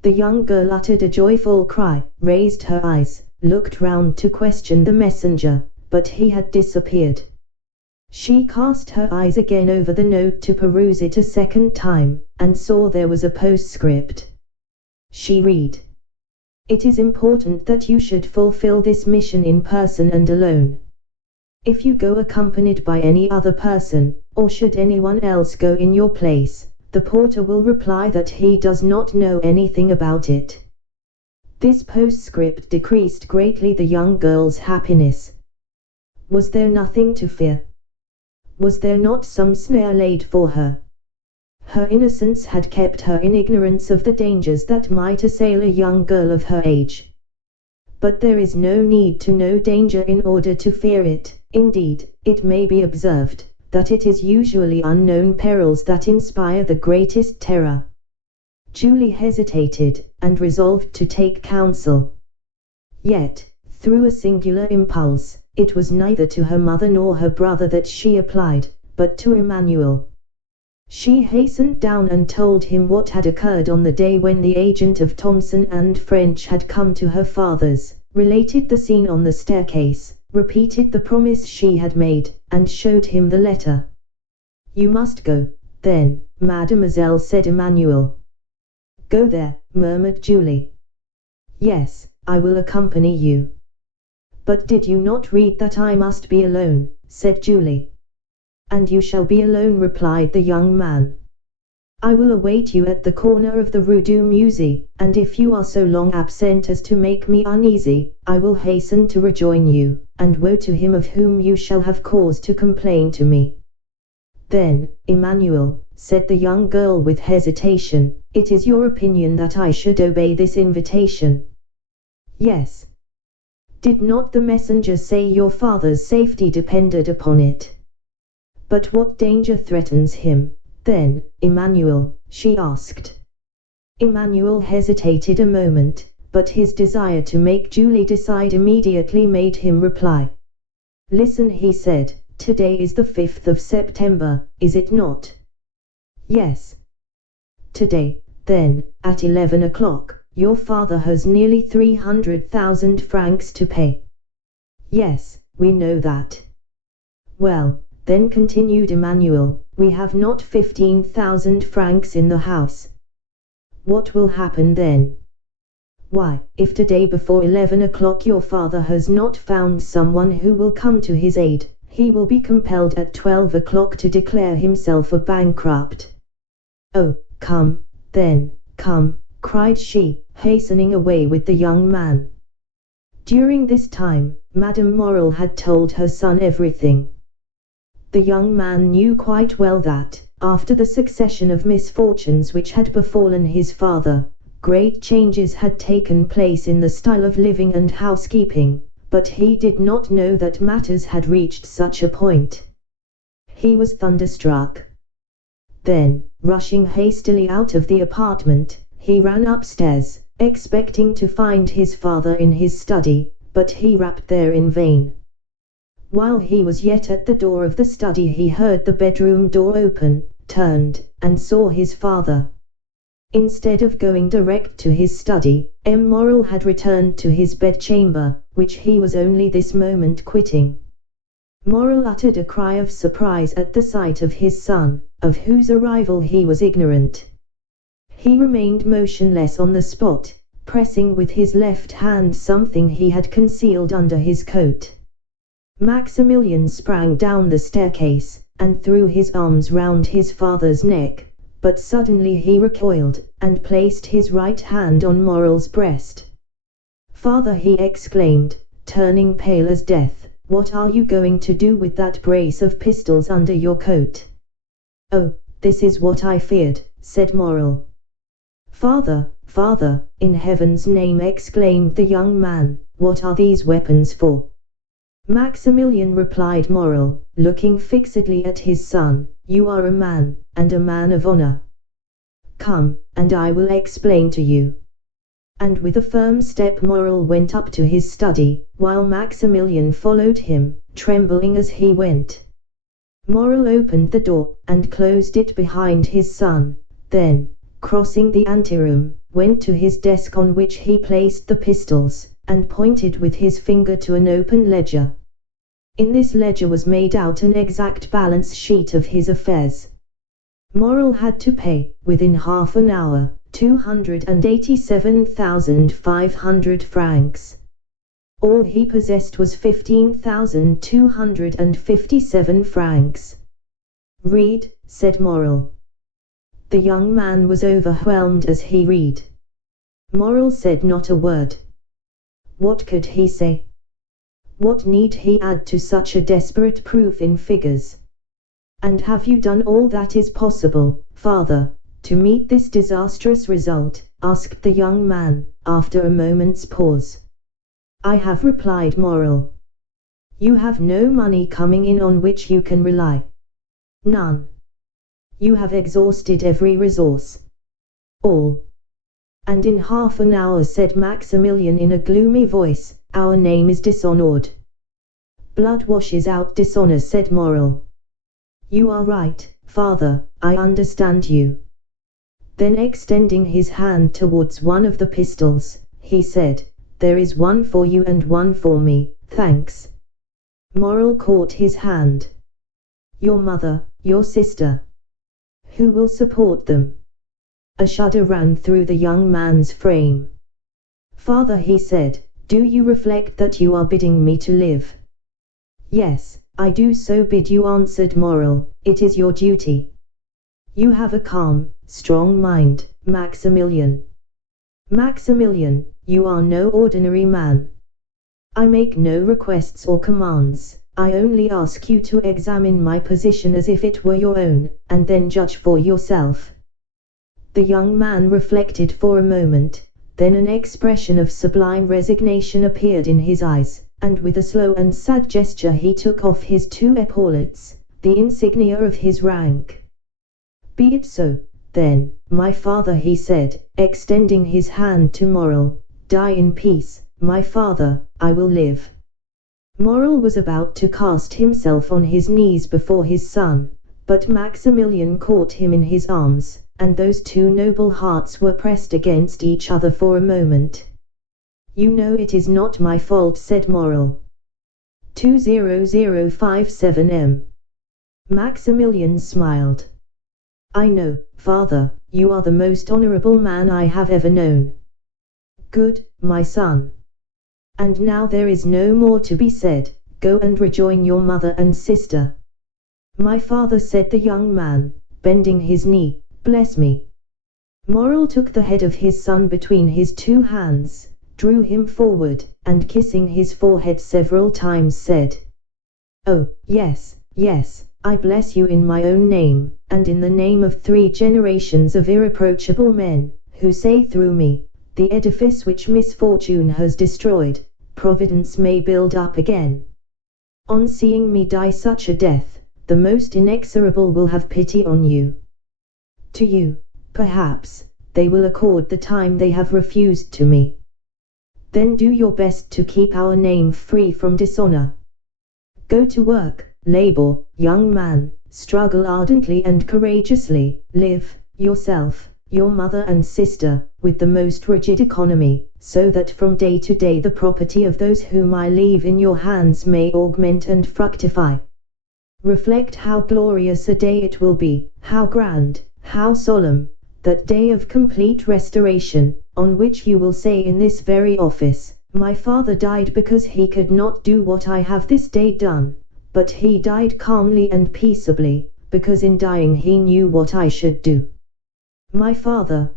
The young girl uttered a joyful cry, raised her eyes, looked round to question the messenger, but he had disappeared. She cast her eyes again over the note to peruse it a second time, and saw there was a postscript. She read, "It is important that you should fulfill this mission in person and alone. If you go accompanied by any other person, or should anyone else go in your place, the porter will reply that he does not know anything about it." This postscript decreased greatly the young girl's happiness. Was there nothing to fear? Was there not some snare laid for her? Her innocence had kept her in ignorance of the dangers that might assail a young girl of her age. But there is no need to know danger in order to fear it. Indeed, it may be observed that it is usually unknown perils that inspire the greatest terror. Julie hesitated, and resolved to take counsel. Yet, through a singular impulse, it was neither to her mother nor her brother that she applied, but to Emmanuel. She hastened down and told him what had occurred on the day when the agent of Thomson and French had come to her father's, related the scene on the staircase, repeated the promise she had made, and showed him the letter. "You must go, then, mademoiselle," said Emmanuel. "Go there," murmured Julie. "Yes, I will accompany you." "But did you not read that I must be alone?" said Julie. "And you shall be alone," replied the young man. "I will await you at the corner of the Rue du Musée, and if you are so long absent as to make me uneasy, I will hasten to rejoin you, and woe to him of whom you shall have cause to complain to me." "Then, Emmanuel," said the young girl with hesitation, "it is your opinion that I should obey this invitation?" "Yes. Did not the messenger say your father's safety depended upon it?" "But what danger threatens him, then, Emmanuel?" she asked. Emmanuel hesitated a moment, but his desire to make Julie decide immediately made him reply. "Listen," he said, "today is the 5th of September, is it not?" "Yes." "Today, then, at 11 o'clock, your father has nearly 300,000 francs to pay." "Yes, we know that." "Well, then," continued Emmanuel, "we have not 15,000 francs in the house. What will happen then?" "Why, if today before 11 o'clock your father has not found someone who will come to his aid, he will be compelled at 12 o'clock to declare himself a bankrupt." "Oh, come, then, come," cried she, hastening away with the young man. During this time, Madame Morel had told her son everything. The young man knew quite well that, after the succession of misfortunes which had befallen his father, great changes had taken place in the style of living and housekeeping, but he did not know that matters had reached such a point. He was thunderstruck. Then, rushing hastily out of the apartment, he ran upstairs, expecting to find his father in his study, but he rapped there in vain. While he was yet at the door of the study he heard the bedroom door open, turned, and saw his father. Instead of going direct to his study, M. Morel had returned to his bedchamber, which he was only this moment quitting. Morel uttered a cry of surprise at the sight of his son, of whose arrival he was ignorant. He remained motionless on the spot, pressing with his left hand something he had concealed under his coat. Maximilian sprang down the staircase, and threw his arms round his father's neck, but suddenly he recoiled, and placed his right hand on Morel's breast. "Father," he exclaimed, turning pale as death, "what are you going to do with that brace of pistols under your coat?" "Oh, this is what I feared," said Morel. "Father, father, in heaven's name," exclaimed the young man, "what are these weapons for?" "Maximilian," replied Morel, looking fixedly at his son, "you are a man, and a man of honor. Come, and I will explain to you." And with a firm step Morel went up to his study, while Maximilian followed him, trembling as he went. Morel opened the door, and closed it behind his son, then, crossing the anteroom, went to his desk on which he placed the pistols, and pointed with his finger to an open ledger. In this ledger was made out an exact balance sheet of his affairs. Morel had to pay, within half an hour, 287,500 francs. All he possessed was 15,257 francs. "Read," said Morel. The young man was overwhelmed as he read. Morel said not a word. What could he say? What need he add to such a desperate proof in figures? And have you done all that is possible, father, to meet this disastrous result? Asked the young man, after a moment's pause. I have, replied Moral. You have no money coming in on which you can rely. None. You have exhausted every resource. All. And in half an hour, said Maximilian in a gloomy voice, our name is dishonored. Blood washes out dishonor, said Moral. You are right, father, I understand you. Then extending his hand towards one of the pistols, he said, there is one for you and one for me, thanks. Moral caught his hand. Your mother, your sister. Who will support them? A shudder ran through the young man's frame. Father, he said, do you reflect that you are bidding me to live? Yes, I do so bid you, answered Moral, it is your duty. You have a calm, strong mind, Maximilian. Maximilian, you are no ordinary man. I make no requests or commands, I only ask you to examine my position as if it were your own, and then judge for yourself. The young man reflected for a moment, then an expression of sublime resignation appeared in his eyes, and with a slow and sad gesture he took off his 2 epaulets, the insignia of his rank. Be it so, then, my father, he said, extending his hand to Moral. Die in peace, my father, I will live. Moral was about to cast himself on his knees before his son, but Maximilian caught him in his arms, and those 2 noble hearts were pressed against each other for a moment. You know it is not my fault, said Moral. 20057 Maximilian smiled. I know, father, you are the most honorable man I have ever known. Good, my son. And now there is no more to be said, go and rejoin your mother and sister. My father, said the young man, bending his knee, bless me. Moral took the head of his son between his 2 hands, drew him forward, and kissing his forehead several times said, Oh, yes, yes, I bless you in my own name, and in the name of 3 generations of irreproachable men, who say through me, the edifice which misfortune has destroyed, Providence may build up again. On seeing me die such a death, the most inexorable will have pity on you. To you, perhaps, they will accord the time they have refused to me. Then do your best to keep our name free from dishonor. Go to work, labor, young man, struggle ardently and courageously, live, yourself, your mother and sister, with the most rigid economy, so that from day to day the property of those whom I leave in your hands may augment and fructify. Reflect how glorious a day it will be, how grand, how solemn, that day of complete restoration, on which you will say in this very office, my father died because he could not do what I have this day done, but he died calmly and peaceably, because in dying he knew what I should do. My father,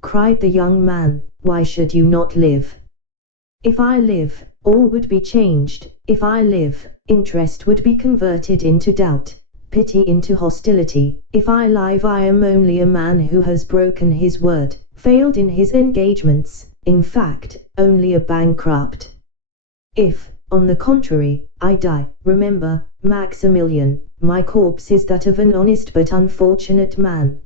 cried the young man, why should you not live? If I live, all would be changed. If I live, interest would be converted into doubt, pity into hostility. If I live, I am only a man who has broken his word, failed in his engagements, in fact, only a bankrupt. If, on the contrary, I die, remember, Maximilian, my corpse is that of an honest but unfortunate man.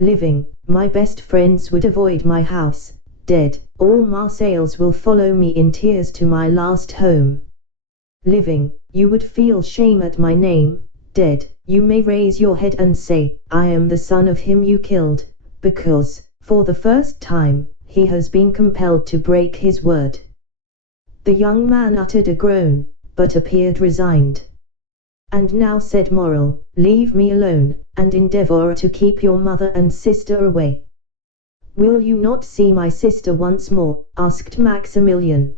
Living, my best friends would avoid my house. Dead, all Marseilles will follow me in tears to my last home. Living, you would feel shame at my name. Dead, you may raise your head and say, I am the son of him you killed, because, for the first time, he has been compelled to break his word. The young man uttered a groan, but appeared resigned. And now, said Moral, leave me alone, and endeavor to keep your mother and sister away. Will you not see my sister once more? Asked Maximilian.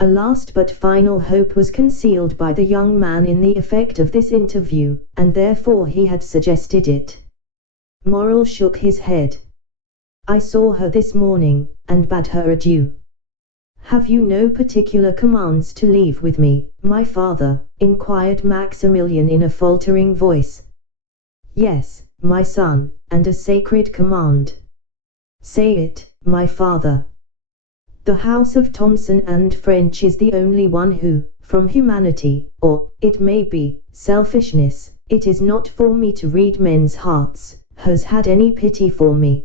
A last but final hope was concealed by the young man in the effect of this interview, and therefore he had suggested it. Moral shook his head. I saw her this morning, and bade her adieu. "Have you no particular commands to leave with me, my father?" inquired Maximilian in a faltering voice. "Yes, my son, and a sacred command." "Say it, my father." "The house of Thomson and French is the only one who, from humanity, or, it may be, selfishness, it is not for me to read men's hearts, has had any pity for me.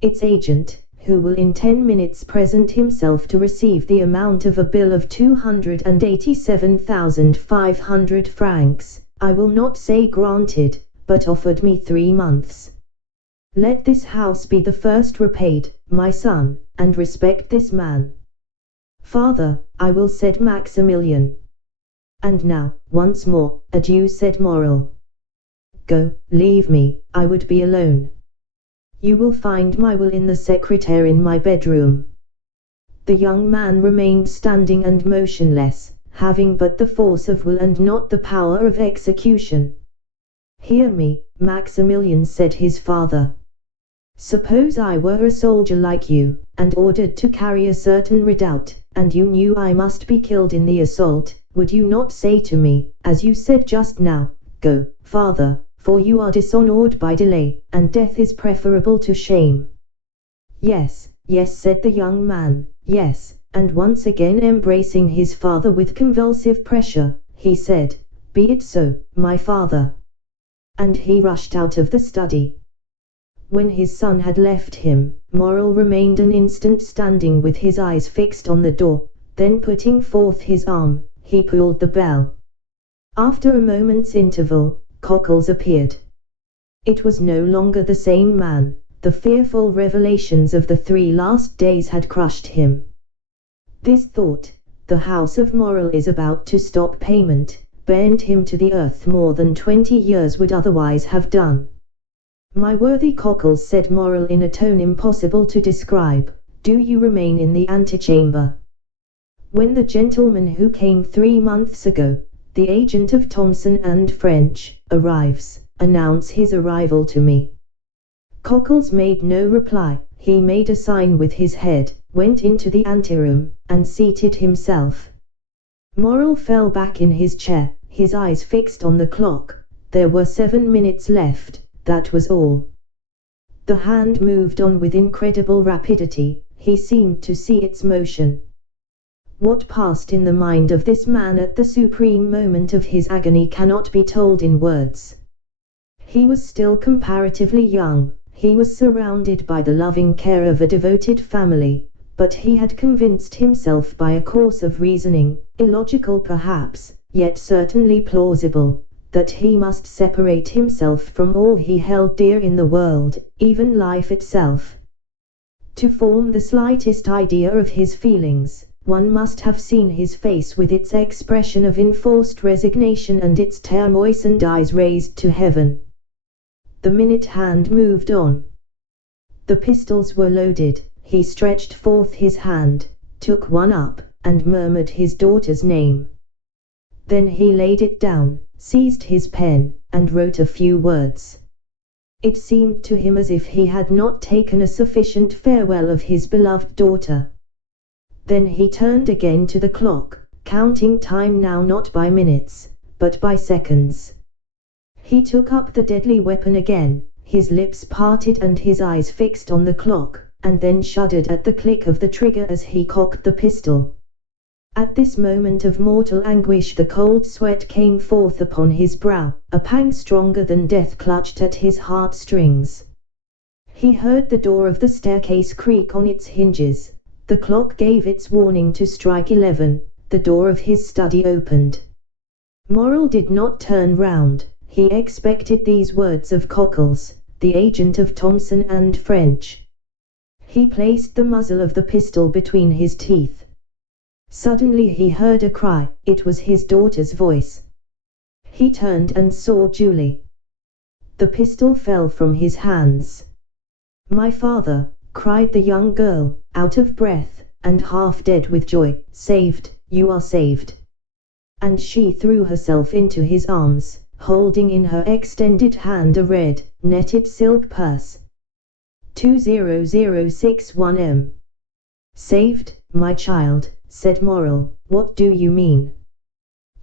Its agent, who will in 10 minutes present himself to receive the amount of a bill of 287,500 francs, I will not say granted, but offered me 3 months. Let this house be the first repaid, my son, and respect this man." "Father, I will," said Maximilian. "And now, once more, adieu," said Morrel. "Go, leave me, I would be alone. You will find my will in the secretary in my bedroom." The young man remained standing and motionless, having but the force of will and not the power of execution. "Hear me, Maximilian," said his father. "Suppose I were a soldier like you, and ordered to carry a certain redoubt, and you knew I must be killed in the assault, would you not say to me, as you said just now, 'Go, father, for you are dishonored by delay, and death is preferable to shame'?" "Yes, yes," said the young man, "yes," and once again embracing his father with convulsive pressure, he said, "Be it so, my father." And he rushed out of the study. When his son had left him, Morrel remained an instant standing with his eyes fixed on the door, then putting forth his arm, he pulled the bell. After a moment's interval, Cockles appeared. It was no longer the same man. The fearful revelations of the 3 last days had crushed him. This thought, "The house of Morrel is about to stop payment," burned him to the earth more than 20 years would otherwise have done. "My worthy Cockles," said Morrel in a tone impossible to describe, "do you remain in the antechamber? When the gentleman who came 3 months ago, the agent of Thomson and French, arrives, announce his arrival to me." Cockles made no reply. He made a sign with his head, went into the anteroom, and seated himself. Morrel fell back in his chair, his eyes fixed on the clock. There were 7 minutes left, that was all. The hand moved on with incredible rapidity, he seemed to see its motion. What passed in the mind of this man at the supreme moment of his agony cannot be told in words. He was still comparatively young, he was surrounded by the loving care of a devoted family, but he had convinced himself by a course of reasoning, illogical perhaps, yet certainly plausible, that he must separate himself from all he held dear in the world, even life itself. To form the slightest idea of his feelings, one must have seen his face with its expression of enforced resignation and its tear-moistened eyes raised to heaven. The minute hand moved on. The pistols were loaded. He stretched forth his hand, took one up, and murmured his daughter's name. Then he laid it down, seized his pen, and wrote a few words. It seemed to him as if he had not taken a sufficient farewell of his beloved daughter. Then he turned again to the clock, counting time now not by minutes, but by seconds. He took up the deadly weapon again, his lips parted and his eyes fixed on the clock, and then shuddered at the click of the trigger as he cocked the pistol. At this moment of mortal anguish the cold sweat came forth upon his brow, a pang stronger than death clutched at his heartstrings. He heard the door of the staircase creak on its hinges, the clock gave its warning to strike 11, the door of his study opened. Morrel did not turn round. He expected these words of Cockles, the agent of Thomson and French. He placed the muzzle of the pistol between his teeth. Suddenly he heard a cry. It was his daughter's voice. He turned and saw Julie. The pistol fell from his hands. "My father," cried the young girl, out of breath, and half dead with joy, "saved, you are saved." And she threw herself into his arms, holding in her extended hand a red, netted silk purse. 20061 M. "Saved," my child, said Moral. What do you mean?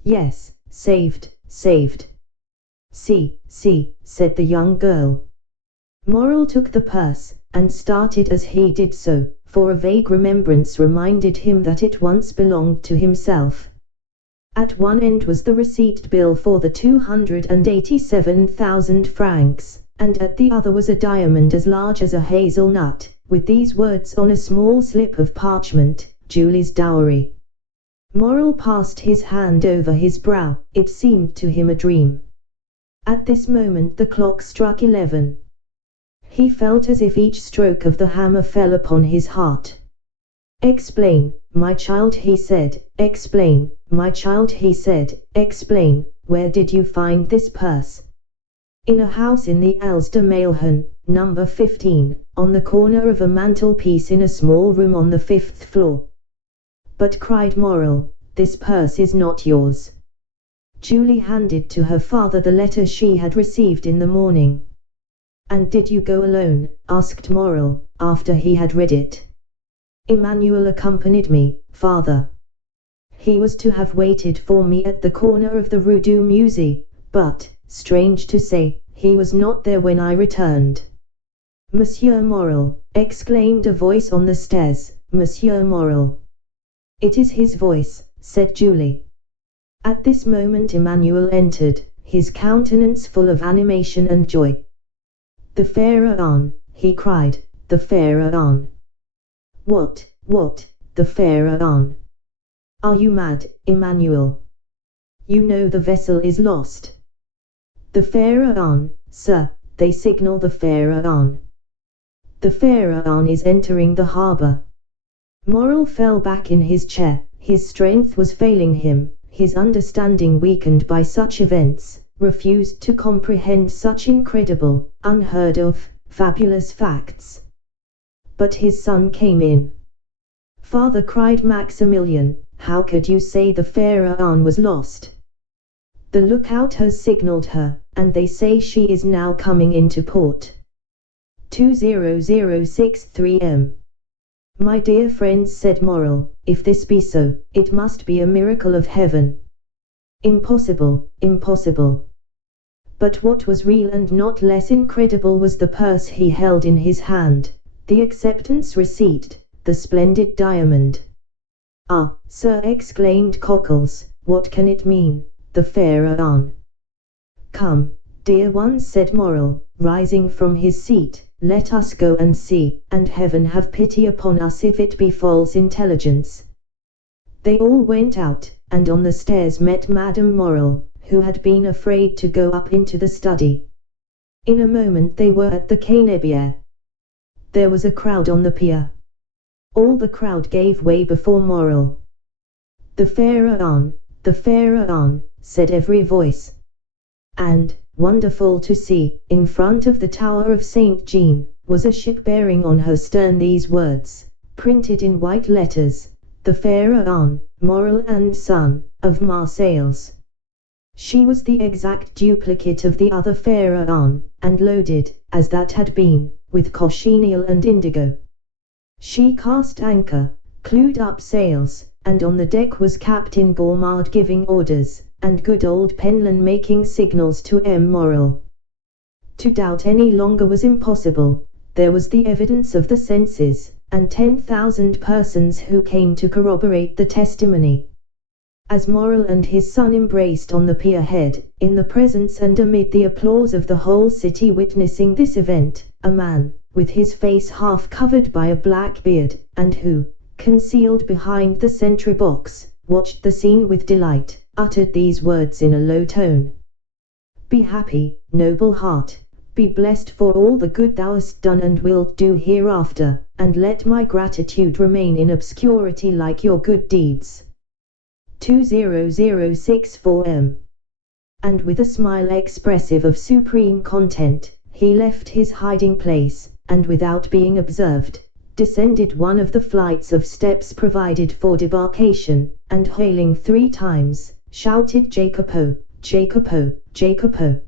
Yes, saved, saved. See, said the young girl. Moral took the purse, and started as he did so, for a vague remembrance reminded him that it once belonged to himself. At one end was the receipt bill for the 287,000 francs, and at the other was a diamond as large as a hazelnut, with these words on a small slip of parchment: Julie's dowry. Moral passed his hand over his brow. It seemed to him a dream. At this moment the clock struck 11. He felt as if each stroke of the hammer fell upon his heart. Explain, my child, he said. Explain, my child, he said. Explain, where did you find this purse? In a house in the Alstermailhen, number 15, on the corner of a mantelpiece in a small room on the 5th floor. But, cried Moral, this purse is not yours. Julie handed to her father the letter she had received in the morning. And did you go alone? Asked Moral, after he had read it. Emmanuel accompanied me, father. He was to have waited for me at the corner of the Rue du Musée, but, strange to say, he was not there when I returned. Monsieur Moral, exclaimed a voice on the stairs. Monsieur Moral. It is his voice, said Julie. At this moment Emmanuel entered, his countenance full of animation and joy. The Pharaon, he cried, the Pharaon. What, the Pharaon? Are you mad, Emmanuel? You know the vessel is lost. The Pharaon, sir, they signal the Pharaon. The Pharaon is entering the harbor. Moral fell back in his chair, his strength was failing him, his understanding weakened by such events, refused to comprehend such incredible, unheard of, fabulous facts. But his son came in. Father, cried Maximilian, how could you say the Pharaon was lost? The lookout has signaled her, and they say she is now coming into port. 20:63 m. My dear friends, said Moral, if this be so, it must be a miracle of heaven. Impossible, impossible. But what was real and not less incredible was the purse he held in his hand, the acceptance receipt, the splendid diamond. Ah, sir, exclaimed Cockles, what can it mean, the Pharaon? Come, dear ones, said Moral, rising from his seat, let us go and see, and heaven have pity upon us if it be false intelligence. They all went out, and on the stairs met Madame Moral, who had been afraid to go up into the study. In a moment they were at the Canebière. There was a crowd on the pier. All the crowd gave way before Moral. The Pharaon, said every voice. And, wonderful to see, in front of the Tower of St. Jean, was a ship bearing on her stern these words, printed in white letters, the Pharaon, Moral and Son, of Marseilles. She was the exact duplicate of the other Pharaon, and loaded, as that had been, with cochineal and indigo. She cast anchor, clewed up sails, and on the deck was Captain Gourmand giving orders, and good old Penlan making signals to M. Moral. To doubt any longer was impossible. There was the evidence of the senses, and 10,000 persons who came to corroborate the testimony. As Moral and his son embraced on the pier head, in the presence and amid the applause of the whole city witnessing this event, a man, with his face half covered by a black beard, and who, concealed behind the sentry box, watched the scene with delight, uttered these words in a low tone. Be happy, noble heart, be blessed for all the good thou hast done and wilt do hereafter, and let my gratitude remain in obscurity like your good deeds. 20:64 m. And with a smile expressive of supreme content, he left his hiding place, and without being observed, descended one of the flights of steps provided for debarkation, and hailing 3 times, shouted Jacopo, Jacopo, Jacopo.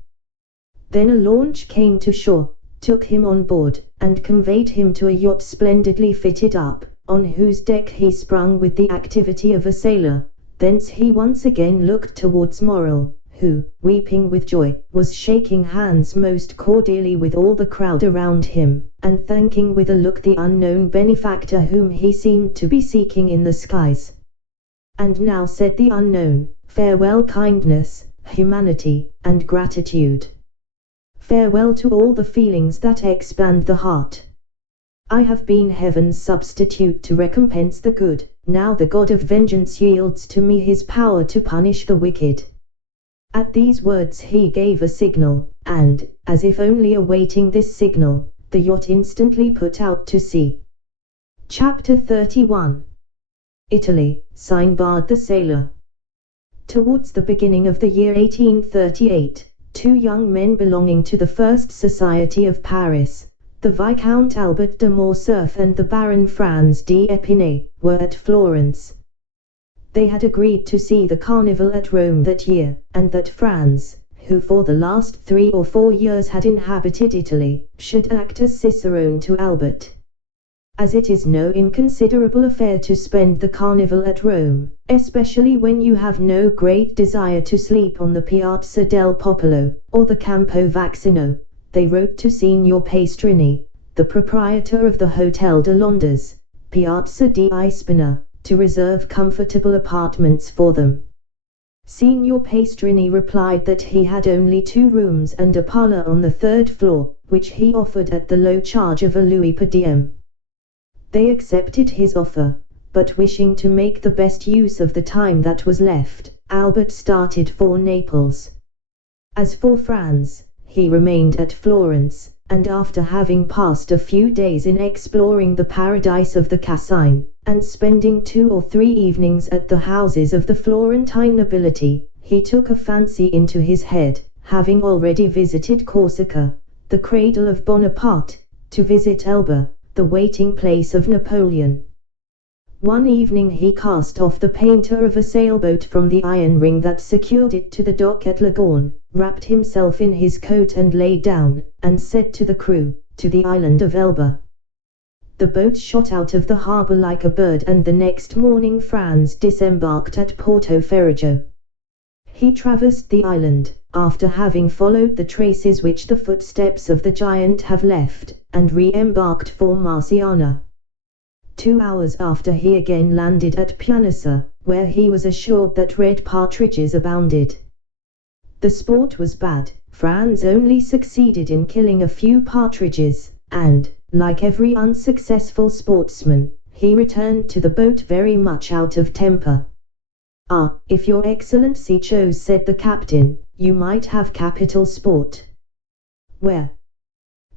Then a launch came to shore, took him on board, and conveyed him to a yacht splendidly fitted up, on whose deck he sprung with the activity of a sailor. Thence he once again looked towards Morrel, who, weeping with joy, was shaking hands most cordially with all the crowd around him, and thanking with a look the unknown benefactor whom he seemed to be seeking in the skies. "And now," said the unknown, "farewell kindness, humanity, and gratitude. Farewell to all the feelings that expand the heart. I have been heaven's substitute to recompense the good, now the God of vengeance yields to me his power to punish the wicked." At these words he gave a signal, and, as if only awaiting this signal, the yacht instantly put out to sea. Chapter 31. Italy, Sinbad the Sailor. Towards the beginning of the year 1838, two young men belonging to the First Society of Paris, the Viscount Albert de Morcerf and the Baron Franz d'Épinay, were at Florence. They had agreed to see the carnival at Rome that year, and that Franz, who for the last 3 or 4 years had inhabited Italy, should act as cicerone to Albert. As it is no inconsiderable affair to spend the carnival at Rome, especially when you have no great desire to sleep on the Piazza del Popolo, or the Campo Vaccino, they wrote to Signor Pastrini, the proprietor of the Hotel de Londres, Piazza di Ispina, to reserve comfortable apartments for them. Signor Pastrini replied that he had only 2 rooms and a parlor on the 3rd floor, which he offered at the low charge of a louis per diem. They accepted his offer, but wishing to make the best use of the time that was left, Albert started for Naples. As for Franz, he remained at Florence, and after having passed a few days in exploring the paradise of the Cascine, and spending 2 or 3 evenings at the houses of the Florentine nobility, he took a fancy into his head, having already visited Corsica, the cradle of Bonaparte, to visit Elba, the waiting place of Napoleon. One evening he cast off the painter of a sailboat from the iron ring that secured it to the dock at Leghorn, wrapped himself in his coat and lay down, and said to the crew, "To the island of Elba." The boat shot out of the harbor like a bird, and the next morning Franz disembarked at Porto Ferrajo. He traversed the island, after having followed the traces which the footsteps of the giant have left, and re-embarked for Marciana. 2 hours after he again landed at Pianosa, where he was assured that red partridges abounded. The sport was bad. Franz only succeeded in killing a few partridges, and, like every unsuccessful sportsman, he returned to the boat very much out of temper. "Ah, if your Excellency chose," said the captain, "you might have capital sport." "Where?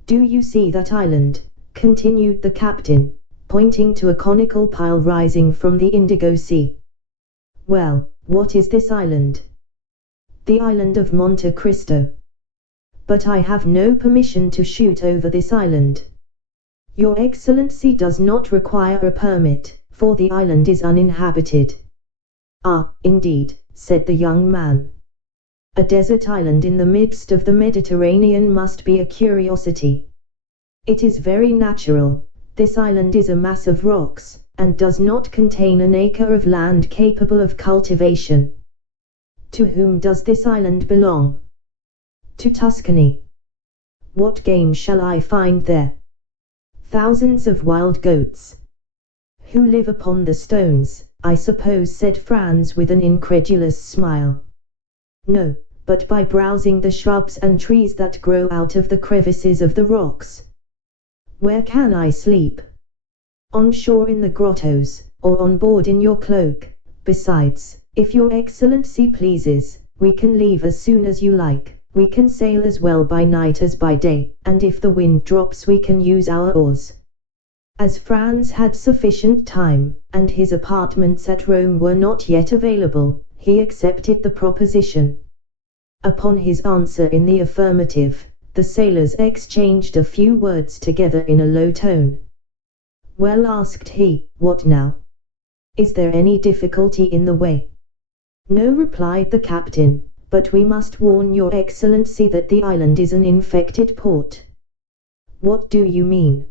Do you see that island?" continued the captain, pointing to a conical pile rising from the Indigo Sea. "Well, what is this island?" "The island of Monte Cristo." "But I have no permission to shoot over this island." "Your Excellency does not require a permit, for the island is uninhabited." "Ah, indeed," said the young man. "A desert island in the midst of the Mediterranean must be a curiosity." "It is very natural. This island is a mass of rocks, and does not contain an acre of land capable of cultivation." "To whom does this island belong?" "To Tuscany." "What game shall I find there?" "Thousands of wild goats." "Who live upon the stones, I suppose," said Franz with an incredulous smile. "No, but by browsing the shrubs and trees that grow out of the crevices of the rocks." "Where can I sleep?" "On shore in the grottos, or on board in your cloak. Besides, if your Excellency pleases, we can leave as soon as you like. We can sail as well by night as by day, and if the wind drops we can use our oars." As Franz had sufficient time, and his apartments at Rome were not yet available, he accepted the proposition. Upon his answer in the affirmative, the sailors exchanged a few words together in a low tone. "Well," asked he, "what now? Is there any difficulty in the way?" "No," replied the captain, "but we must warn your Excellency that the island is an infected port." "What do you mean?"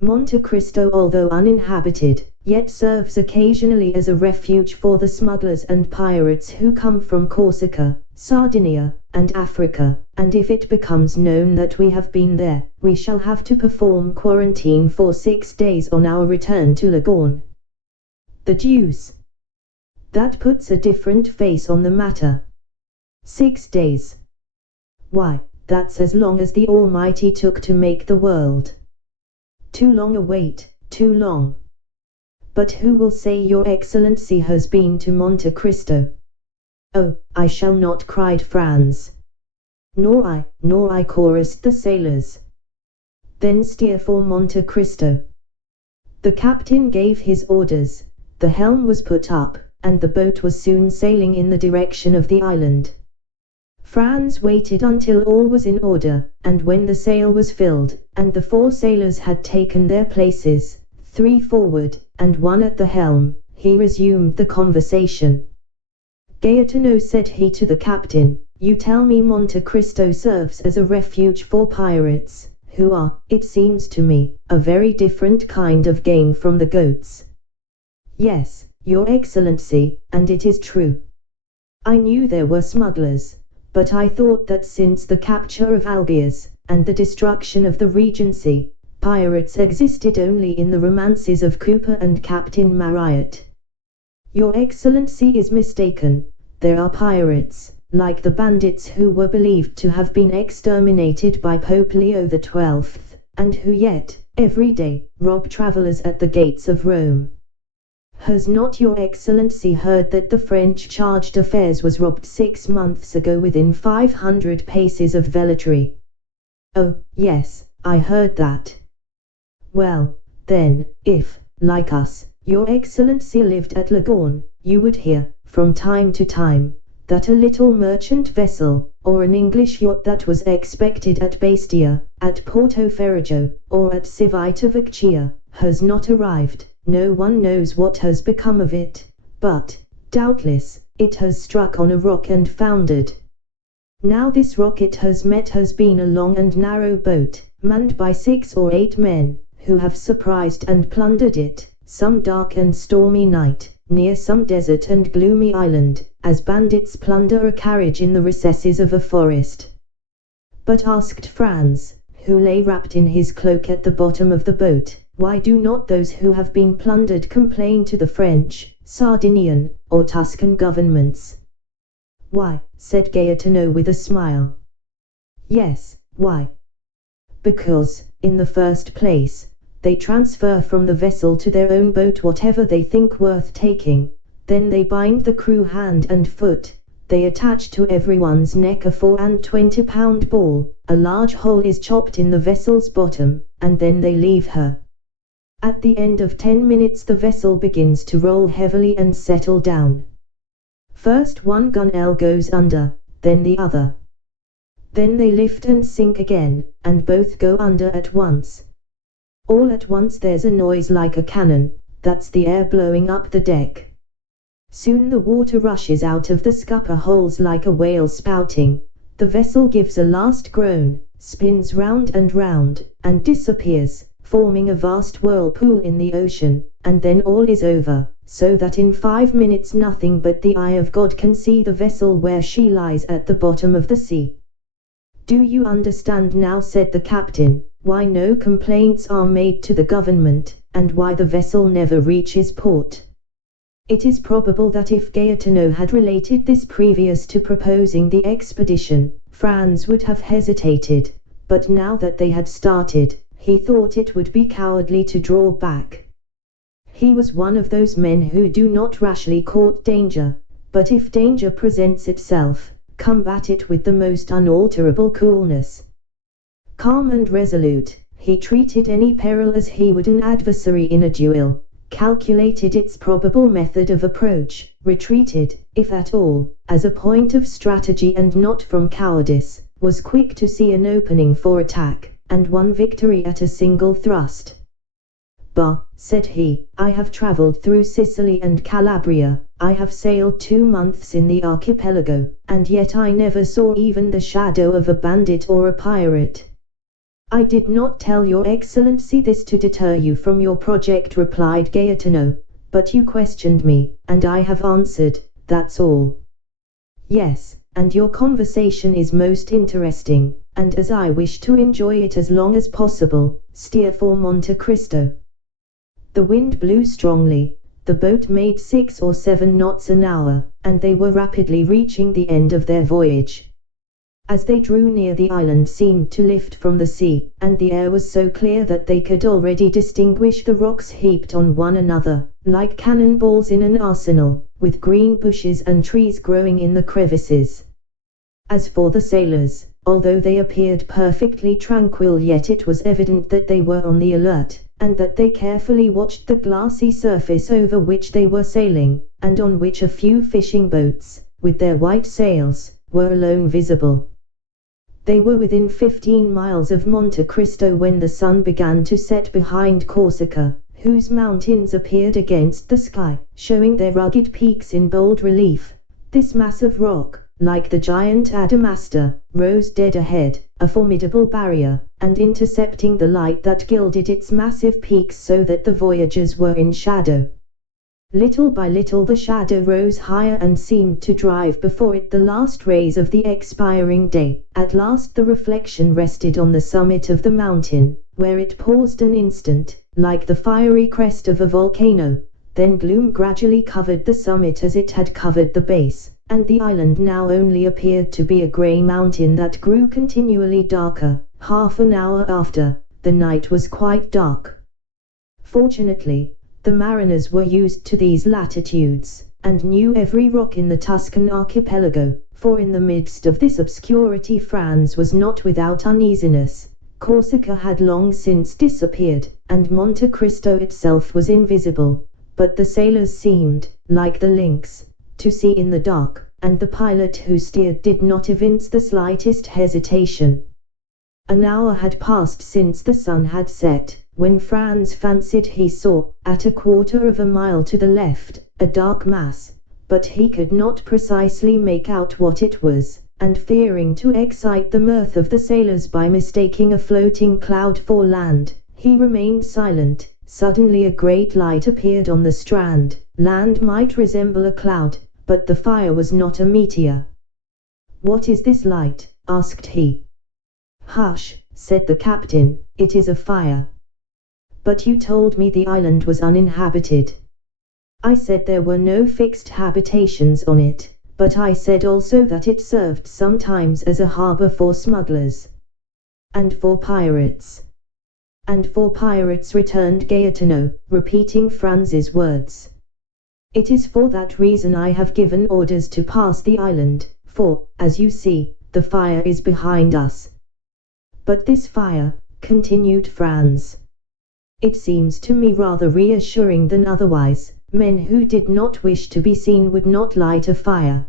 Monte Cristo, although uninhabited, yet serves occasionally as a refuge for the smugglers and pirates who come from Corsica, Sardinia, and Africa, and if it becomes known that we have been there, we shall have to perform quarantine for 6 days on our return to Leghorn. The deuce! That puts a different face on the matter. 6 days. Why, that's as long as the Almighty took to make the world. Too long a wait, too long. But who will say your Excellency has been to Monte Cristo? Oh, I shall not, cried Franz. Nor I, chorused the sailors. Then steer for Monte Cristo. The captain gave his orders, the helm was put up, and the boat was soon sailing in the direction of the island. Franz waited until all was in order, and when the sail was filled, and the 4 sailors had taken their places, 3 forward, and 1 at the helm, he resumed the conversation. Gaetano, said he to the captain, you tell me Monte Cristo serves as a refuge for pirates, who are, it seems to me, a very different kind of game from the goats. Yes, your Excellency, and it is true. I knew there were smugglers, but I thought that since the capture of Algiers, and the destruction of the Regency, pirates existed only in the romances of Cooper and Captain Marryat. Your Excellency is mistaken, there are pirates, like the bandits who were believed to have been exterminated by Pope Leo XII, and who yet, every day, rob travellers at the gates of Rome. Has not your Excellency heard that the French charge d'affaires was robbed 6 months ago within 500 paces of Velletri? Oh, yes, I heard that. Well, then, if, like us, your Excellency lived at Leghorn, you would hear, from time to time, that a little merchant vessel, or an English yacht that was expected at Bastia, at Porto Ferrajo, or at Civita Vecchia, has not arrived. No one knows what has become of it, but, doubtless, it has struck on a rock and foundered. Now this rock it has met has been a long and narrow boat, manned by 6 or 8 men, who have surprised and plundered it, some dark and stormy night, near some desert and gloomy island, as bandits plunder a carriage in the recesses of a forest. But asked Franz, who lay wrapped in his cloak at the bottom of the boat, why do not those who have been plundered complain to the French, Sardinian, or Tuscan governments? Why, said Gaetano with a smile. Yes, why? Because, in the first place, they transfer from the vessel to their own boat whatever they think worth taking, then they bind the crew hand and foot, they attach to everyone's neck a 24-pound ball, a large hole is chopped in the vessel's bottom, and then they leave her. At the end of 10 minutes the vessel begins to roll heavily and settle down. First one gunwale goes under, then the other. Then they lift and sink again, and both go under at once. All at once there's a noise like a cannon, that's the air blowing up the deck. Soon the water rushes out of the scupper holes like a whale spouting, the vessel gives a last groan, spins round, and disappears, forming a vast whirlpool in the ocean, and then all is over, so that in 5 minutes nothing but the eye of God can see the vessel where she lies at the bottom of the sea. Do you understand now, said the captain, why no complaints are made to the government, and why the vessel never reaches port? It is probable that if Gaetano had related this previous to proposing the expedition, Franz would have hesitated, but now that they had started, he thought it would be cowardly to draw back. He was one of those men who do not rashly court danger, but if danger presents itself, combat it with the most unalterable coolness. Calm and resolute, he treated any peril as he would an adversary in a duel, calculated its probable method of approach, retreated, if at all, as a point of strategy and not from cowardice, was quick to see an opening for attack, and won victory at a single thrust. Bah, said he, I have travelled through Sicily and Calabria, I have sailed 2 months in the archipelago, and yet I never saw even the shadow of a bandit or a pirate. "I did not tell your excellency this to deter you from your project," replied Gaetano, "but you questioned me, and I have answered, that's all." "Yes, and your conversation is most interesting, and as I wish to enjoy it as long as possible, steer for Monte Cristo." The wind blew strongly, the boat made 6 or 7 knots an hour, and they were rapidly reaching the end of their voyage. As they drew near, the island seemed to lift from the sea, and the air was so clear that they could already distinguish the rocks heaped on one another, like cannonballs in an arsenal, with green bushes and trees growing in the crevices. As for the sailors, although they appeared perfectly tranquil, yet it was evident that they were on the alert, and that they carefully watched the glassy surface over which they were sailing, and on which a few fishing boats, with their white sails, were alone visible. They were within 15 miles of Monte Cristo when the sun began to set behind Corsica, whose mountains appeared against the sky, showing their rugged peaks in bold relief. This mass of rock, like the giant Adamastor, rose dead ahead, a formidable barrier, and intercepting the light that gilded its massive peaks so that the voyagers were in shadow. Little by little the shadow rose higher and seemed to drive before it the last rays of the expiring day. At last the reflection rested on the summit of the mountain, where it paused an instant, like the fiery crest of a volcano. Then gloom gradually covered the summit as it had covered the base, and the island now only appeared to be a grey mountain that grew continually darker. Half an hour after, the night was quite dark. Fortunately, the mariners were used to these latitudes, and knew every rock in the Tuscan archipelago, for in the midst of this obscurity Franz was not without uneasiness. Corsica had long since disappeared, and Monte Cristo itself was invisible, but the sailors seemed, like the lynx, to see in the dark, and the pilot who steered did not evince the slightest hesitation. An hour had passed since the sun had set, when Franz fancied he saw, at a quarter of a mile to the left, a dark mass, but he could not precisely make out what it was, and fearing to excite the mirth of the sailors by mistaking a floating cloud for land, he remained silent. Suddenly a great light appeared on the strand. Land might resemble a cloud, but the fire was not a meteor. "What is this light?" asked he. "Hush," said the captain, "it is a fire." "But you told me the island was uninhabited." "I said there were no fixed habitations on it, but I said also that it served sometimes as a harbor for smugglers." "And for pirates." "And for pirates," returned Gaetano, repeating Franz's words. "It is for that reason I have given orders to pass the island, for, as you see, the fire is behind us." "But this fire," continued Franz, "it seems to me rather reassuring than otherwise. Men who did not wish to be seen would not light a fire."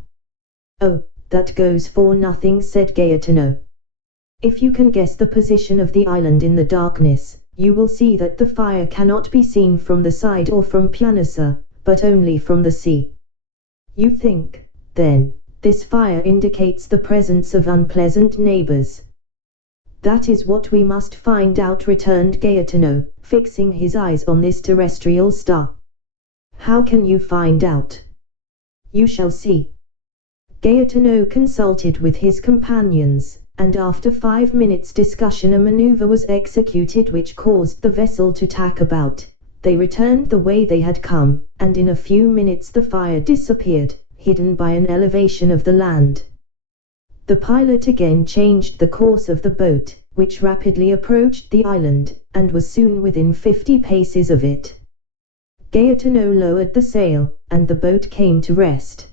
"Oh, that goes for nothing," said Gaetano. "If you can guess the position of the island in the darkness, you will see that the fire cannot be seen from the side or from Pianosa, but only from the sea." "You think, then, this fire indicates the presence of unpleasant neighbors?" "That is what we must find out," returned Gaetano, fixing his eyes on this terrestrial star. "How can you find out?" "You shall see." Gaetano consulted with his companions, and after 5 minutes' discussion a maneuver was executed which caused the vessel to tack about. They returned the way they had come, and in a few minutes the fire disappeared, hidden by an elevation of the land. The pilot again changed the course of the boat, which rapidly approached the island, and was soon within 50 paces of it. Gaetano lowered the sail, and the boat came to rest.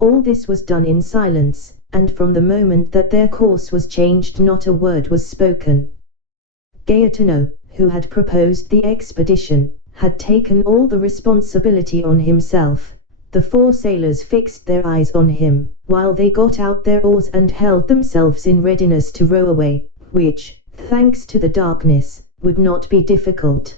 All this was done in silence, and from the moment that their course was changed not a word was spoken. Gaetano, who had proposed the expedition, had taken all the responsibility on himself. The 4 sailors fixed their eyes on him, while they got out their oars and held themselves in readiness to row away, which, thanks to the darkness, would not be difficult.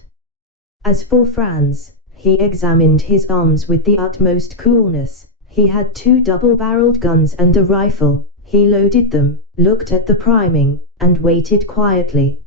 As for Franz, he examined his arms with the utmost coolness. He had 2 double-barreled guns and a rifle. He loaded them, looked at the priming, and waited quietly.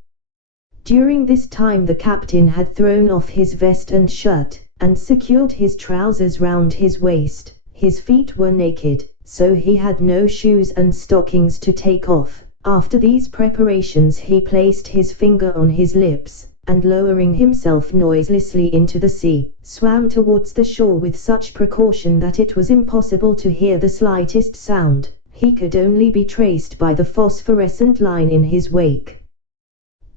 During this time the captain had thrown off his vest and shirt, and secured his trousers round his waist. His feet were naked, so he had no shoes and stockings to take off. After these preparations he placed his finger on his lips, and lowering himself noiselessly into the sea, swam towards the shore with such precaution that it was impossible to hear the slightest sound. He could only be traced by the phosphorescent line in his wake.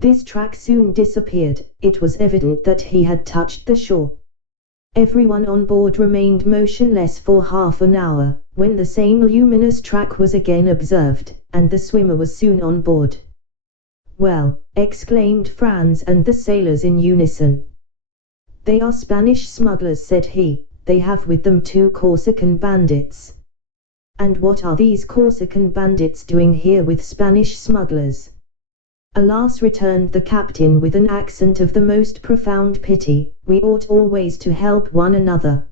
This track soon disappeared. It was evident that he had touched the shore. Everyone on board remained motionless for half an hour, when the same luminous track was again observed, and the swimmer was soon on board. "Well," exclaimed Franz and the sailors in unison. "They are Spanish smugglers," said he. "They have with them 2 Corsican bandits." "And what are these Corsican bandits doing here with Spanish smugglers?" "Alas," returned the captain with an accent of the most profound pity, "we ought always to help one another.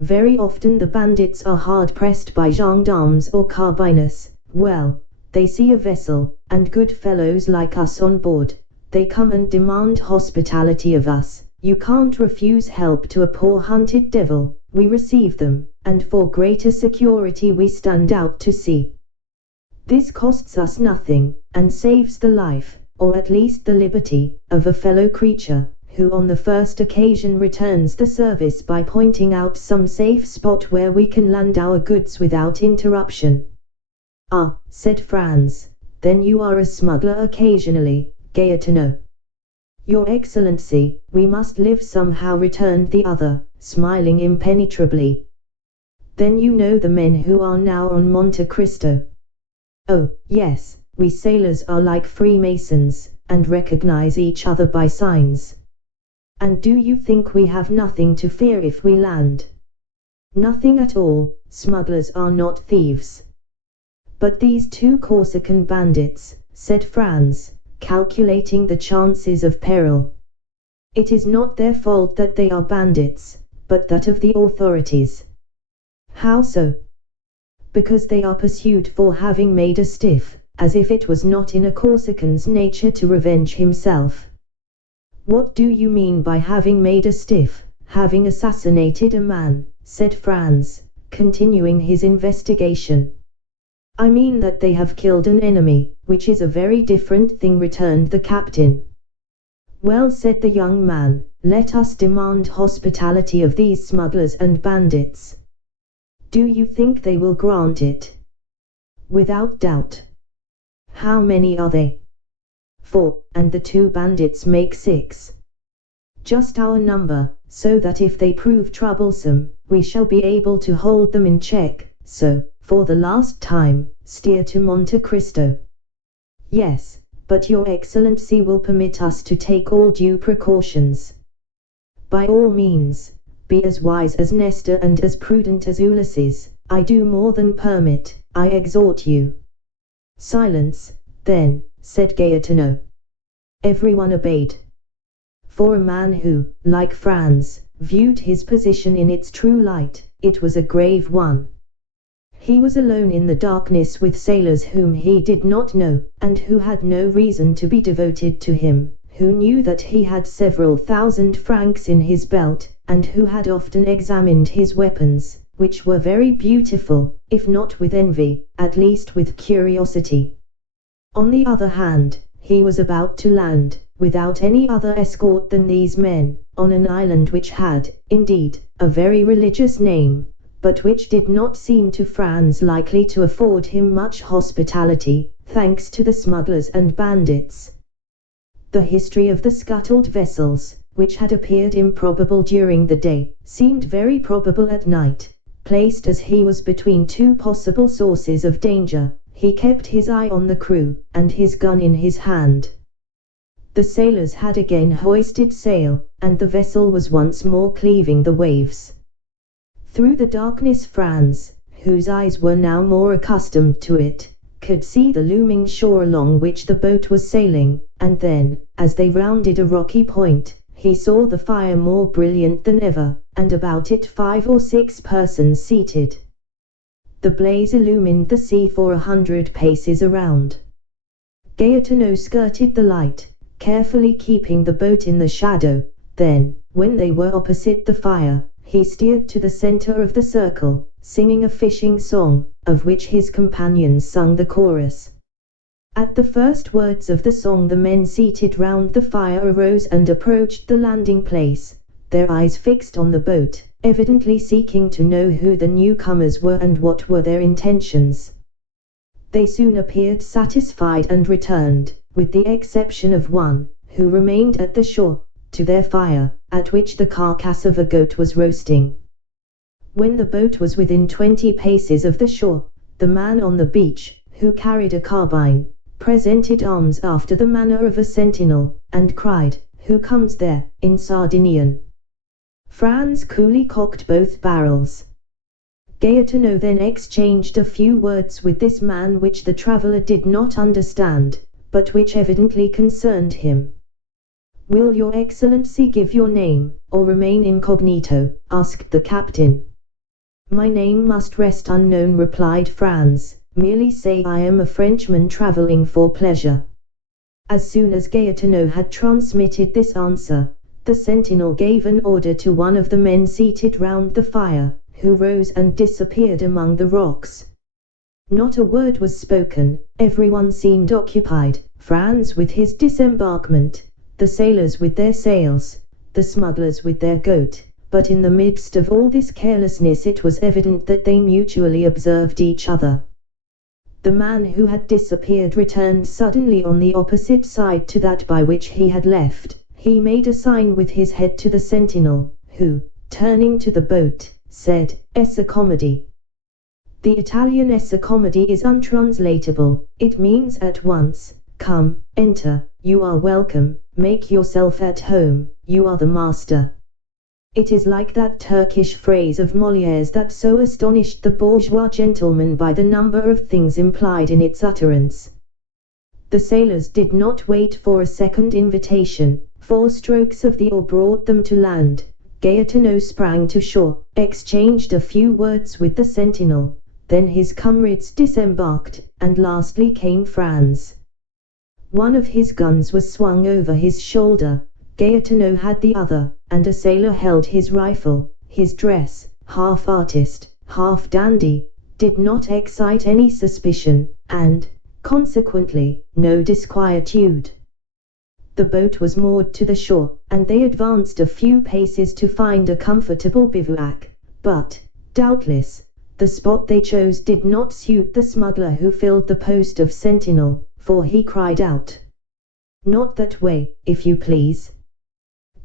Very often the bandits are hard pressed by gendarmes or carbineers. Well, they see a vessel, and good fellows like us on board. They come and demand hospitality of us. You can't refuse help to a poor hunted devil. We receive them, and for greater security we stand out to sea. This costs us nothing, and saves the life, or at least the liberty, of a fellow creature, who on the first occasion returns the service by pointing out some safe spot where we can land our goods without interruption." "Ah," said Franz, "then you are a smuggler occasionally, Gaetano." "Your Excellency, we must live somehow," returned the other, smiling impenetrably. "Then you know the men who are now on Monte Cristo?" "Oh, yes, we sailors are like Freemasons, and recognize each other by signs." "And do you think we have nothing to fear if we land?" "Nothing at all. Smugglers are not thieves." "But these 2 Corsican bandits," said Franz, calculating the chances of peril. "It is not their fault that they are bandits, but that of the authorities." "How so?" "Because they are pursued for having made a stiff, as if it was not in a Corsican's nature to revenge himself." "What do you mean by having made a stiff?" "Having assassinated a man," said Franz, continuing his investigation. "I mean that they have killed an enemy, which is a very different thing," returned the captain. "Well," said the young man, "let us demand hospitality of these smugglers and bandits. Do you think they will grant it?" "Without doubt." "How many are they?" "4, and the 2 bandits make 6. Just our number, so that if they prove troublesome, we shall be able to hold them in check. So, for the last time, steer to Monte Cristo." "Yes, but your Excellency will permit us to take all due precautions." "By all means. Be as wise as Nestor and as prudent as Ulysses. I do more than permit, I exhort you." "Silence, then," said Gaetano. Everyone obeyed. For a man who, like Franz, viewed his position in its true light, it was a grave one. He was alone in the darkness with sailors whom he did not know, and who had no reason to be devoted to him, who knew that he had several thousand francs in his belt, and who had often examined his weapons, which were very beautiful, if not with envy, at least with curiosity. On the other hand, he was about to land, without any other escort than these men, on an island which had, indeed, a very religious name, but which did not seem to Franz likely to afford him much hospitality, thanks to the smugglers and bandits. The history of the scuttled vessels, which had appeared improbable during the day, seemed very probable at night. Placed as he was between 2 possible sources of danger, he kept his eye on the crew, and his gun in his hand. The sailors had again hoisted sail, and the vessel was once more cleaving the waves. Through the darkness Franz, whose eyes were now more accustomed to it, could see the looming shore along which the boat was sailing, and then, as they rounded a rocky point, he saw the fire more brilliant than ever, and about it 5 or 6 persons seated. The blaze illumined the sea for 100 paces around. Gaetano skirted the light, carefully keeping the boat in the shadow. Then, when they were opposite the fire, he steered to the center of the circle, singing a fishing song, of which his companions sung the chorus. At the first words of the song, the men seated round the fire arose and approached the landing place, their eyes fixed on the boat, evidently seeking to know who the newcomers were and what were their intentions. They soon appeared satisfied and returned, with the exception of one, who remained at the shore, to their fire, at which the carcass of a goat was roasting. When the boat was within 20 paces of the shore, the man on the beach, who carried a carbine, presented arms after the manner of a sentinel, and cried, "Who comes there?" in Sardinian. Franz coolly cocked both barrels. Gaetano then exchanged a few words with this man which the traveller did not understand, but which evidently concerned him. "Will your excellency give your name, or remain incognito?" asked the captain. "My name must rest unknown," replied Franz. "Merely say I am a Frenchman traveling for pleasure." As soon as Gaetano had transmitted this answer, the sentinel gave an order to one of the men seated round the fire, who rose and disappeared among the rocks. Not a word was spoken, everyone seemed occupied, Franz with his disembarkment, the sailors with their sails, the smugglers with their goat, but in the midst of all this carelessness it was evident that they mutually observed each other. The man who had disappeared returned suddenly on the opposite side to that by which he had left. He made a sign with his head to the sentinel, who, turning to the boat, said, "Essa comedy." The Italian essa comedy is untranslatable. It means at once, "Come, enter, you are welcome, make yourself at home, you are the master." It is like that Turkish phrase of Molière's that so astonished the bourgeois gentleman by the number of things implied in its utterance. The sailors did not wait for a second invitation. 4 strokes of the oar brought them to land. Gaetano sprang to shore, exchanged a few words with the sentinel, then his comrades disembarked, and lastly came Franz. One of his guns was swung over his shoulder, Gaetano had the other, and a sailor held his rifle. His dress, half artist, half dandy, did not excite any suspicion, and, consequently, no disquietude. The boat was moored to the shore, and they advanced a few paces to find a comfortable bivouac, but, doubtless, the spot they chose did not suit the smuggler who filled the post of sentinel, for he cried out, "Not that way, if you please."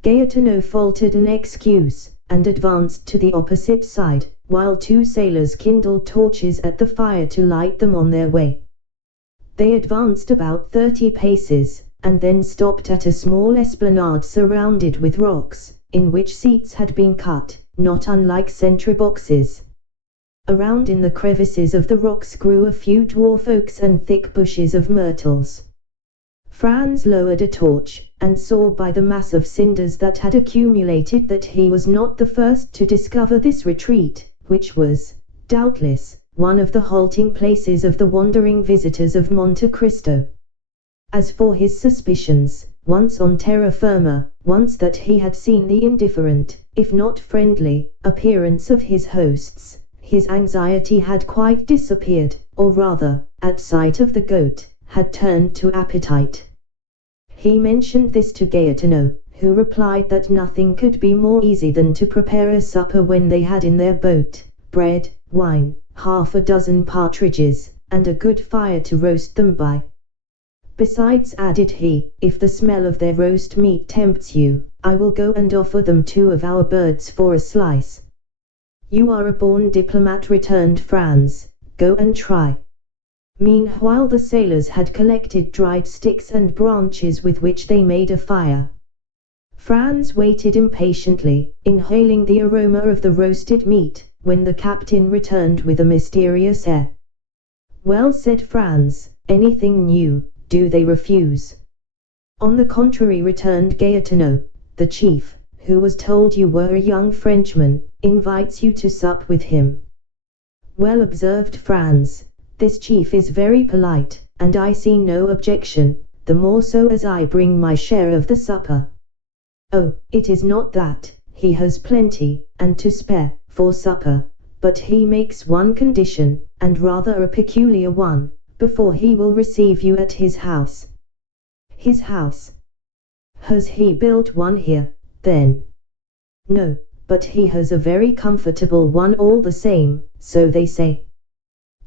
Gaetano faltered an excuse, and advanced to the opposite side, while 2 sailors kindled torches at the fire to light them on their way. They advanced about 30 paces, and then stopped at a small esplanade surrounded with rocks, in which seats had been cut, not unlike sentry boxes. Around in the crevices of the rocks grew a few dwarf oaks and thick bushes of myrtles. Franz lowered a torch, and saw by the mass of cinders that had accumulated that he was not the first to discover this retreat, which was, doubtless, one of the halting places of the wandering visitors of Monte Cristo. As for his suspicions, once on terra firma, once that he had seen the indifferent, if not friendly, appearance of his hosts, his anxiety had quite disappeared, or rather, at sight of the goat, had turned to appetite. He mentioned this to Gaetano, who replied that nothing could be more easy than to prepare a supper when they had in their boat bread, wine, half a dozen partridges, and a good fire to roast them by. "Besides," added he, "if the smell of their roast meat tempts you, I will go and offer them 2 of our birds for a slice." "You are a born diplomat," returned Franz, "go and try." Meanwhile the sailors had collected dried sticks and branches with which they made a fire. Franz waited impatiently, inhaling the aroma of the roasted meat, when the captain returned with a mysterious air. "Well," said Franz, "anything new? Do they refuse?" "On the contrary," returned Gaetano, "the chief, who was told you were a young Frenchman, invites you to sup with him." "Well," observed Franz, "this chief is very polite, and I see no objection, the more so as I bring my share of the supper. Oh, it is not that, he has plenty, and to spare, for supper, but he makes one condition, and rather a peculiar one, before he will receive you at his house. His house? Has he built one here, then? No, but he has a very comfortable one all the same, so they say.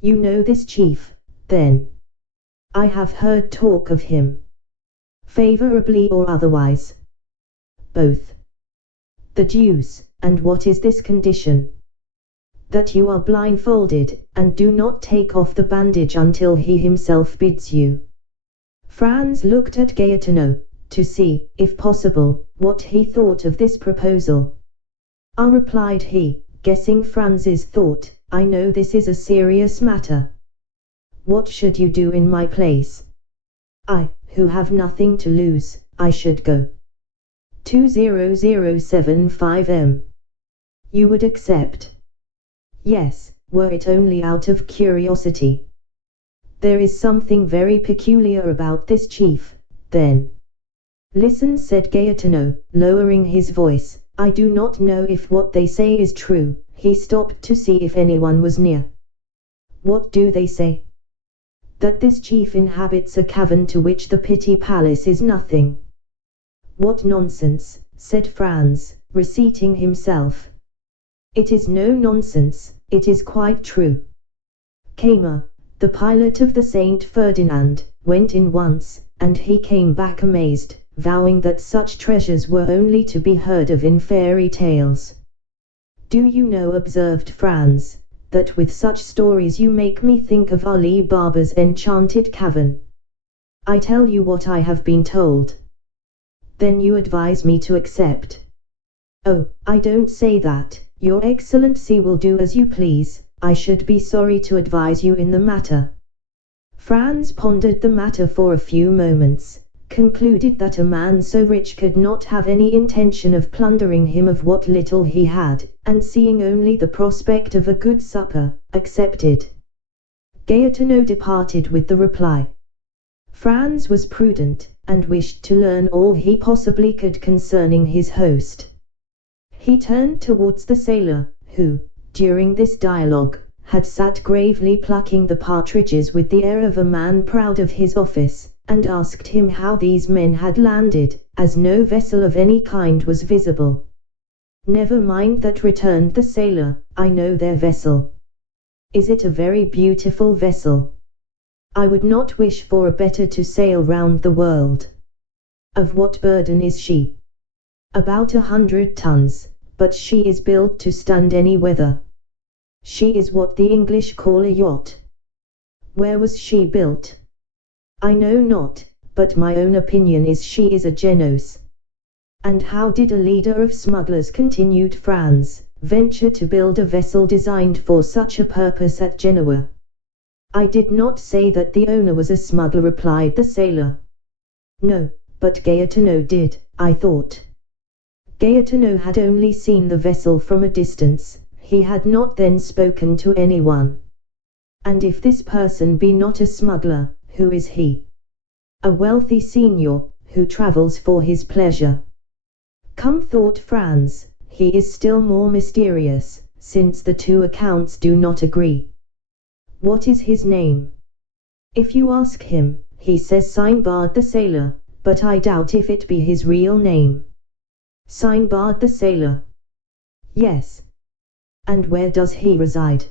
You know this chief, then? I have heard talk of him. Favorably or otherwise? Both. The deuce, and what is this condition? That you are blindfolded, and do not take off the bandage until he himself bids you. Franz looked at Gaetano, to see, if possible, what he thought of this proposal. Ah, replied he, guessing Franz's thought, I know this is a serious matter. What should you do in my place? I, who have nothing to lose, I should go. 20075 m. You would accept? Yes, were it only out of curiosity. There is something very peculiar about this chief, then. Listen, said Gaetano, lowering his voice, I do not know if what they say is true. He stopped to see if anyone was near. What do they say? That this chief inhabits a cavern to which the Pitti Palace is nothing. What nonsense, said Franz, reseating himself. It is no nonsense, it is quite true. Kamer, the pilot of the Saint Ferdinand, went in once, and he came back amazed, vowing that such treasures were only to be heard of in fairy tales. Do you know, observed Franz, that with such stories you make me think of Ali Baba's enchanted cavern. I tell you what I have been told. Then you advise me to accept. Oh, I don't say that, Your Excellency will do as you please, I should be sorry to advise you in the matter. Franz pondered the matter for a few moments, concluded that a man so rich could not have any intention of plundering him of what little he had, and seeing only the prospect of a good supper, accepted. Gaetano departed with the reply. Franz was prudent, and wished to learn all he possibly could concerning his host. He turned towards the sailor, who, during this dialogue, had sat gravely plucking the partridges with the air of a man proud of his office, and asked him how these men had landed, as no vessel of any kind was visible. Never mind that, returned the sailor, I know their vessel. Is it a very beautiful vessel? I would not wish for a better to sail round the world. Of what burden is she? About 100 tons, but she is built to stand any weather. She is what the English call a yacht. Where was she built? I know not, but my own opinion is she is a Genoese. And how did a leader of smugglers, continued Franz, venture to build a vessel designed for such a purpose at Genoa? I did not say that the owner was a smuggler, replied the sailor. No, but Gaetano did, I thought. Gaetano had only seen the vessel from a distance, he had not then spoken to anyone. And if this person be not a smuggler, who is he? A wealthy senior, who travels for his pleasure. Come, thought Franz, he is still more mysterious, since the two accounts do not agree. What is his name? If you ask him, he says Sinbad the sailor, but I doubt if it be his real name. Sinbad the sailor? Yes. And where does he reside?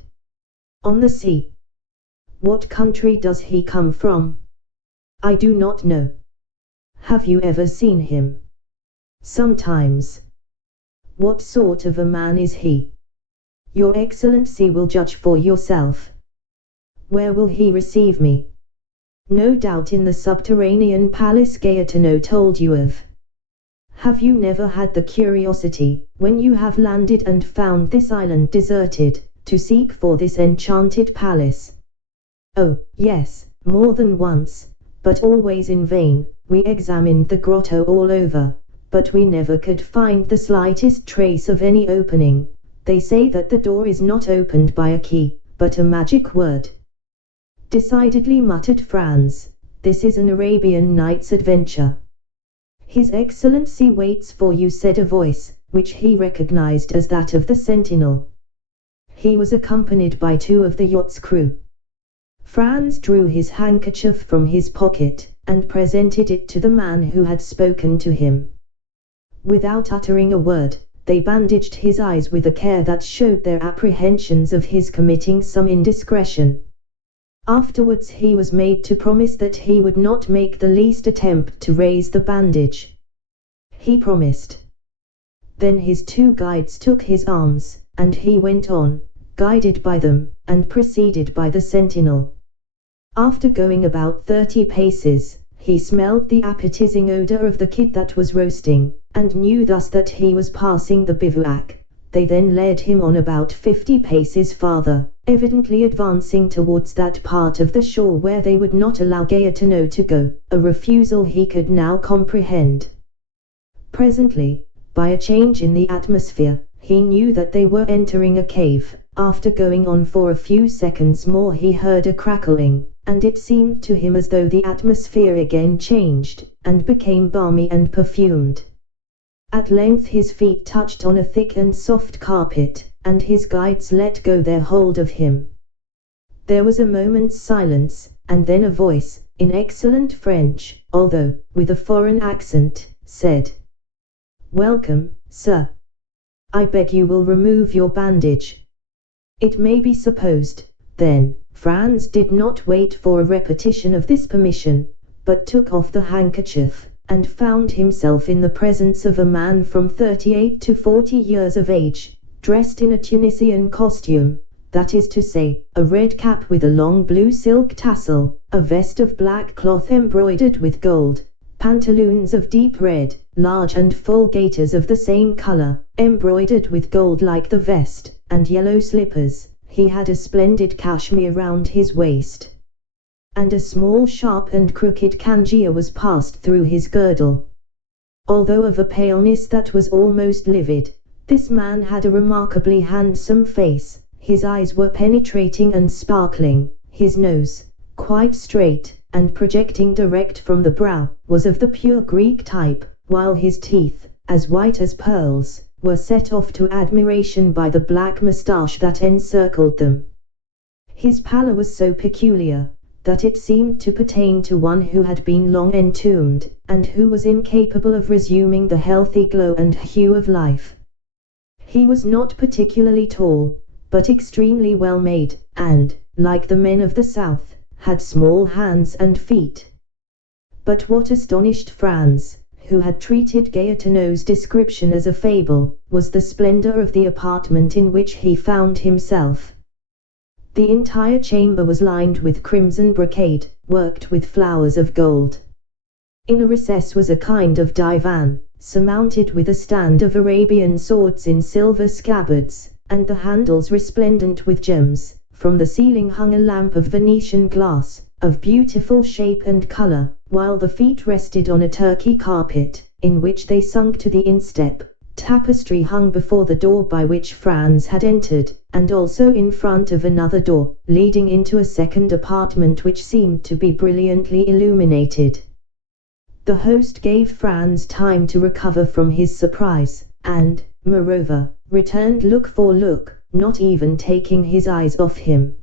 On the sea. What country does he come from? I do not know. Have you ever seen him? Sometimes. What sort of a man is he? Your Excellency will judge for yourself. Where will he receive me? No doubt in the subterranean palace Gaetano told you of. Have you never had the curiosity, when you have landed and found this island deserted, to seek for this enchanted palace? Oh, yes, more than once, but always in vain. We examined the grotto all over, but we never could find the slightest trace of any opening. They say that the door is not opened by a key, but a magic word. decidedly, muttered Franz. This is an Arabian Nights adventure. His Excellency waits for you, said a voice, which he recognized as that of the sentinel. He was accompanied by 2 of the yacht's crew. Franz drew his handkerchief from his pocket, and presented it to the man who had spoken to him. Without uttering a word, they bandaged his eyes with a care that showed their apprehensions of his committing some indiscretion. Afterwards he was made to promise that he would not make the least attempt to raise the bandage. He promised. Then his 2 guides took his arms, and he went on, guided by them, and preceded by the sentinel. After going about 30 paces, he smelled the appetizing odor of the kid that was roasting, and knew thus that he was passing the bivouac. They then led him on about 50 paces farther, evidently advancing towards that part of the shore where they would not allow Gaetano to go, a refusal he could now comprehend. Presently, by a change in the atmosphere, he knew that they were entering a cave. After going on for a few seconds more he heard a crackling, and it seemed to him as though the atmosphere again changed, and became balmy and perfumed. At length his feet touched on a thick and soft carpet, and his guides let go their hold of him. There was a moment's silence, and then a voice, in excellent French, although with a foreign accent, said, "Welcome, sir. I beg you will remove your bandage." It may be supposed, then, Franz did not wait for a repetition of this permission, but took off the handkerchief, and found himself in the presence of a man from 38 to 40 years of age, dressed in a Tunisian costume, that is to say, a red cap with a long blue silk tassel, a vest of black cloth embroidered with gold, pantaloons of deep red, large and full gaiters of the same color, embroidered with gold like the vest, and yellow slippers. He had a splendid cashmere round his waist, and a small sharp and crooked cangia was passed through his girdle. Although of a paleness that was almost livid, this man had a remarkably handsome face. His eyes were penetrating and sparkling, his nose, quite straight, and projecting direct from the brow, was of the pure Greek type, while his teeth, as white as pearls, were set off to admiration by the black moustache that encircled them. His pallor was so peculiar, that it seemed to pertain to one who had been long entombed, and who was incapable of resuming the healthy glow and hue of life. He was not particularly tall, but extremely well made, and, like the men of the South, had small hands and feet. But what astonished Franz, who had treated Gaetano's description as a fable, was the splendor of the apartment in which he found himself. The entire chamber was lined with crimson brocade, worked with flowers of gold. In a recess was a kind of divan, surmounted with a stand of Arabian swords in silver scabbards, and the handles resplendent with gems. From the ceiling hung a lamp of Venetian glass, of beautiful shape and color, while the feet rested on a Turkey carpet, in which they sunk to the instep. Tapestry hung before the door by which Franz had entered, and also in front of another door, leading into a second apartment which seemed to be brilliantly illuminated. The host gave Franz time to recover from his surprise, and, moreover, returned look for look, not even taking his eyes off him.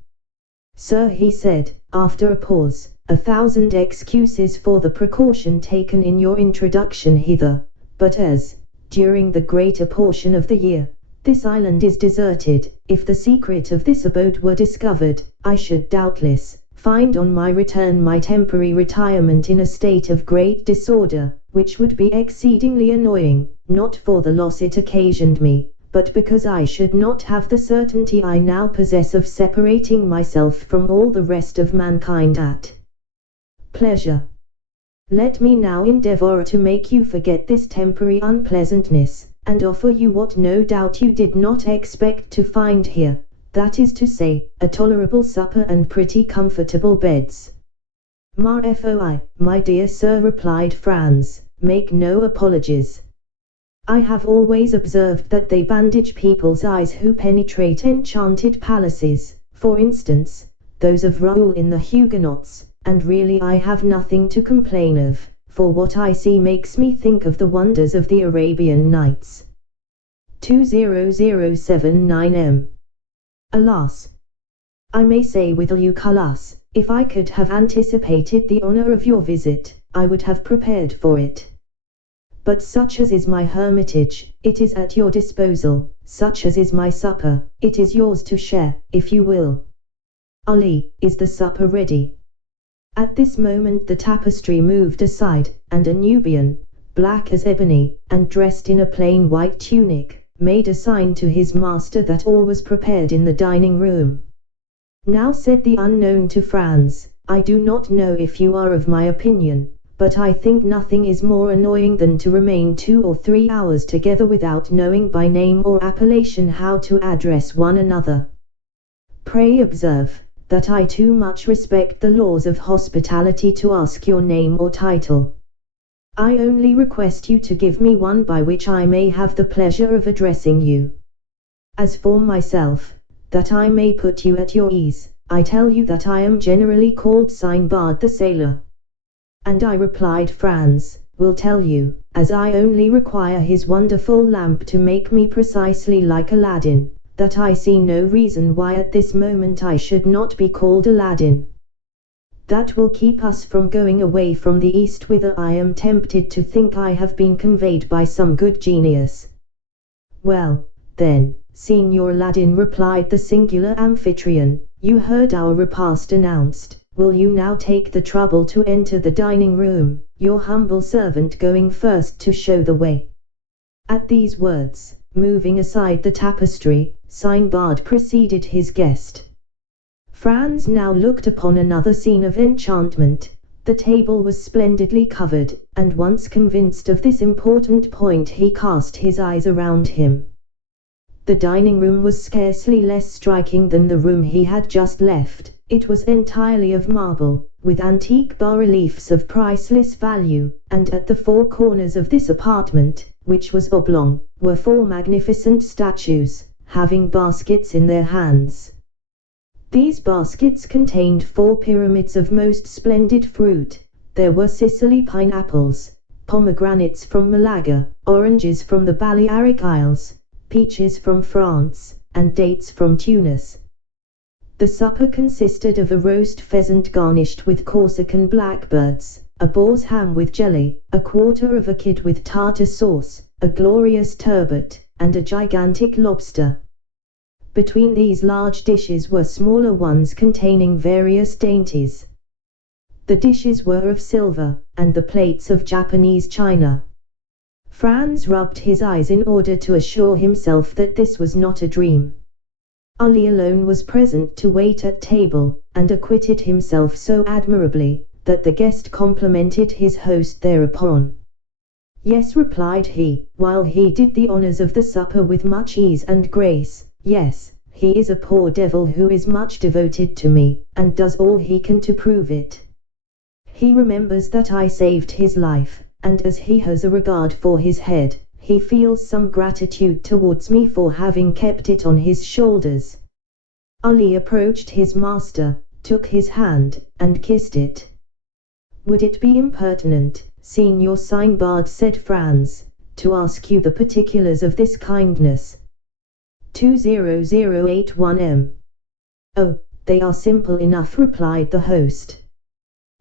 "Sir," he said, after a pause, "1,000 excuses for the precaution taken in your introduction hither, but as, during the greater portion of the year, this island is deserted, if the secret of this abode were discovered, I should doubtless find on my return my temporary retirement in a state of great disorder, which would be exceedingly annoying, not for the loss it occasioned me, but because I should not have the certainty I now possess of separating myself from all the rest of mankind at pleasure. Let me now endeavor to make you forget this temporary unpleasantness, and offer you what no doubt you did not expect to find here, that is to say, a tolerable supper and pretty comfortable beds." "Foi, my dear sir," replied Franz, "make no apologies. I have always observed that they bandage people's eyes who penetrate enchanted palaces. For instance, those of Raoul in the Huguenots, and really I have nothing to complain of, for what I see makes me think of the wonders of the Arabian Nights. 20079 Alas! I may say with Luke, alas, if I could have anticipated the honor of your visit, I would have prepared for it. But such as is my hermitage, it is at your disposal, such as is my supper, it is yours to share, if you will. Ali, is the supper ready? At this moment the tapestry moved aside, and a Nubian, black as ebony, and dressed in a plain white tunic, made a sign to his master that all was prepared in the dining room. Now said the unknown to Franz, I do not know if you are of my opinion, but I think nothing is more annoying than to remain 2 or 3 hours together without knowing by name or appellation how to address one another. Pray observe, that I too much respect the laws of hospitality to ask your name or title. I only request you to give me one by which I may have the pleasure of addressing you. As for myself, that I may put you at your ease, I tell you that I am generally called Sinbad the Sailor. And I replied, Franz will tell you, as I only require his wonderful lamp to make me precisely like Aladdin, that I see no reason why at this moment I should not be called Aladdin. That will keep us from going away from the East, whither I am tempted to think I have been conveyed by some good genius. Well, then, Signor Aladdin, replied the singular amphitryon, you heard our repast announced. Will you now take the trouble to enter the dining room, your humble servant going first to show the way? At these words, moving aside the tapestry, Sinbad preceded his guest. Franz now looked upon another scene of enchantment. The table was splendidly covered, and once convinced of this important point he cast his eyes around him. The dining room was scarcely less striking than the room he had just left. It was entirely of marble, with antique bas-reliefs of priceless value, and at the 4 corners of this apartment, which was oblong, were 4 magnificent statues, having baskets in their hands. These baskets contained 4 pyramids of most splendid fruit. There were Sicily pineapples, pomegranates from Malaga, oranges from the Balearic Isles, peaches from France, and dates from Tunis. The supper consisted of a roast pheasant garnished with Corsican blackbirds, a boar's ham with jelly, a quarter of a kid with tartar sauce, a glorious turbot, and a gigantic lobster. Between these large dishes were smaller ones containing various dainties. The dishes were of silver, and the plates of Japanese china. Franz rubbed his eyes in order to assure himself that this was not a dream. Ali alone was present to wait at table, and acquitted himself so admirably, that the guest complimented his host thereupon. Yes, replied he, while he did the honors of the supper with much ease and grace, yes, he is a poor devil who is much devoted to me, and does all he can to prove it. He remembers that I saved his life, and as he has a regard for his head, he feels some gratitude towards me for having kept it on his shoulders. Ali approached his master, took his hand, and kissed it. Would it be impertinent, Signor Sinbad, said Franz, to ask you the particulars of this kindness? 20081 Oh, they are simple enough, replied the host.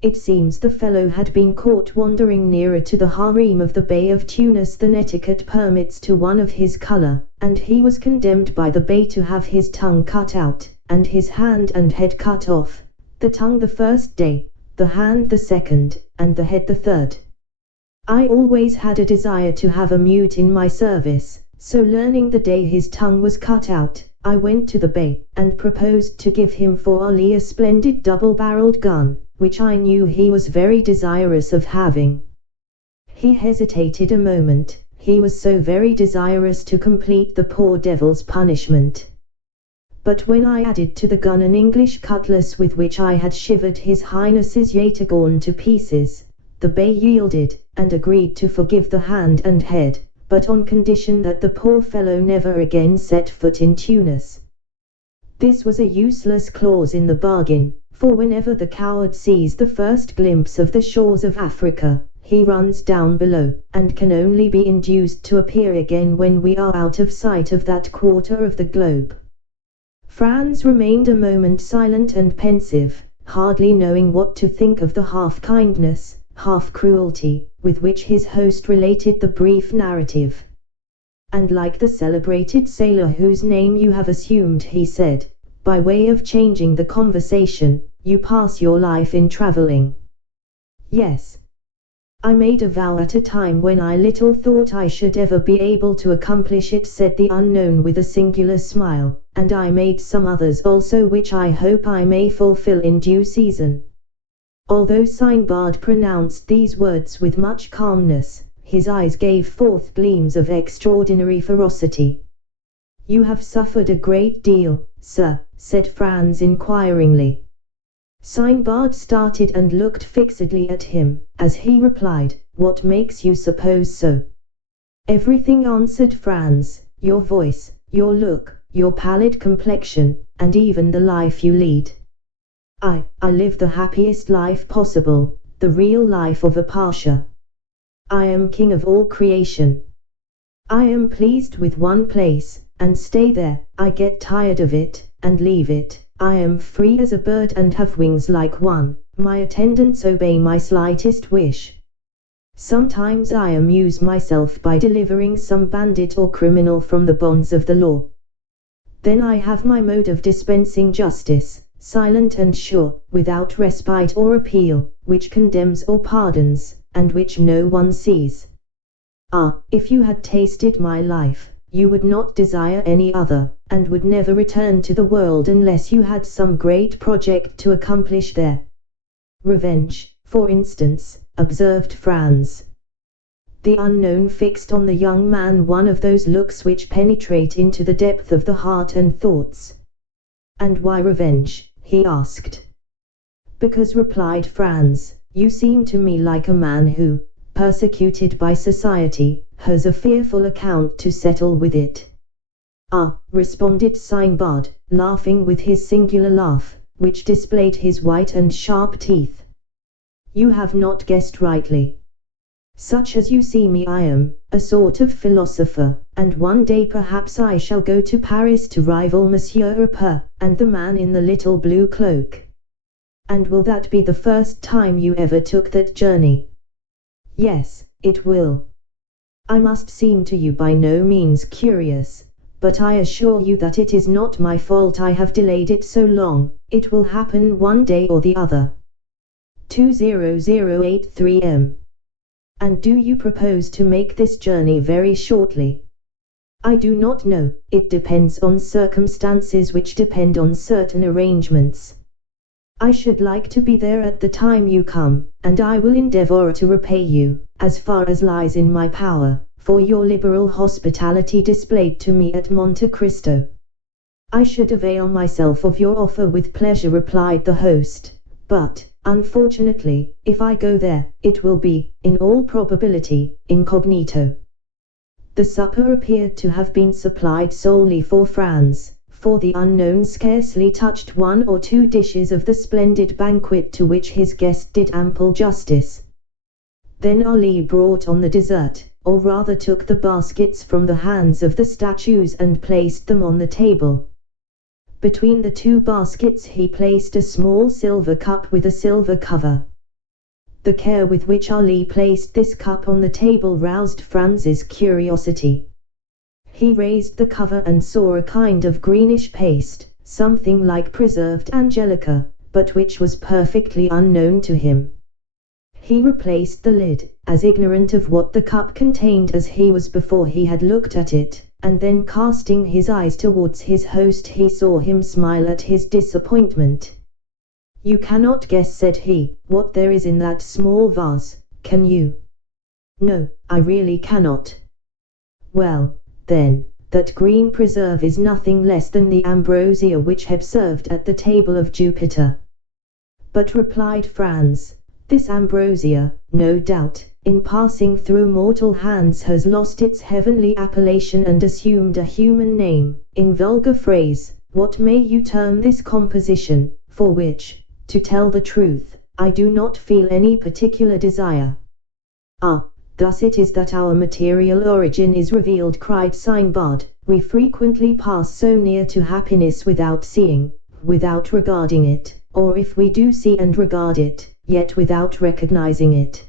It seems the fellow had been caught wandering nearer to the harem of the Bey of Tunis than etiquette permits to one of his color, and he was condemned by the Bey to have his tongue cut out, and his hand and head cut off, the tongue the first day, the hand the second, and the head the third. I always had a desire to have a mute in my service, so learning the day his tongue was cut out, I went to the Bey, and proposed to give him for Ali a splendid double-barreled gun, which I knew he was very desirous of having. He hesitated a moment, he was so very desirous to complete the poor devil's punishment. But when I added to the gun an English cutlass with which I had shivered his Highness's yataghan to pieces, the Bey yielded, and agreed to forgive the hand and head, but on condition that the poor fellow never again set foot in Tunis. This was a useless clause in the bargain, for whenever the coward sees the first glimpse of the shores of Africa, he runs down below, and can only be induced to appear again when we are out of sight of that quarter of the globe. Franz remained a moment silent and pensive, hardly knowing what to think of the half-kindness, half-cruelty, with which his host related the brief narrative. And like the celebrated sailor whose name you have assumed, he said, by way of changing the conversation, you pass your life in traveling. Yes. I made a vow at a time when I little thought I should ever be able to accomplish it, said the unknown with a singular smile, and I made some others also which I hope I may fulfill in due season. Although Sinbad pronounced these words with much calmness, his eyes gave forth gleams of extraordinary ferocity. You have suffered a great deal, sir, said Franz inquiringly. Sinbad started and looked fixedly at him, as he replied, What makes you suppose so? Everything, answered Franz, your voice, your look, your pallid complexion, and even the life you lead. I live the happiest life possible, the real life of a pasha. I am king of all creation. I am pleased with one place, and stay there. I get tired of it, and leave it. I am free as a bird and have wings like one. My attendants obey my slightest wish. Sometimes I amuse myself by delivering some bandit or criminal from the bonds of the law. Then I have my mode of dispensing justice, silent and sure, without respite or appeal, which condemns or pardons, and which no one sees. Ah, if you had tasted my life, you would not desire any other, and would never return to the world unless you had some great project to accomplish there. Revenge, for instance, observed Franz. The unknown fixed on the young man one of those looks which penetrate into the depth of the heart and thoughts. And why revenge? He asked. Because, replied Franz, you seem to me like a man who, persecuted by society, has a fearful account to settle with it. Ah, responded Sinbad, laughing with his singular laugh, which displayed his white and sharp teeth. You have not guessed rightly. Such as you see me, I am, a sort of philosopher, and one day perhaps I shall go to Paris to rival Monsieur Repin, and the man in the little blue cloak. And will that be the first time you ever took that journey? Yes, it will. I must seem to you by no means curious, but I assure you that it is not my fault I have delayed it so long. It will happen one day or the other. 20083 M. And do you propose to make this journey very shortly? I do not know, it depends on circumstances which depend on certain arrangements. I should like to be there at the time you come, and I will endeavor to repay you, as far as lies in my power, for your liberal hospitality displayed to me at Monte Cristo. I should avail myself of your offer with pleasure, replied the host, but, unfortunately, if I go there, it will be, in all probability, incognito. The supper appeared to have been supplied solely for Franz, for the unknown scarcely touched one or two dishes of the splendid banquet to which his guest did ample justice. Then Ali brought on the dessert, or rather took the baskets from the hands of the statues and placed them on the table. Between the two baskets he placed a small silver cup with a silver cover. The care with which Ali placed this cup on the table roused Franz's curiosity. He raised the cover and saw a kind of greenish paste, something like preserved angelica, but which was perfectly unknown to him. He replaced the lid, as ignorant of what the cup contained as he was before he had looked at it, and then casting his eyes towards his host he saw him smile at his disappointment. You cannot guess, said he, what there is in that small vase, can you? No, I really cannot. Well, then, that green preserve is nothing less than the ambrosia which had served at the table of Jupiter. But, replied Franz, this ambrosia, no doubt, in passing through mortal hands has lost its heavenly appellation and assumed a human name, in vulgar phrase, What may you term this composition, for which, to tell the truth, I do not feel any particular desire? Ah, thus it is that our material origin is revealed, cried Sinbad. We frequently pass so near to happiness without seeing, without regarding it, or if we do see and regard it, yet without recognizing it.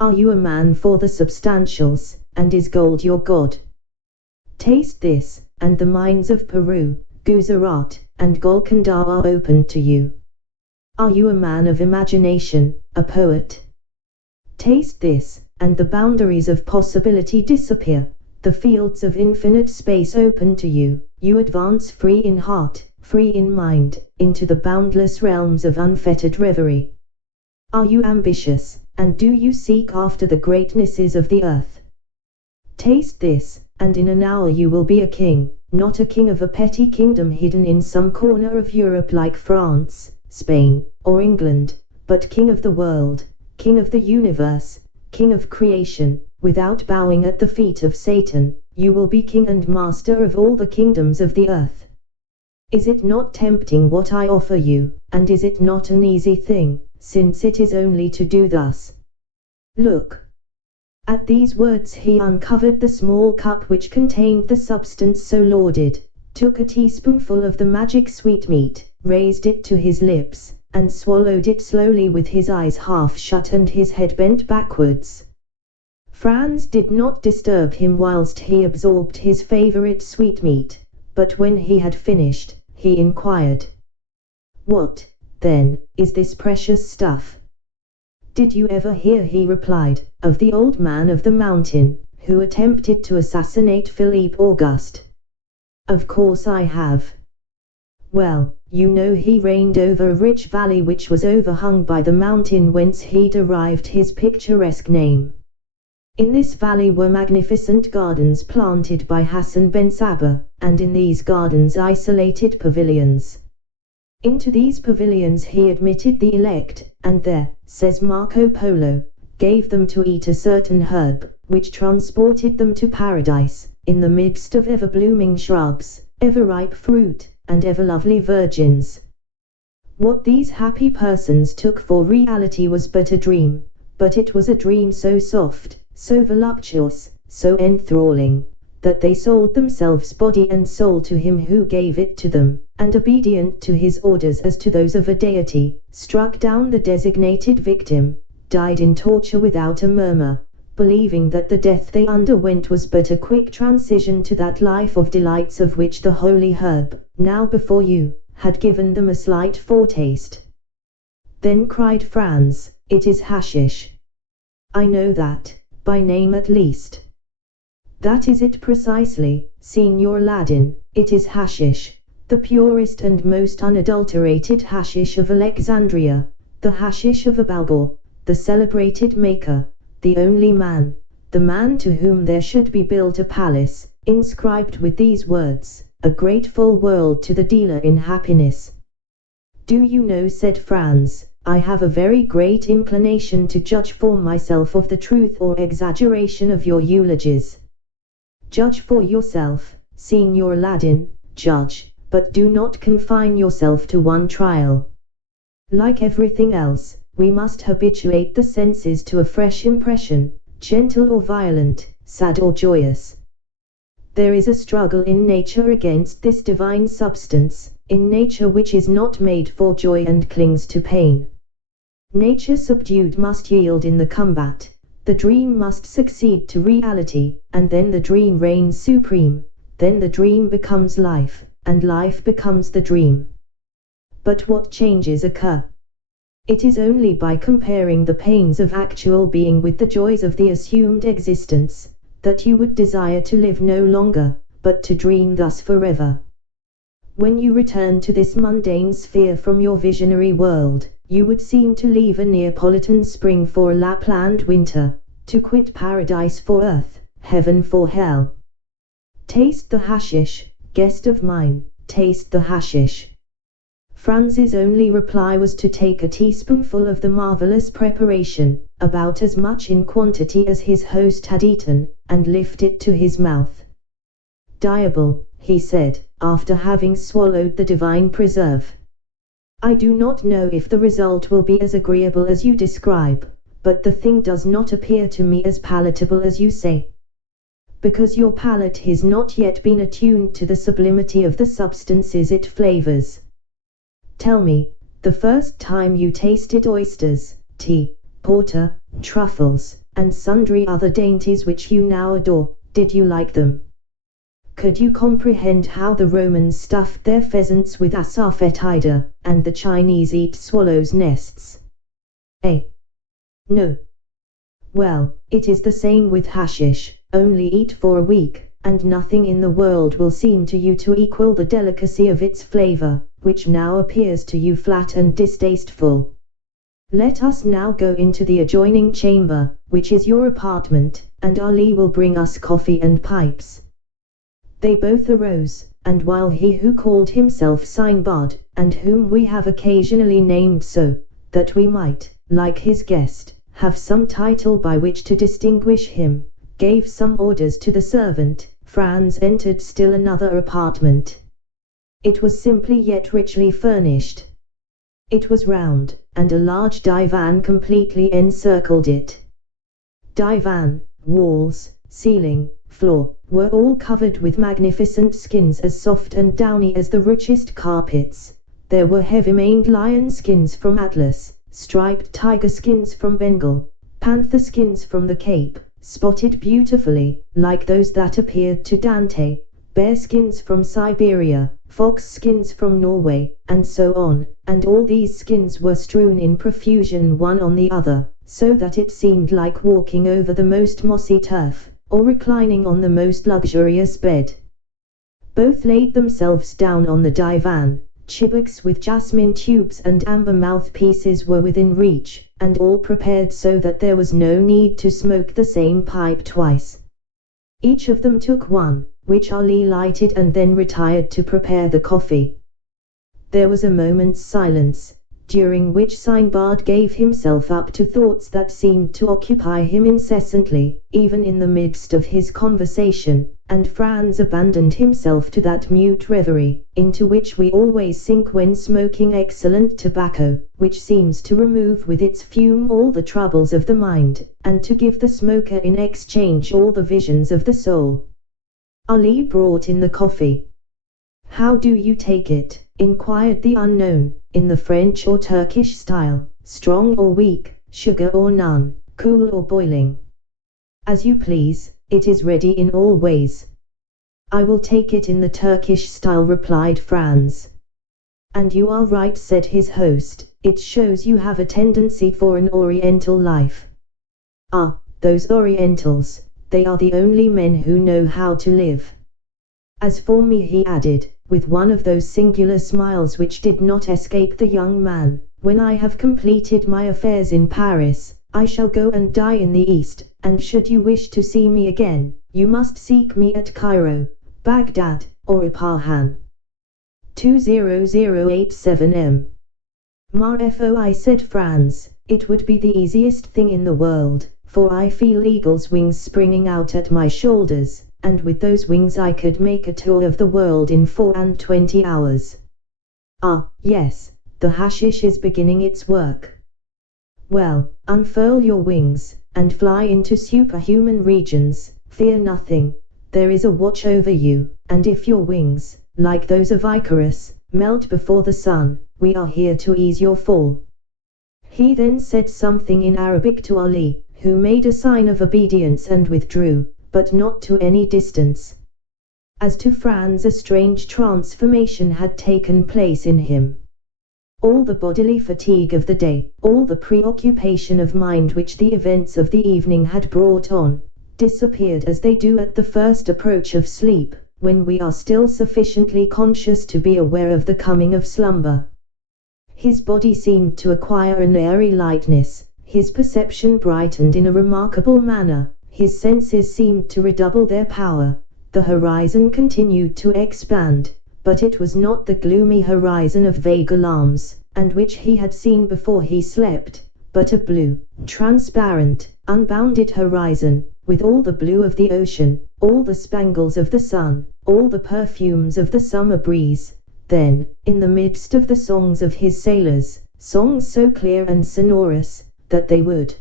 Are you a man for the substantials, and is gold your god? Taste this, and the mines of Peru, Gujarat, and Golconda are open to you. Are you a man of imagination, a poet? Taste this, and the boundaries of possibility disappear, the fields of infinite space open to you. You advance free in heart, free in mind, into the boundless realms of unfettered reverie. Are you ambitious, and do you seek after the greatnesses of the earth? Taste this, and in an hour you will be a king, not a king of a petty kingdom hidden in some corner of Europe like France, Spain, or England, but king of the world, king of the universe, king of creation. Without bowing at the feet of Satan, you will be king and master of all the kingdoms of the earth. Is it not tempting what I offer you, and is it not an easy thing, since it is only to do thus? Look. At these words he uncovered the small cup which contained the substance so lauded, took a teaspoonful of the magic sweetmeat, raised it to his lips, and swallowed it slowly with his eyes half shut and his head bent backwards. Franz did not disturb him whilst he absorbed his favorite sweetmeat, but when he had finished, he inquired, "What, then, is this precious stuff?" "Did you ever hear," he replied, "of the old man of the mountain, who attempted to assassinate Philippe Auguste?" "Of course I have." "Well, you know he reigned over a rich valley which was overhung by the mountain whence he derived his picturesque name. In this valley were magnificent gardens planted by Hassan ben Sabah, and in these gardens isolated pavilions. Into these pavilions he admitted the elect, and there, says Marco Polo, gave them to eat a certain herb, which transported them to paradise, in the midst of ever-blooming shrubs, ever-ripe fruit, and ever-lovely virgins. What these happy persons took for reality was but a dream, but it was a dream so soft, so voluptuous, so enthralling, that they sold themselves body and soul to him who gave it to them, and obedient to his orders as to those of a deity, struck down the designated victim, died in torture without a murmur, believing that the death they underwent was but a quick transition to that life of delights of which the holy herb, now before you, had given them a slight foretaste." "Then," cried Franz, "it is hashish." "I know that, by name at least." "That is it precisely, Signor Ladin, it is hashish, the purest and most unadulterated hashish of Alexandria, the hashish of Abalgor, the celebrated maker, the only man, the man to whom there should be built a palace, inscribed with these words, 'A grateful world to the dealer in happiness.'" "Do you know," said Franz, "I have a very great inclination to judge for myself of the truth or exaggeration of your eulogies." "Judge for yourself, Signor Ladin, judge, but do not confine yourself to one trial. Like everything else, we must habituate the senses to a fresh impression, gentle or violent, sad or joyous. There is a struggle in nature against this divine substance, in nature which is not made for joy and clings to pain. Nature subdued must yield in the combat, the dream must succeed to reality, and then the dream reigns supreme, then the dream becomes life, and life becomes the dream. But what changes occur? It is only by comparing the pains of actual being with the joys of the assumed existence, that you would desire to live no longer, but to dream thus forever. When you return to this mundane sphere from your visionary world, you would seem to leave a Neapolitan spring for a Lapland winter, to quit paradise for earth, heaven for hell. Taste the hashish, guest of mine, taste the hashish." Franz's only reply was to take a teaspoonful of the marvelous preparation, about as much in quantity as his host had eaten, and lift it to his mouth. "Diable," he said, after having swallowed the divine preserve. I do not know if the result will be as agreeable as you describe, but the thing does not appear to me as palatable as you say. Because your palate has not yet been attuned to the sublimity of the substances it flavors. Tell me, the first time you tasted oysters, tea, porter, truffles, and sundry other dainties which you now adore, did you like them? Could you comprehend how the Romans stuffed their pheasants with asafoetida, and the Chinese eat swallows' nests? Eh? No. Well, it is the same with hashish. Only eat for a week, and nothing in the world will seem to you to equal the delicacy of its flavor, which now appears to you flat and distasteful. Let us now go into the adjoining chamber, which is your apartment, and Ali will bring us coffee and pipes. They both arose, and while he who called himself Sinbad, and whom we have occasionally named so, that we might, like his guest, have some title by which to distinguish him, gave some orders to the servant, Franz entered still another apartment. It was simply yet richly furnished. It was round, and a large divan completely encircled it. Divan, walls, ceiling, floor, were all covered with magnificent skins as soft and downy as the richest carpets. There were heavy-maned lion skins from Atlas, striped tiger skins from Bengal, panther skins from the Cape, spotted beautifully, like those that appeared to Dante, bear skins from Siberia, fox skins from Norway, and so on, and all these skins were strewn in profusion one on the other, so that it seemed like walking over the most mossy turf, or reclining on the most luxurious bed. Both laid themselves down on the divan. Chiboks with jasmine tubes and amber mouthpieces were within reach, and all prepared so that there was no need to smoke the same pipe twice. Each of them took one, which Ali lighted and then retired to prepare the coffee. There was a moment's silence, during which Sinbad gave himself up to thoughts that seemed to occupy him incessantly, even in the midst of his conversation, and Franz abandoned himself to that mute reverie, into which we always sink when smoking excellent tobacco, which seems to remove with its fume all the troubles of the mind, and to give the smoker in exchange all the visions of the soul. Ali brought in the coffee. "How do you take it?" inquired the unknown, "in the French or Turkish style, strong or weak, sugar or none, cool or boiling?" "As you please, it is ready in all ways." "I will take it in the Turkish style," replied Franz. "And you are right," said his host, "it shows you have a tendency for an Oriental life." "Ah, those Orientals, they are the only men who know how to live. As for me," he added, with one of those singular smiles which did not escape the young man, "when I have completed my affairs in Paris, I shall go and die in the East, and should you wish to see me again, you must seek me at Cairo, Baghdad, or Ispahan. 20087 M. "Marfoi," said Franz, "it would be the easiest thing in the world, for I feel eagle's wings springing out at my shoulders, and with those wings I could make a tour of the world in 24 hours. Ah, yes, the hashish is beginning its work. Well, unfurl your wings, and fly into superhuman regions, fear nothing, there is a watch over you, and if your wings, like those of Icarus, melt before the sun, we are here to ease your fall." He then said something in Arabic to Ali, who made a sign of obedience and withdrew, but not to any distance. As to Franz, a strange transformation had taken place in him. All the bodily fatigue of the day, all the preoccupation of mind which the events of the evening had brought on, disappeared as they do at the first approach of sleep, when we are still sufficiently conscious to be aware of the coming of slumber. His body seemed to acquire an airy lightness, his perception brightened in a remarkable manner, his senses seemed to redouble their power, the horizon continued to expand, but it was not the gloomy horizon of vague alarms, and which he had seen before he slept, but a blue, transparent, unbounded horizon, with all the blue of the ocean, all the spangles of the sun, all the perfumes of the summer breeze. Then, in the midst of the songs of his sailors, songs so clear and sonorous, that they would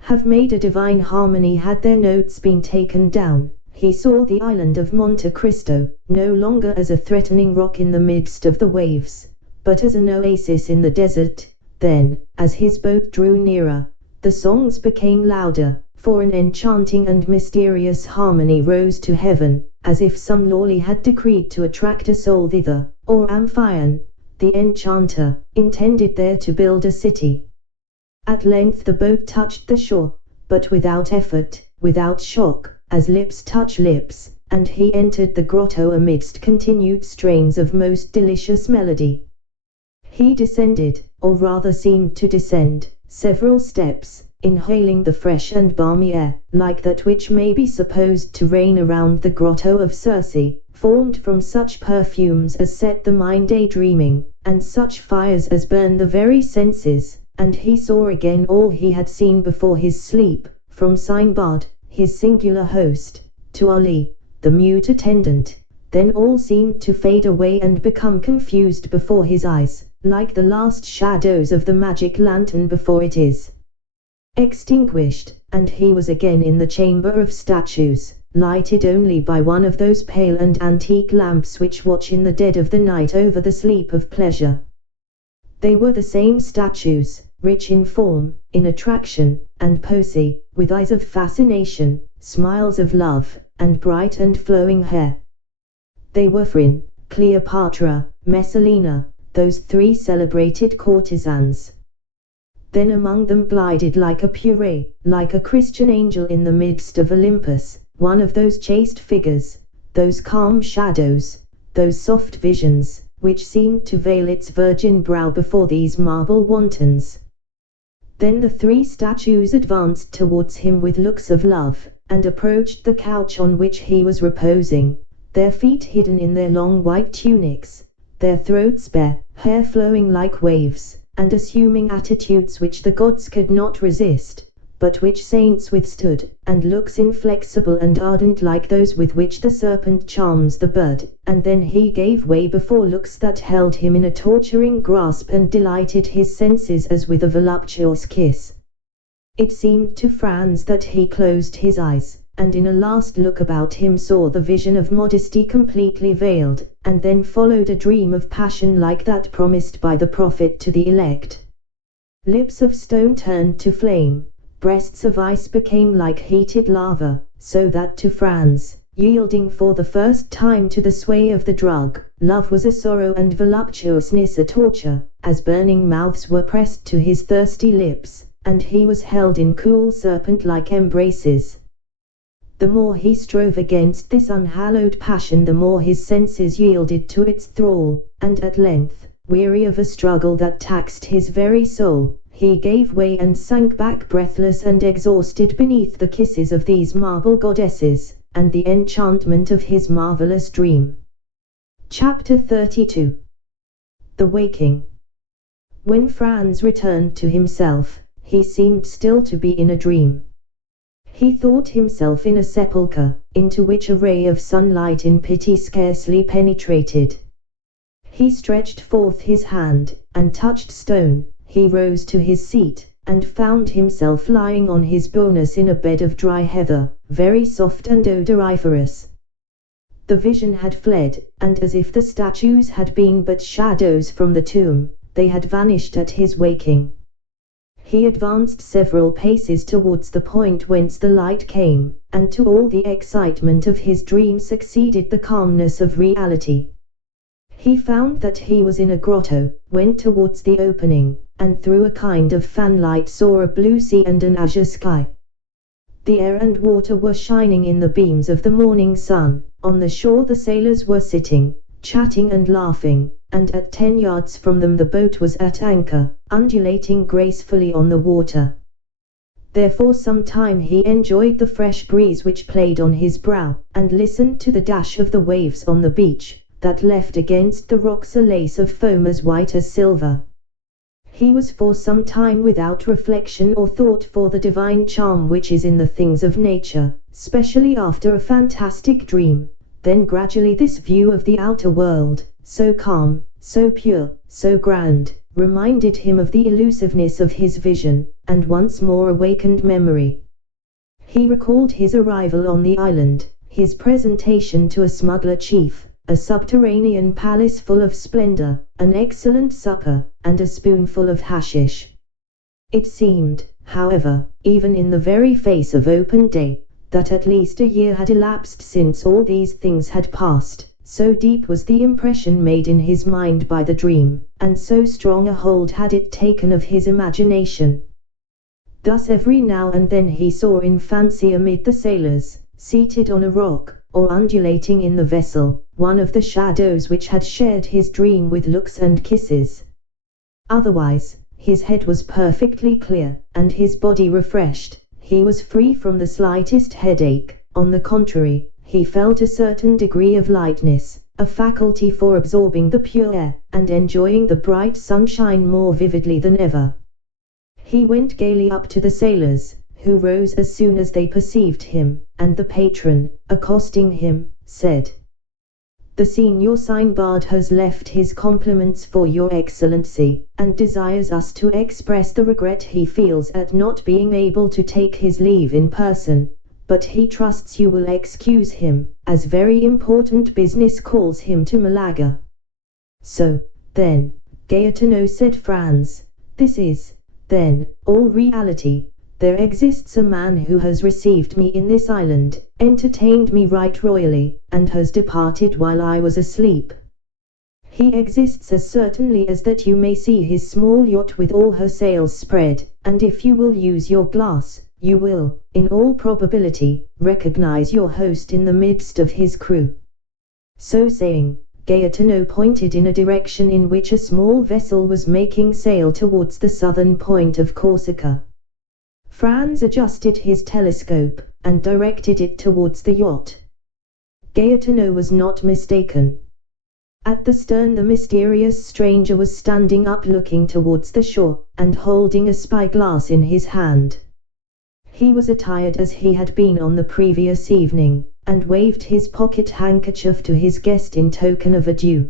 have made a divine harmony had their notes been taken down, he saw the island of Monte Cristo, no longer as a threatening rock in the midst of the waves, but as an oasis in the desert. Then, as his boat drew nearer, the songs became louder, for an enchanting and mysterious harmony rose to heaven, as if some lord had decreed to attract a soul thither, or Amphion, the enchanter, intended there to build a city. At length the boat touched the shore, but without effort, without shock, as lips touch lips, and he entered the grotto amidst continued strains of most delicious melody. He descended, or rather seemed to descend, several steps, inhaling the fresh and balmy air, like that which may be supposed to reign around the grotto of Circe, formed from such perfumes as set the mind daydreaming, and such fires as burn the very senses. And he saw again all he had seen before his sleep, from Sinbad, his singular host, to Ali, the mute attendant. Then all seemed to fade away and become confused before his eyes, like the last shadows of the magic lantern before it is extinguished, and he was again in the chamber of statues, lighted only by one of those pale and antique lamps which watch in the dead of the night over the sleep of pleasure. They were the same statues, rich in form, in attraction, and pose, with eyes of fascination, smiles of love, and bright and flowing hair. They were Phryne, Cleopatra, Messalina, those three celebrated courtesans. Then among them glided like a puree, like a Christian angel in the midst of Olympus, one of those chaste figures, those calm shadows, those soft visions, which seemed to veil its virgin brow before these marble wantons. Then the three statues advanced towards him with looks of love, and approached the couch on which he was reposing, their feet hidden in their long white tunics, their throats bare, hair flowing like waves, and assuming attitudes which the gods could not resist, but which saints withstood, and looks inflexible and ardent like those with which the serpent charms the bird. And then he gave way before looks that held him in a torturing grasp and delighted his senses as with a voluptuous kiss. It seemed to Franz that he closed his eyes, and in a last look about him saw the vision of modesty completely veiled, and then followed a dream of passion like that promised by the prophet to the elect. Lips of stone turned to flame, breasts of ice became like heated lava, so that to Franz, yielding for the first time to the sway of the drug, love was a sorrow and voluptuousness a torture, as burning mouths were pressed to his thirsty lips, and he was held in cool serpent-like embraces. The more he strove against this unhallowed passion, the more his senses yielded to its thrall, and at length, weary of a struggle that taxed his very soul, he gave way and sank back breathless and exhausted beneath the kisses of these marble goddesses, and the enchantment of his marvelous dream. Chapter 32. The Waking. When Franz returned to himself, he seemed still to be in a dream. He thought himself in a sepulchre, into which a ray of sunlight in pity scarcely penetrated. He stretched forth his hand, and touched stone. He rose to his seat, and found himself lying on his bonus in a bed of dry heather, very soft and odoriferous. The vision had fled, and as if the statues had been but shadows from the tomb, they had vanished at his waking. He advanced several paces towards the point whence the light came, and to all the excitement of his dream succeeded the calmness of reality. He found that he was in a grotto, went towards the opening, and through a kind of fanlight saw a blue sea and an azure sky. The air and water were shining in the beams of the morning sun. On the shore the sailors were sitting, chatting and laughing, and at 10 yards from them the boat was at anchor, undulating gracefully on the water. There for some time he enjoyed the fresh breeze which played on his brow, and listened to the dash of the waves on the beach, that left against the rocks a lace of foam as white as silver. He was for some time without reflection or thought for the divine charm which is in the things of nature, specially after a fantastic dream. then gradually this view of the outer world, so calm, so pure, so grand, reminded him of the elusiveness of his vision, and once more awakened memory. He recalled his arrival on the island, his presentation to a smuggler chief, a subterranean palace full of splendor, an excellent supper, and a spoonful of hashish. It seemed, however, even in the very face of open day, that at least a year had elapsed since all these things had passed, so deep was the impression made in his mind by the dream, and so strong a hold had it taken of his imagination. Thus every now and then he saw in fancy amid the sailors, seated on a rock, or undulating in the vessel, one of the shadows which had shared his dream with looks and kisses. Otherwise, his head was perfectly clear, and his body refreshed. He was free from the slightest headache. On the contrary, he felt a certain degree of lightness, a faculty for absorbing the pure air, and enjoying the bright sunshine more vividly than ever. He went gaily up to the sailors, who rose as soon as they perceived him, and the patron, accosting him, said, "The Signor Sinbad has left his compliments for your Excellency, and desires us to express the regret he feels at not being able to take his leave in person, but he trusts you will excuse him, as very important business calls him to Malaga." "So, then, Gaetano," said Franz, "this is, then, all reality. There exists a man who has received me in this island, entertained me right royally, and has departed while I was asleep. He exists as certainly as that you may see his small yacht with all her sails spread, and if you will use your glass, you will, in all probability, recognize your host in the midst of his crew." So saying, Gaetano pointed in a direction in which a small vessel was making sail towards the southern point of Corsica. Franz adjusted his telescope, and directed it towards the yacht. Gaetano was not mistaken. At the stern the mysterious stranger was standing up looking towards the shore, and holding a spyglass in his hand. He was attired as he had been on the previous evening, and waved his pocket handkerchief to his guest in token of adieu.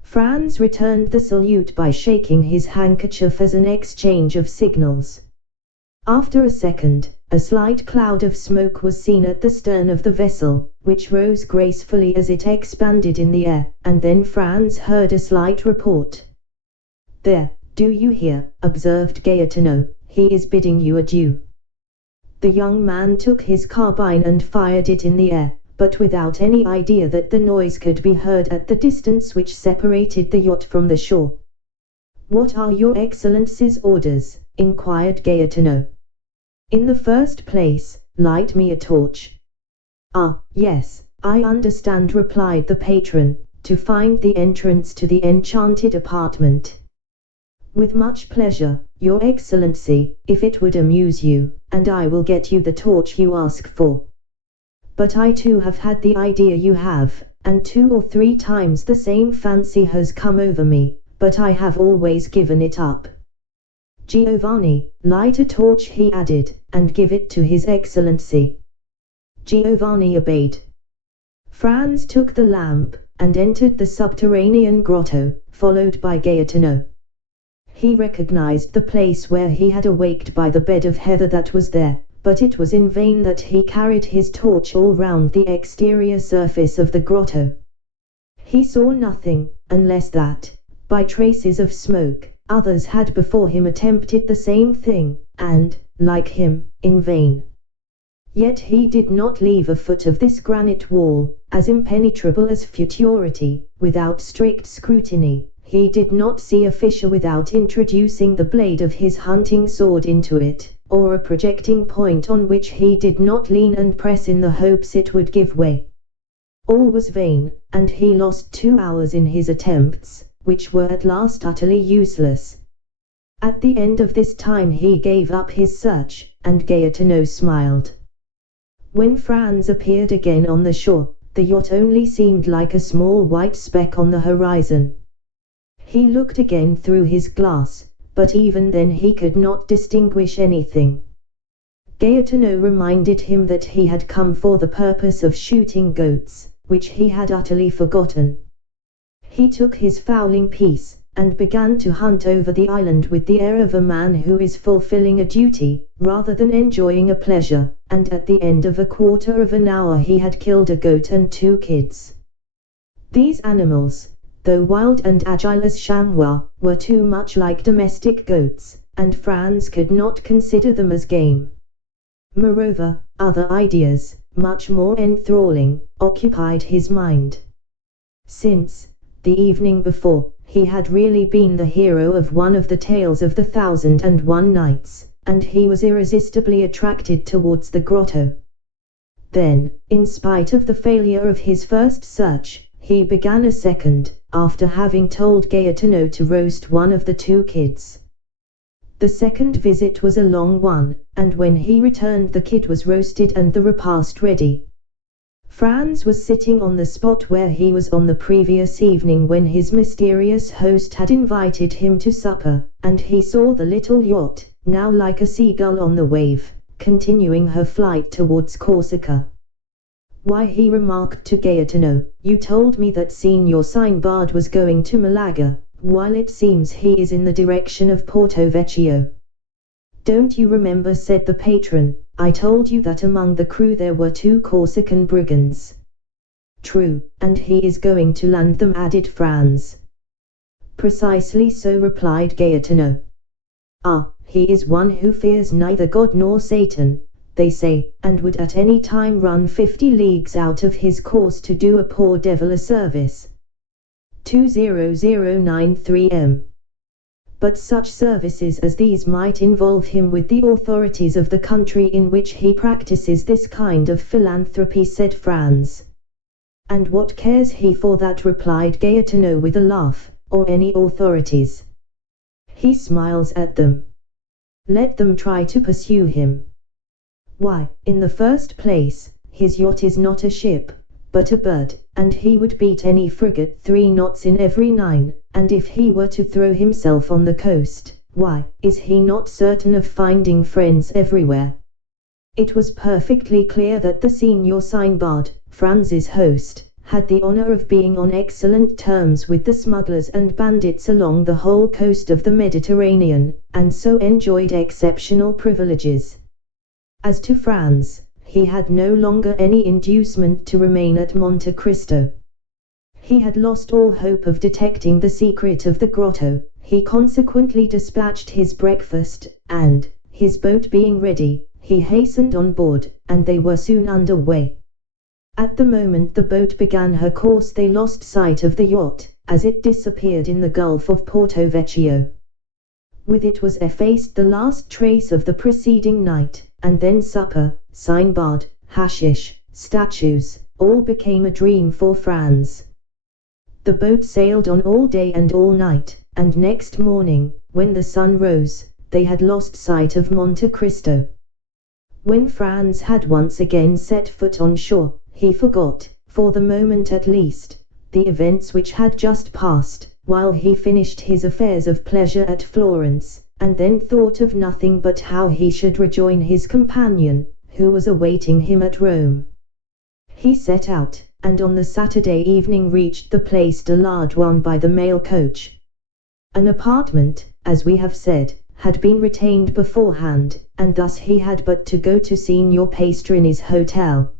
Franz returned the salute by shaking his handkerchief as an exchange of signals. After a second, a slight cloud of smoke was seen at the stern of the vessel, which rose gracefully as it expanded in the air, and then Franz heard a slight report. "There, do you hear?" observed Gaetano, "he is bidding you adieu." The young man took his carbine and fired it in the air, but without any idea that the noise could be heard at the distance which separated the yacht from the shore. "What are your Excellency's orders?" inquired Gaetano. "In the first place, light me a torch." "Ah, yes, I understand," replied the patron, "to find the entrance to the enchanted apartment." "With much pleasure, your Excellency, if it would amuse you, and I will get you the torch you ask for. But I too have had the idea you have, and 2 or 3 times the same fancy has come over me, but I have always given it up. Giovanni, light a torch," he added, "and give it to His Excellency." Giovanni obeyed. Franz took the lamp, and entered the subterranean grotto, followed by Gaetano. He recognized the place where he had awaked by the bed of heather that was there, but it was in vain that he carried his torch all round the exterior surface of the grotto. He saw nothing, unless that, by traces of smoke, others had before him attempted the same thing, and, like him, in vain. Yet he did not leave a foot of this granite wall, as impenetrable as futurity, without strict scrutiny. He did not see a fissure without introducing the blade of his hunting sword into it, or a projecting point on which he did not lean and press in the hopes it would give way. All was vain, and he lost 2 hours in his attempts, which were at last utterly useless. At the end of this time he gave up his search, and Gaetano smiled. When Franz appeared again on the shore, the yacht only seemed like a small white speck on the horizon. He looked again through his glass, but even then he could not distinguish anything. Gaetano reminded him that he had come for the purpose of shooting goats, which he had utterly forgotten. He took his fowling piece, and began to hunt over the island with the air of a man who is fulfilling a duty, rather than enjoying a pleasure, and at the end of a quarter of an hour he had killed a goat and 2 kids. These animals, though wild and agile as chamois, were too much like domestic goats, and Franz could not consider them as game. Moreover, other ideas, much more enthralling, occupied his mind. Since, the evening before, he had really been the hero of one of the tales of the 1001 Nights, and he was irresistibly attracted towards the grotto. Then, in spite of the failure of his first search, he began a second, after having told Gaetano to roast one of the 2 kids. The second visit was a long one, and when he returned the kid was roasted and the repast ready. Franz was sitting on the spot where he was on the previous evening when his mysterious host had invited him to supper, and he saw the little yacht, now like a seagull on the wave, continuing her flight towards Corsica. "Why," he remarked to Gaetano, "you told me that Signor Sinbad was going to Malaga, while it seems he is in the direction of Porto Vecchio." "Don't you remember," said the patron, "I told you that among the crew there were 2 Corsican brigands?" "True, and he is going to land them," added Franz. "Precisely so," replied Gaetano. "Ah, he is one who fears neither God nor Satan, they say, and would at any time run 50 leagues out of his course to do a poor devil a service. 20093 m. But such services as these might involve him with the authorities of the country in which he practices this kind of philanthropy," said Franz. "And what cares he for that?" replied Gaetano with a laugh, "or any authorities. He smiles at them. Let them try to pursue him. Why, in the first place, his yacht is not a ship, but a bird, and he would beat any frigate 3 knots in every 9, and if he were to throw himself on the coast, why, is he not certain of finding friends everywhere?" It was perfectly clear that the Signor Sinbad, Franz's host, had the honor of being on excellent terms with the smugglers and bandits along the whole coast of the Mediterranean, and so enjoyed exceptional privileges. As to Franz, he had no longer any inducement to remain at Monte Cristo. He had lost all hope of detecting the secret of the grotto. He consequently dispatched his breakfast, and, his boat being ready, he hastened on board, and they were soon under way. At the moment the boat began her course they lost sight of the yacht, as it disappeared in the Gulf of Porto Vecchio. With it was effaced the last trace of the preceding night, and then supper, Sinbad, hashish, statues, all became a dream for Franz. The boat sailed on all day and all night, and next morning, when the sun rose, they had lost sight of Monte Cristo. When Franz had once again set foot on shore, he forgot, for the moment at least, the events which had just passed, while he finished his affairs of pleasure at Florence, and then thought of nothing but how he should rejoin his companion, who was awaiting him at Rome. He set out, and on the Saturday evening reached the Place de l'Ardouin by the mail coach. An apartment, as we have said, had been retained beforehand, and thus he had but to go to Signor Pastrini's hotel.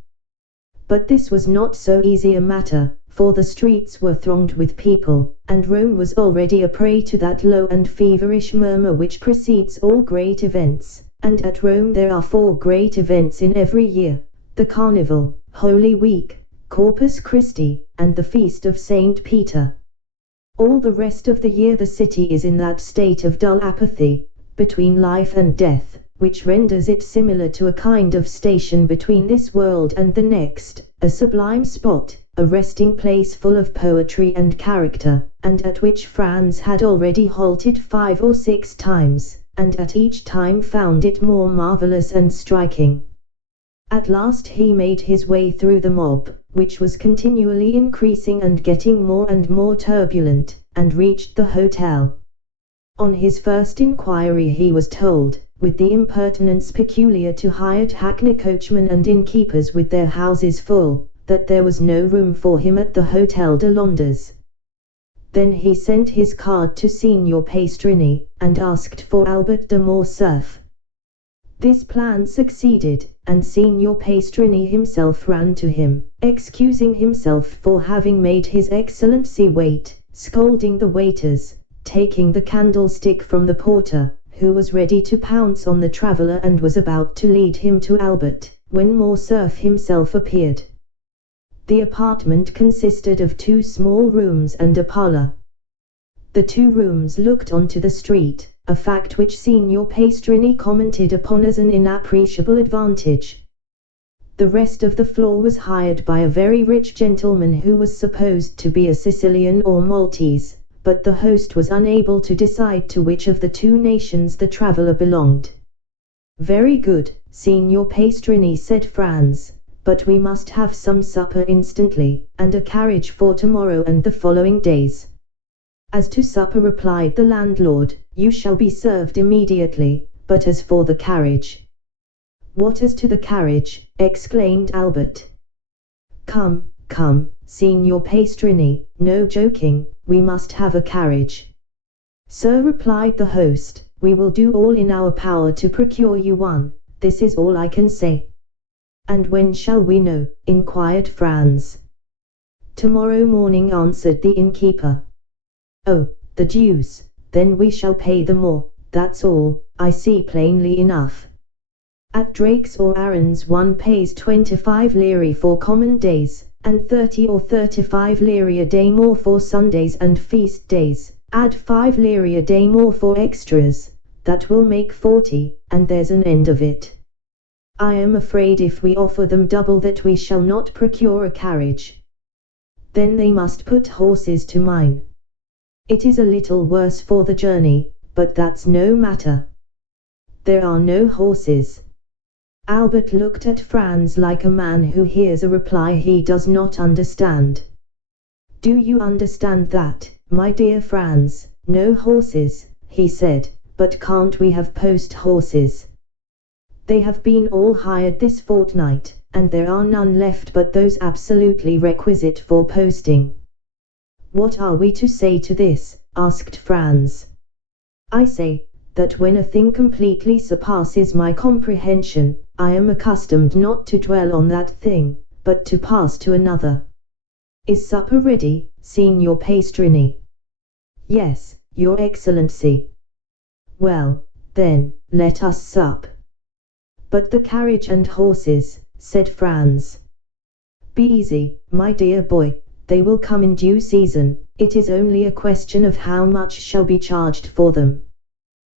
But this was not so easy a matter, for the streets were thronged with people, and Rome was already a prey to that low and feverish murmur which precedes all great events, and at Rome there are 4 great events in every year: the Carnival, Holy Week, Corpus Christi, and the Feast of St. Peter. All the rest of the year the city is in that state of dull apathy, between life and death, which renders it similar to a kind of station between this world and the next, a sublime spot, a resting place full of poetry and character, and at which Franz had already halted 5 or 6 times, and at each time found it more marvelous and striking. At last he made his way through the mob, which was continually increasing and getting more and more turbulent, and reached the hotel. On his first inquiry he was told, with the impertinence peculiar to hired hackney coachmen and innkeepers with their houses full, that there was no room for him at the Hotel de Londres. Then he sent his card to Signor Pastrini, and asked for Albert de Morcerf. This plan succeeded, and Signor Pastrini himself ran to him, excusing himself for having made his Excellency wait, scolding the waiters, taking the candlestick from the porter, who was ready to pounce on the traveller and was about to lead him to Albert, when Morcerf himself appeared. The apartment consisted of 2 small rooms and a parlour. The 2 rooms looked onto the street, a fact which Signor Pastrini commented upon as an inappreciable advantage. The rest of the floor was hired by a very rich gentleman who was supposed to be a Sicilian or Maltese, but the host was unable to decide to which of the 2 nations the traveller belonged. "Very good, Signor Pastrini," said Franz, "but we must have some supper instantly, and a carriage for tomorrow and the following days." "As to supper," replied the landlord, "you shall be served immediately, but as for the carriage—" "What as to the carriage?" exclaimed Albert. "Come, come, Signor Pastrini, no joking, we must have a carriage." "Sir," replied the host, "we will do all in our power to procure you one, this is all I can say." "And when shall we know?" inquired Franz. "Tomorrow morning," answered the innkeeper. "Oh, the deuce, then we shall pay the more, that's all, I see plainly enough. At Drake's or Aaron's one pays 25 lire for common days, and 30 or 35 lire a day more for Sundays and feast days. Add 5 lire a day more for extras, that will make 40, and there's an end of it. I am afraid if we offer them double that we shall not procure a carriage." "Then they must put horses to mine. It is a little worse for the journey, but that's no matter." "There are no horses." Albert looked at Franz like a man who hears a reply he does not understand. "Do you understand that, my dear Franz? No horses," he said, "but can't we have post horses? They have been all hired this fortnight, and there are none left but those absolutely requisite for posting." "What are we to say to this?" asked Franz. "I say, that when a thing completely surpasses my comprehension, I am accustomed not to dwell on that thing, but to pass to another. Is supper ready, Signor Pastrini?" "Yes, Your Excellency." "Well, then, let us sup." "But the carriage and horses," said Franz. "Be easy, my dear boy, they will come in due season, it is only a question of how much shall be charged for them."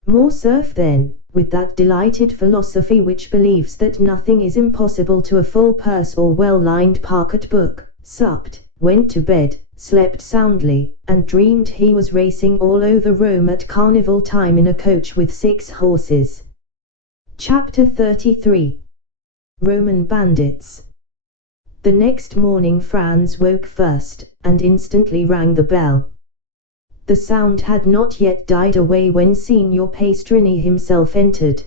Morcerf then, with that delighted philosophy which believes that nothing is impossible to a full purse or well-lined pocket-book, supped, went to bed, slept soundly, and dreamed he was racing all over Rome at carnival time in a coach with 6 horses. Chapter 33. Roman Bandits. The next morning Franz woke first, and instantly rang the bell. The sound had not yet died away when Signor Pastrini himself entered.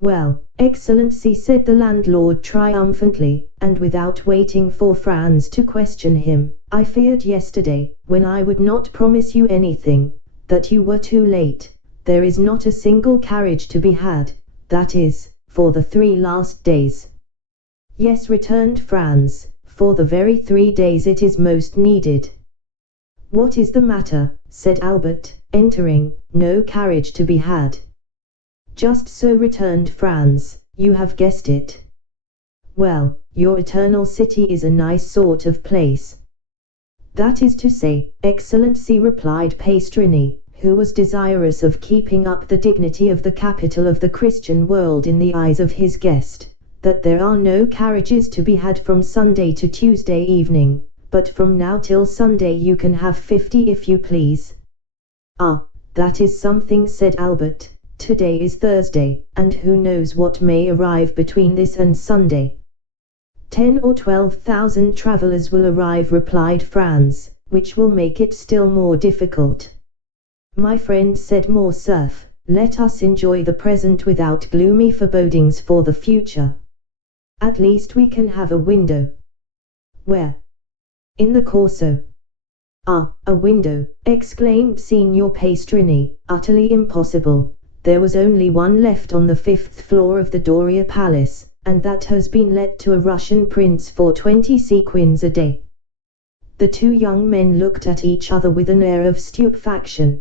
"Well, Excellency," said the landlord triumphantly, and without waiting for Franz to question him, "I feared yesterday, when I would not promise you anything, that you were too late. There is not a single carriage to be had, that is, for the 3 last days." "Yes," returned Franz, "for the very 3 days it is most needed." "What is the matter?" said Albert, entering. "No carriage to be had." "Just so," returned Franz, "you have guessed it." "Well, your eternal city is a nice sort of place." "That is to say, Excellency," replied Pastrini, who was desirous of keeping up the dignity of the capital of the Christian world in the eyes of his guest, "that there are no carriages to be had from Sunday to Tuesday evening, but from now till Sunday you can have 50 if you please." "Ah, that is something," said Albert. "Today is Thursday, and who knows what may arrive between this and Sunday?" 10 or 12,000 travelers will arrive," replied Franz, "which will make it still more difficult." "My friend," said Morcerf, "let us enjoy the present without gloomy forebodings for the future. At least we can have a window." Where? In the Corso. Ah, a window, exclaimed Signor Pastrini, utterly impossible. There was only one left on the 5th floor of the Doria Palace, and that has been let to a Russian prince for 20 sequins a day. The two young men looked at each other with an air of stupefaction.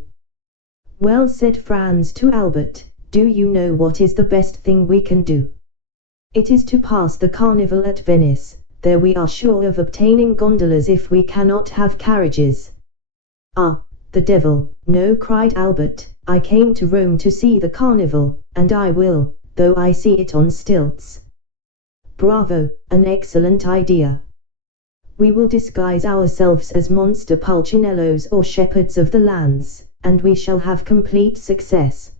Well, said Franz to Albert, do you know what is the best thing we can do? It is to pass the carnival at Venice. There we are sure of obtaining gondolas if we cannot have carriages. Ah, the devil, no, cried Albert, I came to Rome to see the carnival, and I will, though I see it on stilts. Bravo, an excellent idea. We will disguise ourselves as monster pulcinellos or shepherds of the lands, and we shall have complete success.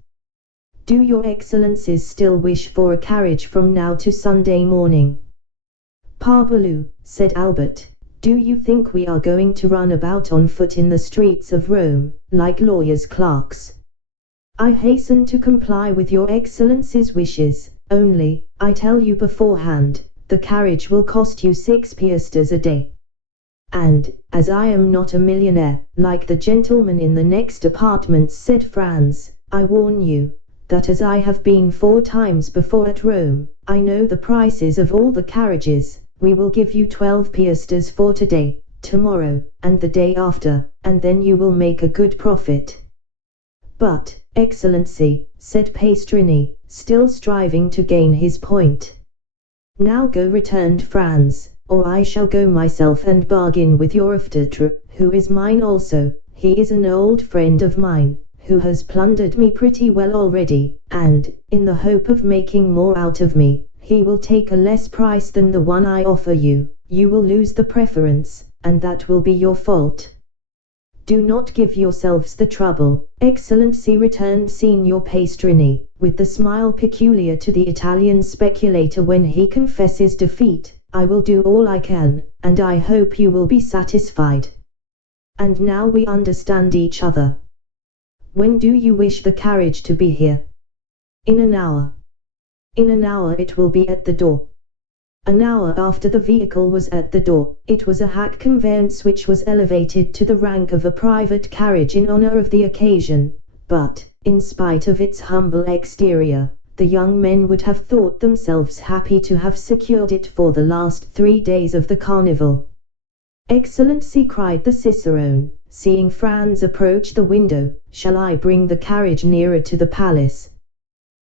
Do your excellencies still wish for a carriage from now to Sunday morning? Parbleu, said Albert, do you think we are going to run about on foot in the streets of Rome, like lawyers' clerks? I hasten to comply with your excellency's wishes, only, I tell you beforehand, the carriage will cost you 6 piastres a day. And, as I am not a millionaire, like the gentleman in the next apartment, said Franz, I warn you, that as I have been 4 times before at Rome, I know the prices of all the carriages. We will give you 12 piastres for today, tomorrow, and the day after, and then you will make a good profit. But, Excellency, said Pastrini, still striving to gain his point. Now go, returned Franz, or I shall go myself and bargain with your officer, who is mine also. He is an old friend of mine, who has plundered me pretty well already, and, in the hope of making more out of me, he will take a less price than the one I offer you. You will lose the preference, and that will be your fault. Do not give yourselves the trouble, Excellency, returned Signor Pastrini, with the smile peculiar to the Italian speculator when he confesses defeat. I will do all I can, and I hope you will be satisfied. And now we understand each other. When do you wish the carriage to be here? In an hour. In an hour it will be at the door. An hour after the vehicle was at the door. It was a hack conveyance which was elevated to the rank of a private carriage in honor of the occasion, but, in spite of its humble exterior, the young men would have thought themselves happy to have secured it for the last 3 days of the carnival. Excellency, cried the cicerone, seeing Franz approach the window, shall I bring the carriage nearer to the palace?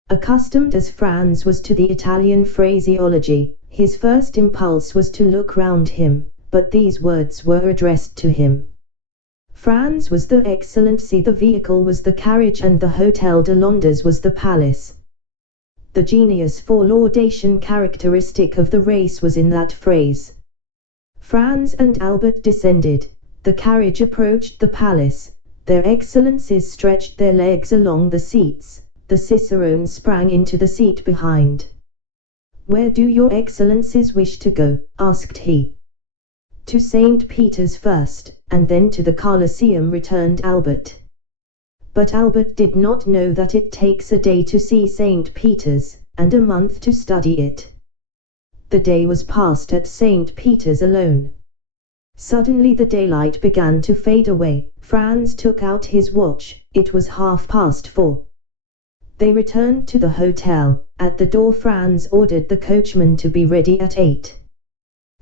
Accustomed as Franz was to the Italian phraseology, his first impulse was to look round him, but these words were addressed to him. Franz was the Excellency, the vehicle was the carriage, and the Hotel de Londres was the palace. The genius for laudation characteristic of the race was in that phrase. Franz and Albert descended, the carriage approached the palace, their Excellencies stretched their legs along the seats, the cicerone sprang into the seat behind. Where do your Excellencies wish to go? Asked he. To St. Peter's first, and then to the Colosseum, returned Albert. But Albert did not know that it takes a day to see St. Peter's, and a month to study it. The day was passed at St. Peter's alone. Suddenly the daylight began to fade away. Franz took out his watch. It was 4:30. They returned to the hotel. At the door Franz ordered the coachman to be ready at 8.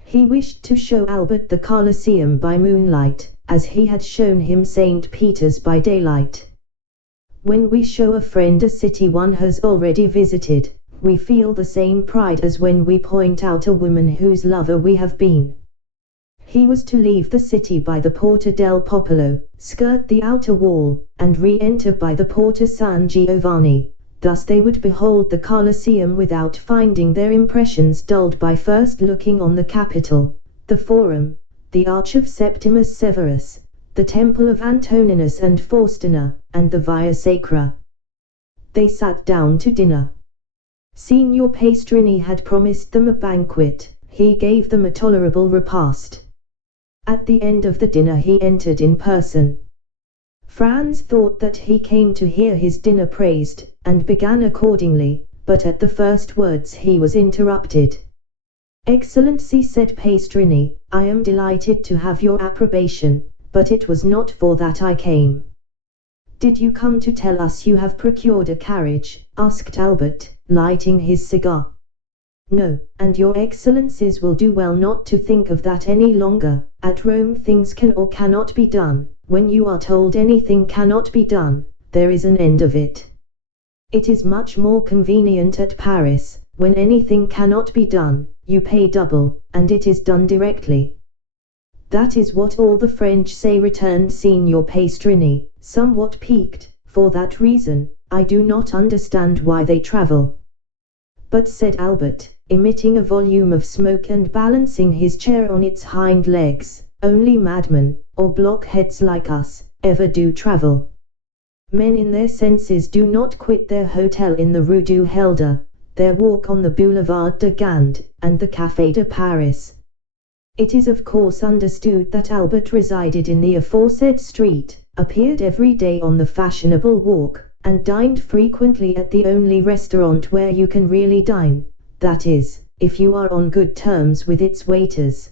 He wished to show Albert the Colosseum by moonlight, as he had shown him St. Peter's by daylight. When we show a friend a city one has already visited, we feel the same pride as when we point out a woman whose lover we have been. He was to leave the city by the Porta del Popolo, skirt the outer wall, and re-enter by the Porta San Giovanni. Thus they would behold the Colosseum without finding their impressions dulled by first looking on the Capitol, the Forum, the Arch of Septimus Severus, the Temple of Antoninus and Faustina, and the Via Sacra. They sat down to dinner. Signor Pastrini had promised them a banquet. He gave them a tolerable repast. At the end of the dinner he entered in person. Franz thought that he came to hear his dinner praised, and began accordingly, but at the first words he was interrupted. Excellency, said Pastrini, I am delighted to have your approbation, but it was not for that I came." "Did you come to tell us you have procured a carriage?" asked Albert, lighting his cigar. "No, and your excellencies will do well not to think of that any longer. At Rome things can or cannot be done. When you are told anything cannot be done, there is an end of it. It is much more convenient at Paris. When anything cannot be done, you pay double, and it is done directly." "That is what all the French say," returned Signor Pastrini, somewhat piqued. "For that reason, I do not understand why they travel." "But," said Albert, emitting a volume of smoke and balancing his chair on its hind legs, "only madmen, or blockheads like us, ever do travel. Men in their senses do not quit their hotel in the Rue du Helder, their walk on the Boulevard de Gand, and the Café de Paris." It is of course understood that Albert resided in the aforesaid street, appeared every day on the fashionable walk, and dined frequently at the only restaurant where you can really dine, that is, if you are on good terms with its waiters.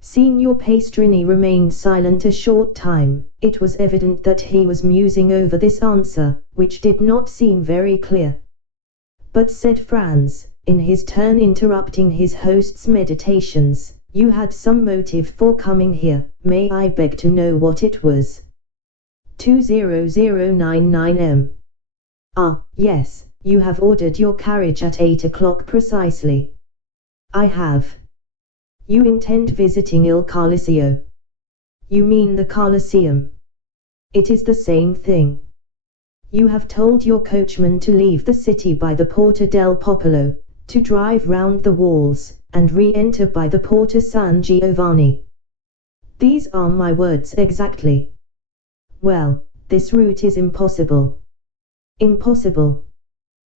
Signor Pastrini remained silent a short time. It was evident that he was musing over this answer, which did not seem very clear. "But," said Franz, in his turn interrupting his host's meditations, "you had some motive for coming here. May I beg to know what it was?" 20099 M. "Ah, yes, you have ordered your carriage at 8 o'clock precisely." "I have." "You intend visiting Il Coliseo?" "You mean the Colosseum." "It is the same thing." "You have told your coachman to leave the city by the Porta del Popolo, to drive round the walls, and re-enter by the Porta San Giovanni." "These are my words exactly." "Well, this route is impossible." "Impossible?"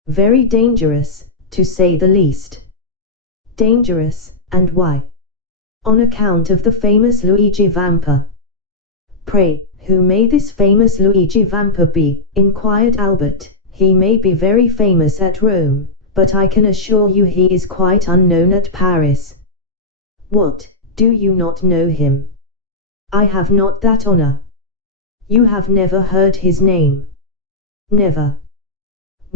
"Very dangerous, to say the least." "Dangerous, and why?" "On account of the famous Luigi Vampa." "Pray, who may this famous Luigi Vampa be?" inquired Albert. "He may be very famous at Rome, but I can assure you he is quite unknown at Paris." "What, do you not know him?" "I have not that honor." "You have never heard his name?" "Never."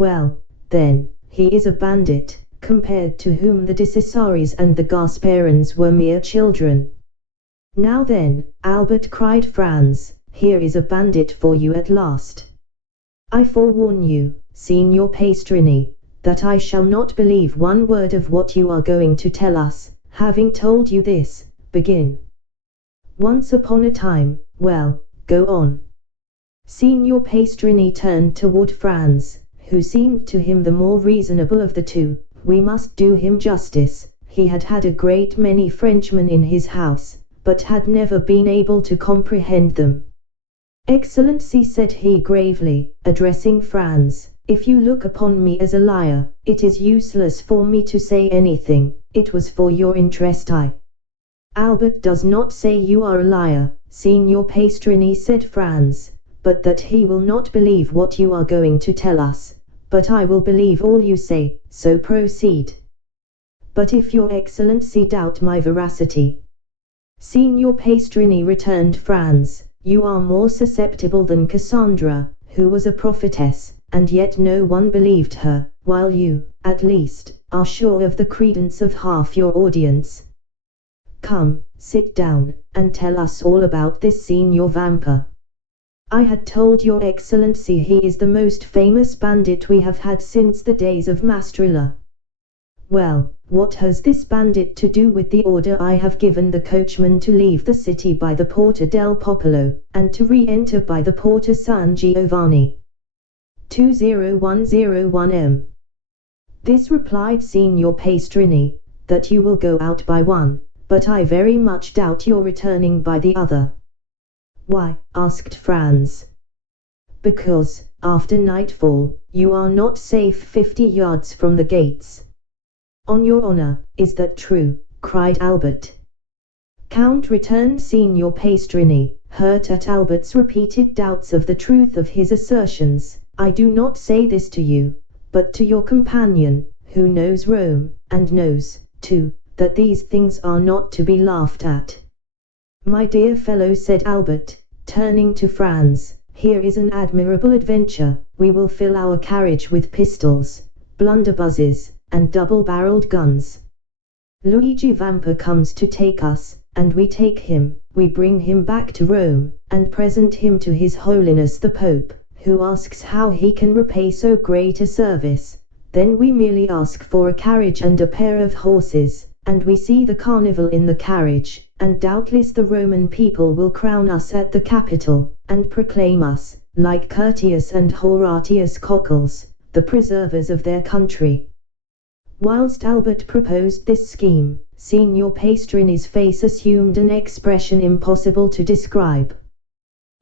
"Well, then, he is a bandit, compared to whom the de Cesaris and the Gasparins were mere children." "Now then, Albert," cried Franz, "here is a bandit for you at last." "I forewarn you, Signor Pastrini, that I shall not believe one word of what you are going to tell us. Having told you this, begin." "Once upon a time." "Well, go on." Signor Pastrini turned toward Franz, who seemed to him the more reasonable of the two. We must do him justice, he had had a great many Frenchmen in his house, but had never been able to comprehend them. "Excellency," said he gravely, addressing Franz, "if you look upon me as a liar, it is useless for me to say anything. It was for your interest I—" "Albert does not say you are a liar, Signor Pastrini," said Franz, "but that he will not believe what you are going to tell us. But I will believe all you say, so proceed." "But if your excellency doubt my veracity—" "Signor Pastrini," returned Franz, "you are more susceptible than Cassandra, who was a prophetess, and yet no one believed her, while you, at least, are sure of the credence of half your audience. Come, sit down, and tell us all about this Signor Vampa." "I had told your excellency he is the most famous bandit we have had since the days of Mastrilla." "Well, what has this bandit to do with the order I have given the coachman to leave the city by the Porta del Popolo, and to re-enter by the Porta San Giovanni?" 20101 M. "This," replied Signor Pastrini, "that you will go out by one, but I very much doubt your returning by the other." "Why?" asked Franz. "Because, after nightfall, you are not safe 50 yards from the gates." "On your honor, is that true?" cried Albert. "Count," returned Signor Pastrini, hurt at Albert's repeated doubts of the truth of his assertions, "I do not say this to you, but to your companion, who knows Rome, and knows, too, that these things are not to be laughed at. My dear fellow, said Albert, turning to Franz, here is an admirable adventure. We will fill our carriage with pistols, blunderbusses, and double-barreled guns. Luigi Vampa comes to take us, and we take him. We bring him back to Rome, and present him to His Holiness the Pope, who asks how he can repay so great a service. Then we merely ask for a carriage and a pair of horses, and we see the carnival in the carriage, and doubtless the Roman people will crown us at the Capitol, and proclaim us, like Curtius and Horatius Cockles, the preservers of their country. Whilst Albert proposed this scheme, Signor Pastrini's face assumed an expression impossible to describe.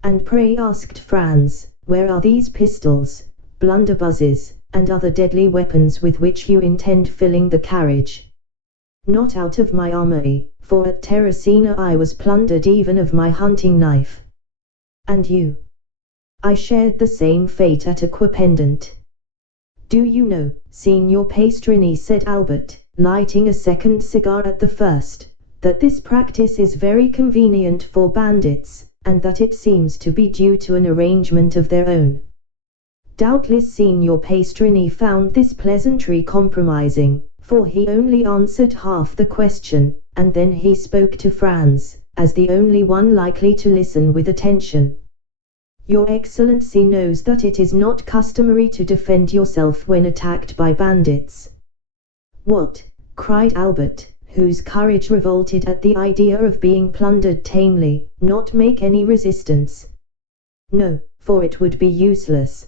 And pray, asked Franz, where are these pistols, blunderbusses, and other deadly weapons with which you intend filling the carriage? Not out of my armory, for at Terracina I was plundered even of my hunting knife. And you? I shared the same fate at Aquapendent. Do you know, Signor Pastrini, said Albert, lighting a second cigar at the first, that this practice is very convenient for bandits, and that it seems to be due to an arrangement of their own. Doubtless Signor Pastrini found this pleasantry compromising, for he only answered half the question, and then he spoke to Franz, as the only one likely to listen with attention. Your Excellency knows that it is not customary to defend yourself when attacked by bandits. What? Cried Albert, whose courage revolted at the idea of being plundered tamely. Not make any resistance? No, for it would be useless.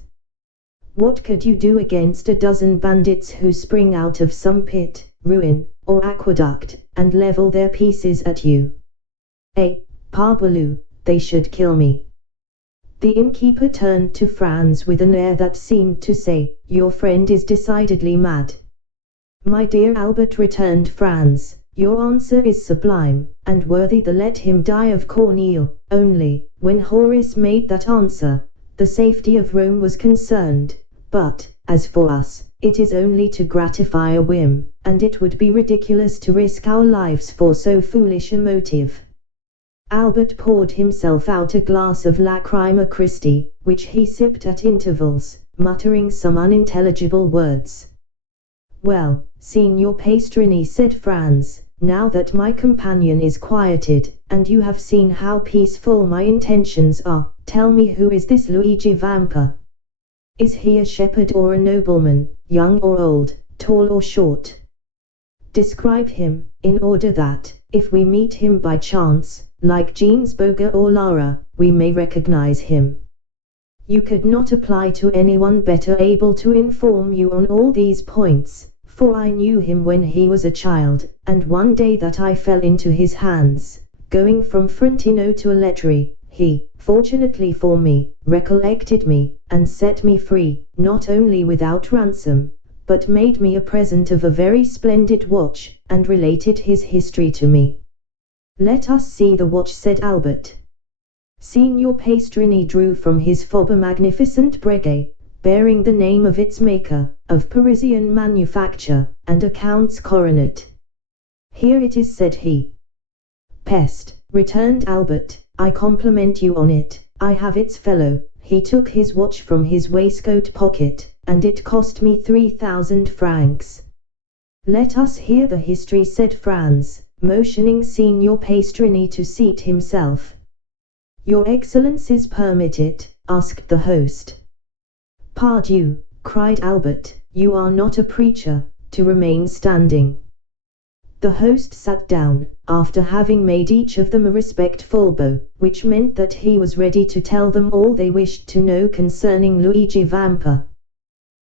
What could you do against a dozen bandits who spring out of some pit, ruin, or aqueduct, and level their pieces at you? Parbleu, they should kill me. The innkeeper turned to Franz with an air that seemed to say, your friend is decidedly mad. My dear Albert, returned Franz, your answer is sublime, and worthy the let him die of Corneille. Only, when Horace made that answer, the safety of Rome was concerned. But, as for us, it is only to gratify a whim, and it would be ridiculous to risk our lives for so foolish a motive. Albert poured himself out a glass of Lacrima Christi, which he sipped at intervals, muttering some unintelligible words. Well, Signor Pastrini, said Franz, now that my companion is quieted, and you have seen how peaceful my intentions are, tell me, who is this Luigi Vampa? Is he a shepherd or a nobleman, young or old, tall or short? Describe him, in order that, if we meet him by chance, like Jeans Boga or Lara, we may recognize him. You could not apply to anyone better able to inform you on all these points, for I knew him when he was a child, and one day that I fell into his hands, going from Frontino to Aletri, he, fortunately for me, recollected me, and set me free, not only without ransom, but made me a present of a very splendid watch, and related his history to me. Let us see the watch, said Albert. Signor Pastrini drew from his fob a magnificent breguet, bearing the name of its maker, of Parisian manufacture, and a count's coronet. Here it is, said he. Peste, returned Albert, I compliment you on it. I have its fellow. He took his watch from his waistcoat pocket, and it cost me 3,000 francs. Let us hear the history, said Franz, motioning Signor Pastrini to seat himself. Your Excellencies permit it? Asked the host. Pardieu, cried Albert, you are not a preacher, to remain standing. The host sat down, after having made each of them a respectful bow, which meant that he was ready to tell them all they wished to know concerning Luigi Vampa.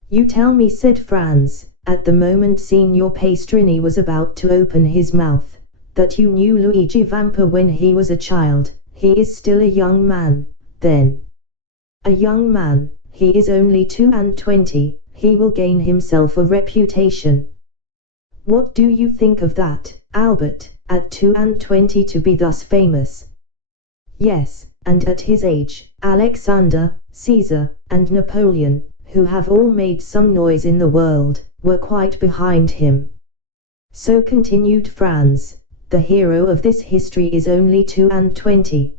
You tell me, said Franz, at the moment Signor Pastrini was about to open his mouth, that you knew Luigi Vampa when he was a child. He is still a young man, then. A young man, he is only 22, he will gain himself a reputation. What do you think of that, Albert, at 22 to be thus famous? Yes, and at his age, Alexander, Caesar, and Napoleon, who have all made some noise in the world, were quite behind him. So continued Franz, the hero of this history is only 22.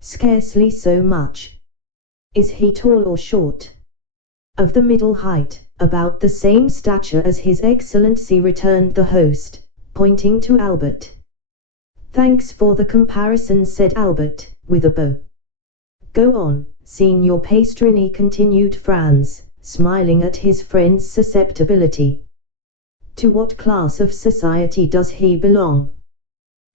Scarcely so much. Is he tall or short? Of the middle height, about the same stature as His Excellency, returned the host, pointing to Albert. Thanks for the comparison, said Albert, with a bow. Go on, Signor Pastrini, continued Franz, smiling at his friend's susceptibility. To what class of society does he belong?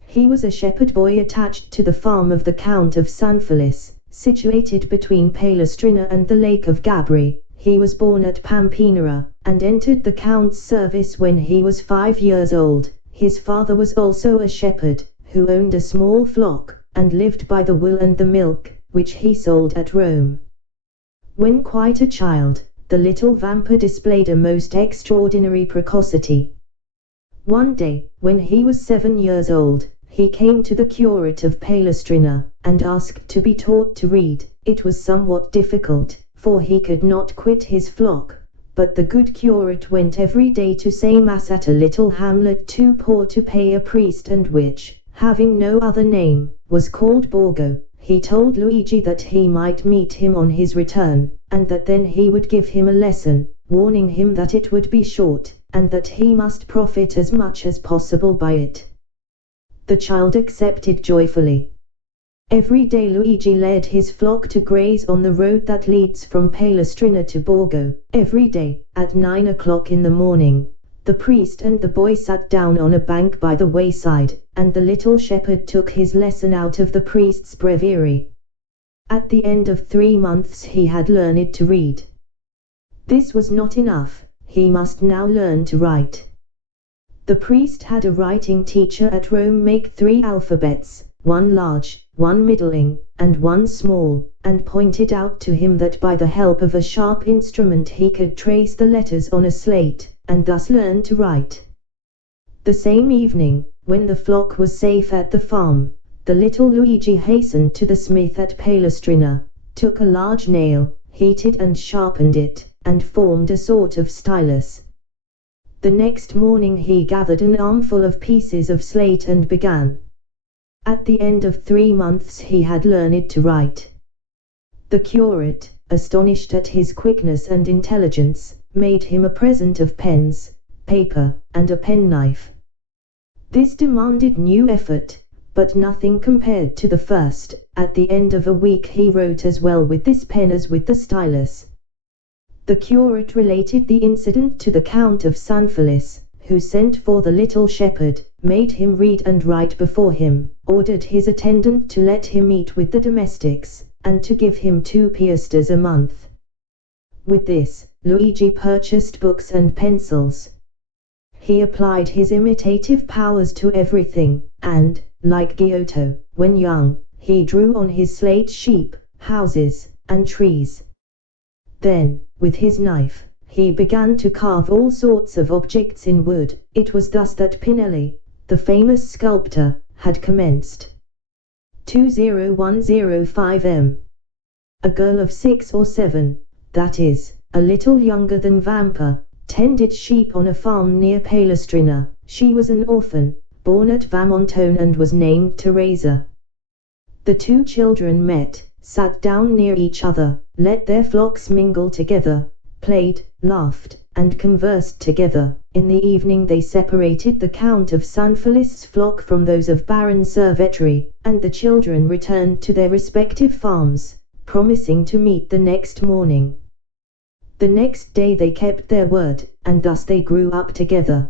He was a shepherd boy attached to the farm of the Count of San Felice, situated between Palestrina and the Lake of Gabri. He was born at Pampinara, and entered the Count's service when he was 5 years old. His father was also a shepherd, who owned a small flock, and lived by the wool and the milk, which he sold at Rome. When quite a child, the little Vampa displayed a most extraordinary precocity. One day, when he was 7 years old, he came to the curate of Palestrina, and asked to be taught to read. It was somewhat difficult, for he could not quit his flock, but the good curate went every day to say mass at a little hamlet too poor to pay a priest, and which, having no other name, was called Borgo. He told Luigi that he might meet him on his return, and that then he would give him a lesson, warning him that it would be short, and that he must profit as much as possible by it. The child accepted joyfully. Every day Luigi led his flock to graze on the road that leads from Palestrina to Borgo. Every day, at 9 o'clock in the morning, the priest and the boy sat down on a bank by the wayside, and the little shepherd took his lesson out of the priest's breviary. At the end of 3 months he had learned to read. This was not enough, he must now learn to write. The priest had a writing teacher at Rome make 3 alphabets, one large, one middling, and one small, and pointed out to him that by the help of a sharp instrument he could trace the letters on a slate, and thus learn to write. The same evening, when the flock was safe at the farm, the little Luigi hastened to the smith at Palestrina, took a large nail, heated and sharpened it, and formed a sort of stylus. The next morning he gathered an armful of pieces of slate and began. At the end of 3 months he had learned to write. The curate, astonished at his quickness and intelligence, made him a present of pens, paper, and a penknife. This demanded new effort, but nothing compared to the first. At the end of a week he wrote as well with this pen as with the stylus. The curate related the incident to the Count of San Felice, who sent for the little shepherd, made him read and write before him, ordered his attendant to let him eat with the domestics, and to give him 2 piastres a month. With this, Luigi purchased books and pencils. He applied his imitative powers to everything, and, like Giotto, when young, he drew on his slate sheep, houses, and trees. Then, with his knife, he began to carve all sorts of objects in wood. It was thus that Pinelli, the famous sculptor, had commenced. 20105 m. A girl of 6 or 7, that is, a little younger than Vampa, tended sheep on a farm near Palestrina. She was an orphan, born at Vamontone, and was named Teresa. The 2 children met, sat down near each other, let their flocks mingle together, played, laughed, and conversed together. In the evening they separated the Count of San Felice's flock from those of Baron Servetri, and the children returned to their respective farms, promising to meet the next morning. The next day they kept their word, and thus they grew up together.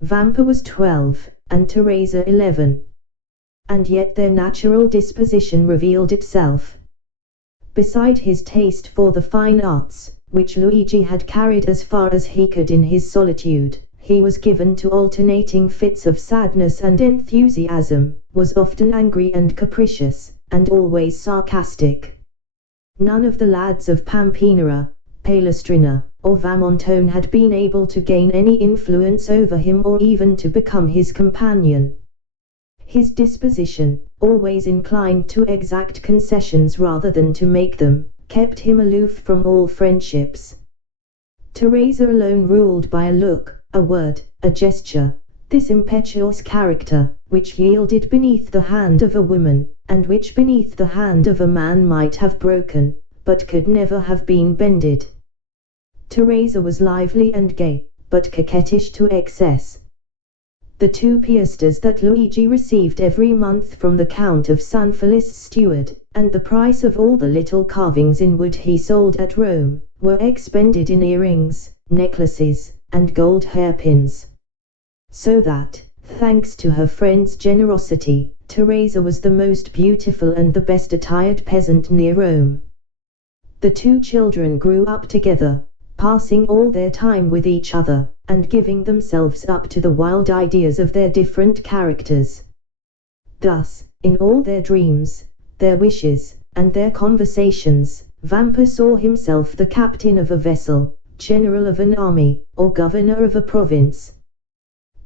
Vampa was 12, and Teresa 11. And yet their natural disposition revealed itself. Beside his taste for the fine arts, which Luigi had carried as far as he could in his solitude, he was given to alternating fits of sadness and enthusiasm, was often angry and capricious, and always sarcastic. None of the lads of Pampinara, Palestrina, or Vamontone had been able to gain any influence over him or even to become his companion. His disposition, always inclined to exact concessions rather than to make them, kept him aloof from all friendships. Teresa alone ruled by a look, a word, a gesture, This impetuous character, which yielded beneath the hand of a woman, and which beneath the hand of a man might have broken, but could never have been bended. Teresa was lively and gay, but coquettish to excess. The 2 piastres that Luigi received every month from the Count of San Felice's steward, and the price of all the little carvings in wood he sold at Rome, were expended in earrings, necklaces, and gold hairpins. So that, thanks to her friend's generosity, Teresa was the most beautiful and the best attired peasant near Rome. The 2 children grew up together, passing all their time with each other, and giving themselves up to the wild ideas of their different characters. Thus, in all their dreams, their wishes, and their conversations, Vampa saw himself the captain of a vessel, general of an army, or governor of a province.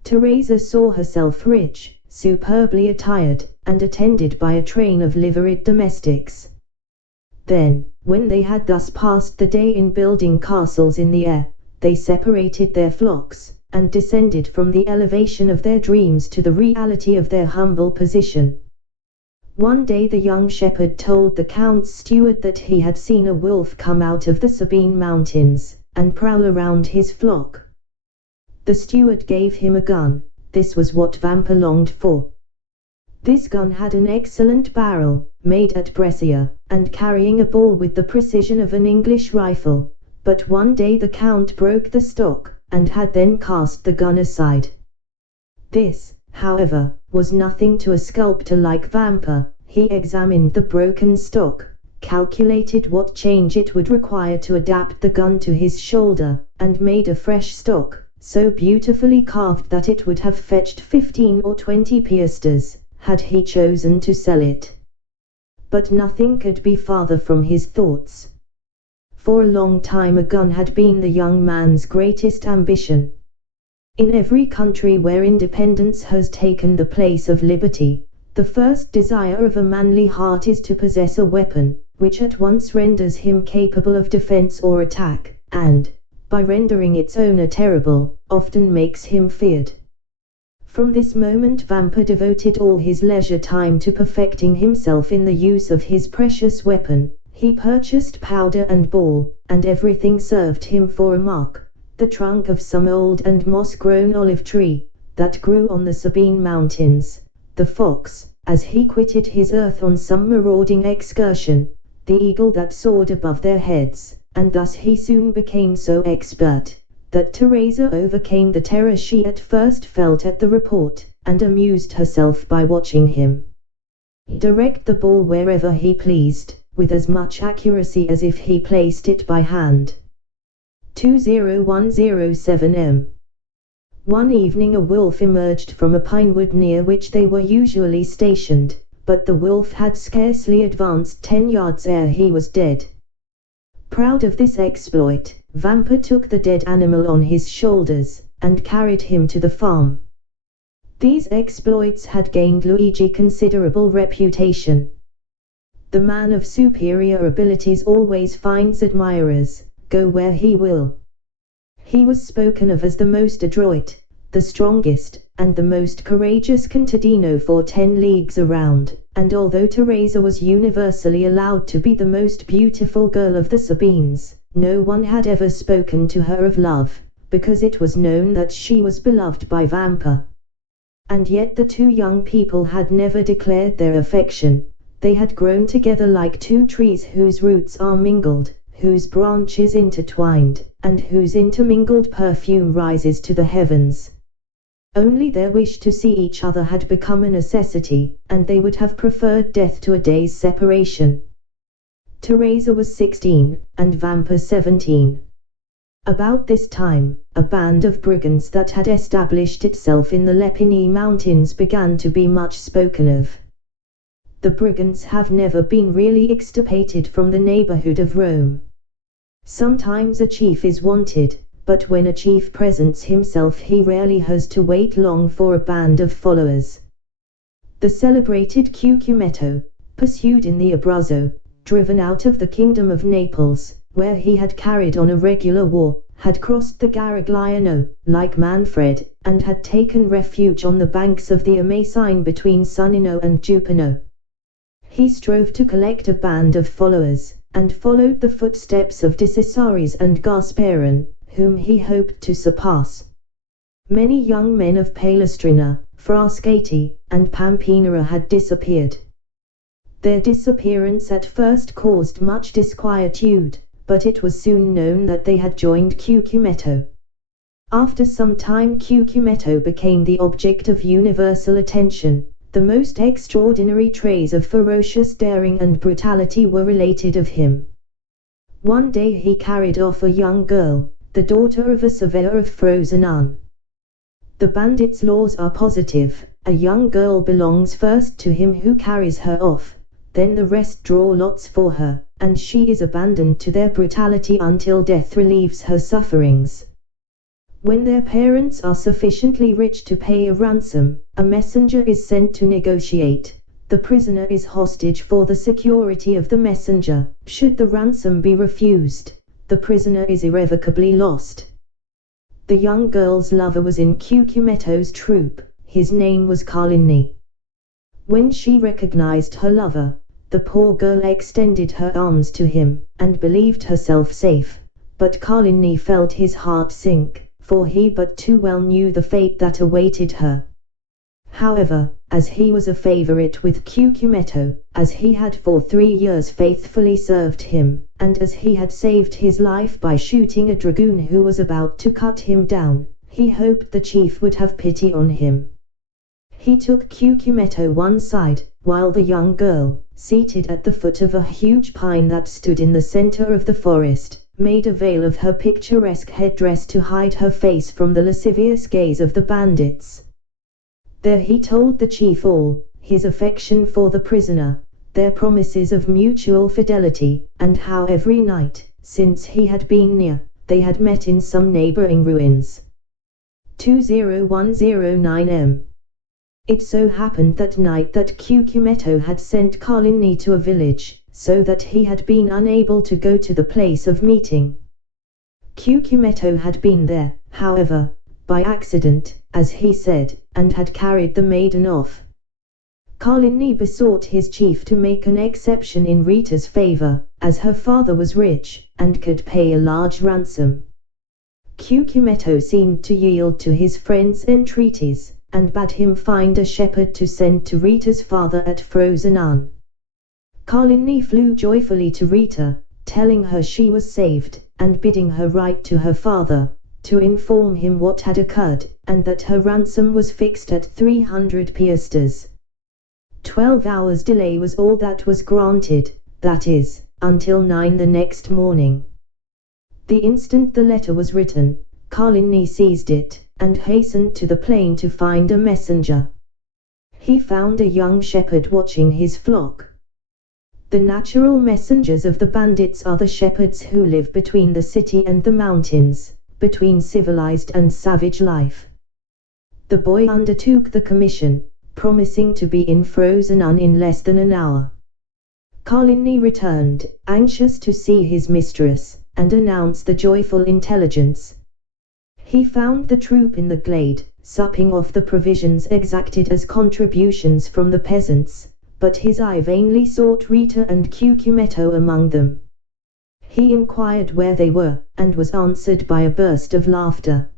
Teresa saw herself rich, superbly attired, and attended by a train of liveried domestics. Then, when they had thus passed the day in building castles in the air, they separated their flocks, and descended from the elevation of their dreams to the reality of their humble position. One day the young shepherd told the Count's steward that he had seen a wolf come out of the Sabine mountains, and prowl around his flock. The steward gave him a gun. This was what Vampa longed for. This gun had an excellent barrel, made at Brescia, and carrying a ball with the precision of an English rifle. But one day the Count broke the stock, and had then cast the gun aside. This, however, was nothing to a sculptor like Vampa. He examined the broken stock, calculated what change it would require to adapt the gun to his shoulder, and made a fresh stock, so beautifully carved that it would have fetched 15 or 20 piastres, had he chosen to sell it. But nothing could be farther from his thoughts. For a long time a gun had been the young man's greatest ambition. In every country where independence has taken the place of liberty, the first desire of a manly heart is to possess a weapon, which at once renders him capable of defense or attack, and, by rendering its owner terrible, often makes him feared. From this moment Vampa devoted all his leisure time to perfecting himself in the use of his precious weapon. He purchased powder and ball, and everything served him for a mark, the trunk of some old and moss-grown olive tree, that grew on the Sabine mountains, the fox, as he quitted his earth on some marauding excursion, the eagle that soared above their heads, and thus he soon became so expert, that Teresa overcame the terror she at first felt at the report, and amused herself by watching him direct the ball wherever he pleased, with as much accuracy as if he placed it by hand. 20107 m. One evening a wolf emerged from a pinewood near which they were usually stationed, but the wolf had scarcely advanced 10 yards ere he was dead. Proud of this exploit, Vampa took the dead animal on his shoulders, and carried him to the farm. These exploits had gained Luigi considerable reputation. The man of superior abilities always finds admirers, go where he will. He was spoken of as the most adroit, the strongest, and the most courageous contadino for 10 leagues around, and although Teresa was universally allowed to be the most beautiful girl of the Sabines, no one had ever spoken to her of love, because it was known that she was beloved by Vampa. And yet the 2 young people had never declared their affection. They had grown together like 2 trees whose roots are mingled, whose branches intertwined, and whose intermingled perfume rises to the heavens. Only their wish to see each other had become a necessity, and they would have preferred death to a day's separation. Teresa was 16, and Vampa 17. About this time, a band of brigands that had established itself in the Lepini mountains began to be much spoken of. The brigands have never been really extirpated from the neighborhood of Rome. Sometimes a chief is wanted, but when a chief presents himself he rarely has to wait long for a band of followers. The celebrated Cucumetto, pursued in the Abruzzo, driven out of the kingdom of Naples, where he had carried on a regular war, had crossed the Garigliano, like Manfred, and had taken refuge on the banks of the Amasine between Sonnino and Giuppino. He strove to collect a band of followers, and followed the footsteps of Decisaris and Gasperin, whom he hoped to surpass. Many young men of Palestrina, Frascati, and Pampinara had disappeared. Their disappearance at first caused much disquietude, but it was soon known that they had joined Cucumetto. After some time Cucumetto became the object of universal attention. The most extraordinary traits of ferocious daring and brutality were related of him. One day he carried off a young girl, the daughter of a surveyor of Frosinone. The bandits' laws are positive: a young girl belongs first to him who carries her off, then the rest draw lots for her, and she is abandoned to their brutality until death relieves her sufferings. When their parents are sufficiently rich to pay a ransom, a messenger is sent to negotiate. The prisoner is hostage for the security of the messenger. Should the ransom be refused, the prisoner is irrevocably lost. The young girl's lover was in Cucumetto's troop. His name was Carlini. When she recognized her lover, the poor girl extended her arms to him, and believed herself safe. But Carlini felt his heart sink, for he but too well knew the fate that awaited her. However, as he was a favorite with Cucumetto, as he had for 3 years faithfully served him, and as he had saved his life by shooting a dragoon who was about to cut him down, he hoped the chief would have pity on him. He took Cucumetto one side, while the young girl, seated at the foot of a huge pine that stood in the center of the forest, made a veil of her picturesque headdress to hide her face from the lascivious gaze of the bandits. There he told the chief all, his affection for the prisoner, their promises of mutual fidelity, and how every night, since he had been near, they had met in some neighboring ruins. 20109 M. It so happened that night that Cucumetto had sent Carlini to a village, so that he had been unable to go to the place of meeting. Cucumetto had been there, however, by accident, as he said, and had carried the maiden off. Carlini besought his chief to make an exception in Rita's favor, as her father was rich, and could pay a large ransom. Cucumetto seemed to yield to his friend's entreaties, and bade him find a shepherd to send to Rita's father at Frosinone. Carlini flew joyfully to Rita, telling her she was saved, and bidding her write to her father, to inform him what had occurred, and that her ransom was fixed at 300 piastres. 12 hours' delay was all that was granted, that is, until 9 the next morning. The instant the letter was written, Carlini seized it, and hastened to the plain to find a messenger. He found a young shepherd watching his flock. The natural messengers of the bandits are the shepherds who live between the city and the mountains, between civilized and savage life. The boy undertook the commission, promising to be in Frosinone in less than an hour. Carlini returned, anxious to see his mistress, and announce the joyful intelligence. He found the troop in the glade, supping off the provisions exacted as contributions from the peasants, but his eye vainly sought Rita and Cucumetto among them. He inquired where they were, and was answered by a burst of laughter.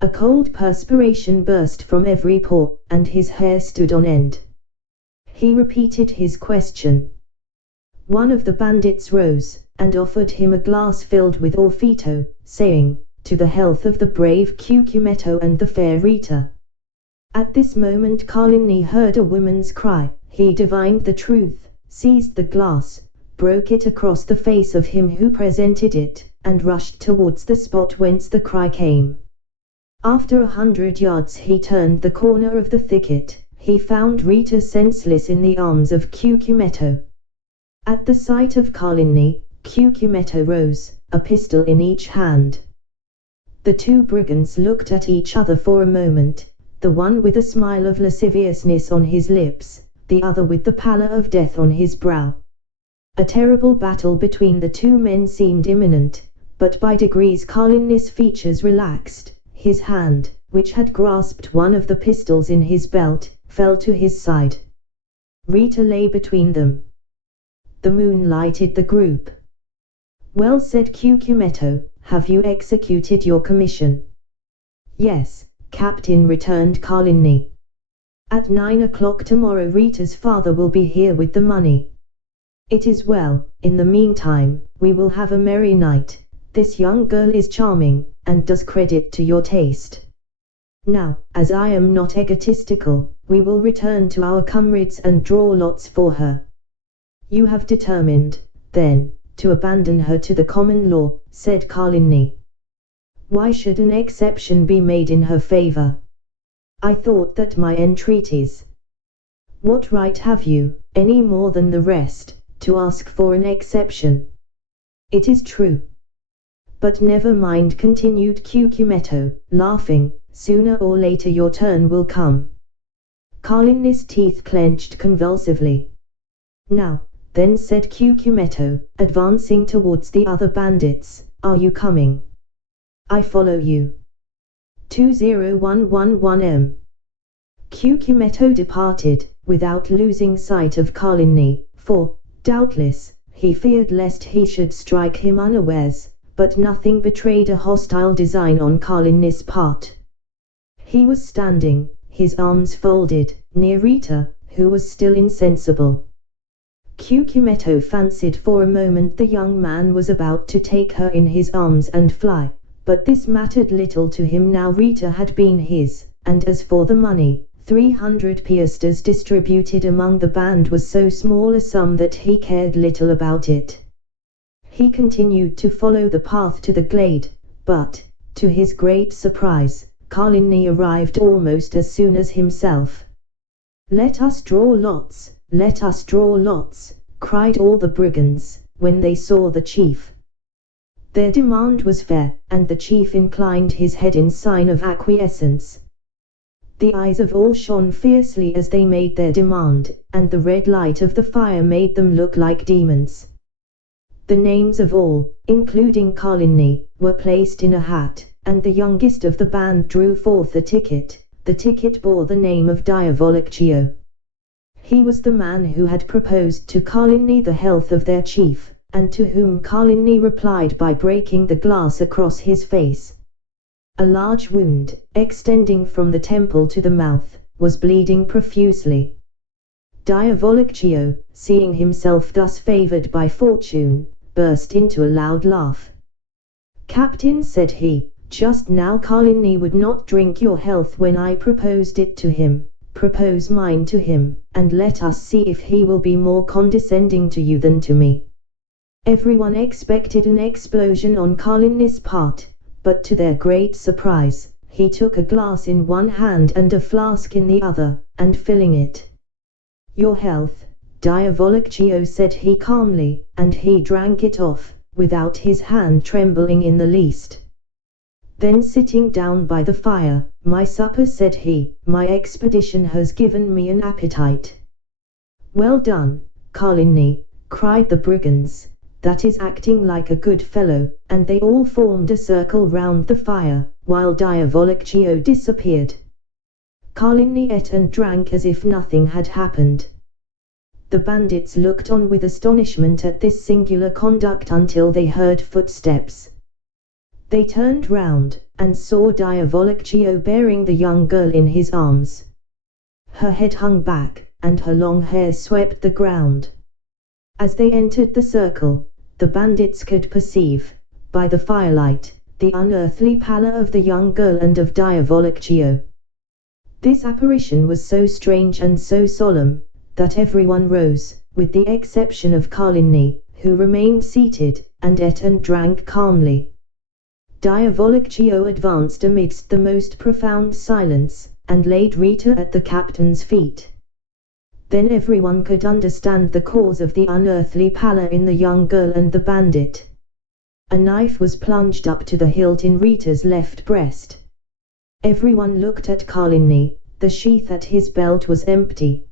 A cold perspiration burst from every pore, and his hair stood on end. He repeated his question. One of the bandits rose, and offered him a glass filled with Orfito, saying, "To the health of the brave Cucumetto and the fair Rita." At this moment Carlini heard a woman's cry. He divined the truth, seized the glass, broke it across the face of him who presented it, and rushed towards the spot whence the cry came. After 100 yards he turned the corner of the thicket. He found Rita senseless in the arms of Cucumetto. At the sight of Carlini, Cucumetto rose, a pistol in each hand. The two brigands looked at each other for a moment, the one with a smile of lasciviousness on his lips, the other with the pallor of death on his brow. A terrible battle between the two men seemed imminent, but by degrees Carlin's features relaxed. His hand, which had grasped one of the pistols in his belt, fell to his side. Rita lay between them. The moon lighted the group. "Well," said Cucumetto, "have you executed your commission?" "Yes, Captain," returned Carlini. "At 9 o'clock tomorrow Rita's father will be here with the money." "It is well. In the meantime, we will have a merry night. This young girl is charming, and does credit to your taste. Now, as I am not egotistical, we will return to our comrades and draw lots for her." "You have determined, then, to abandon her to the common law," said Carlini. "Why should an exception be made in her favor? I thought that my entreaties—" "What right have you, any more than the rest, to ask for an exception?" "It is true. But never mind," continued Cucumetto, laughing, "sooner or later your turn will come." Carlini's teeth clenched convulsively. "Now, then," said Cucumetto, advancing towards the other bandits, "are you coming?" "I follow you." 20111 Cucumetto departed, without losing sight of Carlini, for, doubtless, he feared lest he should strike him unawares, but nothing betrayed a hostile design on Carlini's part. He was standing, his arms folded, near Rita, who was still insensible. Cucumetto fancied for a moment the young man was about to take her in his arms and fly, but this mattered little to him now Rita had been his, and as for the money, 300 piastres distributed among the band was so small a sum that he cared little about it. He continued to follow the path to the glade, but, to his great surprise, Carlini arrived almost as soon as himself. "Let us draw lots, let us draw lots," cried all the brigands, when they saw the chief. Their demand was fair, and the chief inclined his head in sign of acquiescence. The eyes of all shone fiercely as they made their demand, and the red light of the fire made them look like demons. The names of all, including Carlini, were placed in a hat, and the youngest of the band drew forth a ticket. The ticket bore the name of Diavolaccio. He was the man who had proposed to Carlini the health of their chief, and to whom Carlini replied by breaking the glass across his face. A large wound, extending from the temple to the mouth, was bleeding profusely. Diavolaccio, seeing himself thus favored by fortune, burst into a loud laugh. "Captain," said he, "just now Carlini would not drink your health when I proposed it to him. Propose mine to him, and let us see if he will be more condescending to you than to me." Everyone expected an explosion on Carlini's part, but to their great surprise, he took a glass in one hand and a flask in the other, and filling it. "Your health, Diavolaccio," said he calmly, and he drank it off, without his hand trembling in the least. Then sitting down by the fire, "My supper," said he, "my expedition has given me an appetite." "Well done, Carlini," cried the brigands, "that is acting like a good fellow," and they all formed a circle round the fire, while Diavolaccio disappeared. Carlini ate and drank as if nothing had happened. The bandits looked on with astonishment at this singular conduct until they heard footsteps. They turned round, and saw Diavolaccio bearing the young girl in his arms. Her head hung back, and her long hair swept the ground. As they entered the circle, the bandits could perceive, by the firelight, the unearthly pallor of the young girl and of Diavolaccio. This apparition was so strange and so solemn, that everyone rose, with the exception of Carlini, who remained seated, and ate and drank calmly. Diavolaccio advanced amidst the most profound silence, and laid Rita at the captain's feet. Then everyone could understand the cause of the unearthly pallor in the young girl and the bandit. A knife was plunged up to the hilt in Rita's left breast. Everyone looked at Carlini. The sheath at his belt was empty.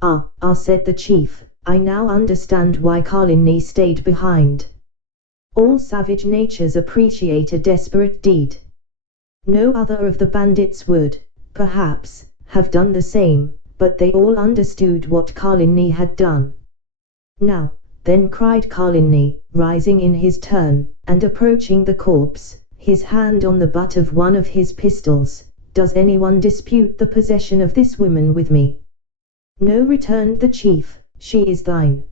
"Ah, said the chief, "I now understand why Carlini stayed behind. All savage natures appreciate a desperate deed. No other of the bandits would, perhaps, have done the same, but they all understood what Coligny had done. Now, then, cried Coligny, rising in his turn, and approaching the corpse, his hand on the butt of one of his pistols, "Does anyone dispute the possession of this woman with me?" "No," returned the chief, "she is thine."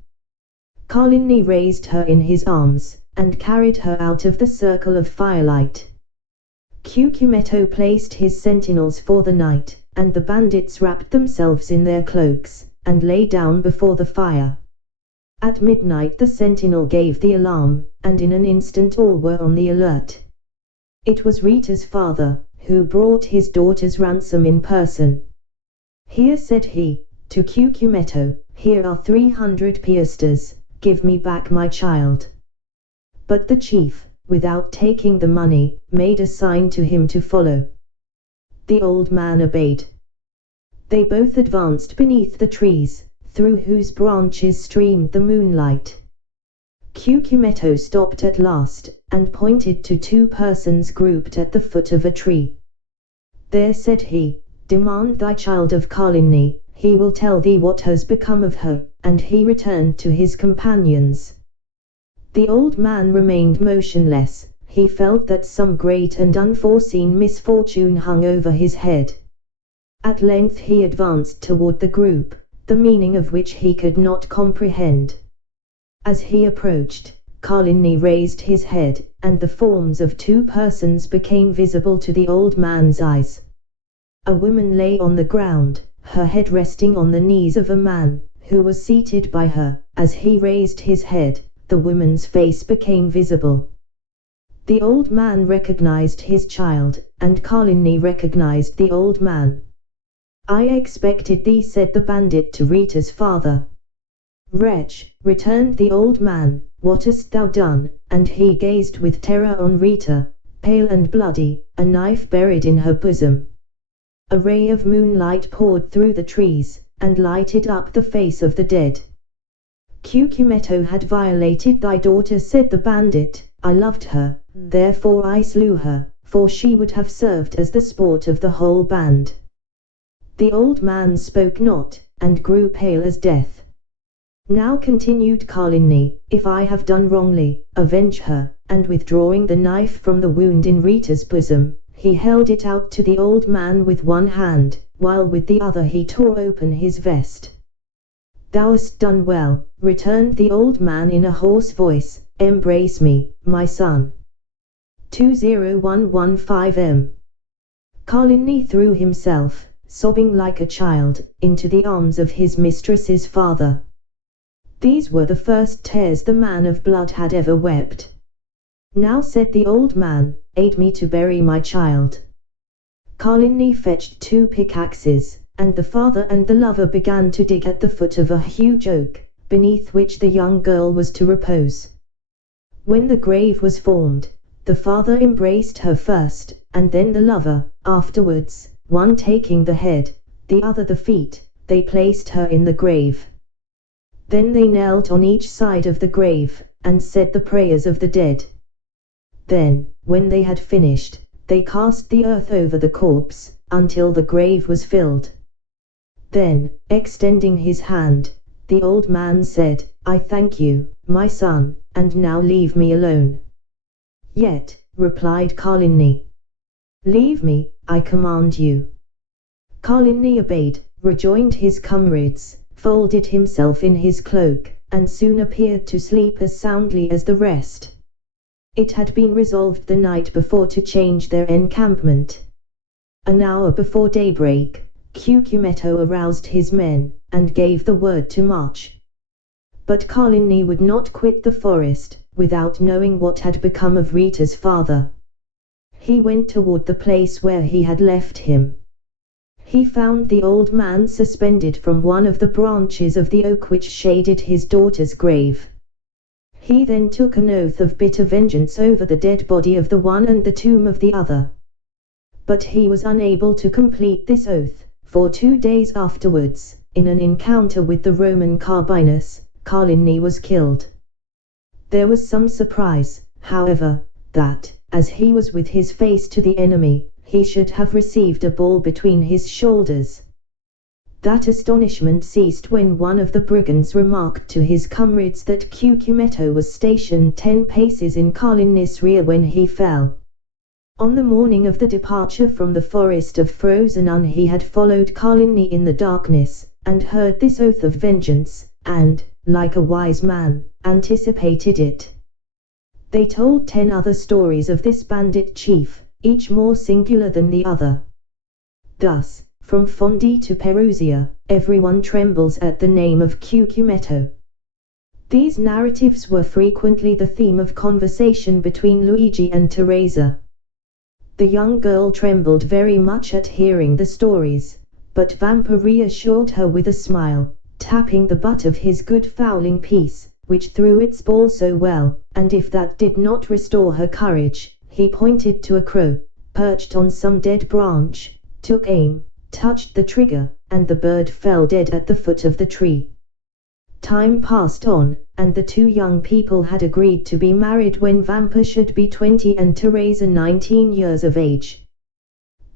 Coligny raised her in his arms, and carried her out of the circle of firelight. Cucumetto placed his sentinels for the night, and the bandits wrapped themselves in their cloaks, and lay down before the fire. At midnight the sentinel gave the alarm, and in an instant all were on the alert. It was Rita's father, who brought his daughter's ransom in person. "Here," said he, to Cucumetto, "here are 300 piastres, give me back my child." But the chief, without taking the money, made a sign to him to follow. The old man obeyed. They both advanced beneath the trees, through whose branches streamed the moonlight. Cucumetto stopped at last, and pointed to two persons grouped at the foot of a tree. "There," said he, "demand thy child of Coligny, he will tell thee what has become of her," and he returned to his companions. The old man remained motionless. He felt that some great and unforeseen misfortune hung over his head. At length he advanced toward the group, the meaning of which he could not comprehend. As he approached, Coligny raised his head, and the forms of two persons became visible to the old man's eyes. A woman lay on the ground, her head resting on the knees of a man, who was seated by her. As he raised his head, the woman's face became visible. The old man recognized his child, and Coligny recognized the old man. "I expected thee," said the bandit to Rita's father. "Wretch," returned the old man, "what hast thou done?" And he gazed with terror on Rita, pale and bloody, a knife buried in her bosom. A ray of moonlight poured through the trees, and lighted up the face of the dead. "Cucumetto had violated thy daughter," said the bandit. "I loved her, therefore I slew her, for she would have served as the sport of the whole band." The old man spoke not, and grew pale as death. "Now," continued Coligny, "if I have done wrongly, avenge her," and withdrawing the knife from the wound in Rita's bosom, he held it out to the old man with one hand, while with the other he tore open his vest. "Thou hast done well," returned the old man in a hoarse voice, "embrace me, my son." 20115 Coligny threw himself, sobbing like a child, into the arms of his mistress's father. These were the first tears the man of blood had ever wept. "Now," said the old man, "aid me to bury my child." Coligny fetched 2 pickaxes, and the father and the lover began to dig at the foot of a huge oak, beneath which the young girl was to repose. When the grave was formed, the father embraced her first, and then the lover. Afterwards, one taking the head, the other the feet, they placed her in the grave. Then they knelt on each side of the grave, and said the prayers of the dead. Then, when they had finished, they cast the earth over the corpse, until the grave was filled. Then, extending his hand, the old man said, "I thank you, my son, and now leave me alone." "Yet," replied Coligny. "Leave me, I command you." Coligny obeyed, rejoined his comrades, folded himself in his cloak, and soon appeared to sleep as soundly as the rest. It had been resolved the night before to change their encampment. An hour before daybreak, Cucumetto aroused his men, and gave the word to march. But Coligny would not quit the forest, without knowing what had become of Rita's father. He went toward the place where he had left him. He found the old man suspended from one of the branches of the oak which shaded his daughter's grave. He then took an oath of bitter vengeance over the dead body of the one and the tomb of the other. But he was unable to complete this oath, for 2 days afterwards, in an encounter with the Roman Carbinus, Coligny was killed. There was some surprise, however, that, as he was with his face to the enemy, he should have received a ball between his shoulders. That astonishment ceased when one of the brigands remarked to his comrades that Cucumetto was stationed 10 paces in Carlini's rear when he fell. On the morning of the departure from the forest of Frosinone he had followed Carlini in the darkness, and heard this oath of vengeance, and, like a wise man, anticipated it. They told 10 other stories of this bandit chief, each more singular than the other. Thus, from Fondi to Perusia, everyone trembles at the name of Cucumetto. These narratives were frequently the theme of conversation between Luigi and Teresa. The young girl trembled very much at hearing the stories, but Vampa reassured her with a smile, tapping the butt of his good fowling piece, which threw its ball so well, and if that did not restore her courage, he pointed to a crow, perched on some dead branch, took aim, touched the trigger, and the bird fell dead at the foot of the tree. Time passed on, and the 2 young people had agreed to be married when Vampa should be 20 and Teresa 19 years of age.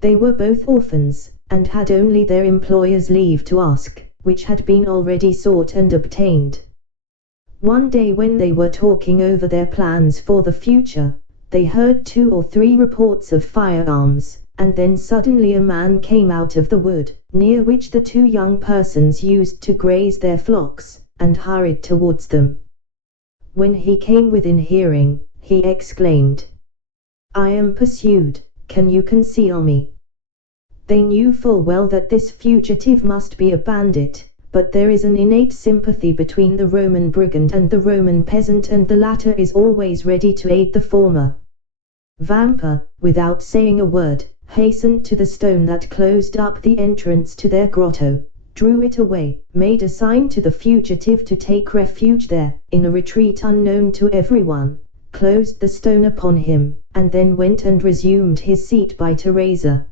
They were both orphans, and had only their employer's leave to ask, which had been already sought and obtained. One day when they were talking over their plans for the future, they heard 2 or 3 reports of firearms, and then suddenly a man came out of the wood, near which the 2 young persons used to graze their flocks, and hurried towards them. When he came within hearing, he exclaimed, "I am pursued, can you conceal me?" They knew full well that this fugitive must be a bandit, but there is an innate sympathy between the Roman brigand and the Roman peasant, and the latter is always ready to aid the former. Vampa, without saying a word, hastened to the stone that closed up the entrance to their grotto, drew it away, made a sign to the fugitive to take refuge there, in a retreat unknown to everyone, closed the stone upon him, and then went and resumed his seat by Teresa.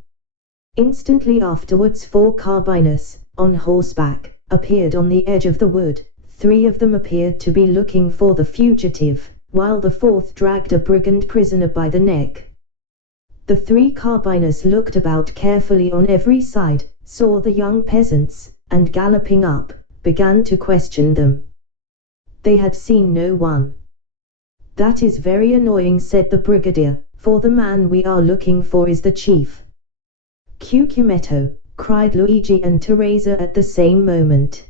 Instantly afterwards 4 carbineers, on horseback, appeared on the edge of the wood. 3 of them appeared to be looking for the fugitive, while the 4th dragged a brigand prisoner by the neck. The 3 carbineers looked about carefully on every side, saw the young peasants, and galloping up, began to question them. They had seen no one. "That is very annoying," said the brigadier, "for the man we are looking for is the chief." "Cucumetto!" cried Luigi and Teresa at the same moment.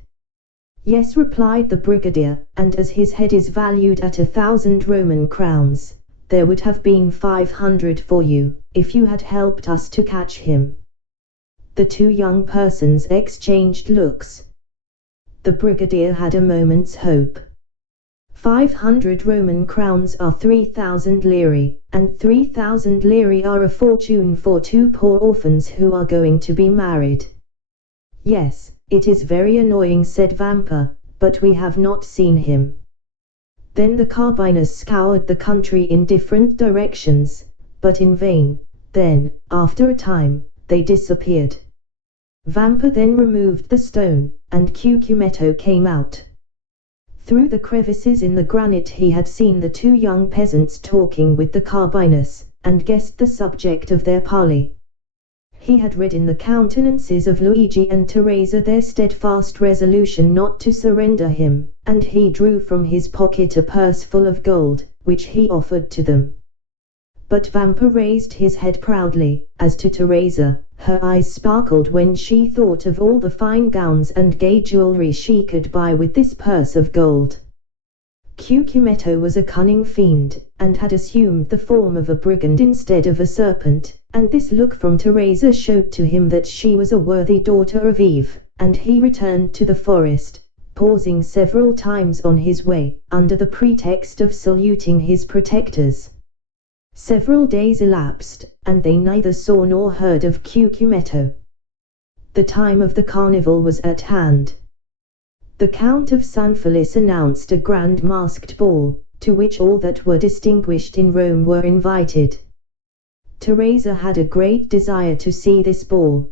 "Yes," replied the brigadier, "and as his head is valued at 1,000 Roman crowns, there would have been 500 for you, if you had helped us to catch him." The 2 young persons exchanged looks. The brigadier had a moment's hope. 500 Roman crowns are 3,000 lire, and 3,000 lire are a fortune for 2 poor orphans who are going to be married. "Yes, it is very annoying," said Vampa, "but we have not seen him." Then the carbineers scoured the country in different directions, but in vain. Then, after a time, they disappeared. Vampa then removed the stone, and Cucumetto came out. Through the crevices in the granite he had seen the 2 young peasants talking with the carbineers, and guessed the subject of their parley. He had read in the countenances of Luigi and Teresa their steadfast resolution not to surrender him, and he drew from his pocket a purse full of gold, which he offered to them. But Vampa raised his head proudly. As to Teresa, her eyes sparkled when she thought of all the fine gowns and gay jewelry she could buy with this purse of gold. Cucumetto was a cunning fiend, and had assumed the form of a brigand instead of a serpent, and this look from Teresa showed to him that she was a worthy daughter of Eve, and he returned to the forest, pausing several times on his way, under the pretext of saluting his protectors. Several days elapsed, and they neither saw nor heard of Cucumetto. The time of the carnival was at hand. The Count of San Felice announced a grand masked ball, to which all that were distinguished in Rome were invited. Teresa had a great desire to see this ball.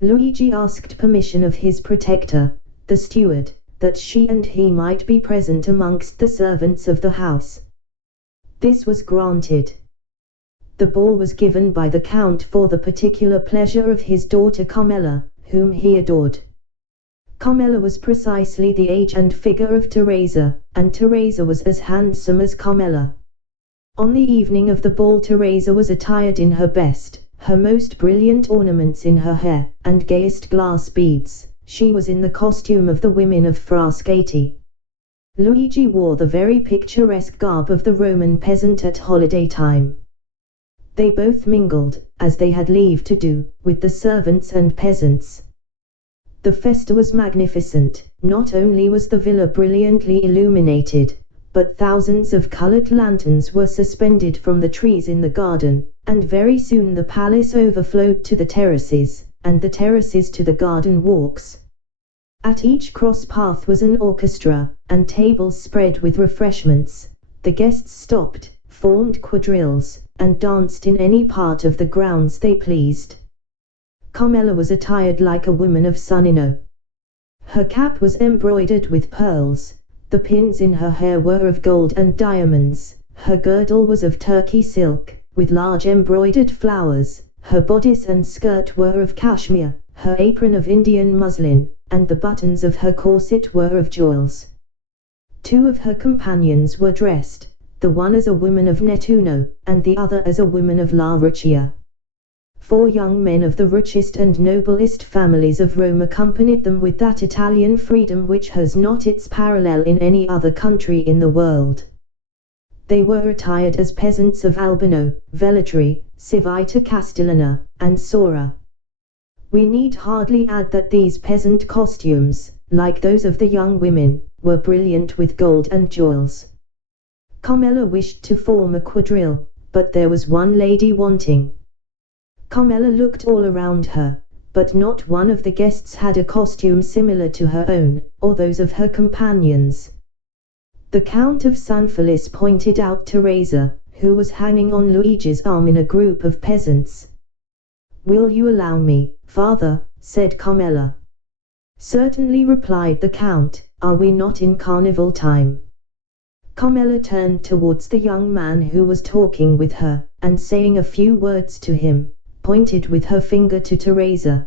Luigi asked permission of his protector, the steward, that she and he might be present amongst the servants of the house. This was granted. The ball was given by the Count for the particular pleasure of his daughter Carmela, whom he adored. Carmela was precisely the age and figure of Teresa, and Teresa was as handsome as Carmela. On the evening of the ball Teresa was attired in her best, her most brilliant ornaments in her hair, and gayest glass beads. She was in the costume of the women of Frascati. Luigi wore the very picturesque garb of the Roman peasant at holiday time. They both mingled, as they had leave to do, with the servants and peasants. The festa was magnificent. Not only was the villa brilliantly illuminated, but thousands of colored lanterns were suspended from the trees in the garden, and very soon the palace overflowed to the terraces, and the terraces to the garden walks. At each cross path was an orchestra, and tables spread with refreshments. The guests stopped, formed quadrilles, and danced in any part of the grounds they pleased. Carmela was attired like a woman of Sonnino. Her cap was embroidered with pearls, the pins in her hair were of gold and diamonds, her girdle was of Turkey silk, with large embroidered flowers, her bodice and skirt were of cashmere, her apron of Indian muslin, and the buttons of her corset were of jewels. Two of her companions were dressed, the one as a woman of Nettuno, and the other as a woman of La Riccia. 4 young men of the richest and noblest families of Rome accompanied them with that Italian freedom which has not its parallel in any other country in the world. They were attired as peasants of Albano, Velletri, Civita Castellana, and Sora. We need hardly add that these peasant costumes, like those of the young women, were brilliant with gold and jewels. Carmela wished to form a quadrille, but there was one lady wanting. Carmela looked all around her, but not one of the guests had a costume similar to her own, or those of her companions. The Count of San Felice pointed out Teresa, who was hanging on Luigi's arm in a group of peasants. "Will you allow me, father?" said Carmela. "Certainly," replied the Count. "Are we not in carnival time?" Carmela turned towards the young man who was talking with her, and saying a few words to him, pointed with her finger to Teresa.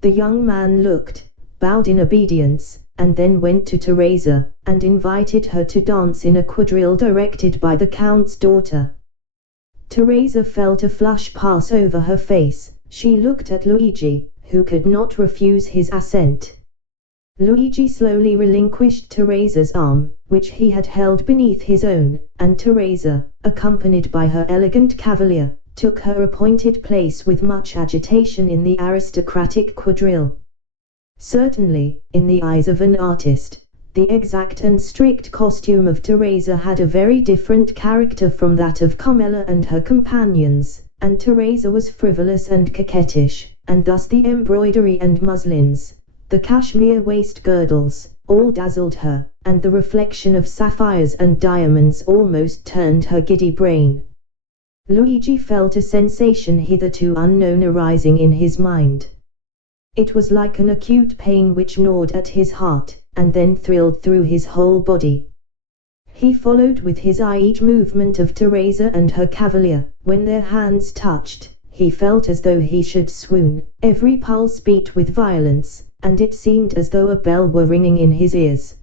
The young man looked, bowed in obedience, and then went to Teresa, and invited her to dance in a quadrille directed by the Count's daughter. Teresa felt a flush pass over her face. She looked at Luigi, who could not refuse his assent. Luigi slowly relinquished Teresa's arm, which he had held beneath his own, and Teresa, accompanied by her elegant cavalier, took her appointed place with much agitation in the aristocratic quadrille. Certainly, in the eyes of an artist, the exact and strict costume of Teresa had a very different character from that of Carmela and her companions, and Teresa was frivolous and coquettish, and thus the embroidery and muslins, the cashmere waist girdles, all dazzled her, and the reflection of sapphires and diamonds almost turned her giddy brain. Luigi felt a sensation hitherto unknown arising in his mind. It was like an acute pain which gnawed at his heart, and then thrilled through his whole body. He followed with his eye each movement of Teresa and her cavalier. When their hands touched, he felt as though he should swoon, every pulse beat with violence, and it seemed as though a bell were ringing in his ears.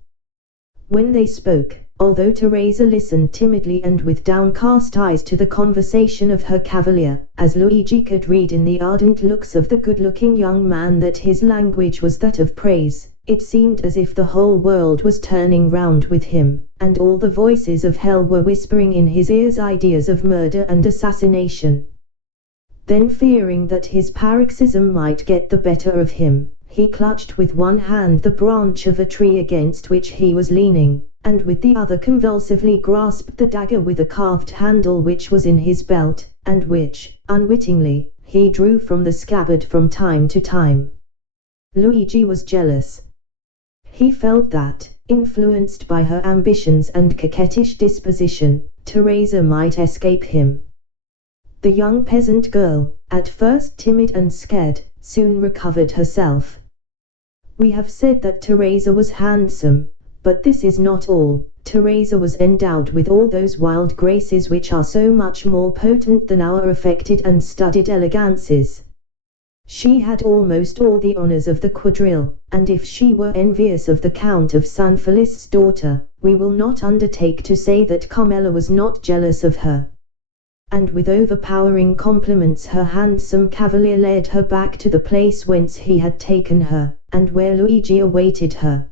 When they spoke, although Teresa listened timidly and with downcast eyes to the conversation of her cavalier, as Luigi could read in the ardent looks of the good-looking young man that his language was that of praise, it seemed as if the whole world was turning round with him, and all the voices of hell were whispering in his ears ideas of murder and assassination. Then, fearing that his paroxysm might get the better of him, he clutched with one hand the branch of a tree against which he was leaning, and with the other convulsively grasped the dagger with a carved handle which was in his belt, and which, unwittingly, he drew from the scabbard from time to time. Luigi was jealous. He felt that, influenced by her ambitions and coquettish disposition, Teresa might escape him. The young peasant girl, at first timid and scared, soon recovered herself. We have said that Teresa was handsome, but this is not all. Teresa was endowed with all those wild graces which are so much more potent than our affected and studied elegances. She had almost all the honors of the quadrille, and if she were envious of the Count of San Felice's daughter, we will not undertake to say that Carmela was not jealous of her. And with overpowering compliments her handsome cavalier led her back to the place whence he had taken her, and where Luigi awaited her.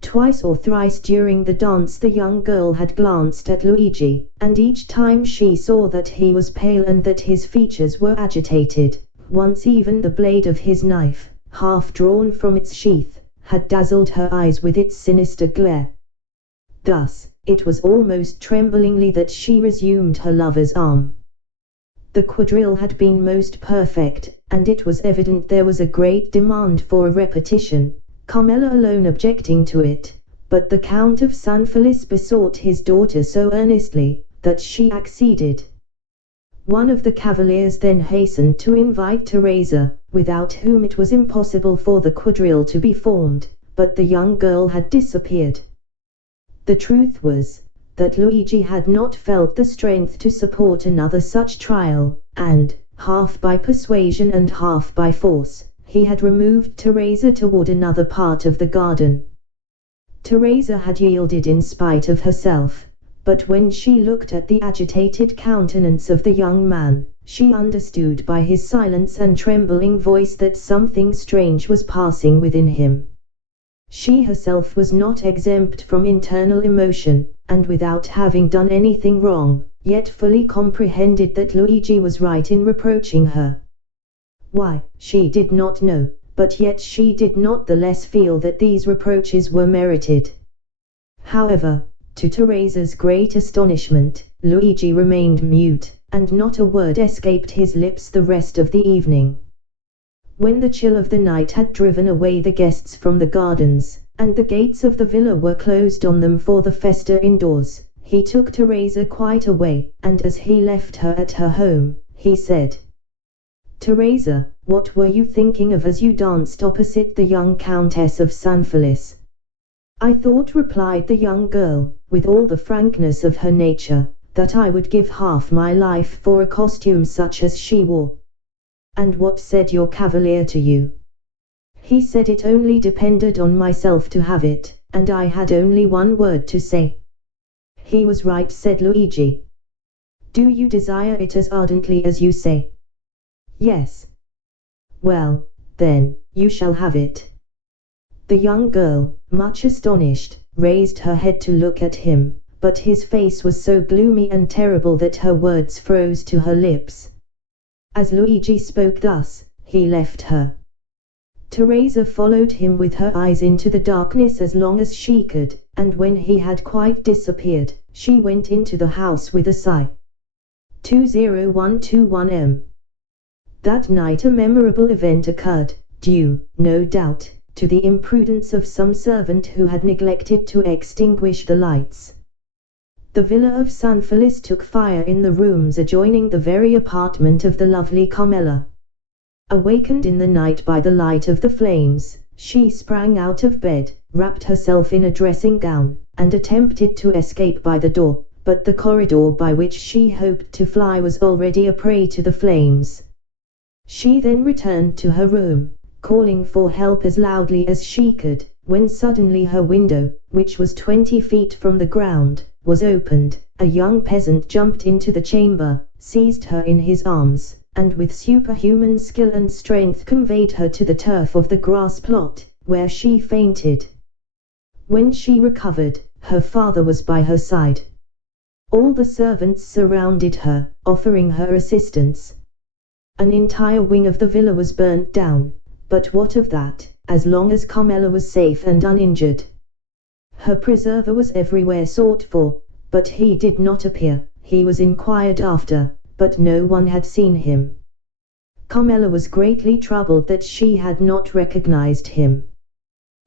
Twice or thrice during the dance the young girl had glanced at Luigi, and each time she saw that he was pale and that his features were agitated. Once even the blade of his knife, half drawn from its sheath, had dazzled her eyes with its sinister glare. Thus, it was almost tremblingly that she resumed her lover's arm. The quadrille had been most perfect, and it was evident there was a great demand for a repetition, Carmela alone objecting to it, but the Count of San Felice besought his daughter so earnestly, that she acceded. One of the cavaliers then hastened to invite Teresa, without whom it was impossible for the quadrille to be formed, but the young girl had disappeared. The truth was, that Luigi had not felt the strength to support another such trial, and, half by persuasion and half by force, he had removed Teresa toward another part of the garden. Teresa had yielded in spite of herself, but when she looked at the agitated countenance of the young man, she understood by his silence and trembling voice that something strange was passing within him. She herself was not exempt from internal emotion, and without having done anything wrong, yet fully comprehended that Luigi was right in reproaching her. Why, she did not know, but yet she did not the less feel that these reproaches were merited. However, to Teresa's great astonishment, Luigi remained mute, and not a word escaped his lips the rest of the evening. When the chill of the night had driven away the guests from the gardens, and the gates of the villa were closed on them for the festa indoors, he took Teresa quite away, and as he left her at her home, he said, "Teresa, what were you thinking of as you danced opposite the young Countess of San Felice?" "I thought," replied the young girl, with all the frankness of her nature, "that I would give half my life for a costume such as she wore." "And what said your cavalier to you?" "He said it only depended on myself to have it, and I had only one word to say." "He was right," said Luigi. "Do you desire it as ardently as you say?" "Yes." "Well, then, you shall have it." The young girl, much astonished, raised her head to look at him, but his face was so gloomy and terrible that her words froze to her lips. As Luigi spoke thus, he left her. Teresa followed him with her eyes into the darkness as long as she could, and when he had quite disappeared, she went into the house with a sigh. 20121M. That night a memorable event occurred, due, no doubt, to the imprudence of some servant who had neglected to extinguish the lights. The villa of San Felice took fire in the rooms adjoining the very apartment of the lovely Carmela. Awakened in the night by the light of the flames, she sprang out of bed, wrapped herself in a dressing gown, and attempted to escape by the door, but the corridor by which she hoped to fly was already a prey to the flames. She then returned to her room, calling for help as loudly as she could, when suddenly her window, which was 20 feet from the ground, was opened. A young peasant jumped into the chamber, seized her in his arms, and with superhuman skill and strength conveyed her to the turf of the grass plot, where she fainted. When she recovered, her father was by her side. All the servants surrounded her, offering her assistance. An entire wing of the villa was burnt down, but what of that, as long as Carmela was safe and uninjured? Her preserver was everywhere sought for, but he did not appear. He was inquired after, but no one had seen him. Carmela was greatly troubled that she had not recognized him.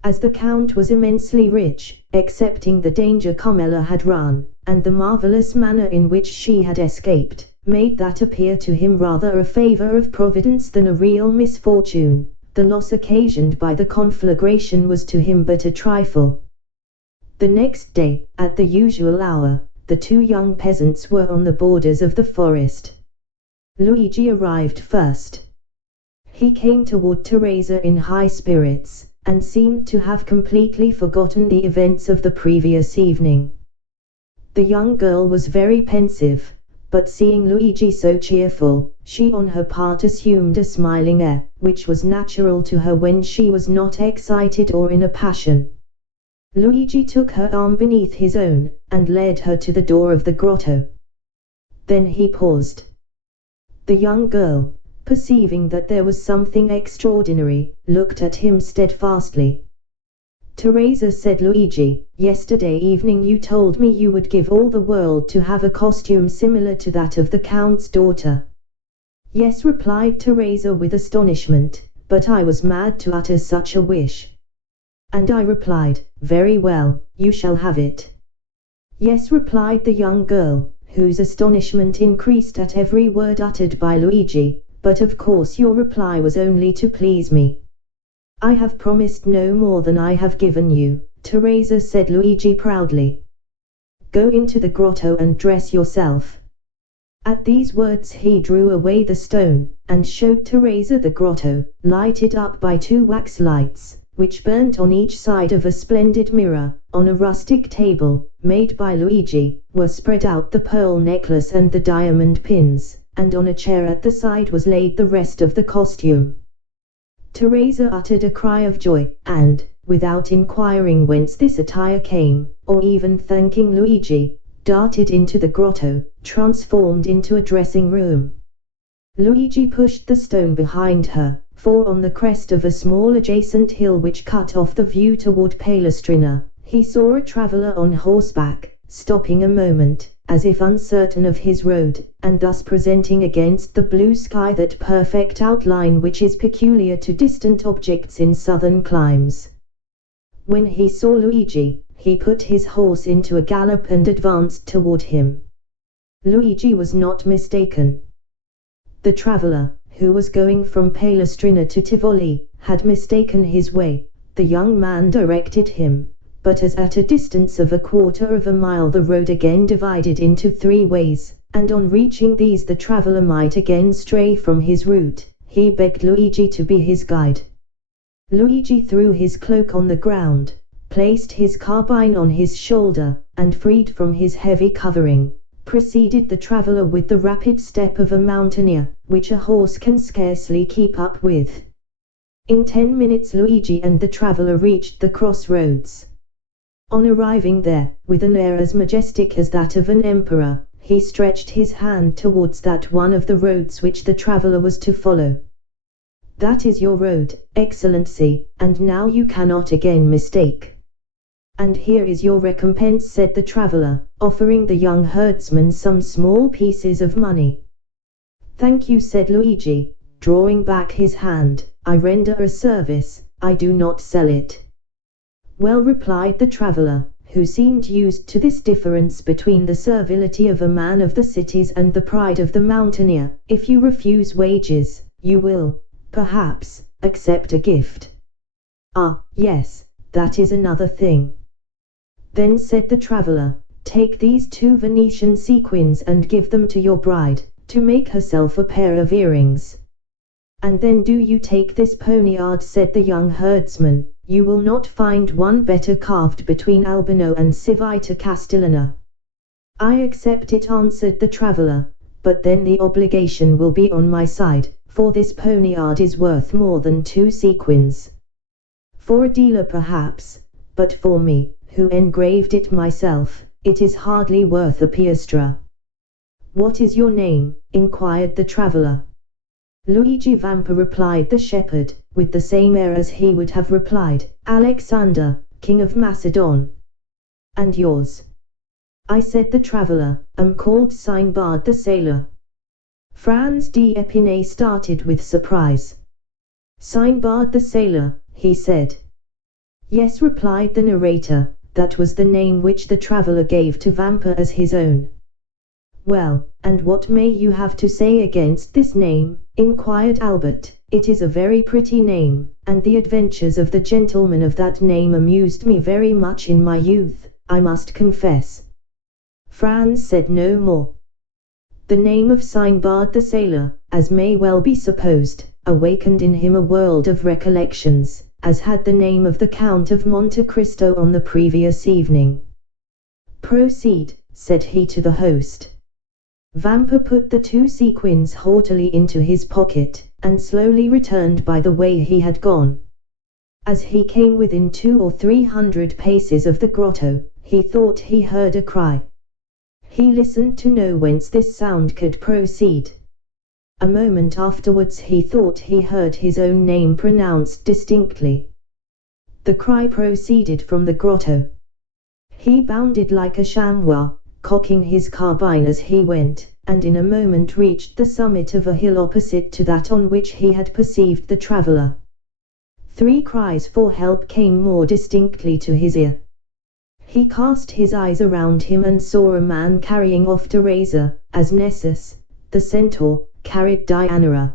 As the Count was immensely rich, excepting the danger Carmela had run, and the marvelous manner in which she had escaped, made that appear to him rather a favor of Providence than a real misfortune. The loss occasioned by the conflagration was to him but a trifle. The next day, at the usual hour, the two young peasants were on the borders of the forest. Luigi arrived first. He came toward Teresa in high spirits, and seemed to have completely forgotten the events of the previous evening. The young girl was very pensive, but seeing Luigi so cheerful, she on her part assumed a smiling air, which was natural to her when she was not excited or in a passion. Luigi took her arm beneath his own, and led her to the door of the grotto. Then he paused. The young girl, perceiving that there was something extraordinary, looked at him steadfastly. "Teresa," said Luigi, "yesterday evening you told me you would give all the world to have a costume similar to that of the Count's daughter." "Yes," replied Teresa with astonishment, "but I was mad to utter such a wish." And I replied, "Very well, you shall have it." "Yes," replied the young girl, whose astonishment increased at every word uttered by Luigi, "but of course your reply was only to please me." "I have promised no more than I have given you, Teresa," said Luigi proudly. "Go into the grotto and dress yourself." At these words he drew away the stone, and showed Teresa the grotto, lighted up by two wax lights, which burnt on each side of a splendid mirror. On a rustic table, made by Luigi, were spread out the pearl necklace and the diamond pins, and on a chair at the side was laid the rest of the costume. Teresa uttered a cry of joy, and, without inquiring whence this attire came, or even thanking Luigi, darted into the grotto, transformed into a dressing room. Luigi pushed the stone behind her, for on the crest of a small adjacent hill which cut off the view toward Palestrina, he saw a traveler on horseback, stopping a moment, as if uncertain of his road, and thus presenting against the blue sky that perfect outline which is peculiar to distant objects in southern climes. When he saw Luigi, he put his horse into a gallop and advanced toward him. Luigi was not mistaken. The traveler, who was going from Palestrina to Tivoli, had mistaken his way. The young man directed him, but as at a distance of a quarter of a mile the road again divided into three ways, and on reaching these the traveler might again stray from his route, he begged Luigi to be his guide. Luigi threw his cloak on the ground, placed his carbine on his shoulder, and freed from his heavy covering, preceded the traveler with the rapid step of a mountaineer, which a horse can scarcely keep up with. In 10 minutes Luigi and the traveler reached the crossroads. On arriving there, with an air as majestic as that of an emperor, he stretched his hand towards that one of the roads which the traveler was to follow. "That is your road, Excellency, and now you cannot again mistake." "And here is your recompense," said the traveler, offering the young herdsman some small pieces of money. "Thank you," said Luigi, drawing back his hand, "I render a service, I do not sell it." "Well," replied the traveler, who seemed used to this difference between the servility of a man of the cities and the pride of the mountaineer, "if you refuse wages, you will, perhaps, accept a gift." "Ah, yes, that is another thing." "Then," said the traveler, "take these 2 Venetian sequins and give them to your bride, to make herself a pair of earrings." "And then do you take this poniard," said the young herdsman, "you will not find one better carved between Albano and Civita Castellana." "I accept it," answered the traveler, "but then the obligation will be on my side, for this poniard is worth more than 2 sequins. For a dealer perhaps, but for me, who engraved it myself, it is hardly worth a piastra." "What is your name?" inquired the traveler. "Luigi Vampa," replied the shepherd, with the same air as he would have replied, "Alexander, King of Macedon." "And yours?" "I," said the traveler, "am called Sinbad the sailor." Franz d'Epinay started with surprise. "Sinbad the sailor," he said. "Yes," replied the narrator, "that was the name which the traveler gave to Vampa as his own." "Well, and what may you have to say against this name?" inquired Albert. "It is a very pretty name, and the adventures of the gentleman of that name amused me very much in my youth." I must confess." Franz said no more. The name of Sinbad the sailor, as may well be supposed, awakened in him a world of recollections, as had the name of the Count of Monte Cristo on the previous evening. "Proceed," said he to the host. Vampa put the 2 sequins haughtily into his pocket, and slowly returned by the way he had gone. As he came within 200 or 300 paces of the grotto, he thought he heard a cry. He listened to know whence this sound could proceed. A moment afterwards he thought he heard his own name pronounced distinctly. The cry proceeded from the grotto. He bounded like a chamois, cocking his carbine as he went, and in a moment reached the summit of a hill opposite to that on which he had perceived the traveller. 3 cries for help came more distinctly to his ear. He cast his eyes around him and saw a man carrying off Teresa, as Nessus, the centaur, carried Deianira.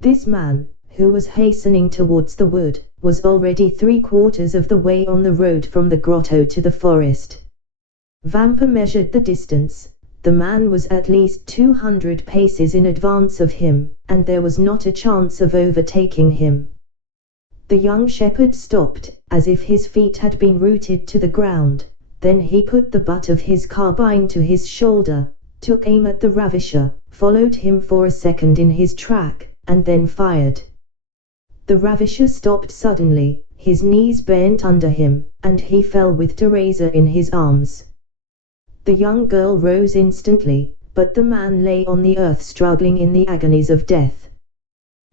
This man, who was hastening towards the wood, was already 3/4 of the way on the road from the grotto to the forest. Vampa measured the distance. The man was at least 200 paces in advance of him, and there was not a chance of overtaking him. The young shepherd stopped, as if his feet had been rooted to the ground. Then he put the butt of his carbine to his shoulder, took aim at the ravisher, followed him for a second in his track, and then fired. The ravisher stopped suddenly, his knees bent under him, and he fell with Teresa in his arms. The young girl rose instantly, but the man lay on the earth struggling in the agonies of death.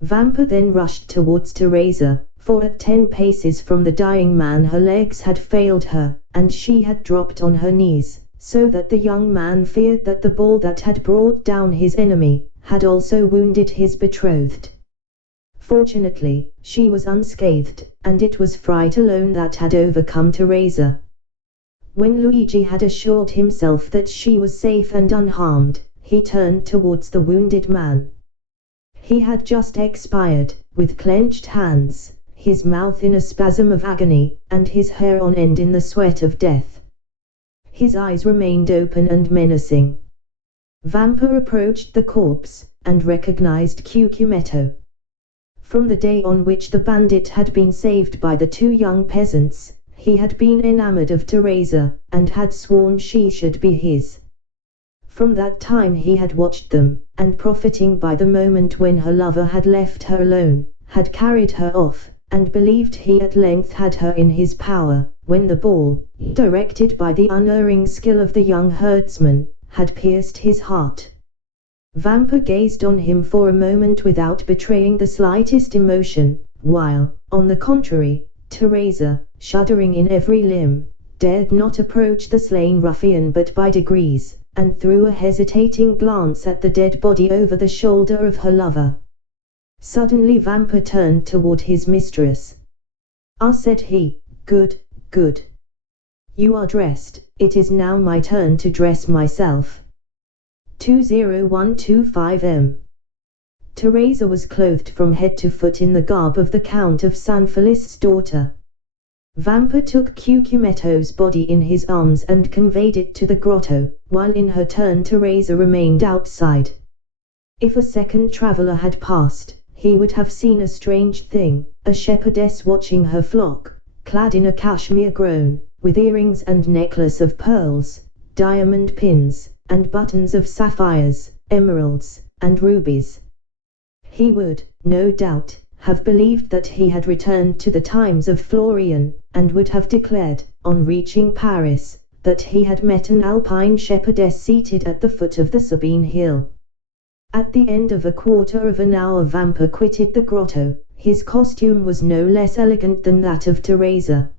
Vampa then rushed towards Teresa, for at 10 paces from the dying man her legs had failed her, and she had dropped on her knees, so that the young man feared that the ball that had brought down his enemy, had also wounded his betrothed. Fortunately, she was unscathed, and it was fright alone that had overcome Teresa. When Luigi had assured himself that she was safe and unharmed, he turned towards the wounded man. He had just expired, with clenched hands, his mouth in a spasm of agony, and his hair on end in the sweat of death. His eyes remained open and menacing. Vampa approached the corpse, and recognized Cucumetto. From the day on which the bandit had been saved by the 2 young peasants, he had been enamored of Teresa, and had sworn she should be his. From that time he had watched them, and profiting by the moment when her lover had left her alone, had carried her off, and believed he at length had her in his power, when the ball, directed by the unerring skill of the young herdsman, had pierced his heart. Vampa gazed on him for a moment without betraying the slightest emotion, while, on the contrary, Teresa, shuddering in every limb, dared not approach the slain ruffian but by degrees, and threw a hesitating glance at the dead body over the shoulder of her lover. Suddenly Vampa turned toward his mistress. "Ah," said he, "good, good. You are dressed, it is now my turn to dress myself." 20125 Teresa was clothed from head to foot in the garb of the Count of San Felice's daughter. Vampa took Cucumetto's body in his arms and conveyed it to the grotto, while in her turn Teresa remained outside. If a second traveller had passed, he would have seen a strange thing, a shepherdess watching her flock, clad in a cashmere gown, with earrings and necklace of pearls, diamond pins, and buttons of sapphires, emeralds, and rubies. He would, no doubt, have believed that he had returned to the times of Florian, and would have declared, on reaching Paris, that he had met an alpine shepherdess seated at the foot of the Sabine hill. At the end of a quarter of an hour Vampa quitted the grotto. His costume was no less elegant than that of Teresa.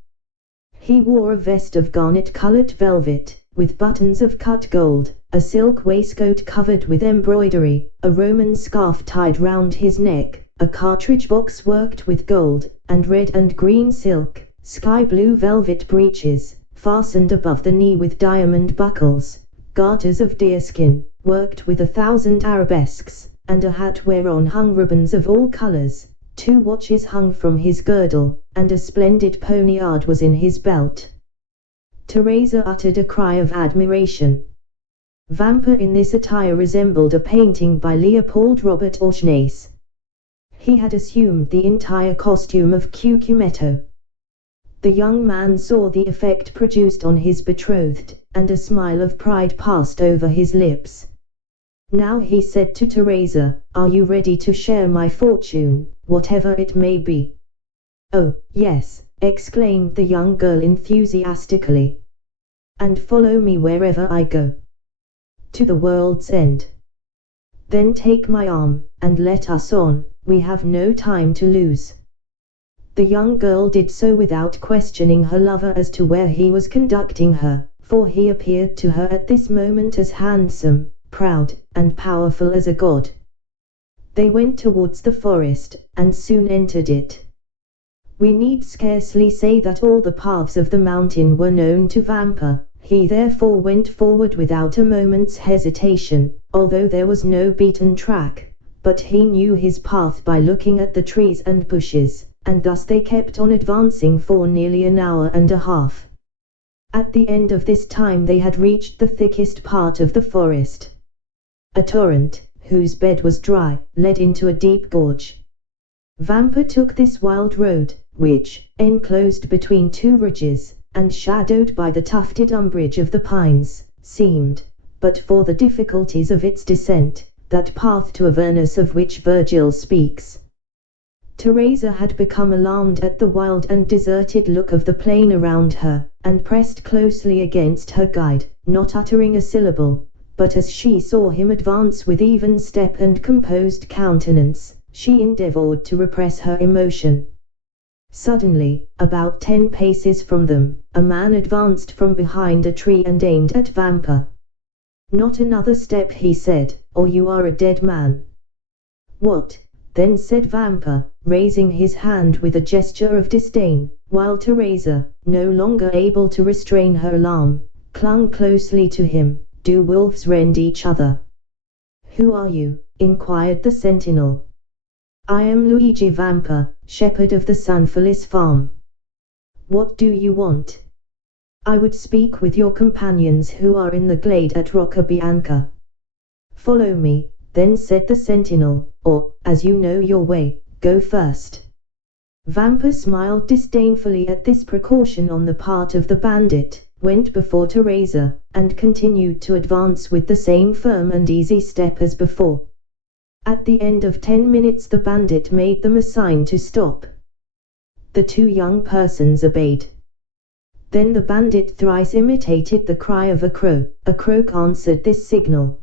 He wore a vest of garnet-colored velvet, with buttons of cut gold, a silk waistcoat covered with embroidery, a Roman scarf tied round his neck, a cartridge box worked with gold, and red and green silk, sky-blue velvet breeches, fastened above the knee with diamond buckles, garters of deerskin, worked with 1,000 arabesques, and a hat whereon hung ribbons of all colors. 2 watches hung from his girdle, and a splendid poniard was in his belt. Teresa uttered a cry of admiration. Vampa in this attire resembled a painting by Leopold Robert Orchnace. He had assumed the entire costume of Cucumetto. The young man saw the effect produced on his betrothed, and a smile of pride passed over his lips. Now he said to Teresa, "Are you ready to share my fortune, whatever it may be?" "Oh, yes," exclaimed the young girl enthusiastically. "And follow me wherever I go." "To the world's end." "Then take my arm, and let us on, we have no time to lose." The young girl did so without questioning her lover as to where he was conducting her, for he appeared to her at this moment as handsome, proud, and powerful as a god. They went towards the forest, and soon entered it. We need scarcely say that all the paths of the mountain were known to Vampa. He therefore went forward without a moment's hesitation, although there was no beaten track, but he knew his path by looking at the trees and bushes, and thus they kept on advancing for nearly an hour and a half. At the end of this time they had reached the thickest part of the forest. A torrent, whose bed was dry, led into a deep gorge. Vampa took this wild road, which, enclosed between two ridges, and shadowed by the tufted umbrage of the pines, seemed, but for the difficulties of its descent, that path to Avernus of which Virgil speaks. Teresa had become alarmed at the wild and deserted look of the plain around her, and pressed closely against her guide, not uttering a syllable, but as she saw him advance with even step and composed countenance, she endeavored to repress her emotion. Suddenly, about 10 paces from them, a man advanced from behind a tree and aimed at Vampa. "Not another step," he said, "or you are a dead man." "What, then?" said Vampa, raising his hand with a gesture of disdain, while Teresa, no longer able to restrain her alarm, clung closely to him. "Do wolves rend each other?" "Who are you?" inquired the sentinel. "I am Luigi Vampa, shepherd of the Sanfelice farm." "What do you want?" "I would speak with your companions who are in the glade at Roccabianca." "Follow me," then said the sentinel, "or, as you know your way, go first." Vampa smiled disdainfully at this precaution on the part of the bandit, went before Teresa, and continued to advance with the same firm and easy step as before. At the end of 10 minutes the bandit made them a sign to stop. The two young persons obeyed. Then the bandit thrice imitated the cry of a crow. A crow answered this signal.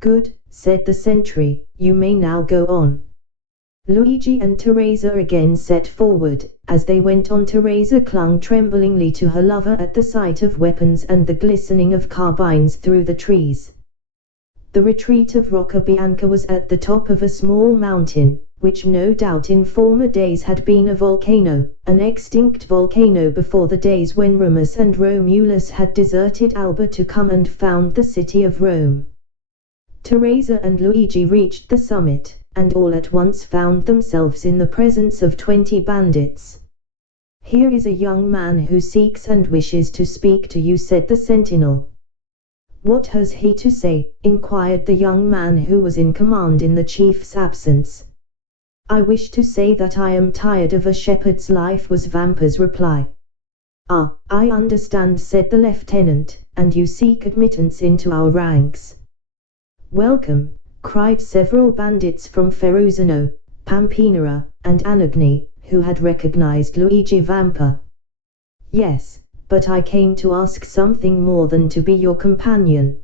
"Good," said the sentry, "you may now go on." Luigi and Teresa again set forward. As they went on, Teresa clung tremblingly to her lover at the sight of weapons and the glistening of carbines through the trees. The retreat of Roccabianca was at the top of a small mountain, which no doubt in former days had been a volcano, an extinct volcano before the days when Remus and Romulus had deserted Alba to come and found the city of Rome. Teresa and Luigi reached the summit, and all at once found themselves in the presence of 20 bandits. "Here is a young man who seeks and wishes to speak to you," said the sentinel. "What has he to say?" inquired the young man who was in command in the chief's absence. "I wish to say that I am tired of a shepherd's life," was Vampa's reply. "Ah, I understand," said the lieutenant, "and you seek admittance into our ranks." "Welcome," cried several bandits from Ferruzano, Pampinara, and Anagni, who had recognized Luigi Vampa. "Yes, but I came to ask something more than to be your companion."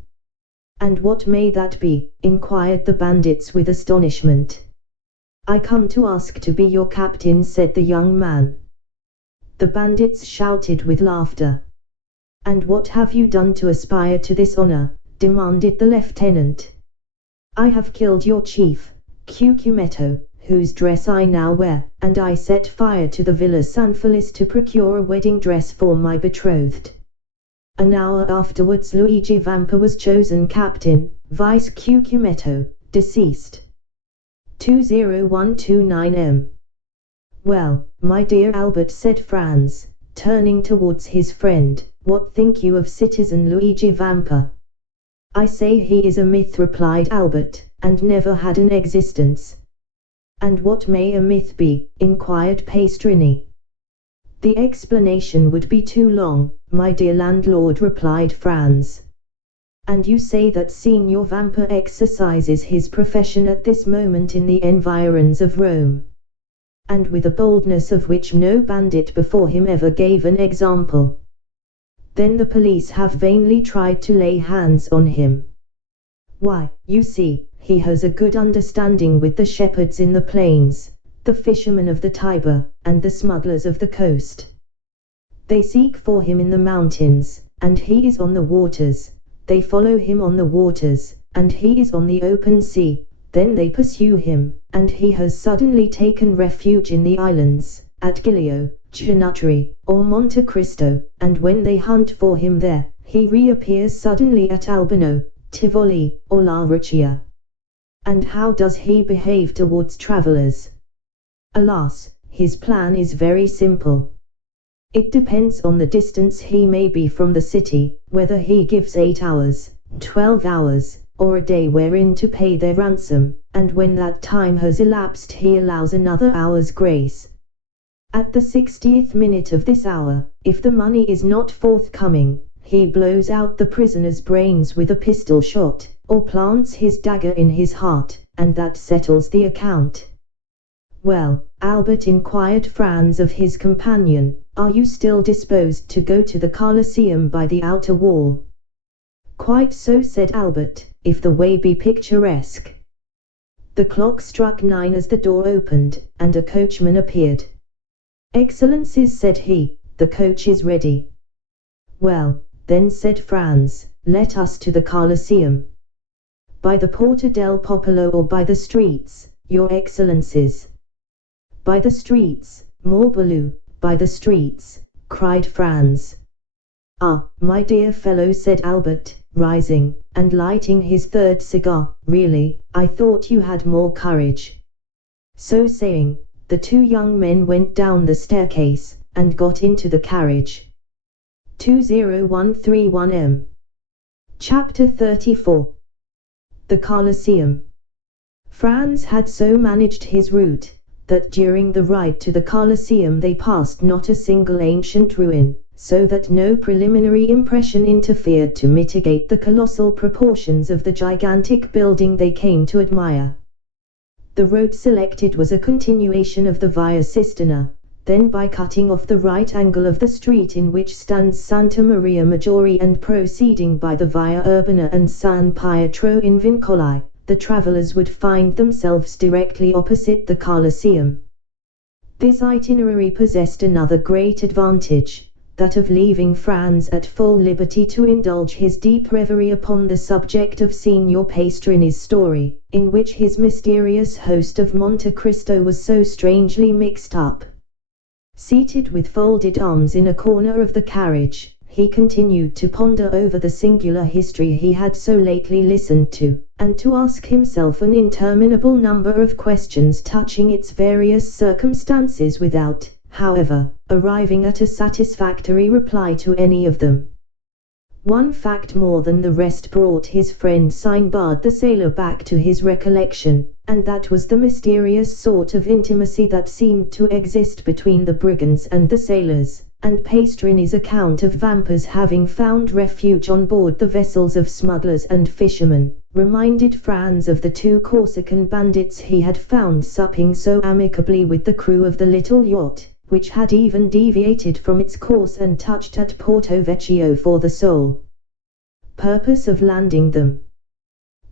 "And what may that be?" inquired the bandits with astonishment. "I come to ask to be your captain," said the young man. The bandits shouted with laughter. "And what have you done to aspire to this honor?" demanded the lieutenant. "I have killed your chief, Cucumetto, whose dress I now wear, and I set fire to the Villa Sanfelice to procure a wedding dress for my betrothed." An hour afterwards Luigi Vampa was chosen captain, vice Cucumetto, deceased. 20129 M. "Well, my dear Albert," said Franz, turning towards his friend, What think you of citizen Luigi Vampa? I say he is a myth, replied Albert, and never had an existence. And what may a myth be? Inquired Pastrini. The explanation would be too long, my dear landlord, replied Franz. And you say that Signor Vampa exercises his profession at this moment in the environs of Rome, and with a boldness of which no bandit before him ever gave an example. Then the police have vainly tried to lay hands on him. Why, you see, he has a good understanding with the shepherds in the plains, the fishermen of the Tiber, and the smugglers of the coast. They seek for him in the mountains, and he is on the waters. They follow him on the waters, and he is on the open sea. Then they pursue him, and he has suddenly taken refuge in the islands, at Giglio, Chinutri, or Monte Cristo, and when they hunt for him there, he reappears suddenly at Albano, Tivoli, or La Riccia. And how does he behave towards travelers? Alas, his plan is very simple. It depends on the distance he may be from the city, whether he gives 8 hours, 12 hours, or a day wherein to pay their ransom, and when that time has elapsed he allows another hour's grace. At the 60th minute of this hour, if the money is not forthcoming, he blows out the prisoner's brains with a pistol shot, or plants his dagger in his heart, and that settles the account. Well, Albert, inquired Franz of his companion, are you still disposed to go to the Colosseum by the outer wall? Quite so, said Albert, if the way be picturesque. The clock struck 9 as the door opened, and a coachman appeared. Excellencies, said he, the coach is ready. Well, then, said Franz, let us to the Colosseum. By the Porta del Popolo or by the streets, your excellencies? By the streets, Morbleu, by the streets, cried Franz. Ah, my dear fellow, said Albert, rising, and lighting his third cigar, really, I thought you had more courage. So saying, the two young men went down the staircase, and got into the carriage. 20131 M. Chapter 34. The Colosseum. Franz had so managed his route, that during the ride to the Colosseum they passed not a single ancient ruin, so that no preliminary impression interfered to mitigate the colossal proportions of the gigantic building they came to admire. The road selected was a continuation of the Via Sistina, then by cutting off the right angle of the street in which stands Santa Maria Maggiore and proceeding by the Via Urbana and San Pietro in Vincoli, the travellers would find themselves directly opposite the Colosseum. This itinerary possessed another great advantage, that of leaving Franz at full liberty to indulge his deep reverie upon the subject of Signor Pastrini's story, in which his mysterious host of Monte Cristo was so strangely mixed up. Seated with folded arms in a corner of the carriage, he continued to ponder over the singular history he had so lately listened to, and to ask himself an interminable number of questions touching its various circumstances without, however, arriving at a satisfactory reply to any of them. One fact more than the rest brought his friend Sinbad the sailor back to his recollection, and that was the mysterious sort of intimacy that seemed to exist between the brigands and the sailors, and Pastrini's account of Vampa's having found refuge on board the vessels of smugglers and fishermen, reminded Franz of the 2 Corsican bandits he had found supping so amicably with the crew of the little yacht, which had even deviated from its course and touched at Porto Vecchio for the sole purpose of landing them.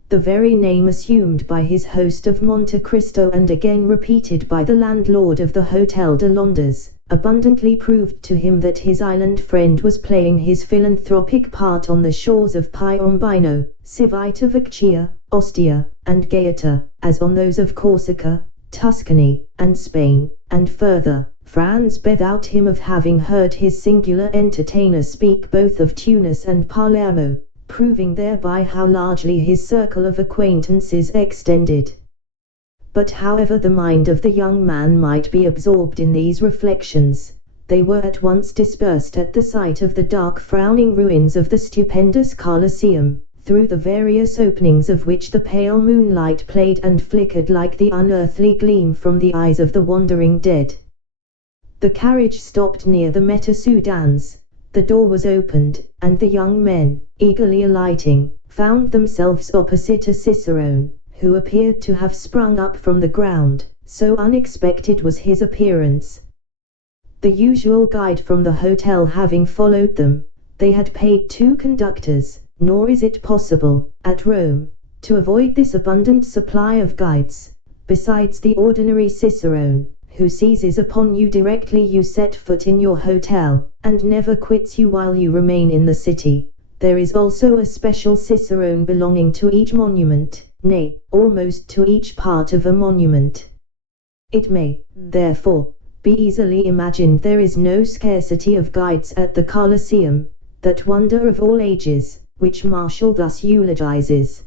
The very name assumed by his host of Monte Cristo and again repeated by the landlord of the Hotel de Londres, abundantly proved to him that his island friend was playing his philanthropic part on the shores of Piombino, Civita Vecchia, Ostia, and Gaeta, as on those of Corsica, Tuscany, and Spain, and further, Franz bethought him of having heard his singular entertainer speak both of Tunis and Palermo, proving thereby how largely his circle of acquaintances extended. But however the mind of the young man might be absorbed in these reflections, they were at once dispersed at the sight of the dark frowning ruins of the stupendous Colosseum, through the various openings of which the pale moonlight played and flickered like the unearthly gleam from the eyes of the wandering dead. The carriage stopped near the Meta-Sudans, the door was opened, and the young men, eagerly alighting, found themselves opposite a cicerone, who appeared to have sprung up from the ground, so unexpected was his appearance. The usual guide from the hotel having followed them, they had paid 2 conductors, nor is it possible, at Rome, to avoid this abundant supply of guides, besides the ordinary cicerone, who seizes upon you directly you set foot in your hotel, and never quits you while you remain in the city. There is also a special cicerone belonging to each monument, nay, almost to each part of a monument. It may, therefore, be easily imagined there is no scarcity of guides at the Colosseum, that wonder of all ages, which Martial thus eulogizes.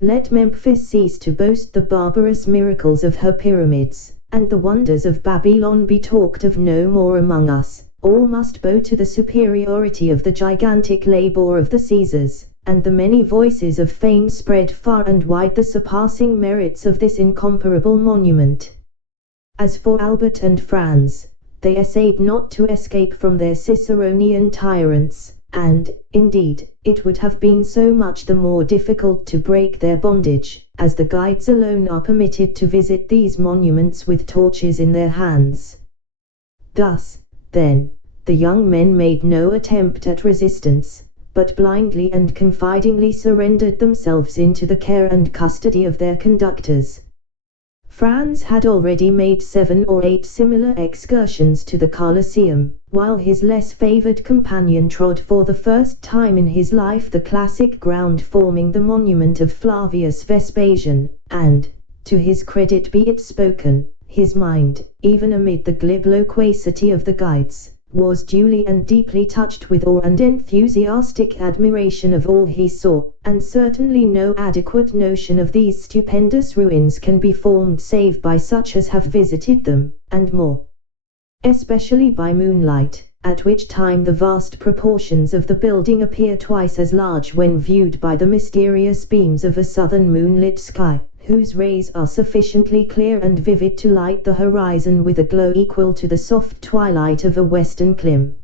Let Memphis cease to boast the barbarous miracles of her pyramids, and the wonders of Babylon be talked of no more among us. All must bow to the superiority of the gigantic labor of the Caesars, and the many voices of fame spread far and wide the surpassing merits of this incomparable monument. As for Albert and Franz, they essayed not to escape from their Ciceronian tyrants, and, indeed, it would have been so much the more difficult to break their bondage, as the guides alone are permitted to visit these monuments with torches in their hands. Thus, then, the young men made no attempt at resistance, but blindly and confidingly surrendered themselves into the care and custody of their conductors. Franz had already made 7 or 8 similar excursions to the Colosseum, while his less favored companion trod for the first time in his life the classic ground forming the monument of Flavius Vespasian, and, to his credit be it spoken, his mind, even amid the glib loquacity of the guides, was duly and deeply touched with awe and enthusiastic admiration of all he saw, and certainly no adequate notion of these stupendous ruins can be formed save by such as have visited them, and more especially by moonlight, at which time the vast proportions of the building appear twice as large when viewed by the mysterious beams of a southern moonlit sky, whose rays are sufficiently clear and vivid to light the horizon with a glow equal to the soft twilight of a western clime.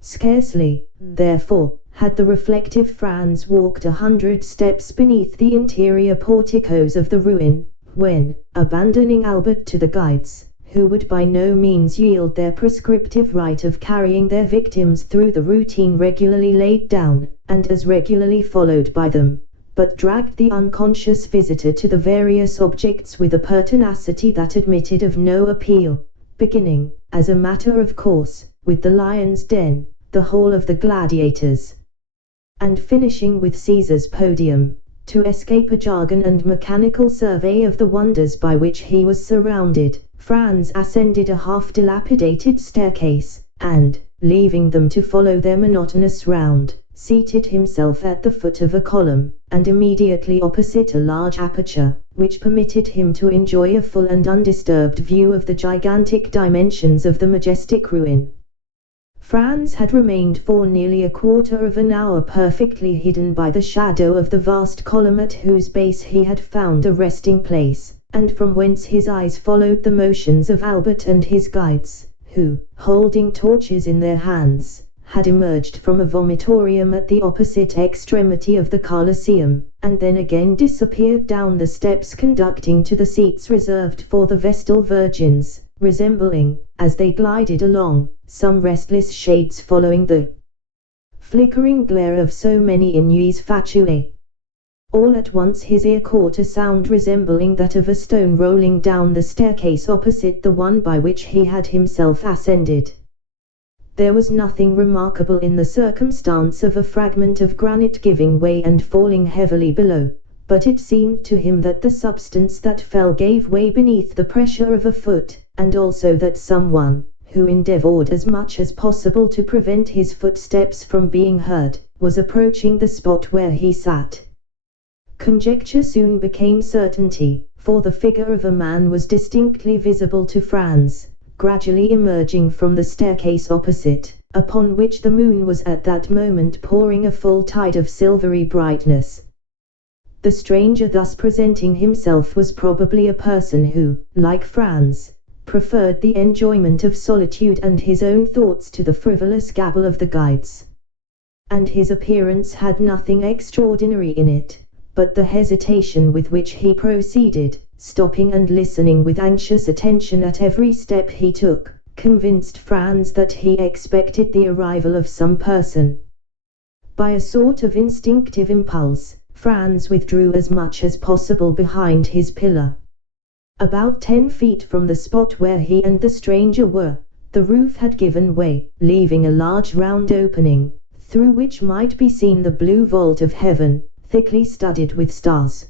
Scarcely, therefore, had the reflective Franz walked 100 steps beneath the interior porticos of the ruin, when, abandoning Albert to the guides, who would by no means yield their prescriptive right of carrying their victims through the routine regularly laid down, and as regularly followed by them, but dragged the unconscious visitor to the various objects with a pertinacity that admitted of no appeal, beginning, as a matter of course, with the lion's den, the hall of the gladiators, and finishing with Caesar's podium, to escape a jargon and mechanical survey of the wonders by which he was surrounded. Franz ascended a half-dilapidated staircase, and, leaving them to follow their monotonous round, seated himself at the foot of a column, and immediately opposite a large aperture, which permitted him to enjoy a full and undisturbed view of the gigantic dimensions of the majestic ruin. Franz had remained for nearly a quarter of an hour perfectly hidden by the shadow of the vast column at whose base he had found a resting place, and from whence his eyes followed the motions of Albert and his guides, who, holding torches in their hands, had emerged from a vomitorium at the opposite extremity of the Colosseum, and then again disappeared down the steps conducting to the seats reserved for the Vestal Virgins, resembling, as they glided along, some restless shades following the flickering glare of so many inues fatui. All at once his ear caught a sound resembling that of a stone rolling down the staircase opposite the one by which he had himself ascended. There was nothing remarkable in the circumstance of a fragment of granite giving way and falling heavily below, but it seemed to him that the substance that fell gave way beneath the pressure of a foot, and also that someone, who endeavored as much as possible to prevent his footsteps from being heard, was approaching the spot where he sat. Conjecture soon became certainty, for the figure of a man was distinctly visible to Franz, gradually emerging from the staircase opposite, upon which the moon was at that moment pouring a full tide of silvery brightness. The stranger thus presenting himself was probably a person who, like Franz, preferred the enjoyment of solitude and his own thoughts to the frivolous gabble of the guides. And his appearance had nothing extraordinary in it, but the hesitation with which he proceeded, stopping and listening with anxious attention at every step he took, convinced Franz that he expected the arrival of some person. By a sort of instinctive impulse, Franz withdrew as much as possible behind his pillar. About 10 feet from the spot where he and the stranger were, the roof had given way, leaving a large round opening, through which might be seen the blue vault of heaven, thickly studded with stars.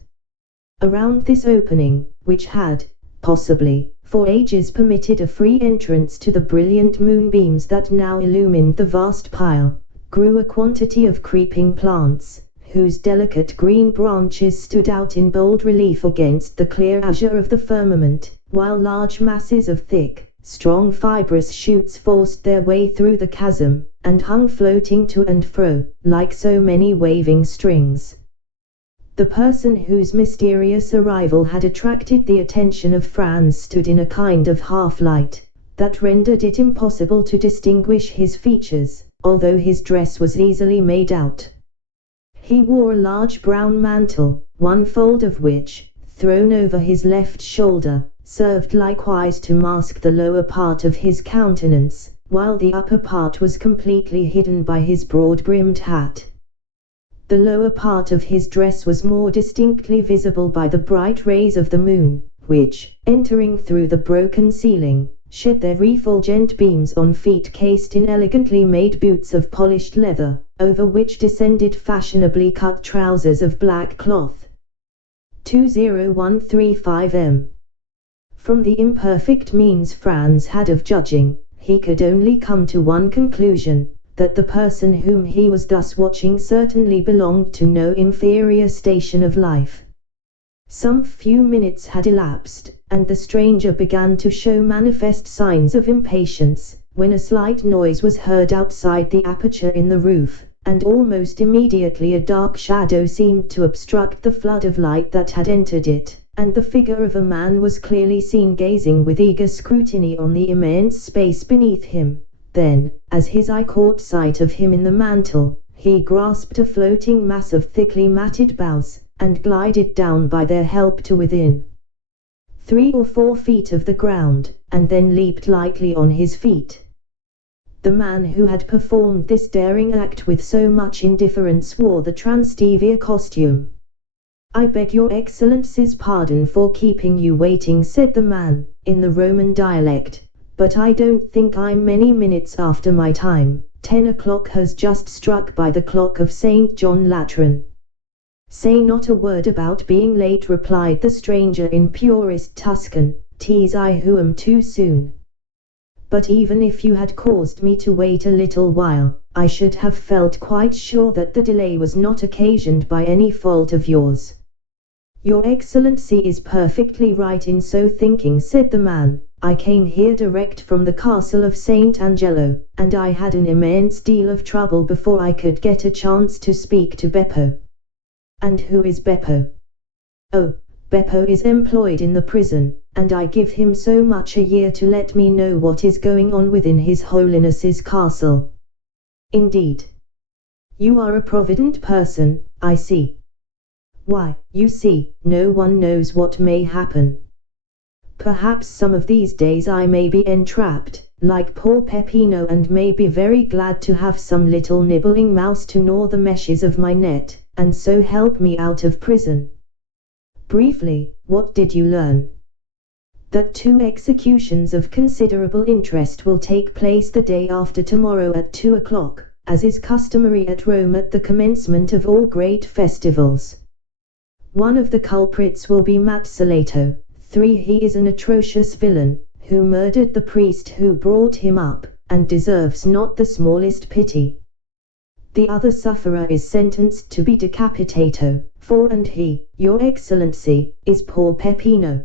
Around this opening, which had, possibly, for ages permitted a free entrance to the brilliant moonbeams that now illumined the vast pile, grew a quantity of creeping plants, whose delicate green branches stood out in bold relief against the clear azure of the firmament, while large masses of thick, strong fibrous shoots forced their way through the chasm, and hung floating to and fro, like so many waving strings. The person whose mysterious arrival had attracted the attention of Franz stood in a kind of half-light, that rendered it impossible to distinguish his features, although his dress was easily made out. He wore a large brown mantle, one fold of which, thrown over his left shoulder, served likewise to mask the lower part of his countenance, while the upper part was completely hidden by his broad-brimmed hat. The lower part of his dress was more distinctly visible by the bright rays of the moon, which, entering through the broken ceiling, shed their refulgent beams on feet cased in elegantly made boots of polished leather, over which descended fashionably cut trousers of black cloth. 20135 m. From the imperfect means Franz had of judging, he could only come to one conclusion, that the person whom he was thus watching certainly belonged to no inferior station of life. Some few minutes had elapsed, and the stranger began to show manifest signs of impatience, when a slight noise was heard outside the aperture in the roof, and almost immediately a dark shadow seemed to obstruct the flood of light that had entered it, and the figure of a man was clearly seen gazing with eager scrutiny on the immense space beneath him. Then, as his eye caught sight of him in the mantle, he grasped a floating mass of thickly matted boughs, and glided down by their help to within 3 or 4 feet of the ground, and then leaped lightly on his feet. The man who had performed this daring act with so much indifference wore the Transtivia costume. "I beg your Excellency's pardon for keeping you waiting," said the man, in the Roman dialect, "but I don't think I'm many minutes after my time. 10 o'clock has just struck by the clock of St. John Latran." "Say not a word about being late," replied the stranger in purest Tuscan, "'tis I who am too soon. But even if you had caused me to wait a little while, I should have felt quite sure that the delay was not occasioned by any fault of yours." "Your Excellency is perfectly right in so thinking," said the man. "I came here direct from the castle of St. Angelo, and I had an immense deal of trouble before I could get a chance to speak to Beppo." "And who is Beppo?" "Oh, Beppo is employed in the prison, and I give him so much a year to let me know what is going on within His Holiness's castle." "Indeed. You are a provident person, I see." "Why, you see, no one knows what may happen. Perhaps some of these days I may be entrapped, like poor Peppino, and may be very glad to have some little nibbling mouse to gnaw the meshes of my net, and so help me out of prison." "Briefly, what did you learn?" "That 2 executions of considerable interest will take place the day after tomorrow at 2 o'clock, as is customary at Rome at the commencement of all great festivals. One of the culprits will be Mazzolato. 3 He is an atrocious villain, who murdered the priest who brought him up, and deserves not the smallest pity. The other sufferer is sentenced to be decapitato. 4 And he, your Excellency, is poor Peppino.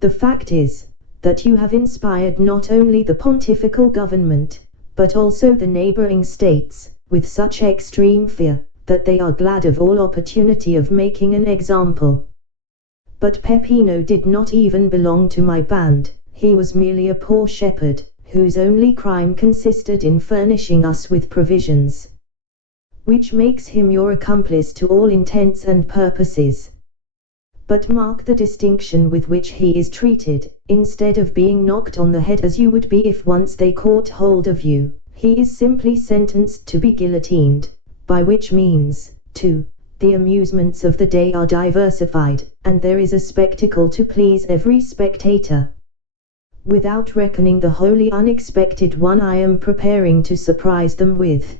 The fact is, that you have inspired not only the pontifical government, but also the neighboring states, with such extreme fear, that they are glad of all opportunity of making an example. But Peppino did not even belong to my band. He was merely a poor shepherd, whose only crime consisted in furnishing us with provisions, which makes him your accomplice to all intents and purposes. But mark the distinction with which he is treated. Instead of being knocked on the head as you would be if once they caught hold of you, he is simply sentenced to be guillotined, by which means, too, the amusements of the day are diversified, and there is a spectacle to please every spectator. Without reckoning the wholly unexpected one I am preparing to surprise them with.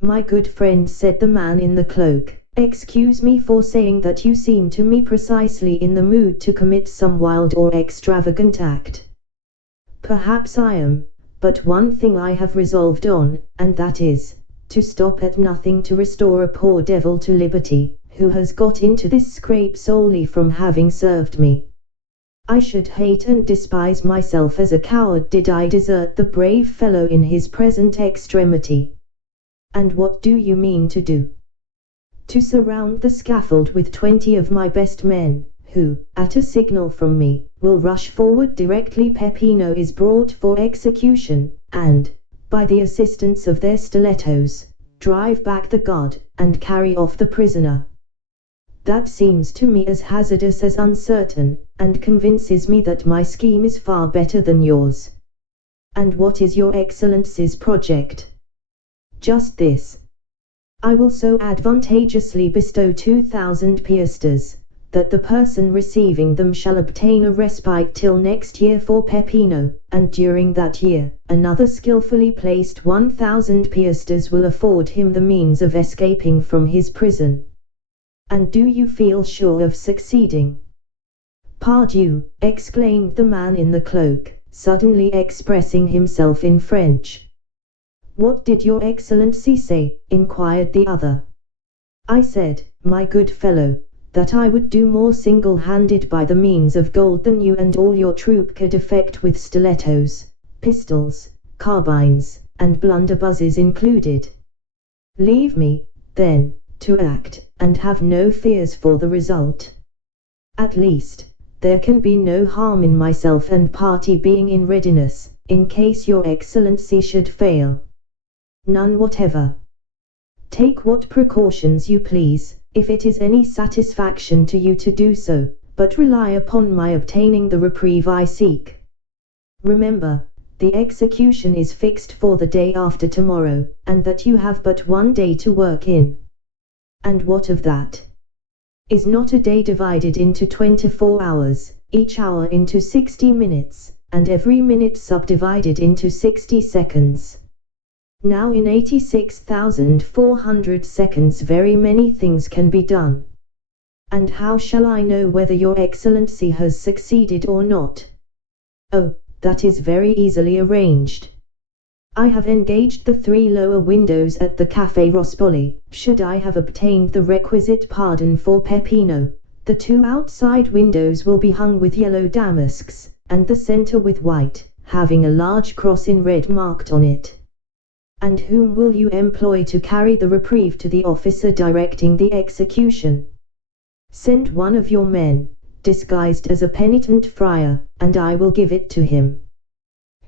My good friend, said the man in the cloak, excuse me for saying that you seem to me precisely in the mood to commit some wild or extravagant act. Perhaps I am, but one thing I have resolved on, and that is, to stop at nothing to restore a poor devil to liberty, who has got into this scrape solely from having served me. I should hate and despise myself as a coward did I desert the brave fellow in his present extremity. And what do you mean to do? To surround the scaffold with 20 of my best men, who, at a signal from me, will rush forward directly Peppino is brought for execution, and, by the assistance of their stilettos, drive back the guard, and carry off the prisoner. That seems to me as hazardous as uncertain, and convinces me that my scheme is far better than yours. And what is your Excellency's project? Just this. I will so advantageously bestow 2,000 piastres, that the person receiving them shall obtain a respite till next year for Peppino, and during that year, another skillfully placed 1,000 piastres will afford him the means of escaping from his prison. And do you feel sure of succeeding? Pardieu, exclaimed the man in the cloak, suddenly expressing himself in French. What did your Excellency say? Inquired the other. I said, my good fellow, that I would do more single-handed by the means of gold than you and all your troop could effect with stilettos, pistols, carbines, and blunderbusses included. Leave me, then, to act, and have no fears for the result. At least, there can be no harm in myself and party being in readiness, in case your Excellency should fail. None whatever. Take what precautions you please, if it is any satisfaction to you to do so, but rely upon my obtaining the reprieve I seek. Remember, the execution is fixed for the day after tomorrow, and that you have but one day to work in. And what of that? Is not a day divided into 24 hours, each hour into 60 minutes, and every minute subdivided into 60 seconds? Now in 86,400 seconds very many things can be done. And how shall I know whether your Excellency has succeeded or not? Oh, that is very easily arranged. I have engaged the 3 lower windows at the Café Rospoli. Should I have obtained the requisite pardon for Peppino, the 2 outside windows will be hung with yellow damasks, and the center with white, having a large cross in red marked on it. And whom will you employ to carry the reprieve to the officer directing the execution? Send one of your men, disguised as a penitent friar, and I will give it to him.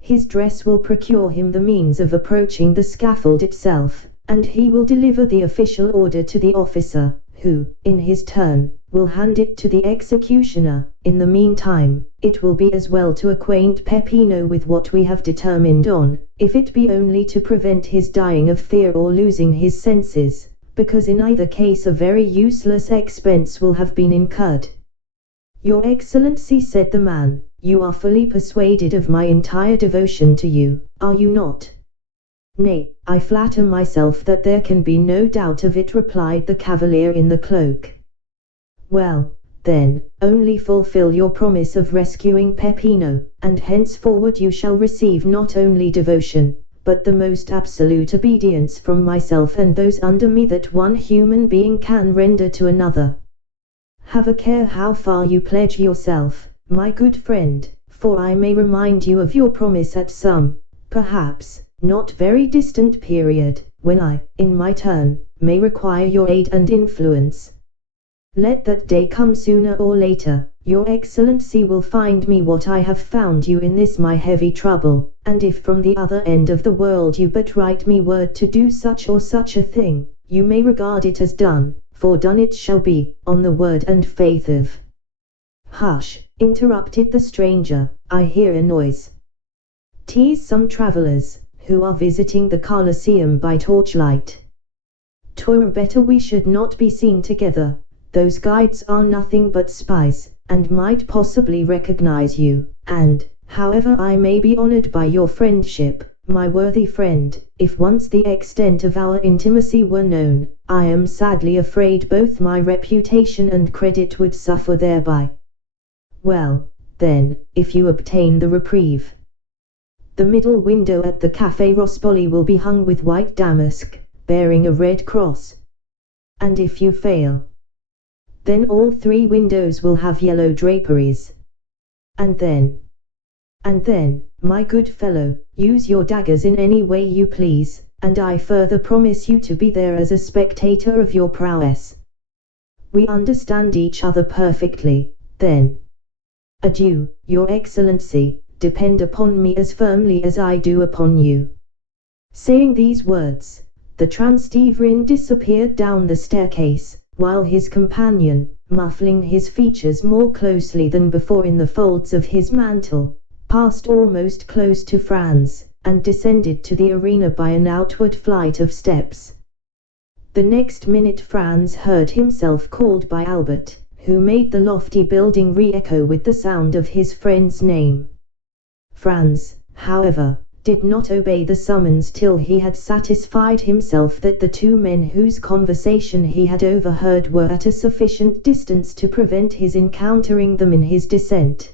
His dress will procure him the means of approaching the scaffold itself, and he will deliver the official order to the officer, who, in his turn, will hand it to the executioner. In the meantime, it will be as well to acquaint Peppino with what we have determined on, if it be only to prevent his dying of fear or losing his senses, because in either case a very useless expense will have been incurred. Your Excellency, said the man, you are fully persuaded of my entire devotion to you, are you not? Nay, I flatter myself that there can be no doubt of it, replied the cavalier in the cloak. Well, then, only fulfill your promise of rescuing Peppino, and henceforward you shall receive not only devotion, but the most absolute obedience from myself and those under me that one human being can render to another. Have a care how far you pledge yourself, my good friend, for I may remind you of your promise at some, perhaps, not very distant period, when I, in my turn, may require your aid and influence. Let that day come sooner or later. Your Excellency will find me what I have found you in this my heavy trouble, and if from the other end of the world you but write me word to do such or such a thing, you may regard it as done, for done it shall be, on the word and faith of— Hush, interrupted the stranger, I hear a noise. 'Tis some travellers, who are visiting the Colosseum by torchlight. 'Twere better we should not be seen together. Those guides are nothing but spies, and might possibly recognize you, and, however I may be honored by your friendship, my worthy friend, if once the extent of our intimacy were known, I am sadly afraid both my reputation and credit would suffer thereby. Well, then, if you obtain the reprieve, the middle window at the Café Rospoli will be hung with white damask, bearing a red cross. And if you fail, then all 3 windows will have yellow draperies. And then, my good fellow, use your daggers in any way you please, and I further promise you to be there as a spectator of your prowess. We understand each other perfectly, then. Adieu, Your Excellency, depend upon me as firmly as I do upon you. Saying these words, the Transteverin disappeared down the staircase, while his companion, muffling his features more closely than before in the folds of his mantle, passed almost close to Franz, and descended to the arena by an outward flight of steps. The next minute Franz heard himself called by Albert, who made the lofty building re-echo with the sound of his friend's name. Franz, however, did not obey the summons till he had satisfied himself that the 2 men whose conversation he had overheard were at a sufficient distance to prevent his encountering them in his descent.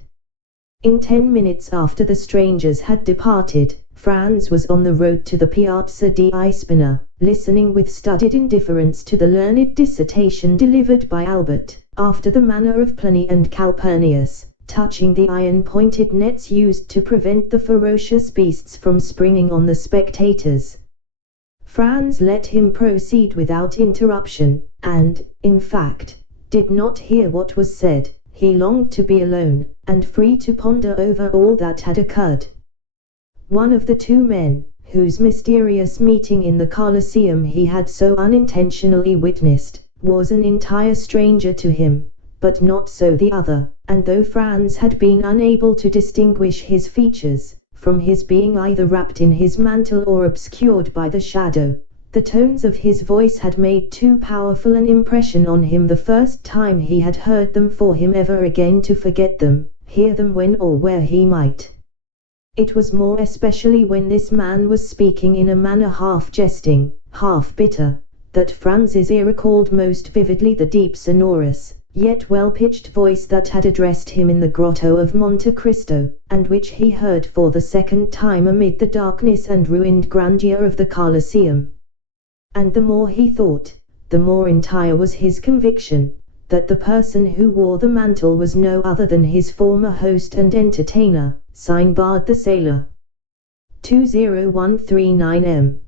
In 10 minutes after the strangers had departed, Franz was on the road to the Piazza di Ispina, listening with studied indifference to the learned dissertation delivered by Albert, after the manner of Pliny and Calpurnius, touching the iron-pointed nets used to prevent the ferocious beasts from springing on the spectators. Franz let him proceed without interruption, and, in fact, did not hear what was said. He longed to be alone, and free to ponder over all that had occurred. One of the 2 men, whose mysterious meeting in the Colosseum he had so unintentionally witnessed, was an entire stranger to him, but not so the other, and though Franz had been unable to distinguish his features, from his being either wrapped in his mantle or obscured by the shadow, the tones of his voice had made too powerful an impression on him the first time he had heard them for him ever again to forget them, hear them when or where he might. It was more especially when this man was speaking in a manner half jesting, half bitter, that Franz's ear recalled most vividly the deep sonorous, yet well-pitched voice that had addressed him in the grotto of Monte Cristo, and which he heard for the second time amid the darkness and ruined grandeur of the Colosseum. And the more he thought, the more entire was his conviction, that the person who wore the mantle was no other than his former host and entertainer, Sinbad the sailor. 20139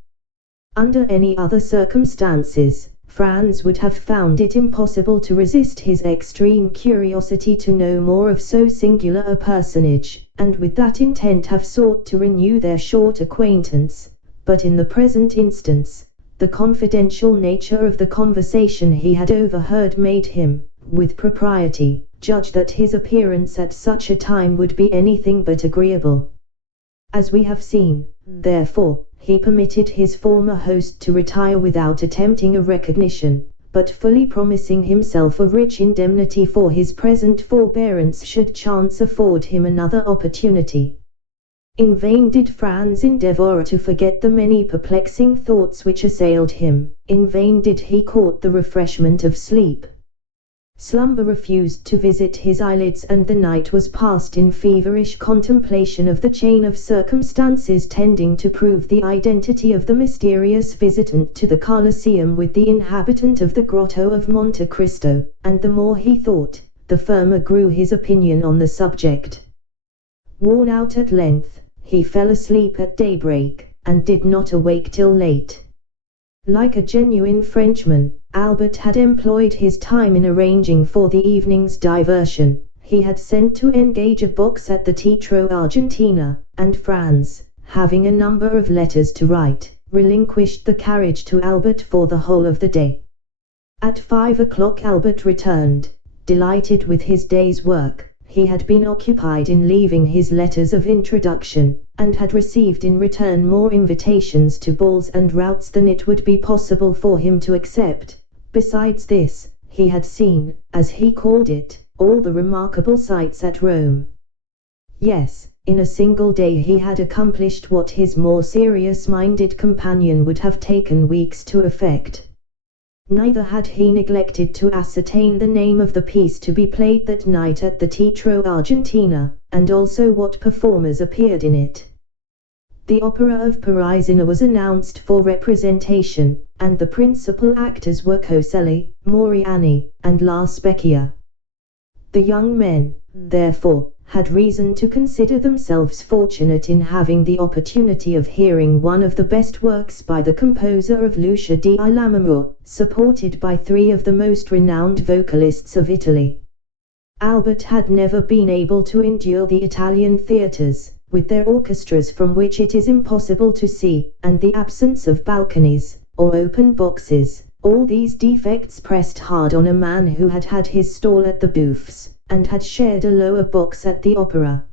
Under any other circumstances, Franz would have found it impossible to resist his extreme curiosity to know more of so singular a personage, and with that intent have sought to renew their short acquaintance, but in the present instance, the confidential nature of the conversation he had overheard made him, with propriety, judge that his appearance at such a time would be anything but agreeable. As we have seen, therefore, he permitted his former host to retire without attempting a recognition, but fully promising himself a rich indemnity for his present forbearance should chance afford him another opportunity. In vain did Franz endeavor to forget the many perplexing thoughts which assailed him, in vain did he court the refreshment of sleep. Slumber refused to visit his eyelids, and the night was passed in feverish contemplation of the chain of circumstances tending to prove the identity of the mysterious visitant to the Colosseum with the inhabitant of the grotto of Monte Cristo, and the more he thought, the firmer grew his opinion on the subject. Worn out at length, he fell asleep at daybreak, and did not awake till late. Like a genuine Frenchman, Albert had employed his time in arranging for the evening's diversion. He had sent to engage a box at the Teatro Argentina, and Franz, having a number of letters to write, relinquished the carriage to Albert for the whole of the day. At 5 o'clock Albert returned, delighted with his day's work. He had been occupied in leaving his letters of introduction, and had received in return more invitations to balls and routs than it would be possible for him to accept. Besides this, he had seen, as he called it, all the remarkable sights at Rome. Yes, in a single day he had accomplished what his more serious-minded companion would have taken weeks to effect. Neither had he neglected to ascertain the name of the piece to be played that night at the Teatro Argentina, and also what performers appeared in it. The opera of Parisina was announced for representation, and the principal actors were Coselli, Moriani, and La Specchia. The young men, therefore, had reason to consider themselves fortunate in having the opportunity of hearing one of the best works by the composer of Lucia di Lammermoor, supported by three of the most renowned vocalists of Italy. Albert had never been able to endure the Italian theatres, with their orchestras from which it is impossible to see, and the absence of balconies, or open boxes. All these defects pressed hard on a man who had had his stall at the booths, and had shared a lower box at the opera.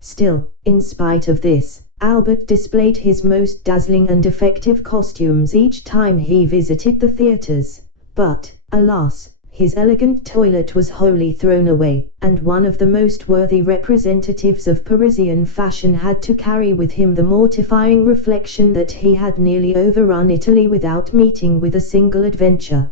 Still, in spite of this, Albert displayed his most dazzling and effective costumes each time he visited the theatres, but, alas, his elegant toilet was wholly thrown away, and one of the most worthy representatives of Parisian fashion had to carry with him the mortifying reflection that he had nearly overrun Italy without meeting with a single adventure.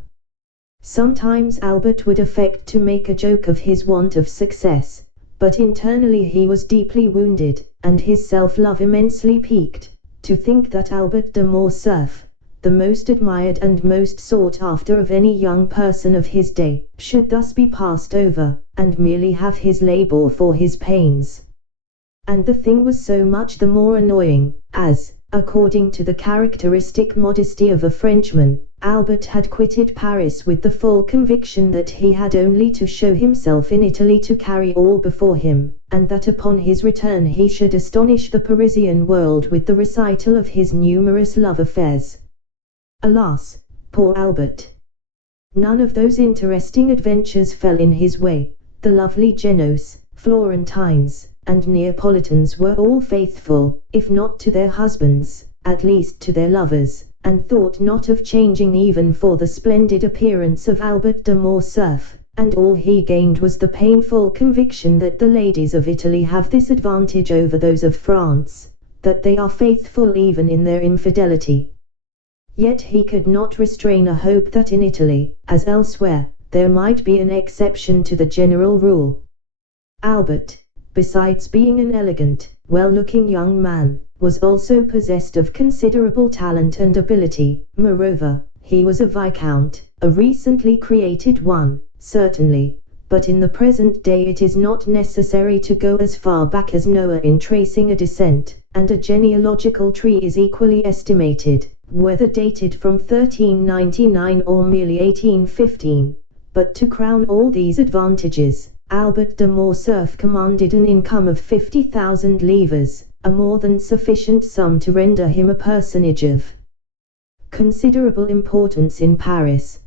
Sometimes Albert would affect to make a joke of his want of success, but internally he was deeply wounded, and his self-love immensely piqued, to think that Albert de Morcerf, the most admired and most sought after of any young person of his day, should thus be passed over, and merely have his labor for his pains. And the thing was so much the more annoying, as, according to the characteristic modesty of a Frenchman, Albert had quitted Paris with the full conviction that he had only to show himself in Italy to carry all before him, and that upon his return he should astonish the Parisian world with the recital of his numerous love affairs. Alas, poor Albert! None of those interesting adventures fell in his way. The lovely Genoese, Florentines, and Neapolitans were all faithful, if not to their husbands, at least to their lovers, and thought not of changing even for the splendid appearance of Albert de Morcerf, and all he gained was the painful conviction that the ladies of Italy have this advantage over those of France, that they are faithful even in their infidelity. Yet he could not restrain a hope that in Italy, as elsewhere, there might be an exception to the general rule. Albert, besides being an elegant, well-looking young man, was also possessed of considerable talent and ability. Moreover, he was a viscount, a recently created one, certainly, but in the present day it is not necessary to go as far back as Noah in tracing a descent, and a genealogical tree is equally estimated, whether dated from 1399 or merely 1815. But to crown all these advantages, Albert de Morcerf commanded an income of 50,000 livres, a more than sufficient sum to render him a personage of considerable importance in Paris.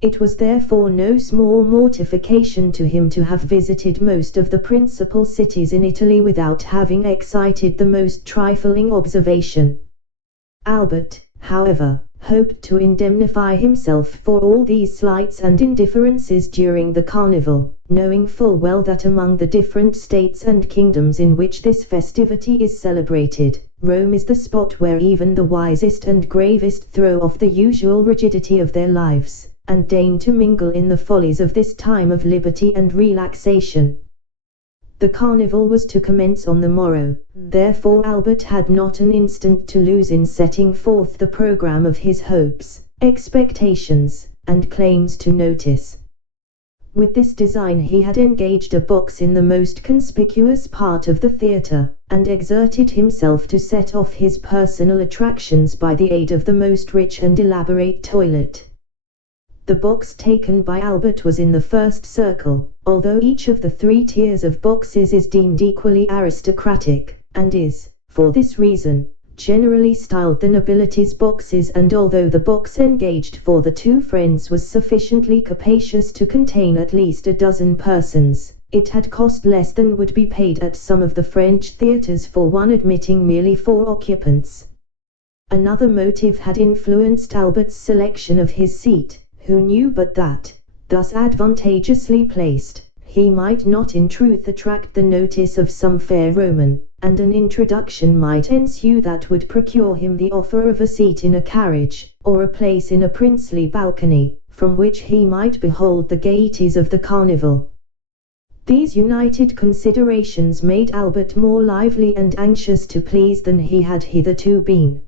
It was therefore no small mortification to him to have visited most of the principal cities in Italy without having excited the most trifling observation. Albert, however, hoped to indemnify himself for all these slights and indifferences during the carnival, knowing full well that among the different states and kingdoms in which this festivity is celebrated, Rome is the spot where even the wisest and gravest throw off the usual rigidity of their lives, and deign to mingle in the follies of this time of liberty and relaxation. The carnival was to commence on the morrow, therefore Albert had not an instant to lose in setting forth the programme of his hopes, expectations, and claims to notice. With this design he had engaged a box in the most conspicuous part of the theatre, and exerted himself to set off his personal attractions by the aid of the most rich and elaborate toilet. The box taken by Albert was in the first circle, although each of the 3 tiers of boxes is deemed equally aristocratic, and is, for this reason, generally styled the nobility's boxes, and although the box engaged for the 2 friends was sufficiently capacious to contain at least a dozen persons, it had cost less than would be paid at some of the French theatres for one admitting merely 4 occupants. Another motive had influenced Albert's selection of his seat. Who knew but that, thus advantageously placed, he might not in truth attract the notice of some fair Roman, and an introduction might ensue that would procure him the offer of a seat in a carriage, or a place in a princely balcony, from which he might behold the gaieties of the carnival. These united considerations made Albert more lively and anxious to please than he had hitherto been.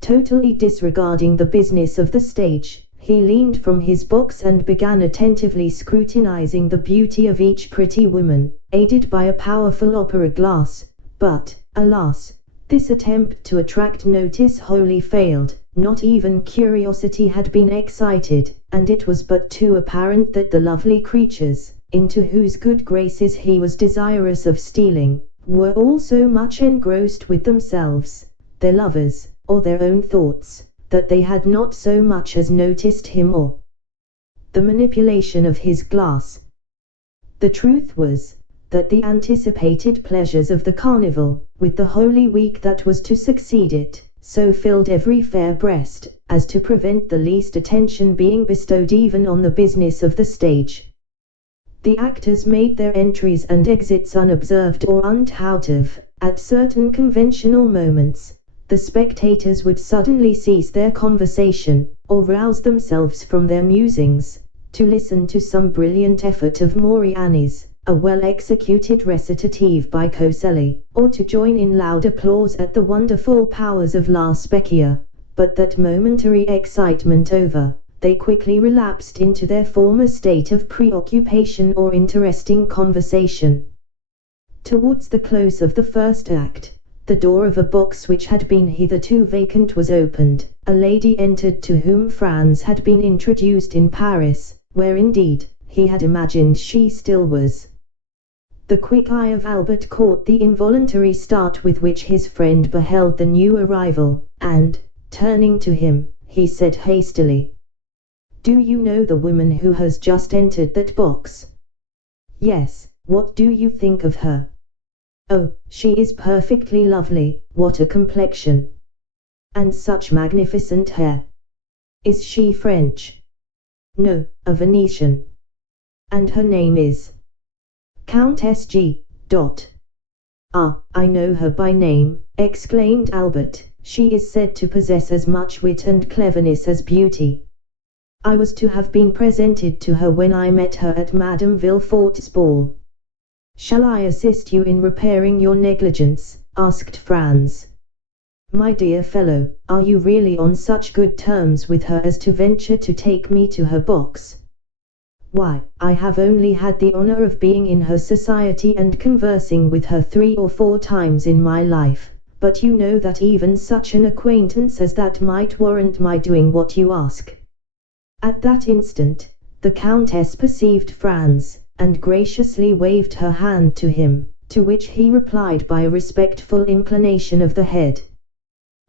Totally disregarding the business of the stage, he leaned from his box and began attentively scrutinizing the beauty of each pretty woman, aided by a powerful opera glass, but, alas, this attempt to attract notice wholly failed. Not even curiosity had been excited, and it was but too apparent that the lovely creatures, into whose good graces he was desirous of stealing, were all so much engrossed with themselves, their lovers, or their own thoughts, that they had not so much as noticed him or the manipulation of his glass. The truth was, that the anticipated pleasures of the carnival, with the Holy Week that was to succeed it, so filled every fair breast, as to prevent the least attention being bestowed even on the business of the stage. The actors made their entries and exits unobserved or unthought of. At certain conventional moments, the spectators would suddenly cease their conversation, or rouse themselves from their musings, to listen to some brilliant effort of Moriani's, a well-executed recitative by Coselli, or to join in loud applause at the wonderful powers of La Specchia. But that momentary excitement over, they quickly relapsed into their former state of preoccupation or interesting conversation. Towards the close of the first act, the door of a box which had been hitherto vacant was opened. A lady entered to whom Franz had been introduced in Paris, where indeed, he had imagined she still was. The quick eye of Albert caught the involuntary start with which his friend beheld the new arrival, and, turning to him, he said hastily, "Do you know the woman who has just entered that box?" "Yes, what do you think of her?" "Oh, she is perfectly lovely. What a complexion! And such magnificent hair." "Is she French?" "No, a Venetian." "And her name is?" "Countess G. Ah, I know her by name," exclaimed Albert. "She is said to possess as much wit and cleverness as beauty. I was to have been presented to her when I met her at Madame Villefort's ball." "Shall I assist you in repairing your negligence?" asked Franz. "My dear fellow, are you really on such good terms with her as to venture to take me to her box?" "Why, I have only had the honor of being in her society and conversing with her 3 or 4 times in my life, but you know that even such an acquaintance as that might warrant my doing what you ask." At that instant, the Countess perceived Franz, and graciously waved her hand to him, to which he replied by a respectful inclination of the head.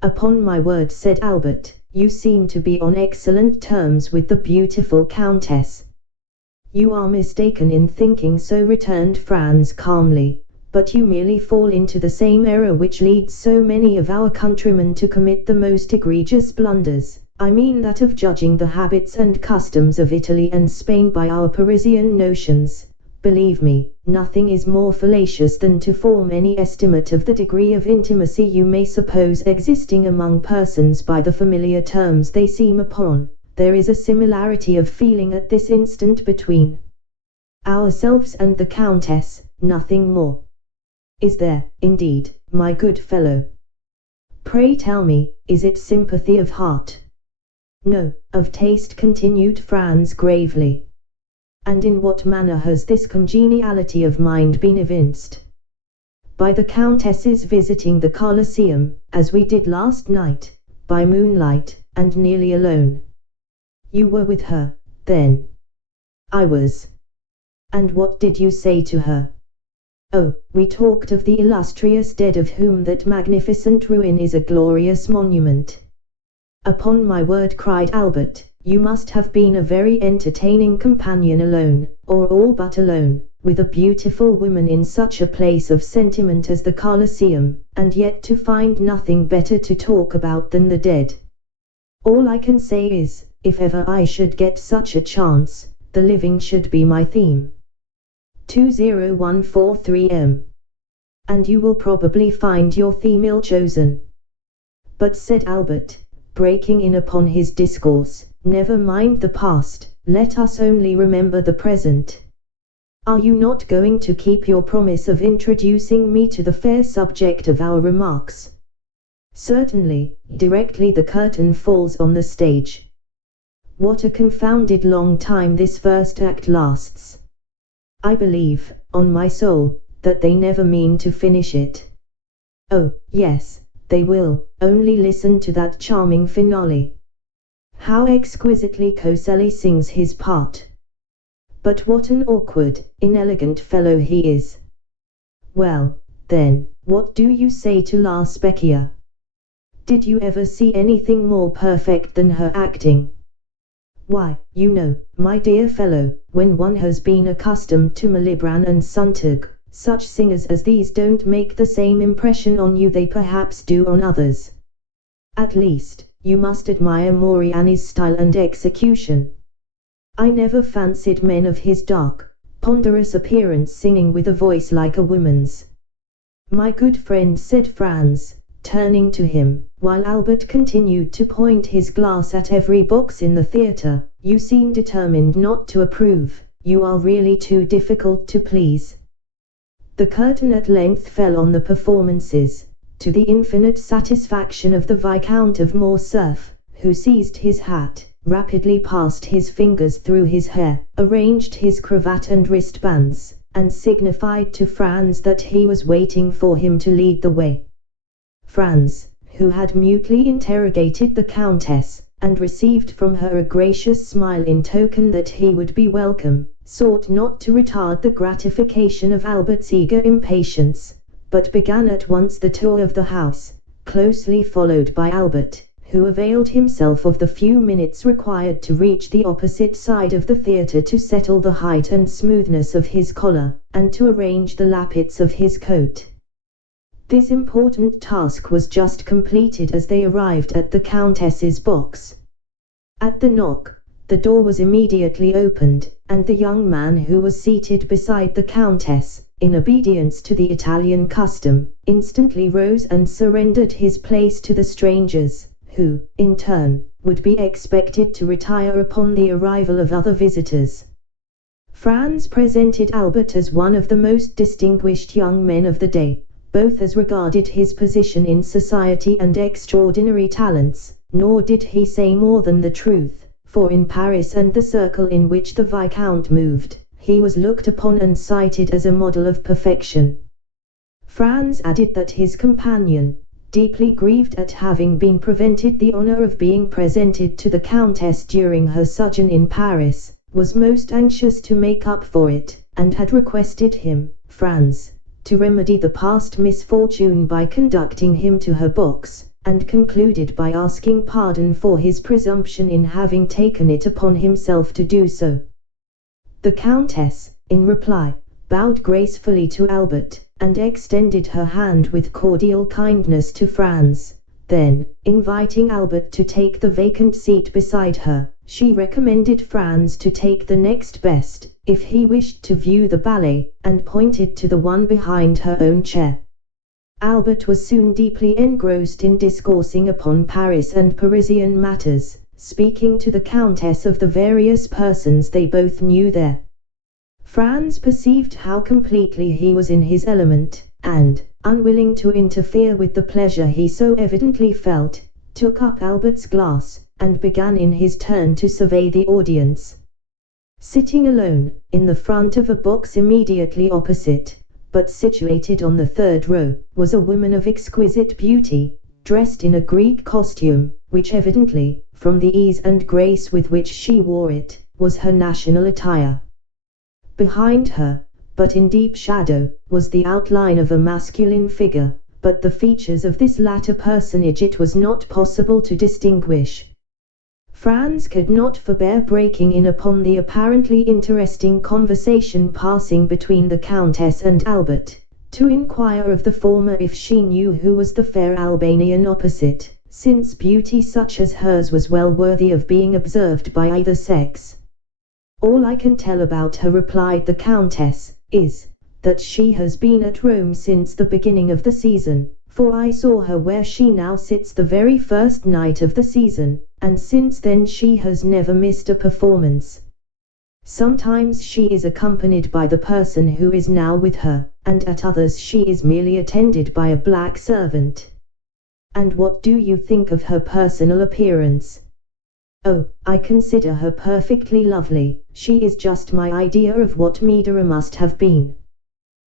"Upon my word," said Albert, "you seem to be on excellent terms with the beautiful Countess." "You are mistaken in thinking so," returned Franz calmly, "but you merely fall into the same error which leads so many of our countrymen to commit the most egregious blunders. I mean that of judging the habits and customs of Italy and Spain by our Parisian notions. Believe me, nothing is more fallacious than to form any estimate of the degree of intimacy you may suppose existing among persons by the familiar terms they seem upon. There is a similarity of feeling at this instant between ourselves and the Countess, nothing more." "Is there, indeed, my good fellow? Pray tell me, is it sympathy of heart?" "No, of taste," continued Franz gravely. And in what manner has this congeniality of mind been evinced? By the Countess's visiting the Colosseum, as we did last night, by moonlight, and nearly alone. You were with her, then? I was. And what did you say to her? Oh, we talked of the illustrious dead of whom that magnificent ruin is a glorious monument. Upon my word, cried Albert, you must have been a very entertaining companion alone, or all but alone, with a beautiful woman in such a place of sentiment as the Colosseum, and yet to find nothing better to talk about than the dead. All I can say is, if ever I should get such a chance, the living should be my theme. 20143M. And you will probably find your theme ill-chosen. But, said Albert, breaking in upon his discourse, never mind the past, let us only remember the present. Are you not going to keep your promise of introducing me to the fair subject of our remarks? Certainly, directly the curtain falls on the stage. What a confounded long time this first act lasts. I believe, on my soul, that they never mean to finish it. Oh, yes, they will, only listen to that charming finale. How exquisitely Coselli sings his part. But what an awkward, inelegant fellow he is. Well, then, what do you say to La Specchia? Did you ever see anything more perfect than her acting? Why, you know, my dear fellow, when one has been accustomed to Malibran and Sontag, such singers as these don't make the same impression on you they perhaps do on others. At least, you must admire Moriani's style and execution. I never fancied men of his dark, ponderous appearance singing with a voice like a woman's. My good friend, said Franz, turning to him, while Albert continued to point his glass at every box in the theatre, you seem determined not to approve, you are really too difficult to please. The curtain at length fell on the performances, to the infinite satisfaction of the Viscount of Morcerf, who seized his hat, rapidly passed his fingers through his hair, arranged his cravat and wristbands, and signified to Franz that he was waiting for him to lead the way. Franz, who had mutely interrogated the Countess, and received from her a gracious smile in token that he would be welcome, sought not to retard the gratification of Albert's eager impatience, but began at once the tour of the house, closely followed by Albert, who availed himself of the few minutes required to reach the opposite side of the theatre to settle the height and smoothness of his collar, and to arrange the lappets of his coat. This important task was just completed as they arrived at the Countess's box. At the knock, the door was immediately opened, and the young man who was seated beside the Countess, in obedience to the Italian custom, instantly rose and surrendered his place to the strangers, who, in turn, would be expected to retire upon the arrival of other visitors. Franz presented Albert as one of the most distinguished young men of the day, both as regarded his position in society and extraordinary talents, nor did he say more than the truth, for in Paris and the circle in which the Viscount moved, he was looked upon and cited as a model of perfection. Franz added that his companion, deeply grieved at having been prevented the honor of being presented to the Countess during her sojourn in Paris, was most anxious to make up for it, and had requested him, Franz, to remedy the past misfortune by conducting him to her box, and concluded by asking pardon for his presumption in having taken it upon himself to do so. The Countess, in reply, bowed gracefully to Albert, and extended her hand with cordial kindness to Franz. Then, inviting Albert to take the vacant seat beside her, she recommended Franz to take the next best, if he wished to view the ballet, and pointed to the one behind her own chair. Albert was soon deeply engrossed in discoursing upon Paris and Parisian matters, speaking to the Countess of the various persons they both knew there. Franz perceived how completely he was in his element, and, unwilling to interfere with the pleasure he so evidently felt, took up Albert's glass, and began in his turn to survey the audience. Sitting alone, in the front of a box immediately opposite, but situated on the third row, was a woman of exquisite beauty, dressed in a Greek costume, which evidently, from the ease and grace with which she wore it, was her national attire. Behind her, but in deep shadow, was the outline of a masculine figure, but the features of this latter personage it was not possible to distinguish. Franz could not forbear breaking in upon the apparently interesting conversation passing between the Countess and Albert, to inquire of the former if she knew who was the fair Albanian opposite, since beauty such as hers was well worthy of being observed by either sex. "All I can tell about her," replied the Countess, "is, that she has been at Rome since the beginning of the season, for I saw her where she now sits the very first night of the season, and since then she has never missed a performance. Sometimes she is accompanied by the person who is now with her, and at others she is merely attended by a black servant." "And what do you think of her personal appearance?" "Oh, I consider her perfectly lovely. She is just my idea of what Medea must have been."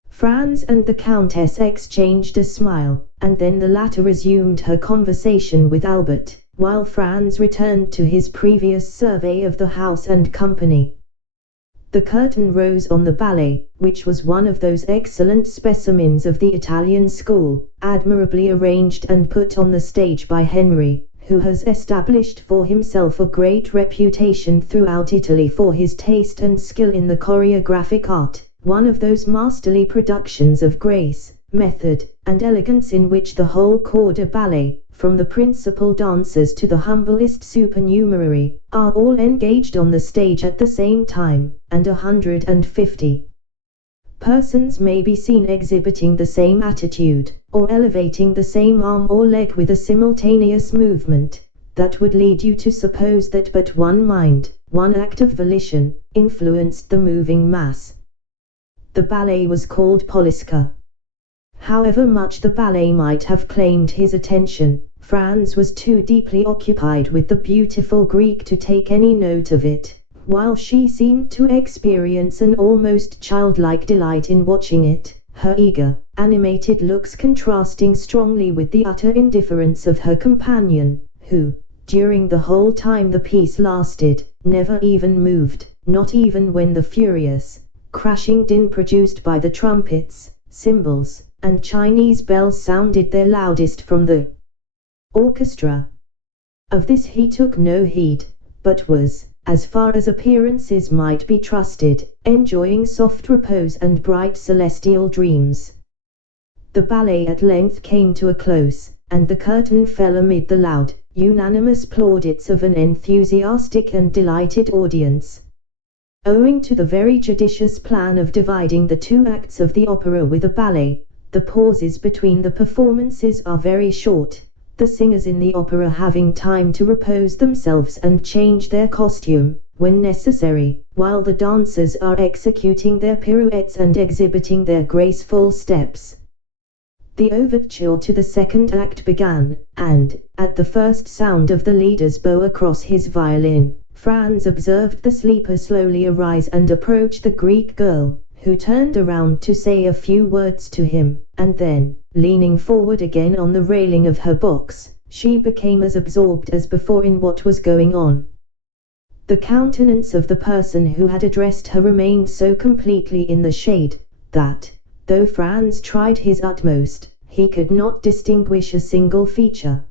Franz and the Countess exchanged a smile, and then the latter resumed her conversation with Albert, while Franz returned to his previous survey of the house and company. The curtain rose on the ballet, which was one of those excellent specimens of the Italian school, admirably arranged and put on the stage by Henry, who has established for himself a great reputation throughout Italy for his taste and skill in the choreographic art, one of those masterly productions of grace, method, and elegance in which the whole corps de ballet, from the principal dancers to the humblest supernumerary, are all engaged on the stage at the same time, and 150 persons may be seen exhibiting the same attitude, or elevating the same arm or leg with a simultaneous movement, that would lead you to suppose that but one mind, one act of volition, influenced the moving mass. The ballet was called Poliska. However much the ballet might have claimed his attention, Franz was too deeply occupied with the beautiful Greek to take any note of it, while she seemed to experience an almost childlike delight in watching it, her eager, animated looks contrasting strongly with the utter indifference of her companion, who, during the whole time the piece lasted, never even moved, not even when the furious, crashing din produced by the trumpets, cymbals, and Chinese bells sounded their loudest from the orchestra. Of this he took no heed, but was, as far as appearances might be trusted, enjoying soft repose and bright celestial dreams. The ballet at length came to a close, and the curtain fell amid the loud, unanimous plaudits of an enthusiastic and delighted audience. Owing to the very judicious plan of dividing the two acts of the opera with a ballet, the pauses between the performances are very short, the singers in the opera having time to repose themselves and change their costume, when necessary, while the dancers are executing their pirouettes and exhibiting their graceful steps. The overture to the second act began, and, at the first sound of the leader's bow across his violin, Franz observed the sleeper slowly arise and approach the Greek girl, who turned around to say a few words to him, and then, leaning forward again on the railing of her box, she became as absorbed as before in what was going on. The countenance of the person who had addressed her remained so completely in the shade, that, though Franz tried his utmost, he could not distinguish a single feature.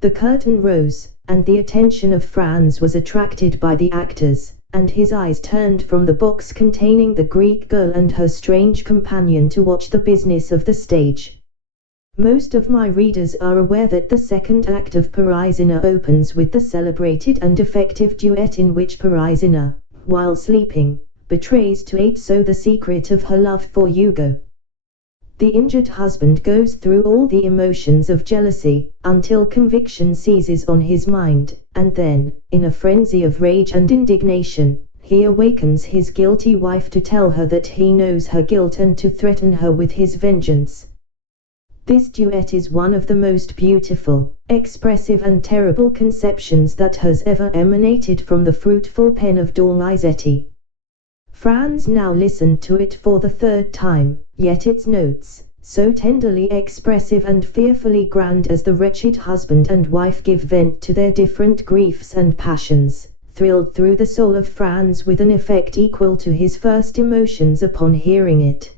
The curtain rose, and the attention of Franz was attracted by the actors, and his eyes turned from the box containing the Greek girl and her strange companion to watch the business of the stage. Most of my readers are aware that the second act of Parisina opens with the celebrated and effective duet in which Parisina, while sleeping, betrays to Aetso the secret of her love for Hugo. The injured husband goes through all the emotions of jealousy, until conviction seizes on his mind, and then, in a frenzy of rage and indignation, he awakens his guilty wife to tell her that he knows her guilt and to threaten her with his vengeance. This duet is one of the most beautiful, expressive and terrible conceptions that has ever emanated from the fruitful pen of Donizetti. Franz now listened to it for the third time, yet its notes, so tenderly expressive and fearfully grand as the wretched husband and wife give vent to their different griefs and passions, thrilled through the soul of Franz with an effect equal to his first emotions upon hearing it.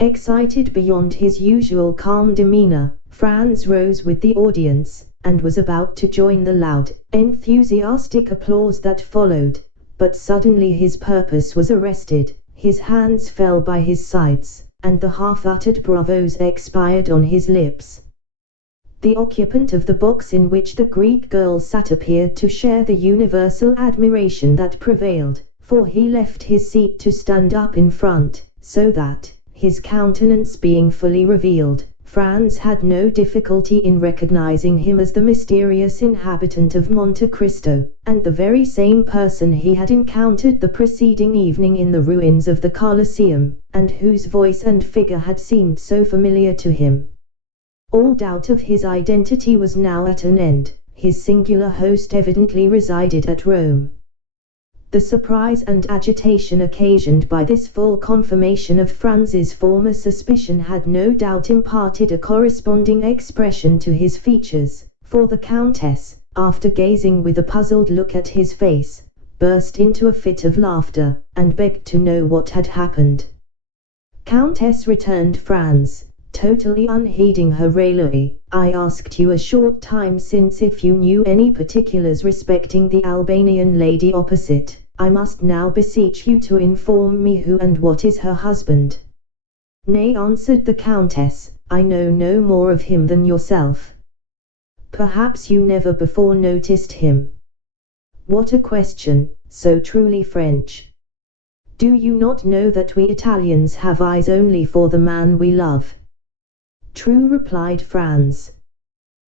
Excited beyond his usual calm demeanor, Franz rose with the audience, and was about to join the loud, enthusiastic applause that followed, but suddenly his purpose was arrested, his hands fell by his sides, and the half-uttered bravos expired on his lips. The occupant of the box in which the Greek girl sat appeared to share the universal admiration that prevailed, for he left his seat to stand up in front, so that, his countenance being fully revealed, Franz had no difficulty in recognizing him as the mysterious inhabitant of Monte Cristo, and the very same person he had encountered the preceding evening in the ruins of the Colosseum, and whose voice and figure had seemed so familiar to him. All doubt of his identity was now at an end. His singular host evidently resided at Rome. The surprise and agitation occasioned by this full confirmation of Franz's former suspicion had no doubt imparted a corresponding expression to his features, for the Countess, after gazing with a puzzled look at his face, burst into a fit of laughter, and begged to know what had happened. "Countess," returned Franz, totally unheeding her raillery, "I asked you a short time since if you knew any particulars respecting the Albanian lady opposite. I must now beseech you to inform me who and what is her husband." "Nay," answered the Countess, "I know no more of him than yourself." "Perhaps you never before noticed him." "What a question, so truly French! Do you not know that we Italians have eyes only for the man we love?" "True," replied Franz.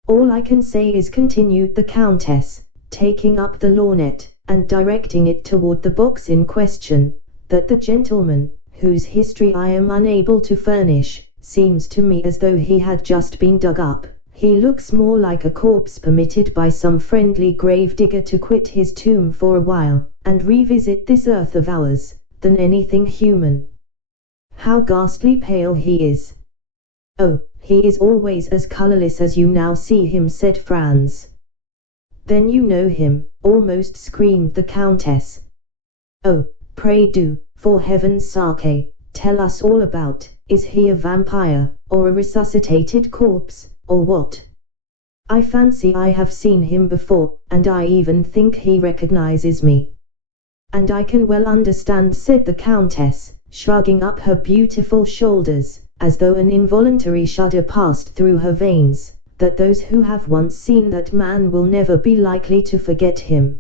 "All I can say is," continued the Countess, taking up the lorgnette, and directing it toward the box in question, "that the gentleman, whose history I am unable to furnish, seems to me as though he had just been dug up. He looks more like a corpse permitted by some friendly grave digger to quit his tomb for a while, and revisit this earth of ours, than anything human. How ghastly pale he is!" "Oh, he is always as colorless as you now see him," said Franz. "Then you know him," almost screamed the Countess. "Oh, pray do, for heaven's sake, tell us all about, is he a vampire, or a resuscitated corpse, or what? I fancy I have seen him before, and I even think he recognizes me." "And I can well understand," said the Countess, shrugging up her beautiful shoulders, as though an involuntary shudder passed through her veins, "that those who have once seen that man will never be likely to forget him."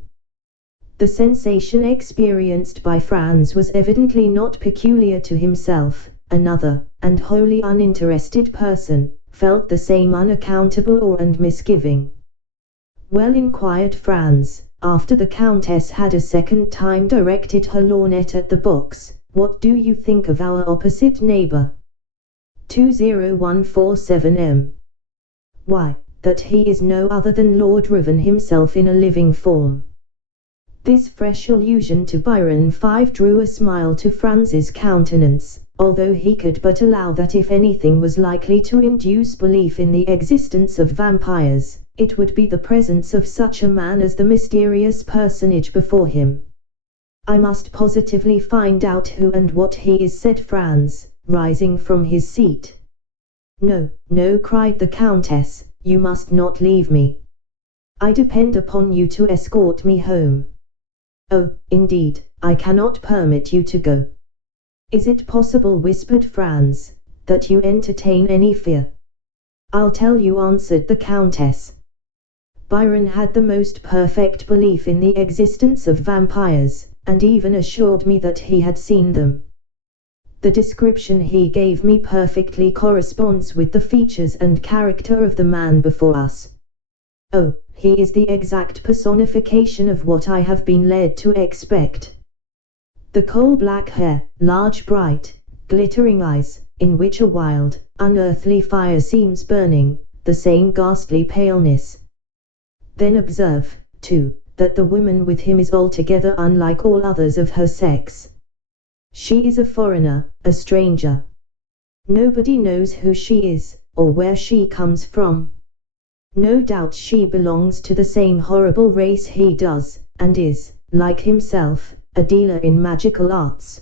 The sensation experienced by Franz was evidently not peculiar to himself. Another, and wholly uninterested person, felt the same unaccountable awe and misgiving. "Well," inquired Franz, after the Countess had a second time directed her lorgnette at the box, "what do you think of our opposite neighbor? 20147M. "Why, that he is no other than Lord Ruthven himself in a living form." This fresh allusion to Byron 5 drew a smile to Franz's countenance, although he could but allow that if anything was likely to induce belief in the existence of vampires, it would be the presence of such a man as the mysterious personage before him. "I must positively find out who and what he is," said Franz, rising from his seat. "No, no," cried the Countess, "you must not leave me. I depend upon you to escort me home." "Oh, indeed, I cannot permit you to go." "Is it possible," whispered Franz, "that you entertain any fear?" "I'll tell you," answered the Countess. "Byron had the most perfect belief in the existence of vampires, and even assured me that he had seen them. The description he gave me perfectly corresponds with the features and character of the man before us. Oh, he is the exact personification of what I have been led to expect. The coal-black hair, large bright, glittering eyes, in which a wild, unearthly fire seems burning, the same ghastly paleness. Then observe, too, that the woman with him is altogether unlike all others of her sex. She is a foreigner, a stranger. Nobody knows who she is, or where she comes from. No doubt she belongs to the same horrible race he does, and is, like himself, a dealer in magical arts.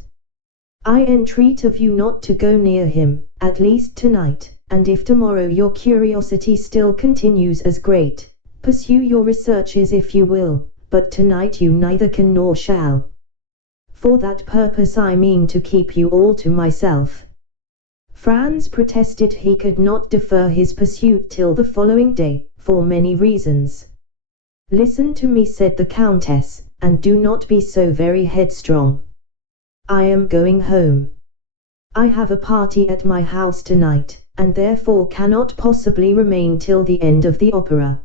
I entreat of you not to go near him, at least tonight, and if tomorrow your curiosity still continues as great, pursue your researches if you will, but tonight you neither can nor shall. For that purpose I mean to keep you all to myself. Franz protested he could not defer his pursuit till the following day, for many reasons. Listen to me, said the Countess, and do not be so very headstrong. I am going home. I have a party at my house tonight, and therefore cannot possibly remain till the end of the opera.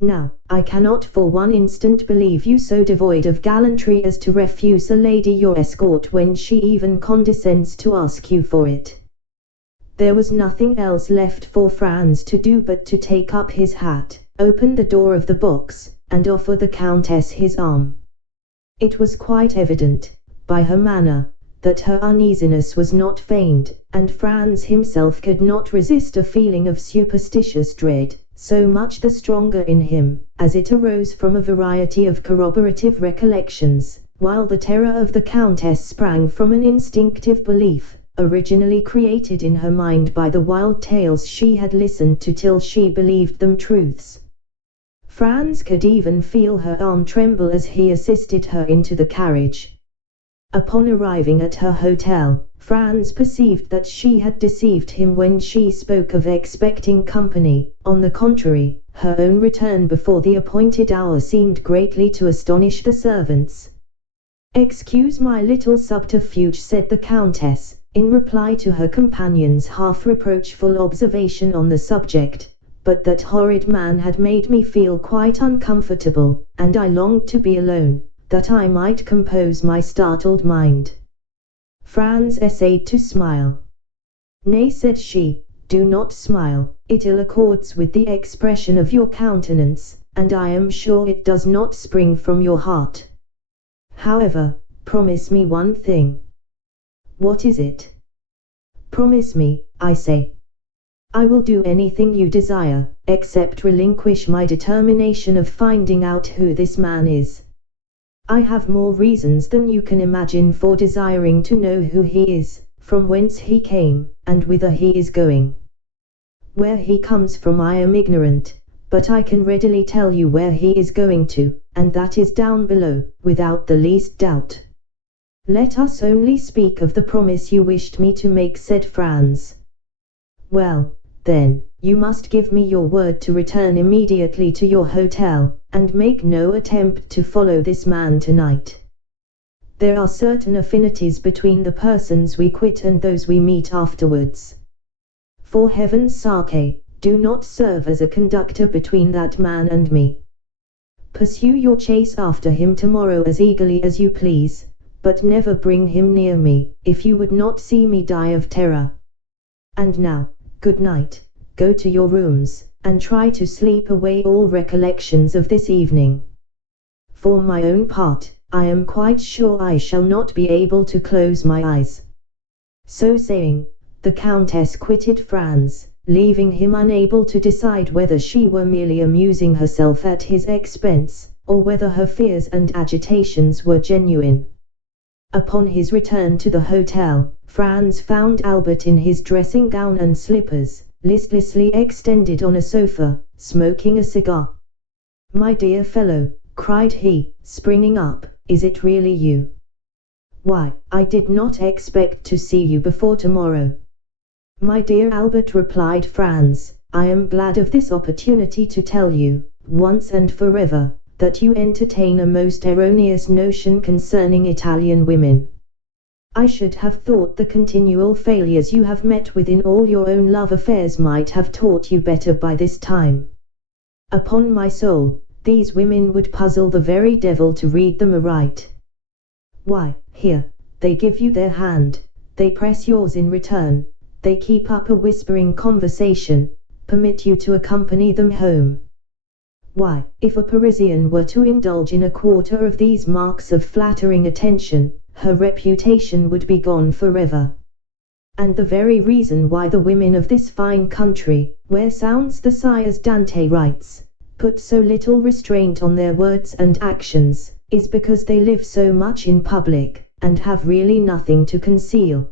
Now, I cannot for one instant believe you so devoid of gallantry as to refuse a lady your escort when she even condescends to ask you for it. There was nothing else left for Franz to do but to take up his hat, open the door of the box, and offer the Countess his arm. It was quite evident, by her manner, that her uneasiness was not feigned, and Franz himself could not resist a feeling of superstitious dread, so much the stronger in him, as it arose from a variety of corroborative recollections, while the terror of the Countess sprang from an instinctive belief, originally created in her mind by the wild tales she had listened to till she believed them truths. Franz could even feel her arm tremble as he assisted her into the carriage. Upon arriving at her hotel, Franz perceived that she had deceived him when she spoke of expecting company. On the contrary, her own return before the appointed hour seemed greatly to astonish the servants. "Excuse my little subterfuge," said the Countess, in reply to her companion's half-reproachful observation on the subject, "but that horrid man had made me feel quite uncomfortable, and I longed to be alone, that I might compose my startled mind." Franz essayed to smile. "Nay," said she, "do not smile, it ill accords with the expression of your countenance, and I am sure it does not spring from your heart. However, promise me one thing." "What is it?" "Promise me, I say." "I will do anything you desire, except relinquish my determination of finding out who this man is. I have more reasons than you can imagine for desiring to know who he is, from whence he came, and whither he is going. Where he comes from I am ignorant, but I can readily tell you where he is going to, and that is down below, without the least doubt." "Let us only speak of the promise you wished me to make," said Franz. "Well, then, you must give me your word to return immediately to your hotel, and make no attempt to follow this man tonight. There are certain affinities between the persons we quit and those we meet afterwards. For heaven's sake, do not serve as a conductor between that man and me. Pursue your chase after him tomorrow as eagerly as you please, but never bring him near me, if you would not see me die of terror. And now, good night, go to your rooms, and try to sleep away all recollections of this evening. For my own part, I am quite sure I shall not be able to close my eyes." So saying, the Countess quitted Franz, leaving him unable to decide whether she were merely amusing herself at his expense, or whether her fears and agitations were genuine. Upon his return to the hotel, Franz found Albert in his dressing gown and slippers, listlessly extended on a sofa, smoking a cigar. "My dear fellow," cried he, springing up, "is it really you? Why, I did not expect to see you before tomorrow." "My dear Albert," replied Franz, "I am glad of this opportunity to tell you, once and forever, that you entertain a most erroneous notion concerning Italian women. I should have thought the continual failures you have met with in all your own love affairs might have taught you better by this time. Upon my soul, these women would puzzle the very devil to read them aright. Why, here, they give you their hand, they press yours in return, they keep up a whispering conversation, permit you to accompany them home. Why, if a Parisian were to indulge in a quarter of these marks of flattering attention, her reputation would be gone forever. And the very reason why the women of this fine country, where sounds the sigh as Dante writes, put so little restraint on their words and actions, is because they live so much in public, and have really nothing to conceal.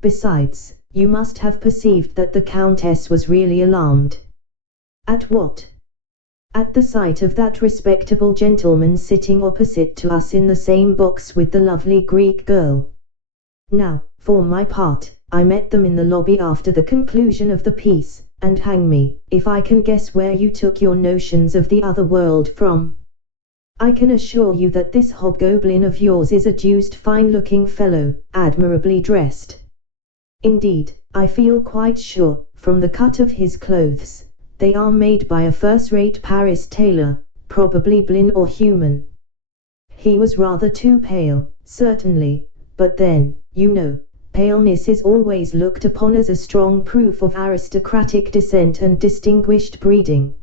Besides, you must have perceived that the Countess was really alarmed. At what? At the sight of that respectable gentleman sitting opposite to us in the same box with the lovely Greek girl. Now, for my part, I met them in the lobby after the conclusion of the piece, and hang me, if I can guess where you took your notions of the other world from. I can assure you that this hobgoblin of yours is a deuced fine-looking fellow, admirably dressed. Indeed, I feel quite sure, from the cut of his clothes, they are made by a first-rate Paris tailor, probably Blin or Human. He was rather too pale, certainly, but then, you know, paleness is always looked upon as a strong proof of aristocratic descent and distinguished breeding.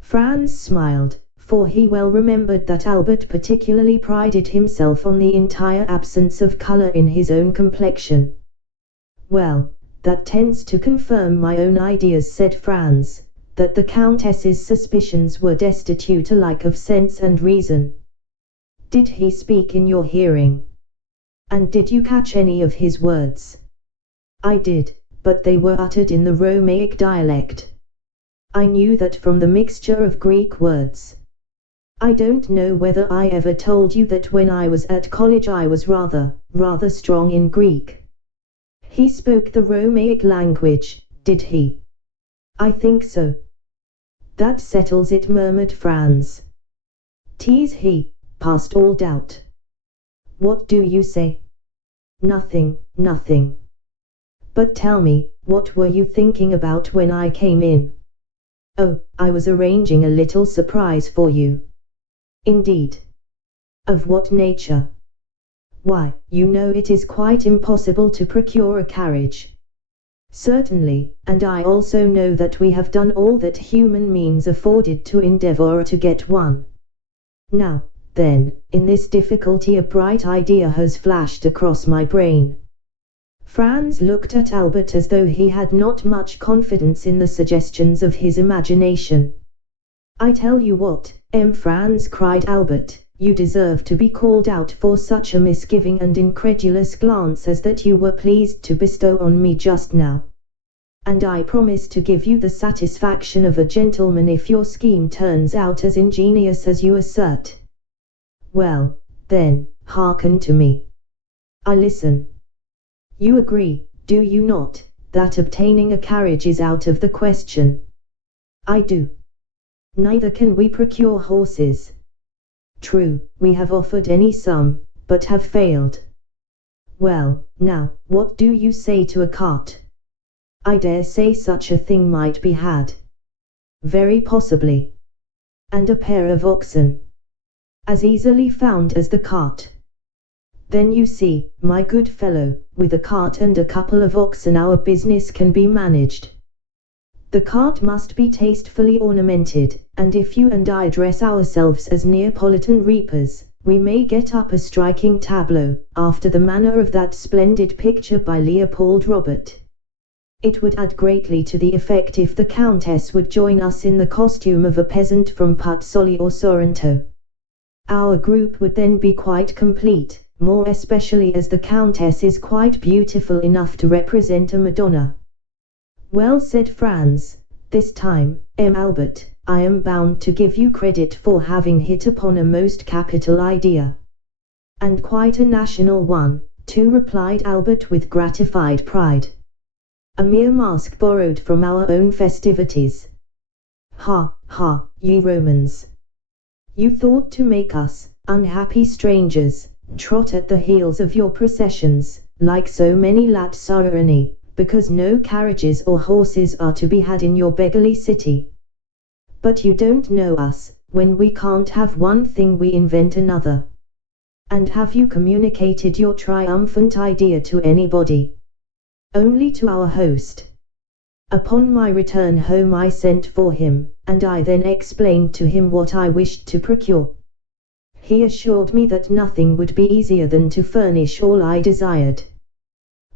Franz smiled, for he well remembered that Albert particularly prided himself on the entire absence of color in his own complexion. Well, that tends to confirm my own ideas, said Franz, that the Countess's suspicions were destitute alike of sense and reason. Did he speak in your hearing? And did you catch any of his words? I did, but they were uttered in the Romaic dialect. I knew that from the mixture of Greek words. I don't know whether I ever told you that when I was at college I was rather strong in Greek. He spoke the Romaic language, did he? I think so. That settles it, murmured Franz. Tease he, past all doubt. What do you say? Nothing, nothing. But tell me, what were you thinking about when I came in? Oh, I was arranging a little surprise for you. Indeed. Of what nature? Why, you know it is quite impossible to procure a carriage. Certainly, and I also know that we have done all that human means afforded to endeavor to get one. Now, then, in this difficulty a bright idea has flashed across my brain. Franz looked at Albert as though he had not much confidence in the suggestions of his imagination. I tell you what, Franz, cried Albert, you deserve to be called out for such a misgiving and incredulous glance as that you were pleased to bestow on me just now. And I promise to give you the satisfaction of a gentleman if your scheme turns out as ingenious as you assert. Well, then, hearken to me. I listen. You agree, do you not, that obtaining a carriage is out of the question? I do. Neither can we procure horses. True, we have offered any sum, but have failed. Well, now, what do you say to a cart? I dare say such a thing might be had. Very possibly. And a pair of oxen. As easily found as the cart. Then you see, my good fellow, with a cart and a couple of oxen our business can be managed. The cart must be tastefully ornamented, and if you and I dress ourselves as Neapolitan reapers, we may get up a striking tableau, after the manner of that splendid picture by Leopold Robert. It would add greatly to the effect if the Countess would join us in the costume of a peasant from Puzzoli or Sorrento. Our group would then be quite complete, more especially as the Countess is quite beautiful enough to represent a Madonna. Well, said Franz, this time, Albert, I am bound to give you credit for having hit upon a most capital idea. And quite a national one, too, replied Albert with gratified pride. A mere mask borrowed from our own festivities. Ha, ha, ye Romans! You thought to make us, unhappy strangers, trot at the heels of your processions, like so many Lazzaroni, because no carriages or horses are to be had in your beggarly city. But you don't know us, when we can't have one thing we invent another. And have you communicated your triumphant idea to anybody? Only to our host. Upon my return home I sent for him, and I then explained to him what I wished to procure. He assured me that nothing would be easier than to furnish all I desired.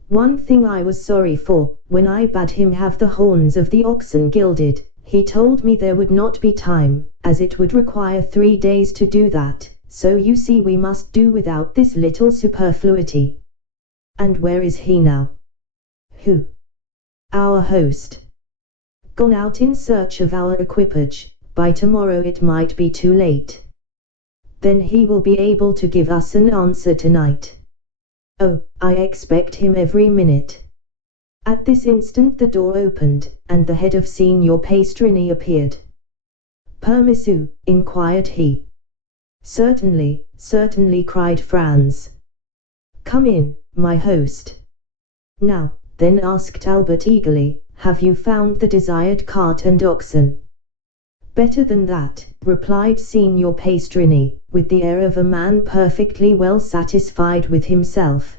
One thing I was sorry for, when I bade him have the horns of the oxen gilded, he told me there would not be time, as it would require 3 days to do that, so you see we must do without this little superfluity. And where is he now? Who? Our host. Gone out in search of our equipage. By tomorrow it might be too late. Then he will be able to give us an answer tonight. Oh, I expect him every minute. At this instant the door opened, and the head of Signor Pastrini appeared. Permisu, inquired he. Certainly, certainly, cried Franz. Come in, my host. Now, then, asked Albert eagerly, have you found the desired cart and oxen? Better than that, replied Signor Pastrini, with the air of a man perfectly well satisfied with himself.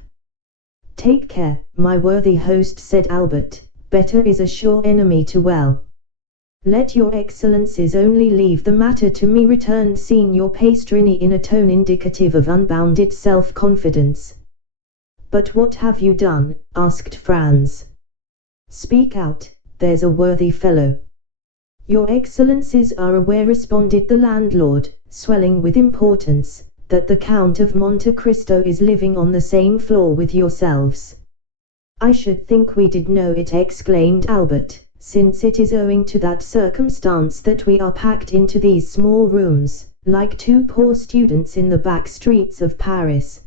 Take care, my worthy host, said Albert, better is a sure enemy to well. Let your excellencies only leave the matter to me, returned Signor Pastrini in a tone indicative of unbounded self-confidence. But what have you done? Asked Franz. Speak out, there's a worthy fellow. Your excellencies are aware, responded the landlord, swelling with importance, that the Count of Monte Cristo is living on the same floor with yourselves. I should think we did know it, exclaimed Albert, since it is owing to that circumstance that we are packed into these small rooms, like two poor students in the back streets of Paris.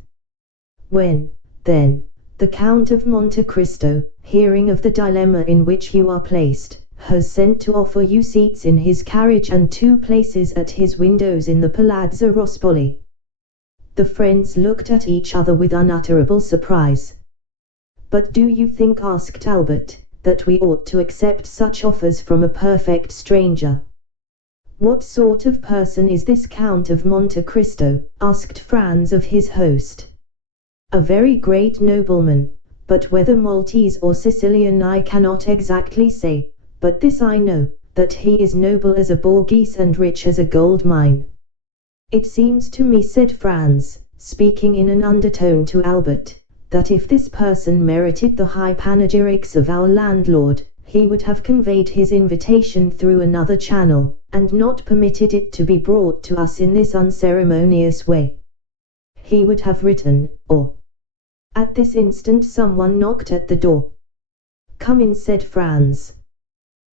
When, then, the Count of Monte Cristo, hearing of the dilemma in which you are placed, has sent to offer you seats in his carriage and 2 places at his windows in the Palazzo Rospoli. The friends looked at each other with unutterable surprise. But do you think, asked Albert, that we ought to accept such offers from a perfect stranger? What sort of person is this Count of Monte Cristo? Asked Franz of his host. A very great nobleman, but whether Maltese or Sicilian I cannot exactly say, but this I know, that he is noble as a Borghese and rich as a gold mine. It seems to me, said Franz, speaking in an undertone to Albert, that if this person merited the high panegyrics of our landlord, he would have conveyed his invitation through another channel, and not permitted it to be brought to us in this unceremonious way. He would have written, or... At this instant someone knocked at the door. Come in, said Franz.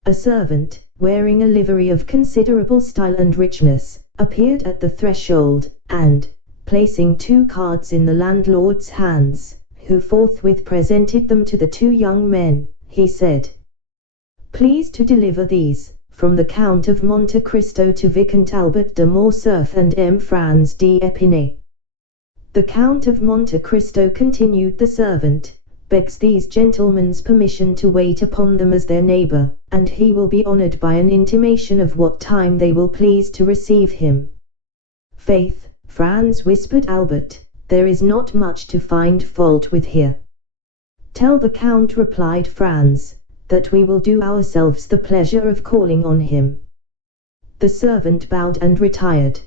A servant, wearing a livery of considerable style and richness, appeared at the threshold, and, placing 2 cards in the landlord's hands, who forthwith presented them to the 2 young men, he said, Please to deliver these, from the Count of Monte Cristo to Vicomte Albert de Morcerf and M. Franz d'Épinay. The Count of Monte Cristo, continued the servant, begs these gentlemen's permission to wait upon them as their neighbor, and he will be honored by an intimation of what time they will please to receive him. Faith, Franz, whispered Albert, there is not much to find fault with here. Tell the Count, replied Franz, that we will do ourselves the pleasure of calling on him. The servant bowed and retired.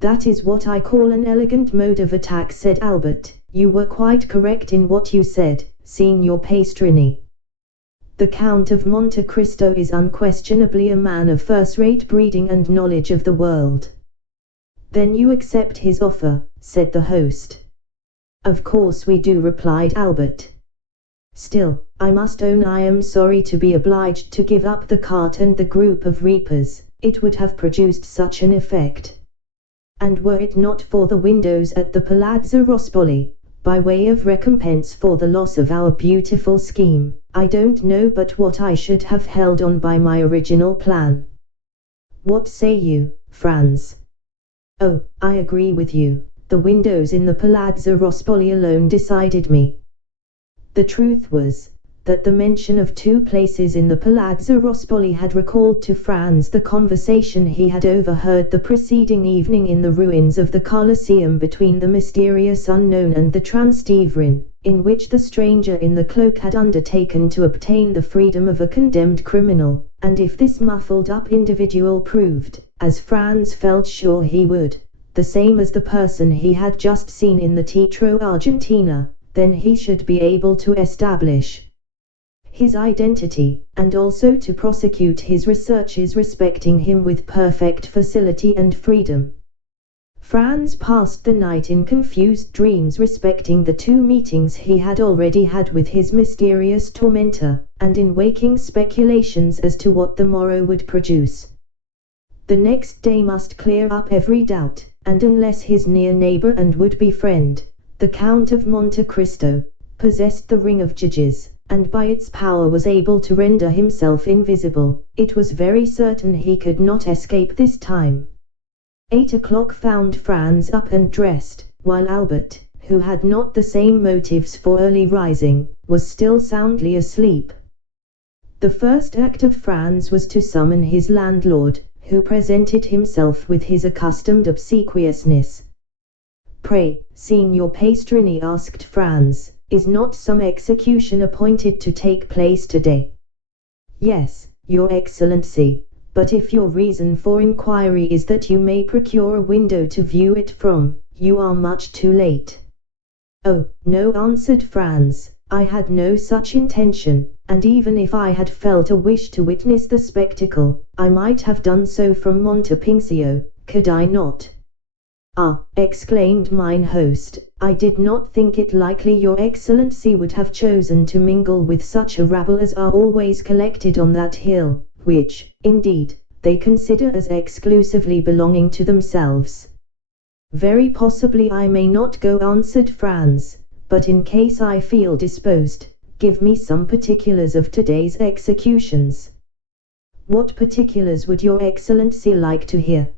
That is what I call an elegant mode of attack, said Albert. You were quite correct in what you said, Signor Pastrini. The Count of Monte Cristo is unquestionably a man of first-rate breeding and knowledge of the world. Then you accept his offer, said the host. Of course we do, replied Albert. Still, I must own I am sorry to be obliged to give up the cart and the group of reapers, it would have produced such an effect. And were it not for the windows at the Palazzo Rospoli, by way of recompense for the loss of our beautiful scheme, I don't know but what I should have held on by my original plan. What say you, Franz? Oh, I agree with you, the windows in the Palazzo Rospoli alone decided me. The truth was, that the mention of 2 places in the Palazzo Rospoli had recalled to Franz the conversation he had overheard the preceding evening in the ruins of the Colosseum between the mysterious unknown and the Transteverin, in which the stranger in the cloak had undertaken to obtain the freedom of a condemned criminal, and if this muffled-up individual proved, as Franz felt sure he would, the same as the person he had just seen in the Teatro Argentina, then he should be able to establish his identity, and also to prosecute his researches respecting him with perfect facility and freedom. Franz passed the night in confused dreams respecting the two meetings he had already had with his mysterious tormentor, and in waking speculations as to what the morrow would produce. The next day must clear up every doubt, and unless his near neighbor and would-be friend, the Count of Monte Cristo, possessed the ring of judges, and by its power was able to render himself invisible, it was very certain he could not escape this time. 8 o'clock found Franz up and dressed, while Albert, who had not the same motives for early rising, was still soundly asleep. The first act of Franz was to summon his landlord, who presented himself with his accustomed obsequiousness. "Pray, Signor Pastrini," asked Franz, "is not some execution appointed to take place today?" "Yes, Your Excellency, but if your reason for inquiry is that you may procure a window to view it from, you are much too late." "Oh, no," answered Franz, "I had no such intention, and even if I had felt a wish to witness the spectacle, I might have done so from Monte Pincio, could I not?" "Ah," exclaimed mine host, "I did not think it likely your Excellency would have chosen to mingle with such a rabble as are always collected on that hill, which, indeed, they consider as exclusively belonging to themselves." "Very possibly I may not go," answered Franz, "but in case I feel disposed, give me some particulars of today's executions." "What particulars would your Excellency like to hear?"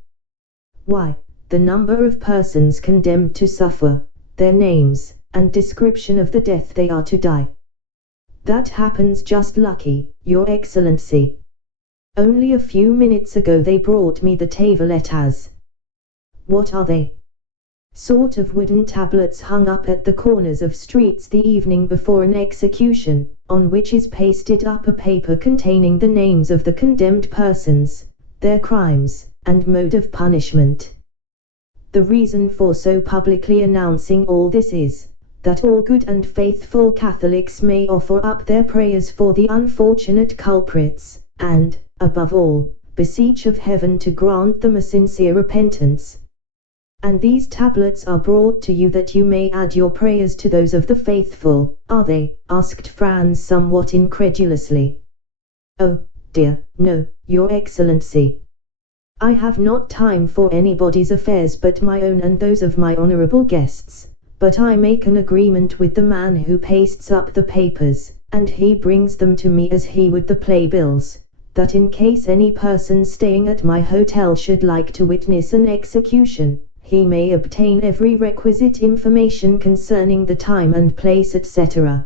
"Why, the number of persons condemned to suffer, their names, and description of the death they are to die." "That happens just lucky, your Excellency. Only a few minutes ago they brought me the tavolettas." "What are they?" "Sort of wooden tablets hung up at the corners of streets the evening before an execution, on which is pasted up a paper containing the names of the condemned persons, their crimes, and mode of punishment. The reason for so publicly announcing all this is, that all good and faithful Catholics may offer up their prayers for the unfortunate culprits, and, above all, beseech of heaven to grant them a sincere repentance. And these tablets are brought to you that you may add your prayers to those of the faithful, are they?" asked Franz somewhat incredulously. "Oh, dear, no, your Excellency. I have not time for anybody's affairs but my own and those of my honorable guests, but I make an agreement with the man who pastes up the papers, and he brings them to me as he would the playbills, that in case any person staying at my hotel should like to witness an execution, he may obtain every requisite information concerning the time and place, etc."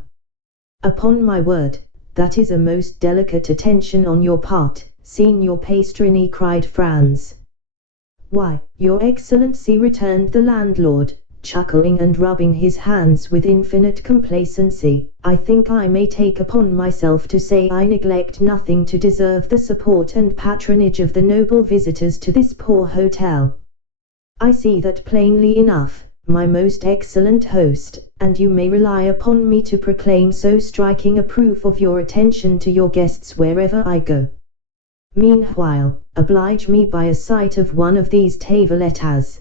"Upon my word, that is a most delicate attention on your part, Signor Pastrini," cried Franz. "Why, your Excellency," returned the landlord, chuckling and rubbing his hands with infinite complacency, "I think I may take upon myself to say I neglect nothing to deserve the support and patronage of the noble visitors to this poor hotel. I see that plainly enough, my most excellent host, and you may rely upon me to proclaim so striking a proof of your attention to your guests wherever I go. Meanwhile, oblige me by a sight of one of these tavolettas."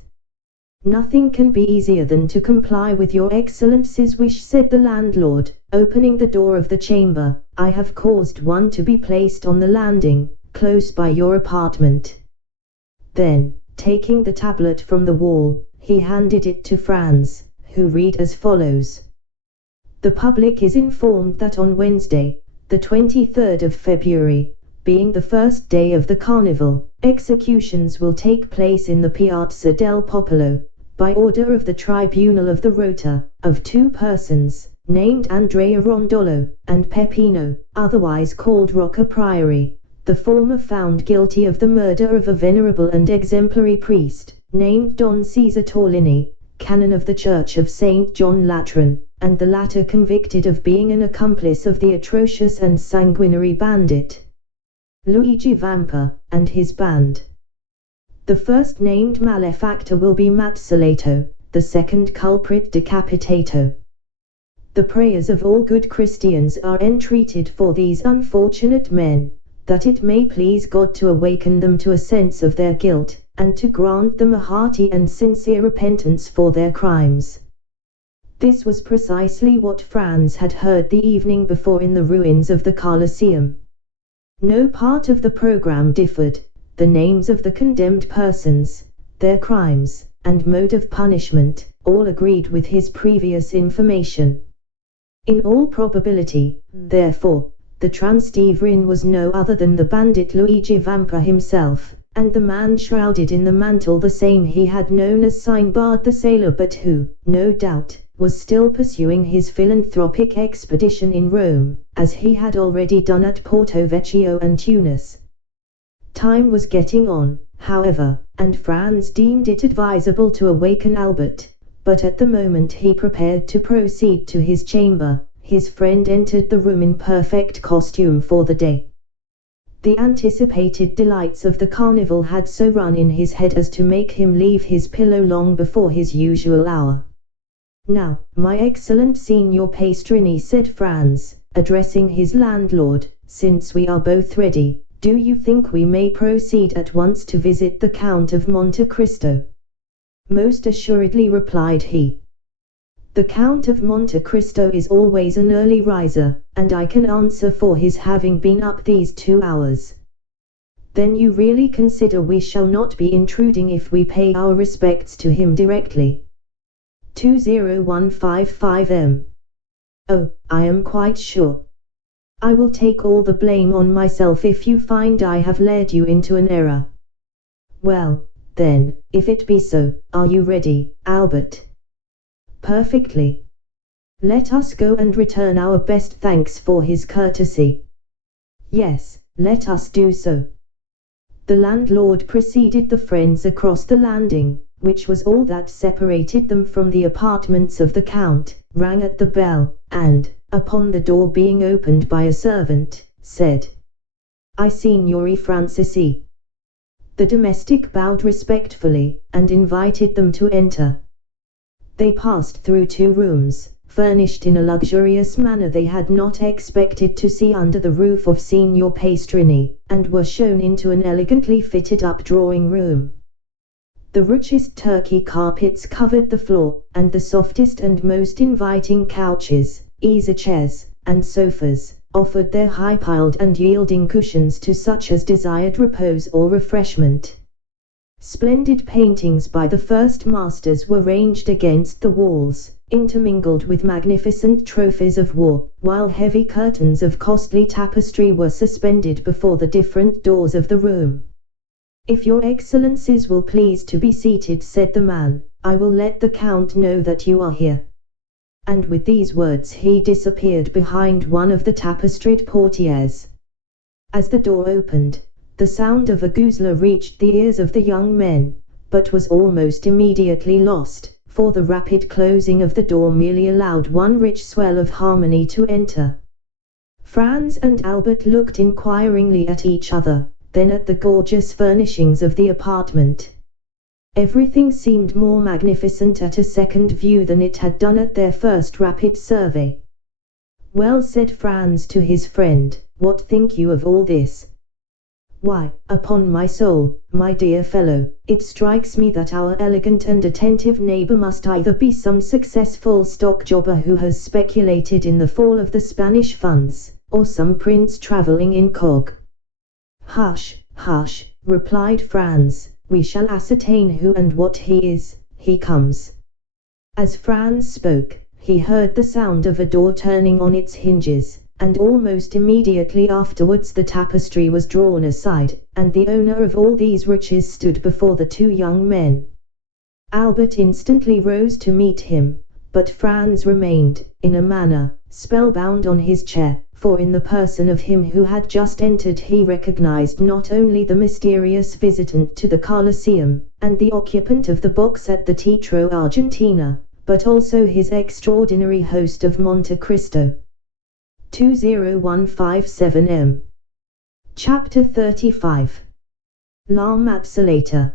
"Nothing can be easier than to comply with your Excellency's wish," said the landlord, opening the door of the chamber. "I have caused one to be placed on the landing, close by your apartment." Then, taking the tablet from the wall, he handed it to Franz, who read as follows: "The public is informed that on Wednesday, the 23rd of February, being the first day of the Carnival, executions will take place in the Piazza del Popolo, by order of the Tribunal of the Rota, of two persons, named Andrea Rondolo, and Peppino, otherwise called Rocca Priori, the former found guilty of the murder of a venerable and exemplary priest, named Don Cesar Torlini, canon of the Church of St. John Latran, and the latter convicted of being an accomplice of the atrocious and sanguinary bandit Luigi Vampa and his band. The first named malefactor will be Mazzolato, the second culprit Decapitato. The prayers of all good Christians are entreated for these unfortunate men, that it may please God to awaken them to a sense of their guilt, and to grant them a hearty and sincere repentance for their crimes. This was precisely what Franz had heard the evening before in the ruins of the Colosseum. No part of the program differed. The names of the condemned persons, their crimes, and mode of punishment, all agreed with his previous information. In all probability, therefore, the Transteverin was no other than the bandit Luigi Vampa himself, and the man shrouded in the mantle the same he had known as Sinbad the Sailor, but who, no doubt, was still pursuing his philanthropic expedition in Rome, as he had already done at Porto Vecchio and Tunis. Time was getting on, however, and Franz deemed it advisable to awaken Albert, but at the moment he prepared to proceed to his chamber, his friend entered the room in perfect costume for the day. The anticipated delights of the carnival had so run in his head as to make him leave his pillow long before his usual hour. "Now, my excellent Signor Pastrini," said Franz, addressing his landlord, "since we are both ready, do you think we may proceed at once to visit the Count of Monte Cristo?" "Most assuredly," replied he. "The Count of Monte Cristo is always an early riser, and I can answer for his having been up these 2 hours. Then you really consider we shall not be intruding if we pay our respects to him directly?" 20155 M. "Oh, I am quite sure. I will take all the blame on myself if you find I have led you into an error." "Well, then, if it be so, are you ready, Albert?" "Perfectly. Let us go and return our best thanks for his courtesy." "Yes, let us do so." The landlord preceded the friends across the landing, which was all that separated them from the apartments of the Count, rang at the bell, and, upon the door being opened by a servant, said, "I Signori Francesi." The domestic bowed respectfully, and invited them to enter. They passed through 2 rooms, furnished in a luxurious manner they had not expected to see under the roof of Signor Pastrini, and were shown into an elegantly fitted-up drawing-room. The richest Turkey carpets covered the floor, and the softest and most inviting couches, easy-chairs, and sofas, offered their high-piled and yielding cushions to such as desired repose or refreshment. Splendid paintings by the first masters were ranged against the walls, intermingled with magnificent trophies of war, while heavy curtains of costly tapestry were suspended before the different doors of the room. "If your excellencies will please to be seated," said the man, "I will let the Count know that you are here." And with these words he disappeared behind one of the tapestried portieres. As the door opened, the sound of a guzla reached the ears of the young men, but was almost immediately lost, for the rapid closing of the door merely allowed one rich swell of harmony to enter. Franz and Albert looked inquiringly at each other, then at the gorgeous furnishings of the apartment. Everything seemed more magnificent at a second view than it had done at their first rapid survey. "Well," said Franz to his friend, "what think you of all this?" "Why, upon my soul, my dear fellow, it strikes me that our elegant and attentive neighbor must either be some successful stock jobber who has speculated in the fall of the Spanish funds, or some prince traveling incog." "Hush, hush," replied Franz, "we shall ascertain who and what he is. He comes." As Franz spoke, he heard the sound of a door turning on its hinges, and almost immediately afterwards the tapestry was drawn aside, and the owner of all these riches stood before the 2 young men. Albert instantly rose to meet him, but Franz remained, in a manner, spellbound on his chair, for in the person of him who had just entered he recognized not only the mysterious visitant to the Colosseum, and the occupant of the box at the Teatro Argentina, but also his extraordinary host of Monte Cristo. 20157 Chapter 35 La Mazzolata.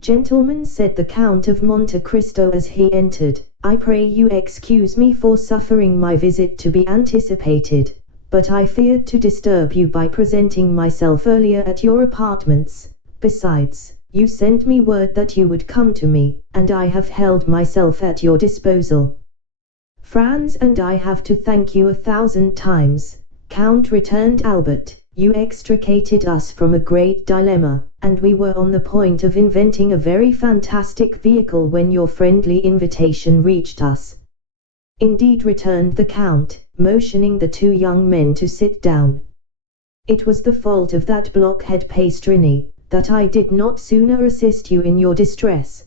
Gentlemen, said the Count of Monte Cristo as he entered, I pray you excuse me for suffering my visit to be anticipated, but I feared to disturb you by presenting myself earlier at your apartments. Besides, you sent me word that you would come to me, and I have held myself at your disposal. Franz and I have to thank you 1,000 times, Count, returned Albert. You extricated us from a great dilemma, and we were on the point of inventing a very fantastic vehicle when your friendly invitation reached us. Indeed, returned the Count, motioning the two young men to sit down. It was the fault of that blockhead Pastrini, that I did not sooner assist you in your distress.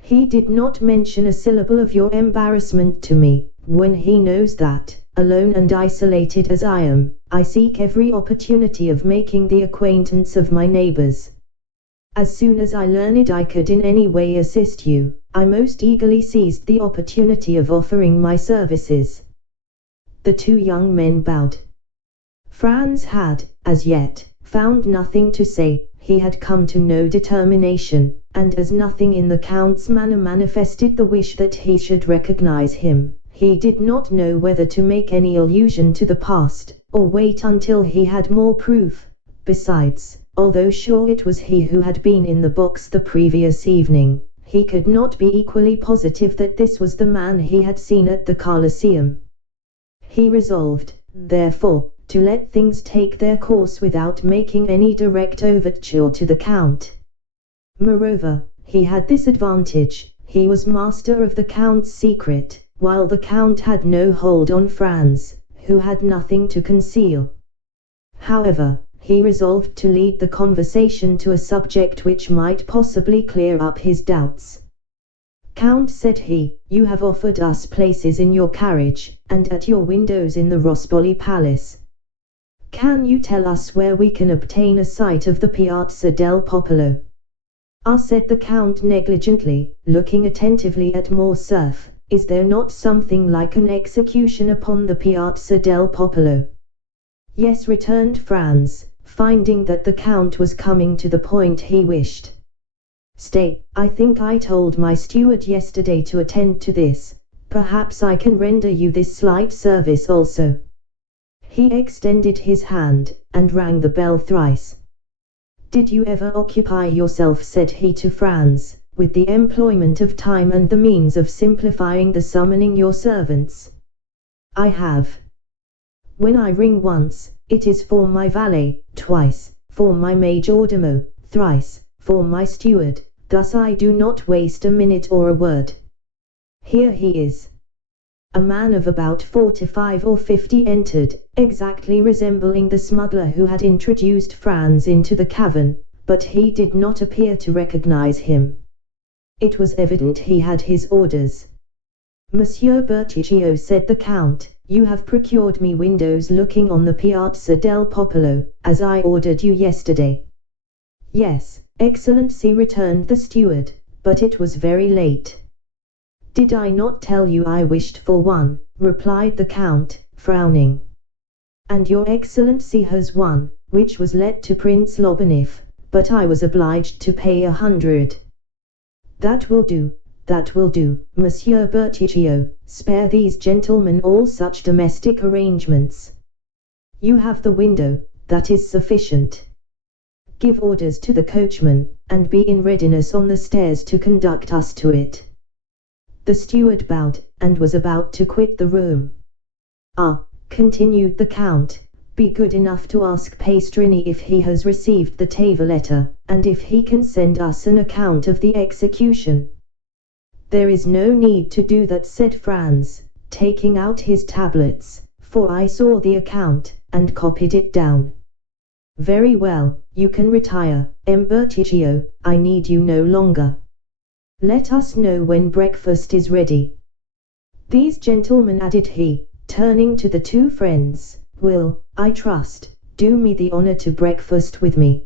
He did not mention a syllable of your embarrassment to me, when he knows that, alone and isolated as I am, I seek every opportunity of making the acquaintance of my neighbors. As soon as I learned I could in any way assist you, I most eagerly seized the opportunity of offering my services. The two young men bowed. Franz had, as yet, found nothing to say. He had come to no determination, and as nothing in the Count's manner manifested the wish that he should recognize him, he did not know whether to make any allusion to the past, or wait until he had more proof. Besides, although sure it was he who had been in the box the previous evening, he could not be equally positive that this was the man he had seen at the Colosseum. He resolved, therefore, to let things take their course without making any direct overture to the Count. Moreover, he had this advantage: he was master of the Count's secret, while the Count had no hold on Franz, who had nothing to conceal. However, he resolved to lead the conversation to a subject which might possibly clear up his doubts. Count, said he, you have offered us places in your carriage, and at your windows in the Rospoli Palace. Can you tell us where we can obtain a sight of the Piazza del Popolo? Ah, said the Count negligently, looking attentively at Morcerf, is there not something like an execution upon the Piazza del Popolo? Yes, returned Franz, finding that the Count was coming to the point he wished. Stay, I think I told my steward yesterday to attend to this. Perhaps I can render you this slight service also. He extended his hand, and rang the bell thrice. Did you ever occupy yourself, said he to Franz, with the employment of time and the means of simplifying the summoning your servants? I have. When I ring once, it is for my valet, twice, for my majordomo, thrice, for my steward, thus I do not waste a minute or a word. Here he is. A man of about 45 or 50 entered, exactly resembling the smuggler who had introduced Franz into the cavern, but he did not appear to recognize him. It was evident he had his orders. Monsieur Bertuccio, said the Count, you have procured me windows looking on the Piazza del Popolo, as I ordered you yesterday. Yes, Excellency, returned the steward, but it was very late. Did I not tell you I wished for one, replied the Count, frowning. And your Excellency has one, which was let to Prince Lobanif, but I was obliged to pay 100. That will do, Monsieur Bertuccio, spare these gentlemen all such domestic arrangements. You have the window, that is sufficient. Give orders to the coachman, and be in readiness on the stairs to conduct us to it. The steward bowed, and was about to quit the room. Ah, continued the Count, be good enough to ask Pastrini if he has received the tavoletta, and if he can send us an account of the execution. There is no need to do that, said Franz, taking out his tablets, for I saw the account, and copied it down. Very well, you can retire, Bertuccio, I need you no longer. Let us know when breakfast is ready. These gentlemen, added he, turning to the two friends, will, I trust, do me the honor to breakfast with me.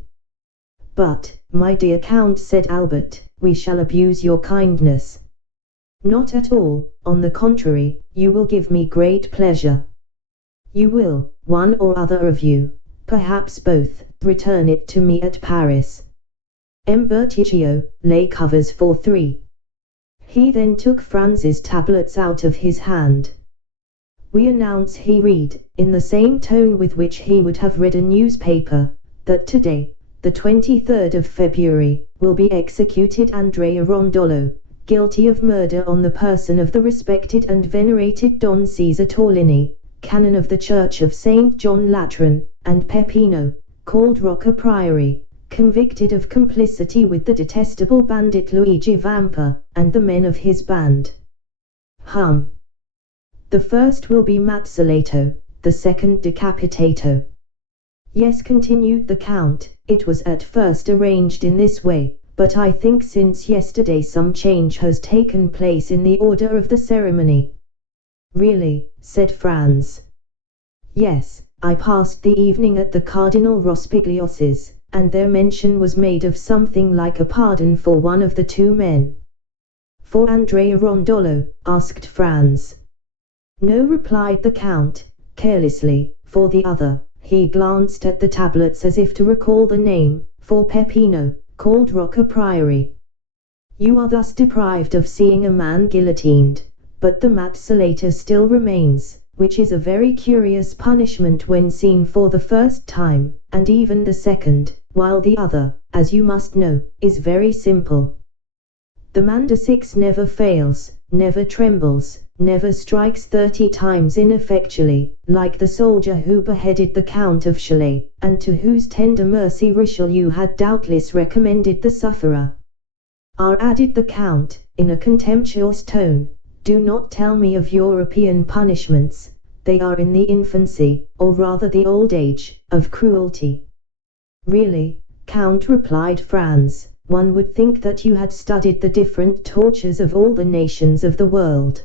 But, my dear Count, said Albert, we shall abuse your kindness. Not at all, on the contrary, you will give me great pleasure. You will, one or other of you, perhaps both, return it to me at Paris. M. Berticcio, lay covers for 3. He then took Franz's tablets out of his hand. We announce, he read, in the same tone with which he would have read a newspaper, that today, the 23rd of February, will be executed Andrea Rondolo, guilty of murder on the person of the respected and venerated Don Caesar Torlini, canon of the Church of St. John Latran, and Peppino, called Rocca Priori, convicted of complicity with the detestable bandit Luigi Vampa, and the men of his band. The first will be mazzolato, the second decapitato. Yes, continued the Count, it was at first arranged in this way, but I think since yesterday some change has taken place in the order of the ceremony. Really, said Franz. Yes, I passed the evening at the Cardinal Rospigliosi's, and their mention was made of something like a pardon for one of the 2 men. For Andrea Rondolo, asked Franz. No, replied the Count, carelessly, for the other. He glanced at the tablets as if to recall the name, for Peppino, called Rocca Priori. You are thus deprived of seeing a man guillotined, but the mazzolator still remains, which is a very curious punishment when seen for the first time, and even the second, while the other, as you must know, is very simple. The mandacix never fails, never trembles, never strikes 30 times ineffectually, like the soldier who beheaded the Count of Chalais, and to whose tender mercy Richelieu had doubtless recommended the sufferer. Added the Count, in a contemptuous tone, do not tell me of European punishments, they are in the infancy, or rather the old age, of cruelty. Really, Count, replied Franz, one would think that you had studied the different tortures of all the nations of the world.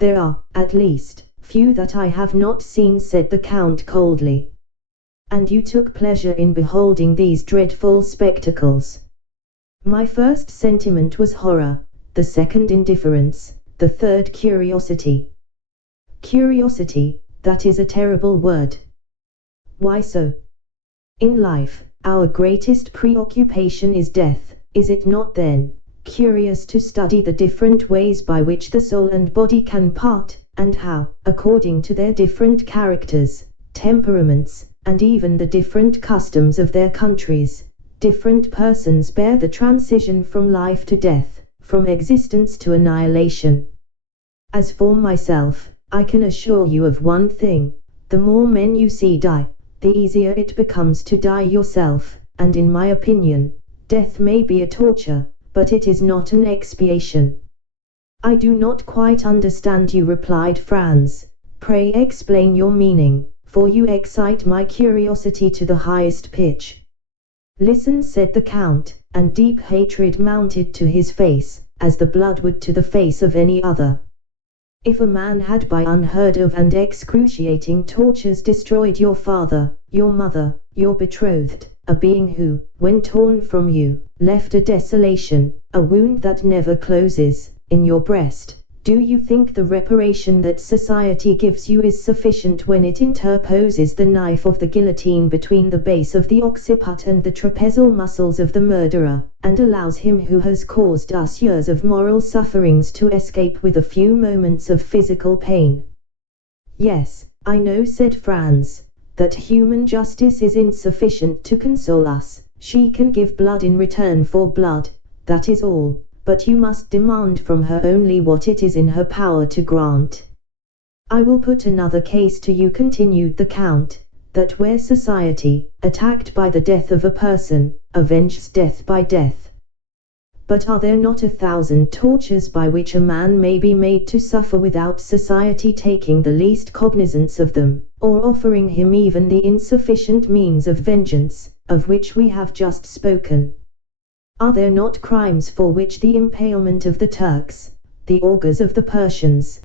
There are, at least, few that I have not seen, said the Count coldly. And you took pleasure in beholding these dreadful spectacles. My first sentiment was horror, the second indifference, the third curiosity. Curiosity, that is a terrible word. Why so? In life, our greatest preoccupation is death, is it not then? Curious to study the different ways by which the soul and body can part, and how, according to their different characters, temperaments, and even the different customs of their countries, different persons bear the transition from life to death, from existence to annihilation. As for myself, I can assure you of one thing, the more men you see die, the easier it becomes to die yourself, and in my opinion, death may be a torture, but it is not an expiation. I do not quite understand you, replied Franz. Pray explain your meaning, for you excite my curiosity to the highest pitch. Listen, said the Count, and deep hatred mounted to his face, as the blood would to the face of any other. If a man had by unheard of and excruciating tortures destroyed your father, your mother, your betrothed, a being who, when torn from you, left a desolation, a wound that never closes, in your breast, do you think the reparation that society gives you is sufficient when it interposes the knife of the guillotine between the base of the occiput and the trapezial muscles of the murderer, and allows him who has caused us years of moral sufferings to escape with a few moments of physical pain? Yes, I know, said Franz, that human justice is insufficient to console us. She can give blood in return for blood, that is all, but you must demand from her only what it is in her power to grant. I will put another case to you, continued the Count, that where society, attacked by the death of a person, avenges death by death. But are there not 1,000 tortures by which a man may be made to suffer without society taking the least cognizance of them, or offering him even the insufficient means of vengeance, of which we have just spoken? Are there not crimes for which the impalement of the Turks, the augurs of the Persians,